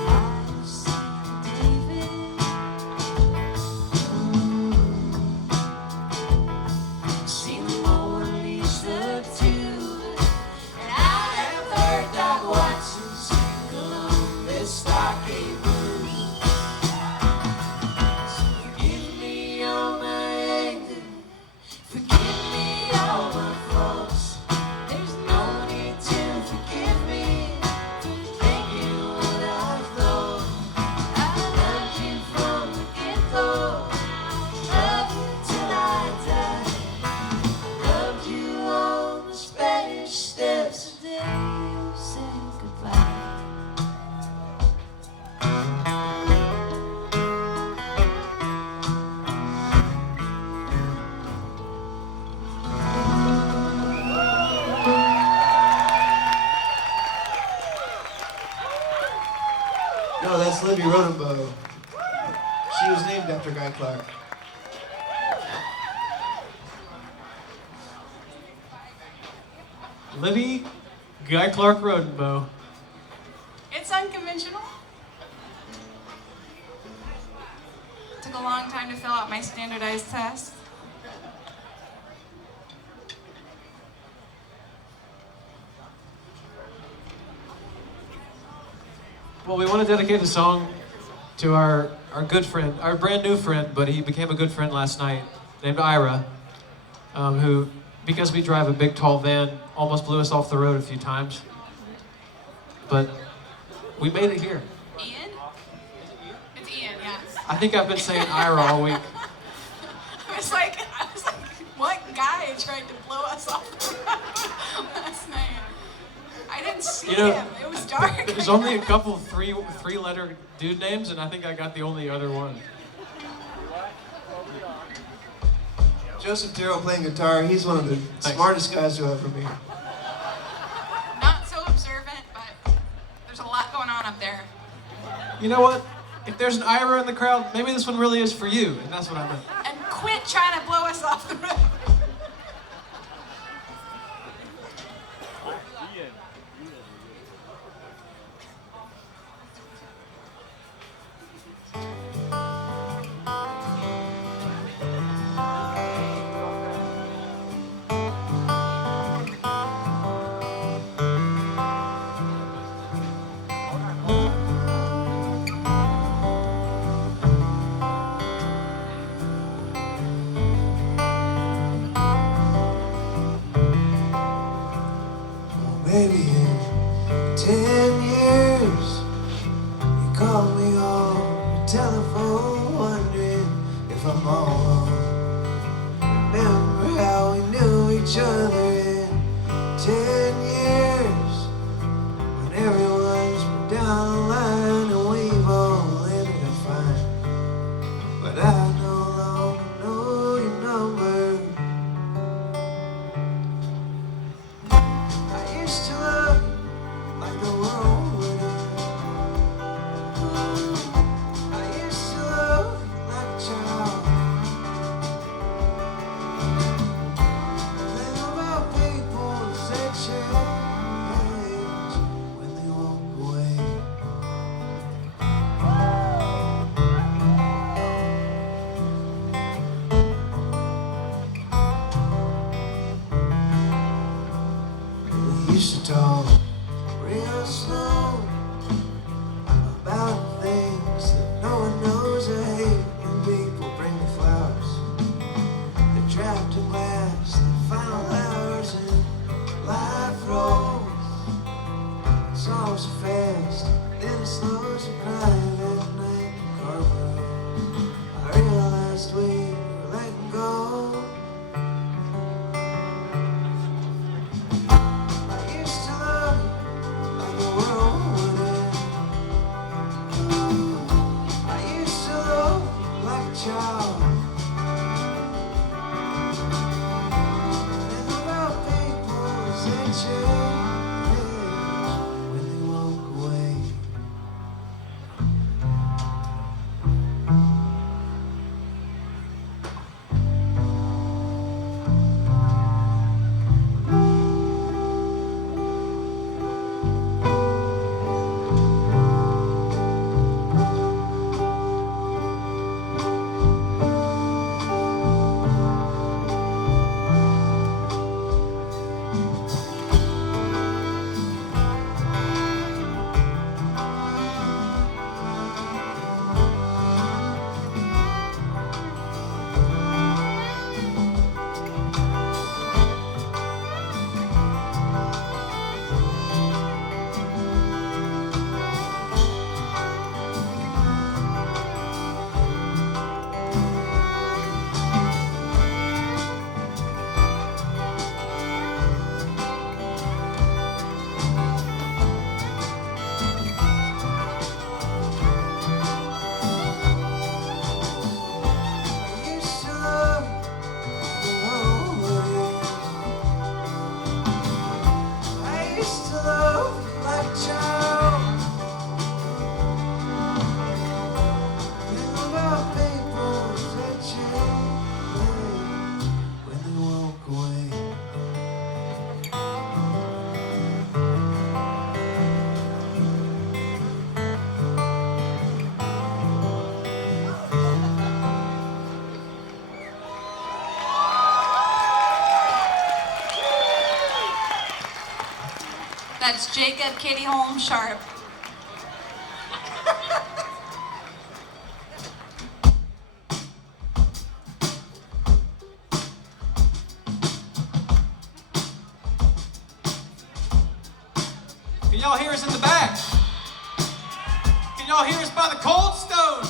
I've seen David, seen the Mona Lisa too, and I have heard Doc Watson sing Columbus Stockade Blues. Forgive me all my anger, forgive me all my faults. There's no need to forgive me for thinking what I thought. I loved you from the get-go, love you till I die. Loved you on the Spanish steps the day you said goodbye. No, that's Libby Rodenbow. She was named after Guy Clark. Libby Guy Clark Rodenbow. It's unconventional. Took a long time to fill out my standardized test. Well, we want to dedicate a song to our good friend, our brand new friend, but he became a good friend last night, named Ira, who, because we drive a big tall van, almost blew us off the road a few times. But we made it here. Ian? It's Ian, yes. I think I've been saying Ira all week. I was like, what guy tried to blow us off the road last night? I didn't see him. It was dark. There's only a couple of three-letter dude names, and I think I got the only other one. Joseph Darrow playing guitar, he's one of the smartest guys you'll ever meet. Not so observant, but there's a lot going on up there. You know what? If there's an Ira in the crowd, maybe this one really is for you, and that's what I meant. And quit trying to blow us off the road. real slow about things that no one knows. I hate when people bring me flowers. They're trapped in glass, the final hours, and life rolls. It's all so fast, then it slows you crying at night in the carpet. I realized we were letting go. I used to love you like the world would end. I used to love you like a child. And about people as they change when they walk away. That's Jacob Kitty Holmes Sharp. Can y'all hear us in the back? Can y'all hear us by the Cold Stone?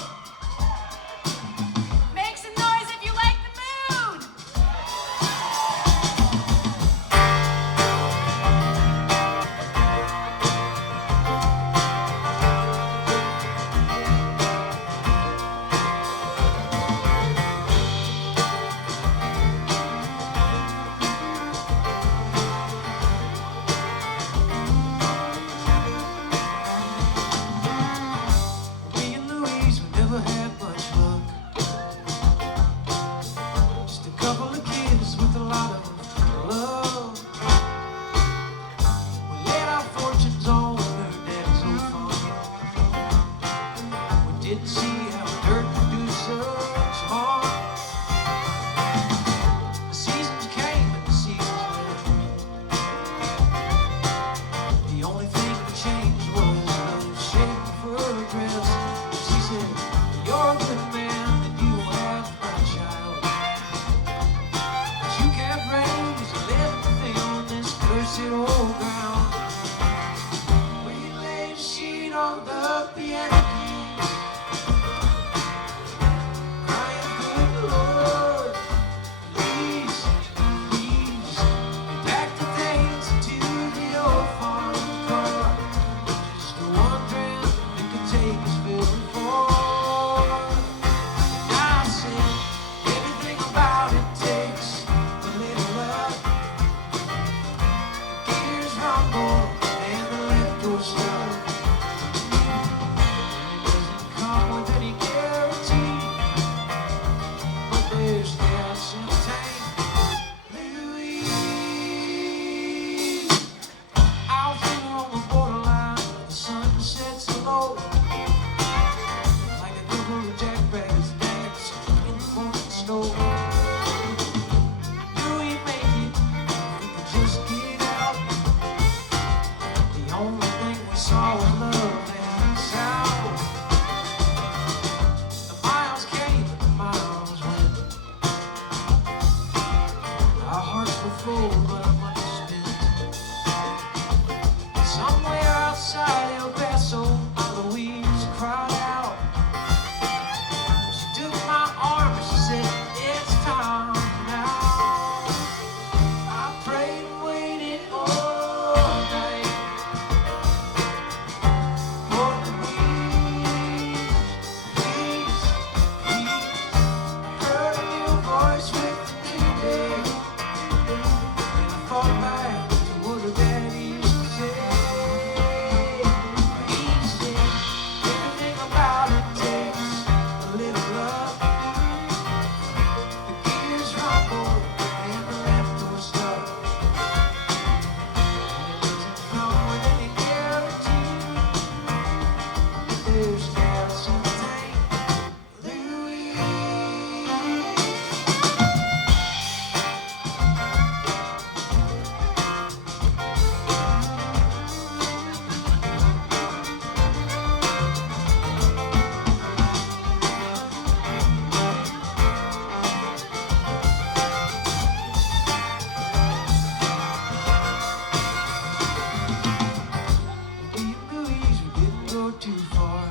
Make some noise if you like the mood. Me and Louise were It's all love and sound. The miles came, the miles went. Our hearts were full, but our money spent. Somewhere outside El Paso, Louise cried out. She took my arm and she said, it's time now. I prayed and waited all night for Louise. Please, please, heard a new voice with me today. And I thought back to what her daddy used to say. He said, everything about it takes a little love. The gears rumble and the left door stuck. Doesn't come with any guarantee. There's gas in the tank. Louise. Louise, we didn't go too far.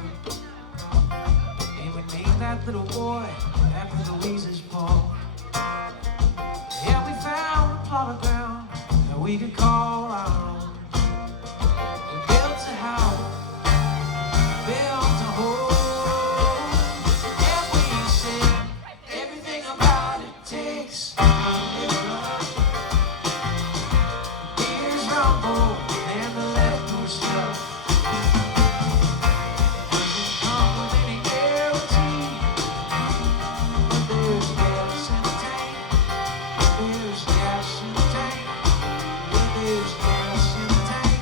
And we named that little boy after Louise's paw. Yeah, we found a plot of ground that we could call our own. We built a house, built a home. And we said, everything about it takes a little love. The gears rumble and the left door stuck. Doesn't come with any guarantee. But there's gas in the tank. There's gas in the tank. There's gas in the tank.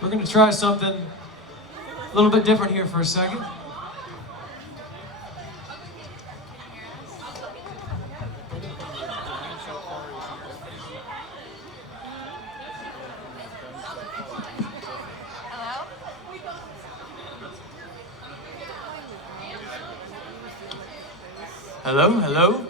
We're going to try something a little bit different here for a second. Hello, hello.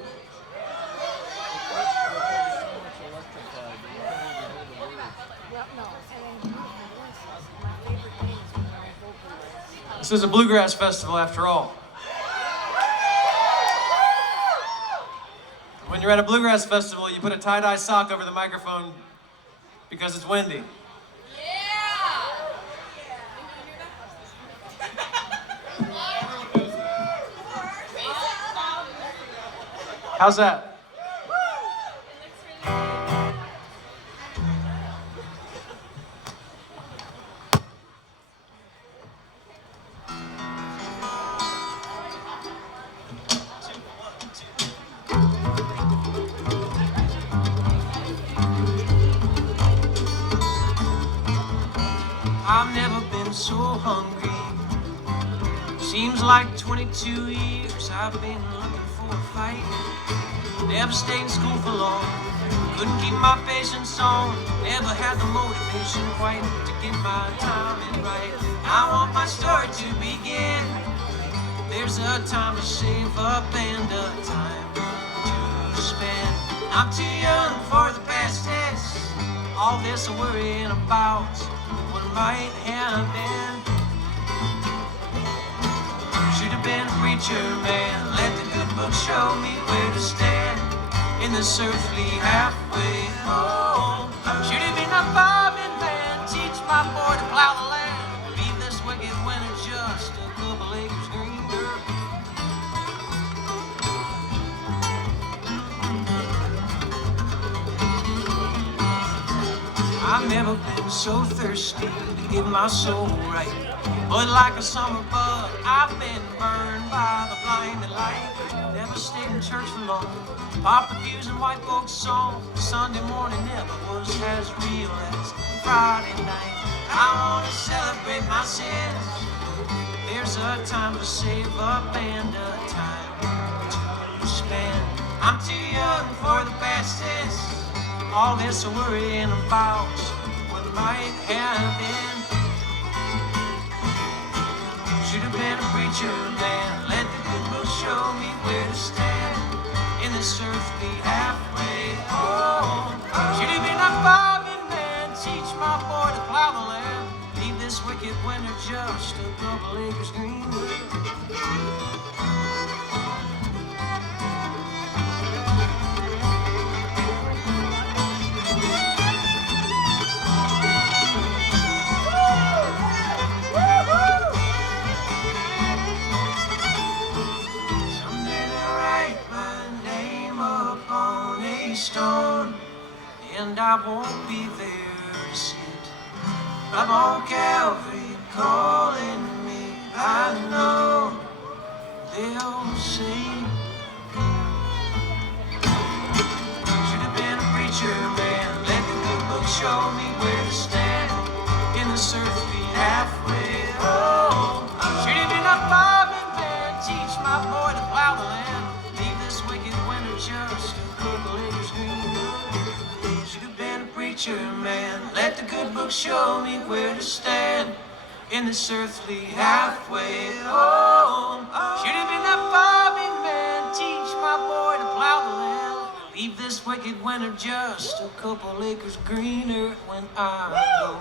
This is a Bluegrass Festival after all. When you're at a Bluegrass Festival, you put a tie-dye sock over the microphone because it's windy. How's that? I've never been so hungry. Seems like 22 years I've been looking for a fight. Never stayed in school for long. Couldn't keep my patience on. Never had the motivation quite to get my timing right. I want my story to begin. There's a time to save up and a time to spend. I'm too young for the past tense. All this worrying about what might have been. Should have been a preacher man. Let the good book show me where to stand in this earthly halfway home. Should have been a farming man. Teach my boy to plow the land. Be this wicked when it's just a couple acres green dirt. I I've never been so thirsty to get my soul right. But like a summer bug, I've been burned by the blinding light. Never stayed in church for long. Papa views and white folks song. Sunday morning never was as real as Friday night. I wanna celebrate my sins. There's a time to save up and a time to spend. I'm too young for the bestest. All this worrying about what might have been. Should have been a preacher man. Let the good book show me where to stand in this earthly halfway home. Should have been a farming man. Teach my boy to plow the land. Leave this wicked winter just a couple acres green. Stone, and I won't be there to see it. I'm on Calvary calling me. I know they'll see. Should have been a preacher man. Let the good book show me where to stand in this earthly halfway home. Should have been a farming man. Teach my boy to plow the land. Leave this wicked winter just a couple acres green. Should have been a preacher man. Let the good book show me where to stand in this earthly halfway home. Should have been that farming man. Teach my boy to plow the land. Leave this wicked winter just a couple acres greener when I go.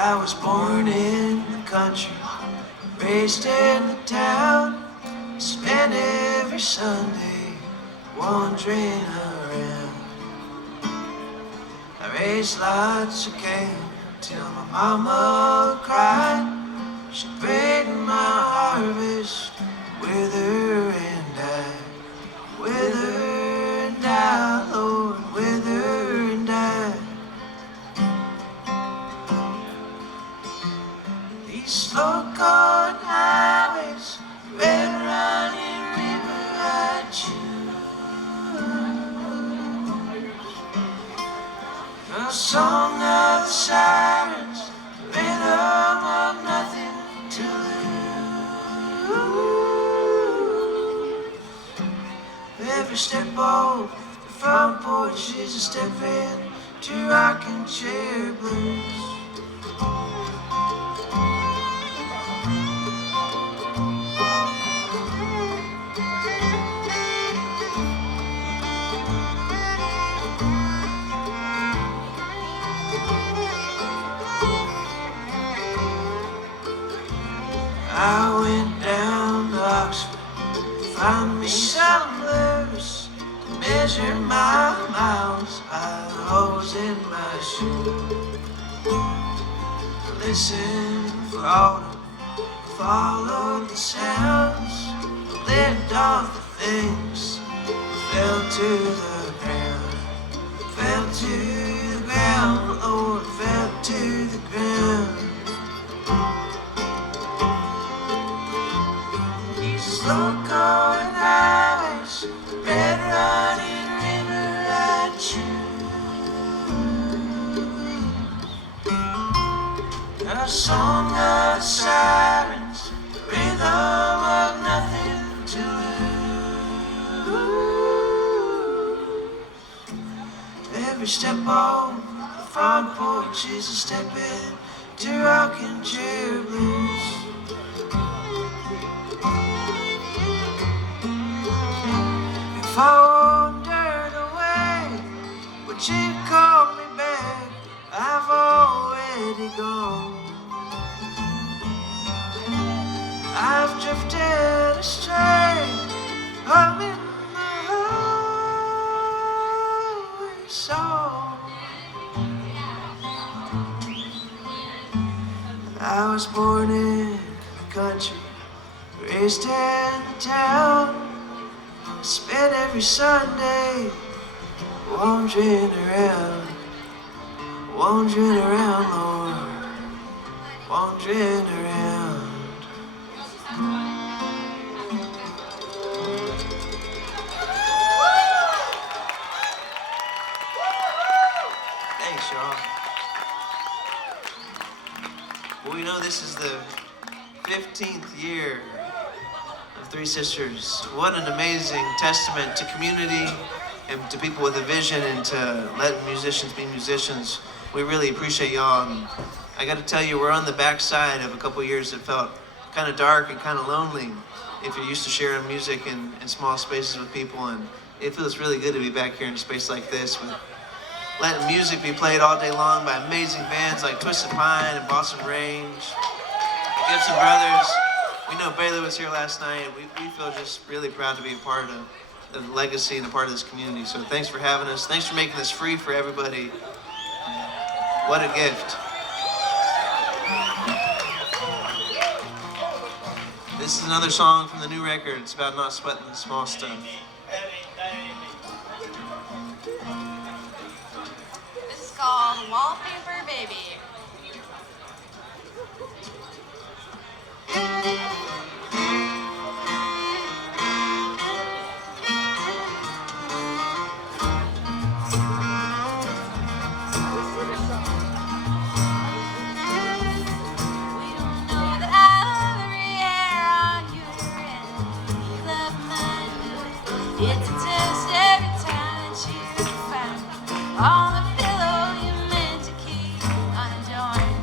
I was born in the country, raised in the town, spent every Sunday wandering around. I raised lots of cane till my mama cried. She prayed my harvest wither and die, wither and die, Lord, wither and die. Slow corn highways, red running river I choose. A song of the sirens, rhythm of nothing to lose. Every step off the front porch is a step in to rocking chair blues. I went down to Oxford, found me some blues to measure my miles by the holes in my shoe. Listen for autumn, followed the sounds, lived off the things, fell to the ground, fell to the ground, Lord, fell to the ground. Slow corn highways, red running river I choose. A song of sirens, rhythm of nothing to lose. Every step on the front porch is a step in to rocking chair blues. If I wandered away, would you call me back? I've already gone. I've drifted astray. I'm in the highway song. I was born in the country, raised in the town. Spent every Sunday wandering around, Lord, wandering around. Thanks, y'all. Well, we know this is the 15th year of 3Sisters. What an amazing testament to community and to people with a vision and to letting musicians be musicians. We really appreciate y'all. And I got to tell you, we're on the backside of a couple years that felt kind of dark and kind of lonely if you're used to sharing music in small spaces with people. And it feels really good to be back here in a space like this with letting music be played all day long by amazing bands like Twisted Pine and Balsam Range, the Gibson Brothers. We know Bela was here last night. We feel just really proud to be a part of the legacy and a part of this community. So thanks for having us. Thanks for making this free for everybody. What a gift. This is another song from the new record. It's about not sweating the small stuff. This is called Wallpaper Baby. It's a test every time that you find on the pillow you meant to keep unadorned.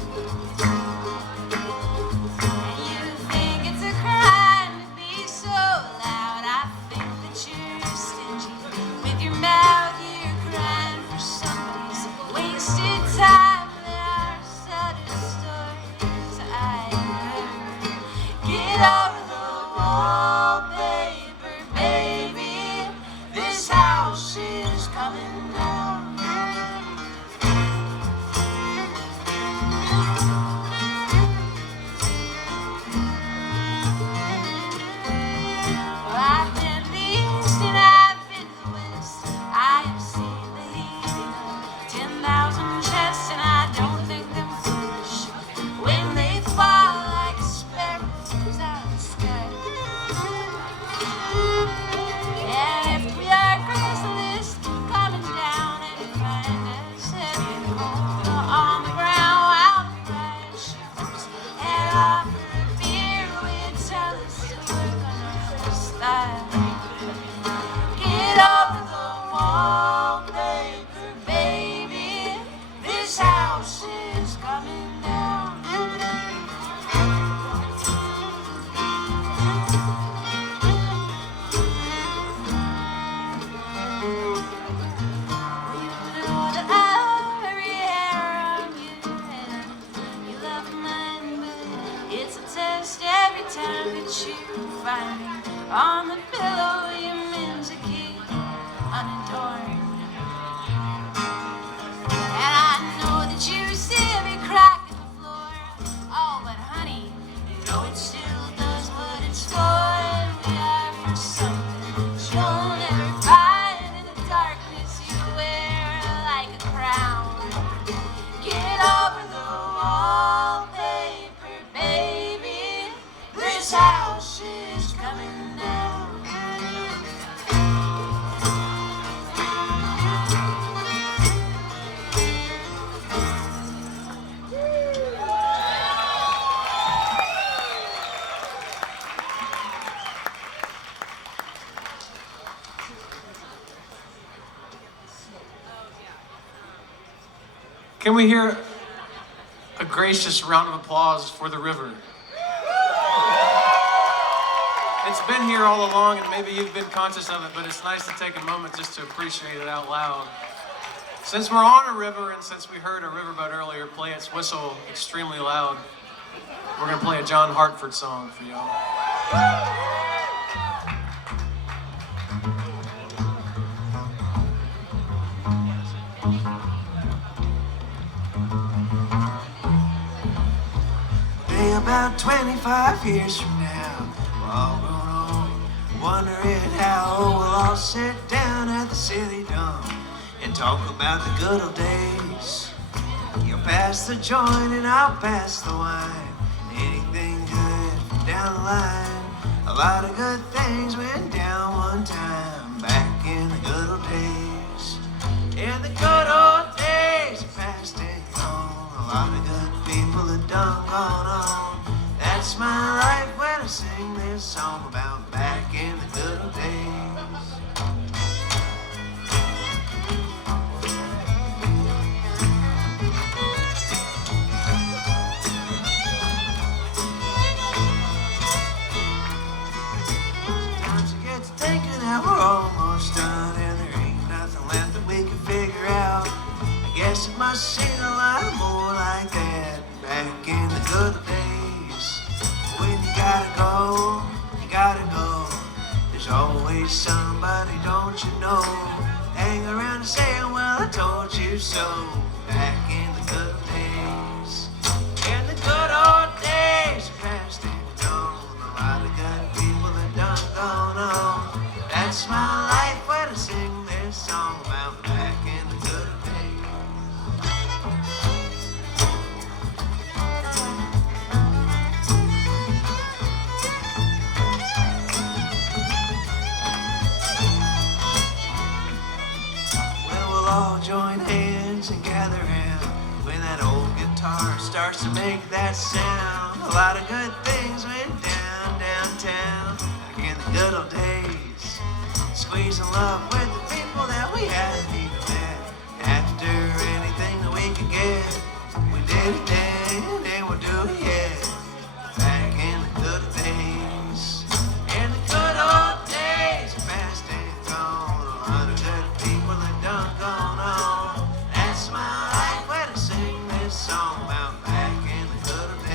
And you think it's a crime to be so loud. I think that you're stingy. With your mouth you're crying for somebody's wasted time. There are sadder stories I heard. Get over the wallpaper, baby. This house is coming down. Well, I've been the east and I've been the west. I have seen the healing of 10,000 chests, and I don't think them foolish when they fall like sparrows out of the sky. And if we are Craigslist coming down and find us heavy cold on the ground, I'll be right shoes and offer a beer. We'd tell us to work on our style. Get over the wallpaper, baby. This house is coming down. It's a test every time that you find me on the pillow you meant to keep unadorned. And I know that you see me cracking the floor. Oh, but honey, you know it still does what it's for. And we are for something that you'll never find in the darkness you wear like a crown. Get over the wallpaper, baby. This house is coming down. Can we hear a gracious round of applause for the river? It's been here all along, and maybe you've been conscious of it, but it's nice to take a moment just to appreciate it out loud. Since we're on a river, and since we heard a riverboat earlier play its whistle extremely loud, we're going to play a John Hartford song for y'all. About 25 years from now, we're all grown old, wondering how we'll all sit down at the city dome and talk about the good old days. You'll pass the joint and I'll pass the wine. Anything good from down the line. A lot of good things went down one time back in the good old days. In the good old days, past and gone. A lot of good people have done gone on. That's my life when I sing this song about back in the good old days. Sometimes I get to thinking that we're almost done and there ain't nothing left that we can figure out. I guess it must seem a lot more like that back in the good old days. When you gotta go. There's always somebody, don't you know? Hang around and saying, well, I told you so. Back in the good old days. In the good old days, past and gone. A lot of good people have done gone on. That's my life when I sing this song about back in the good old days. All join hands and gather round when that old guitar starts to make that sound. A lot of good things went down downtown back in the good old days. Squeezing love with the people that we hadn't even met. After anything that we could get, we did it then and we'll do it yet. Back in the good old days. In the good old days, past and gone. A lot of good people have done gone on. That's my life when I sing this song about back in the good old days.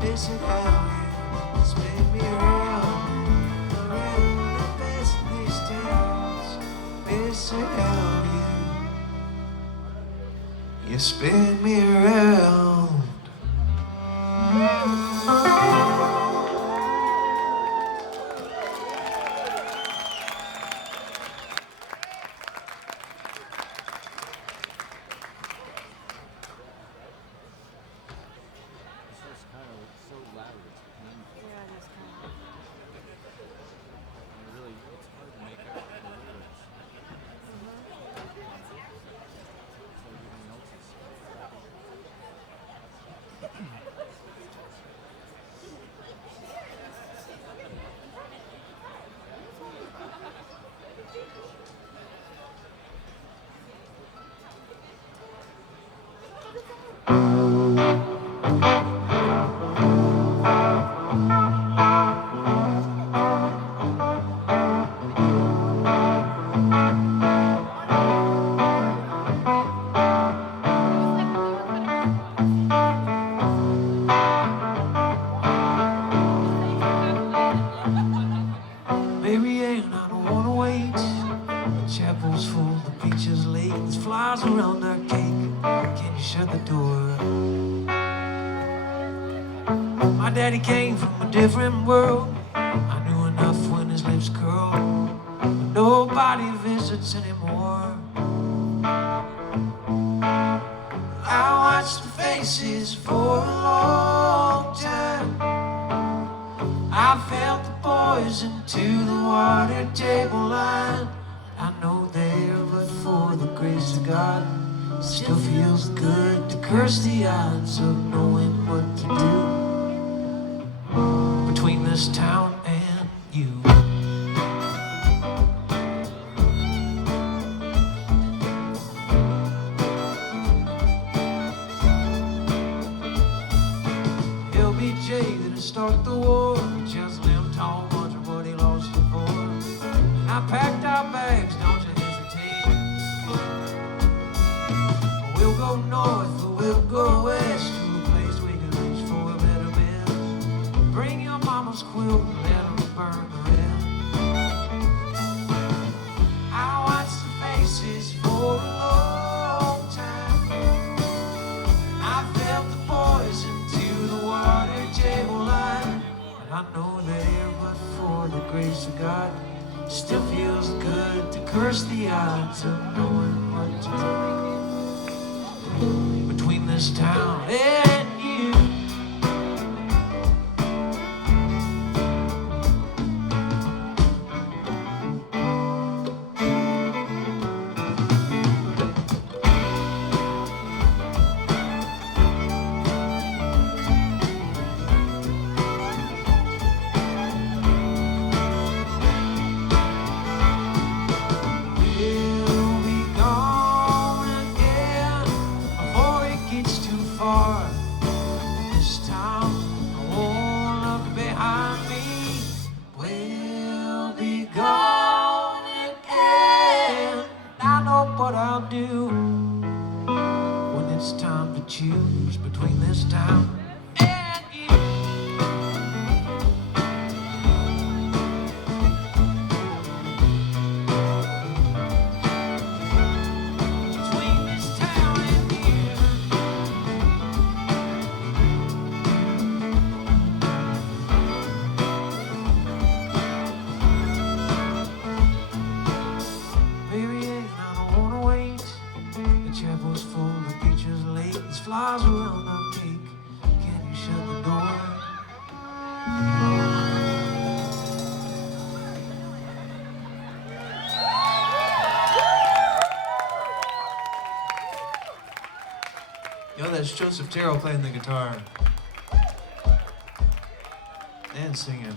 Missing how you spin me around the best of these towns. Missing how you spin me around. Daddy came from a different world. I knew enough when his lips curled. But nobody visits anymore. I watched the faces for a long time. I felt the poison to the water table line. I know there, but for the grace of God, it still feels good to curse the odds of knowing what to do between this town and you. LBJ didn't start the war, he just left home wondering what he lost it for. And I packed our bags, don't you hesitate. We'll go north or we'll go west, to a place we can reach for a better bed. Bring your mama's quilt and let her burn the red. I watched the faces for a long time. I felt the poison to the water table line. And I know there, but for the grace of God, it still feels good to curse the odds of knowing what to do between this town and you. Choose between this town and you. Between this town and you. Baby, I don't wanna wait. The chapel's full, the preacher's late. There's flies around our cake. Can you shut the door? Yo, that's Joseph Terrell playing the guitar and singing.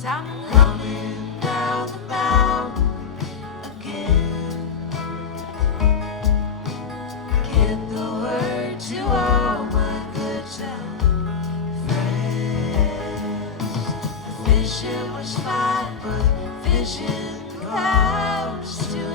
'cause I'm coming down the mountain again. Get the word to all my good time friends. The fishing was fine, but fishing clouds still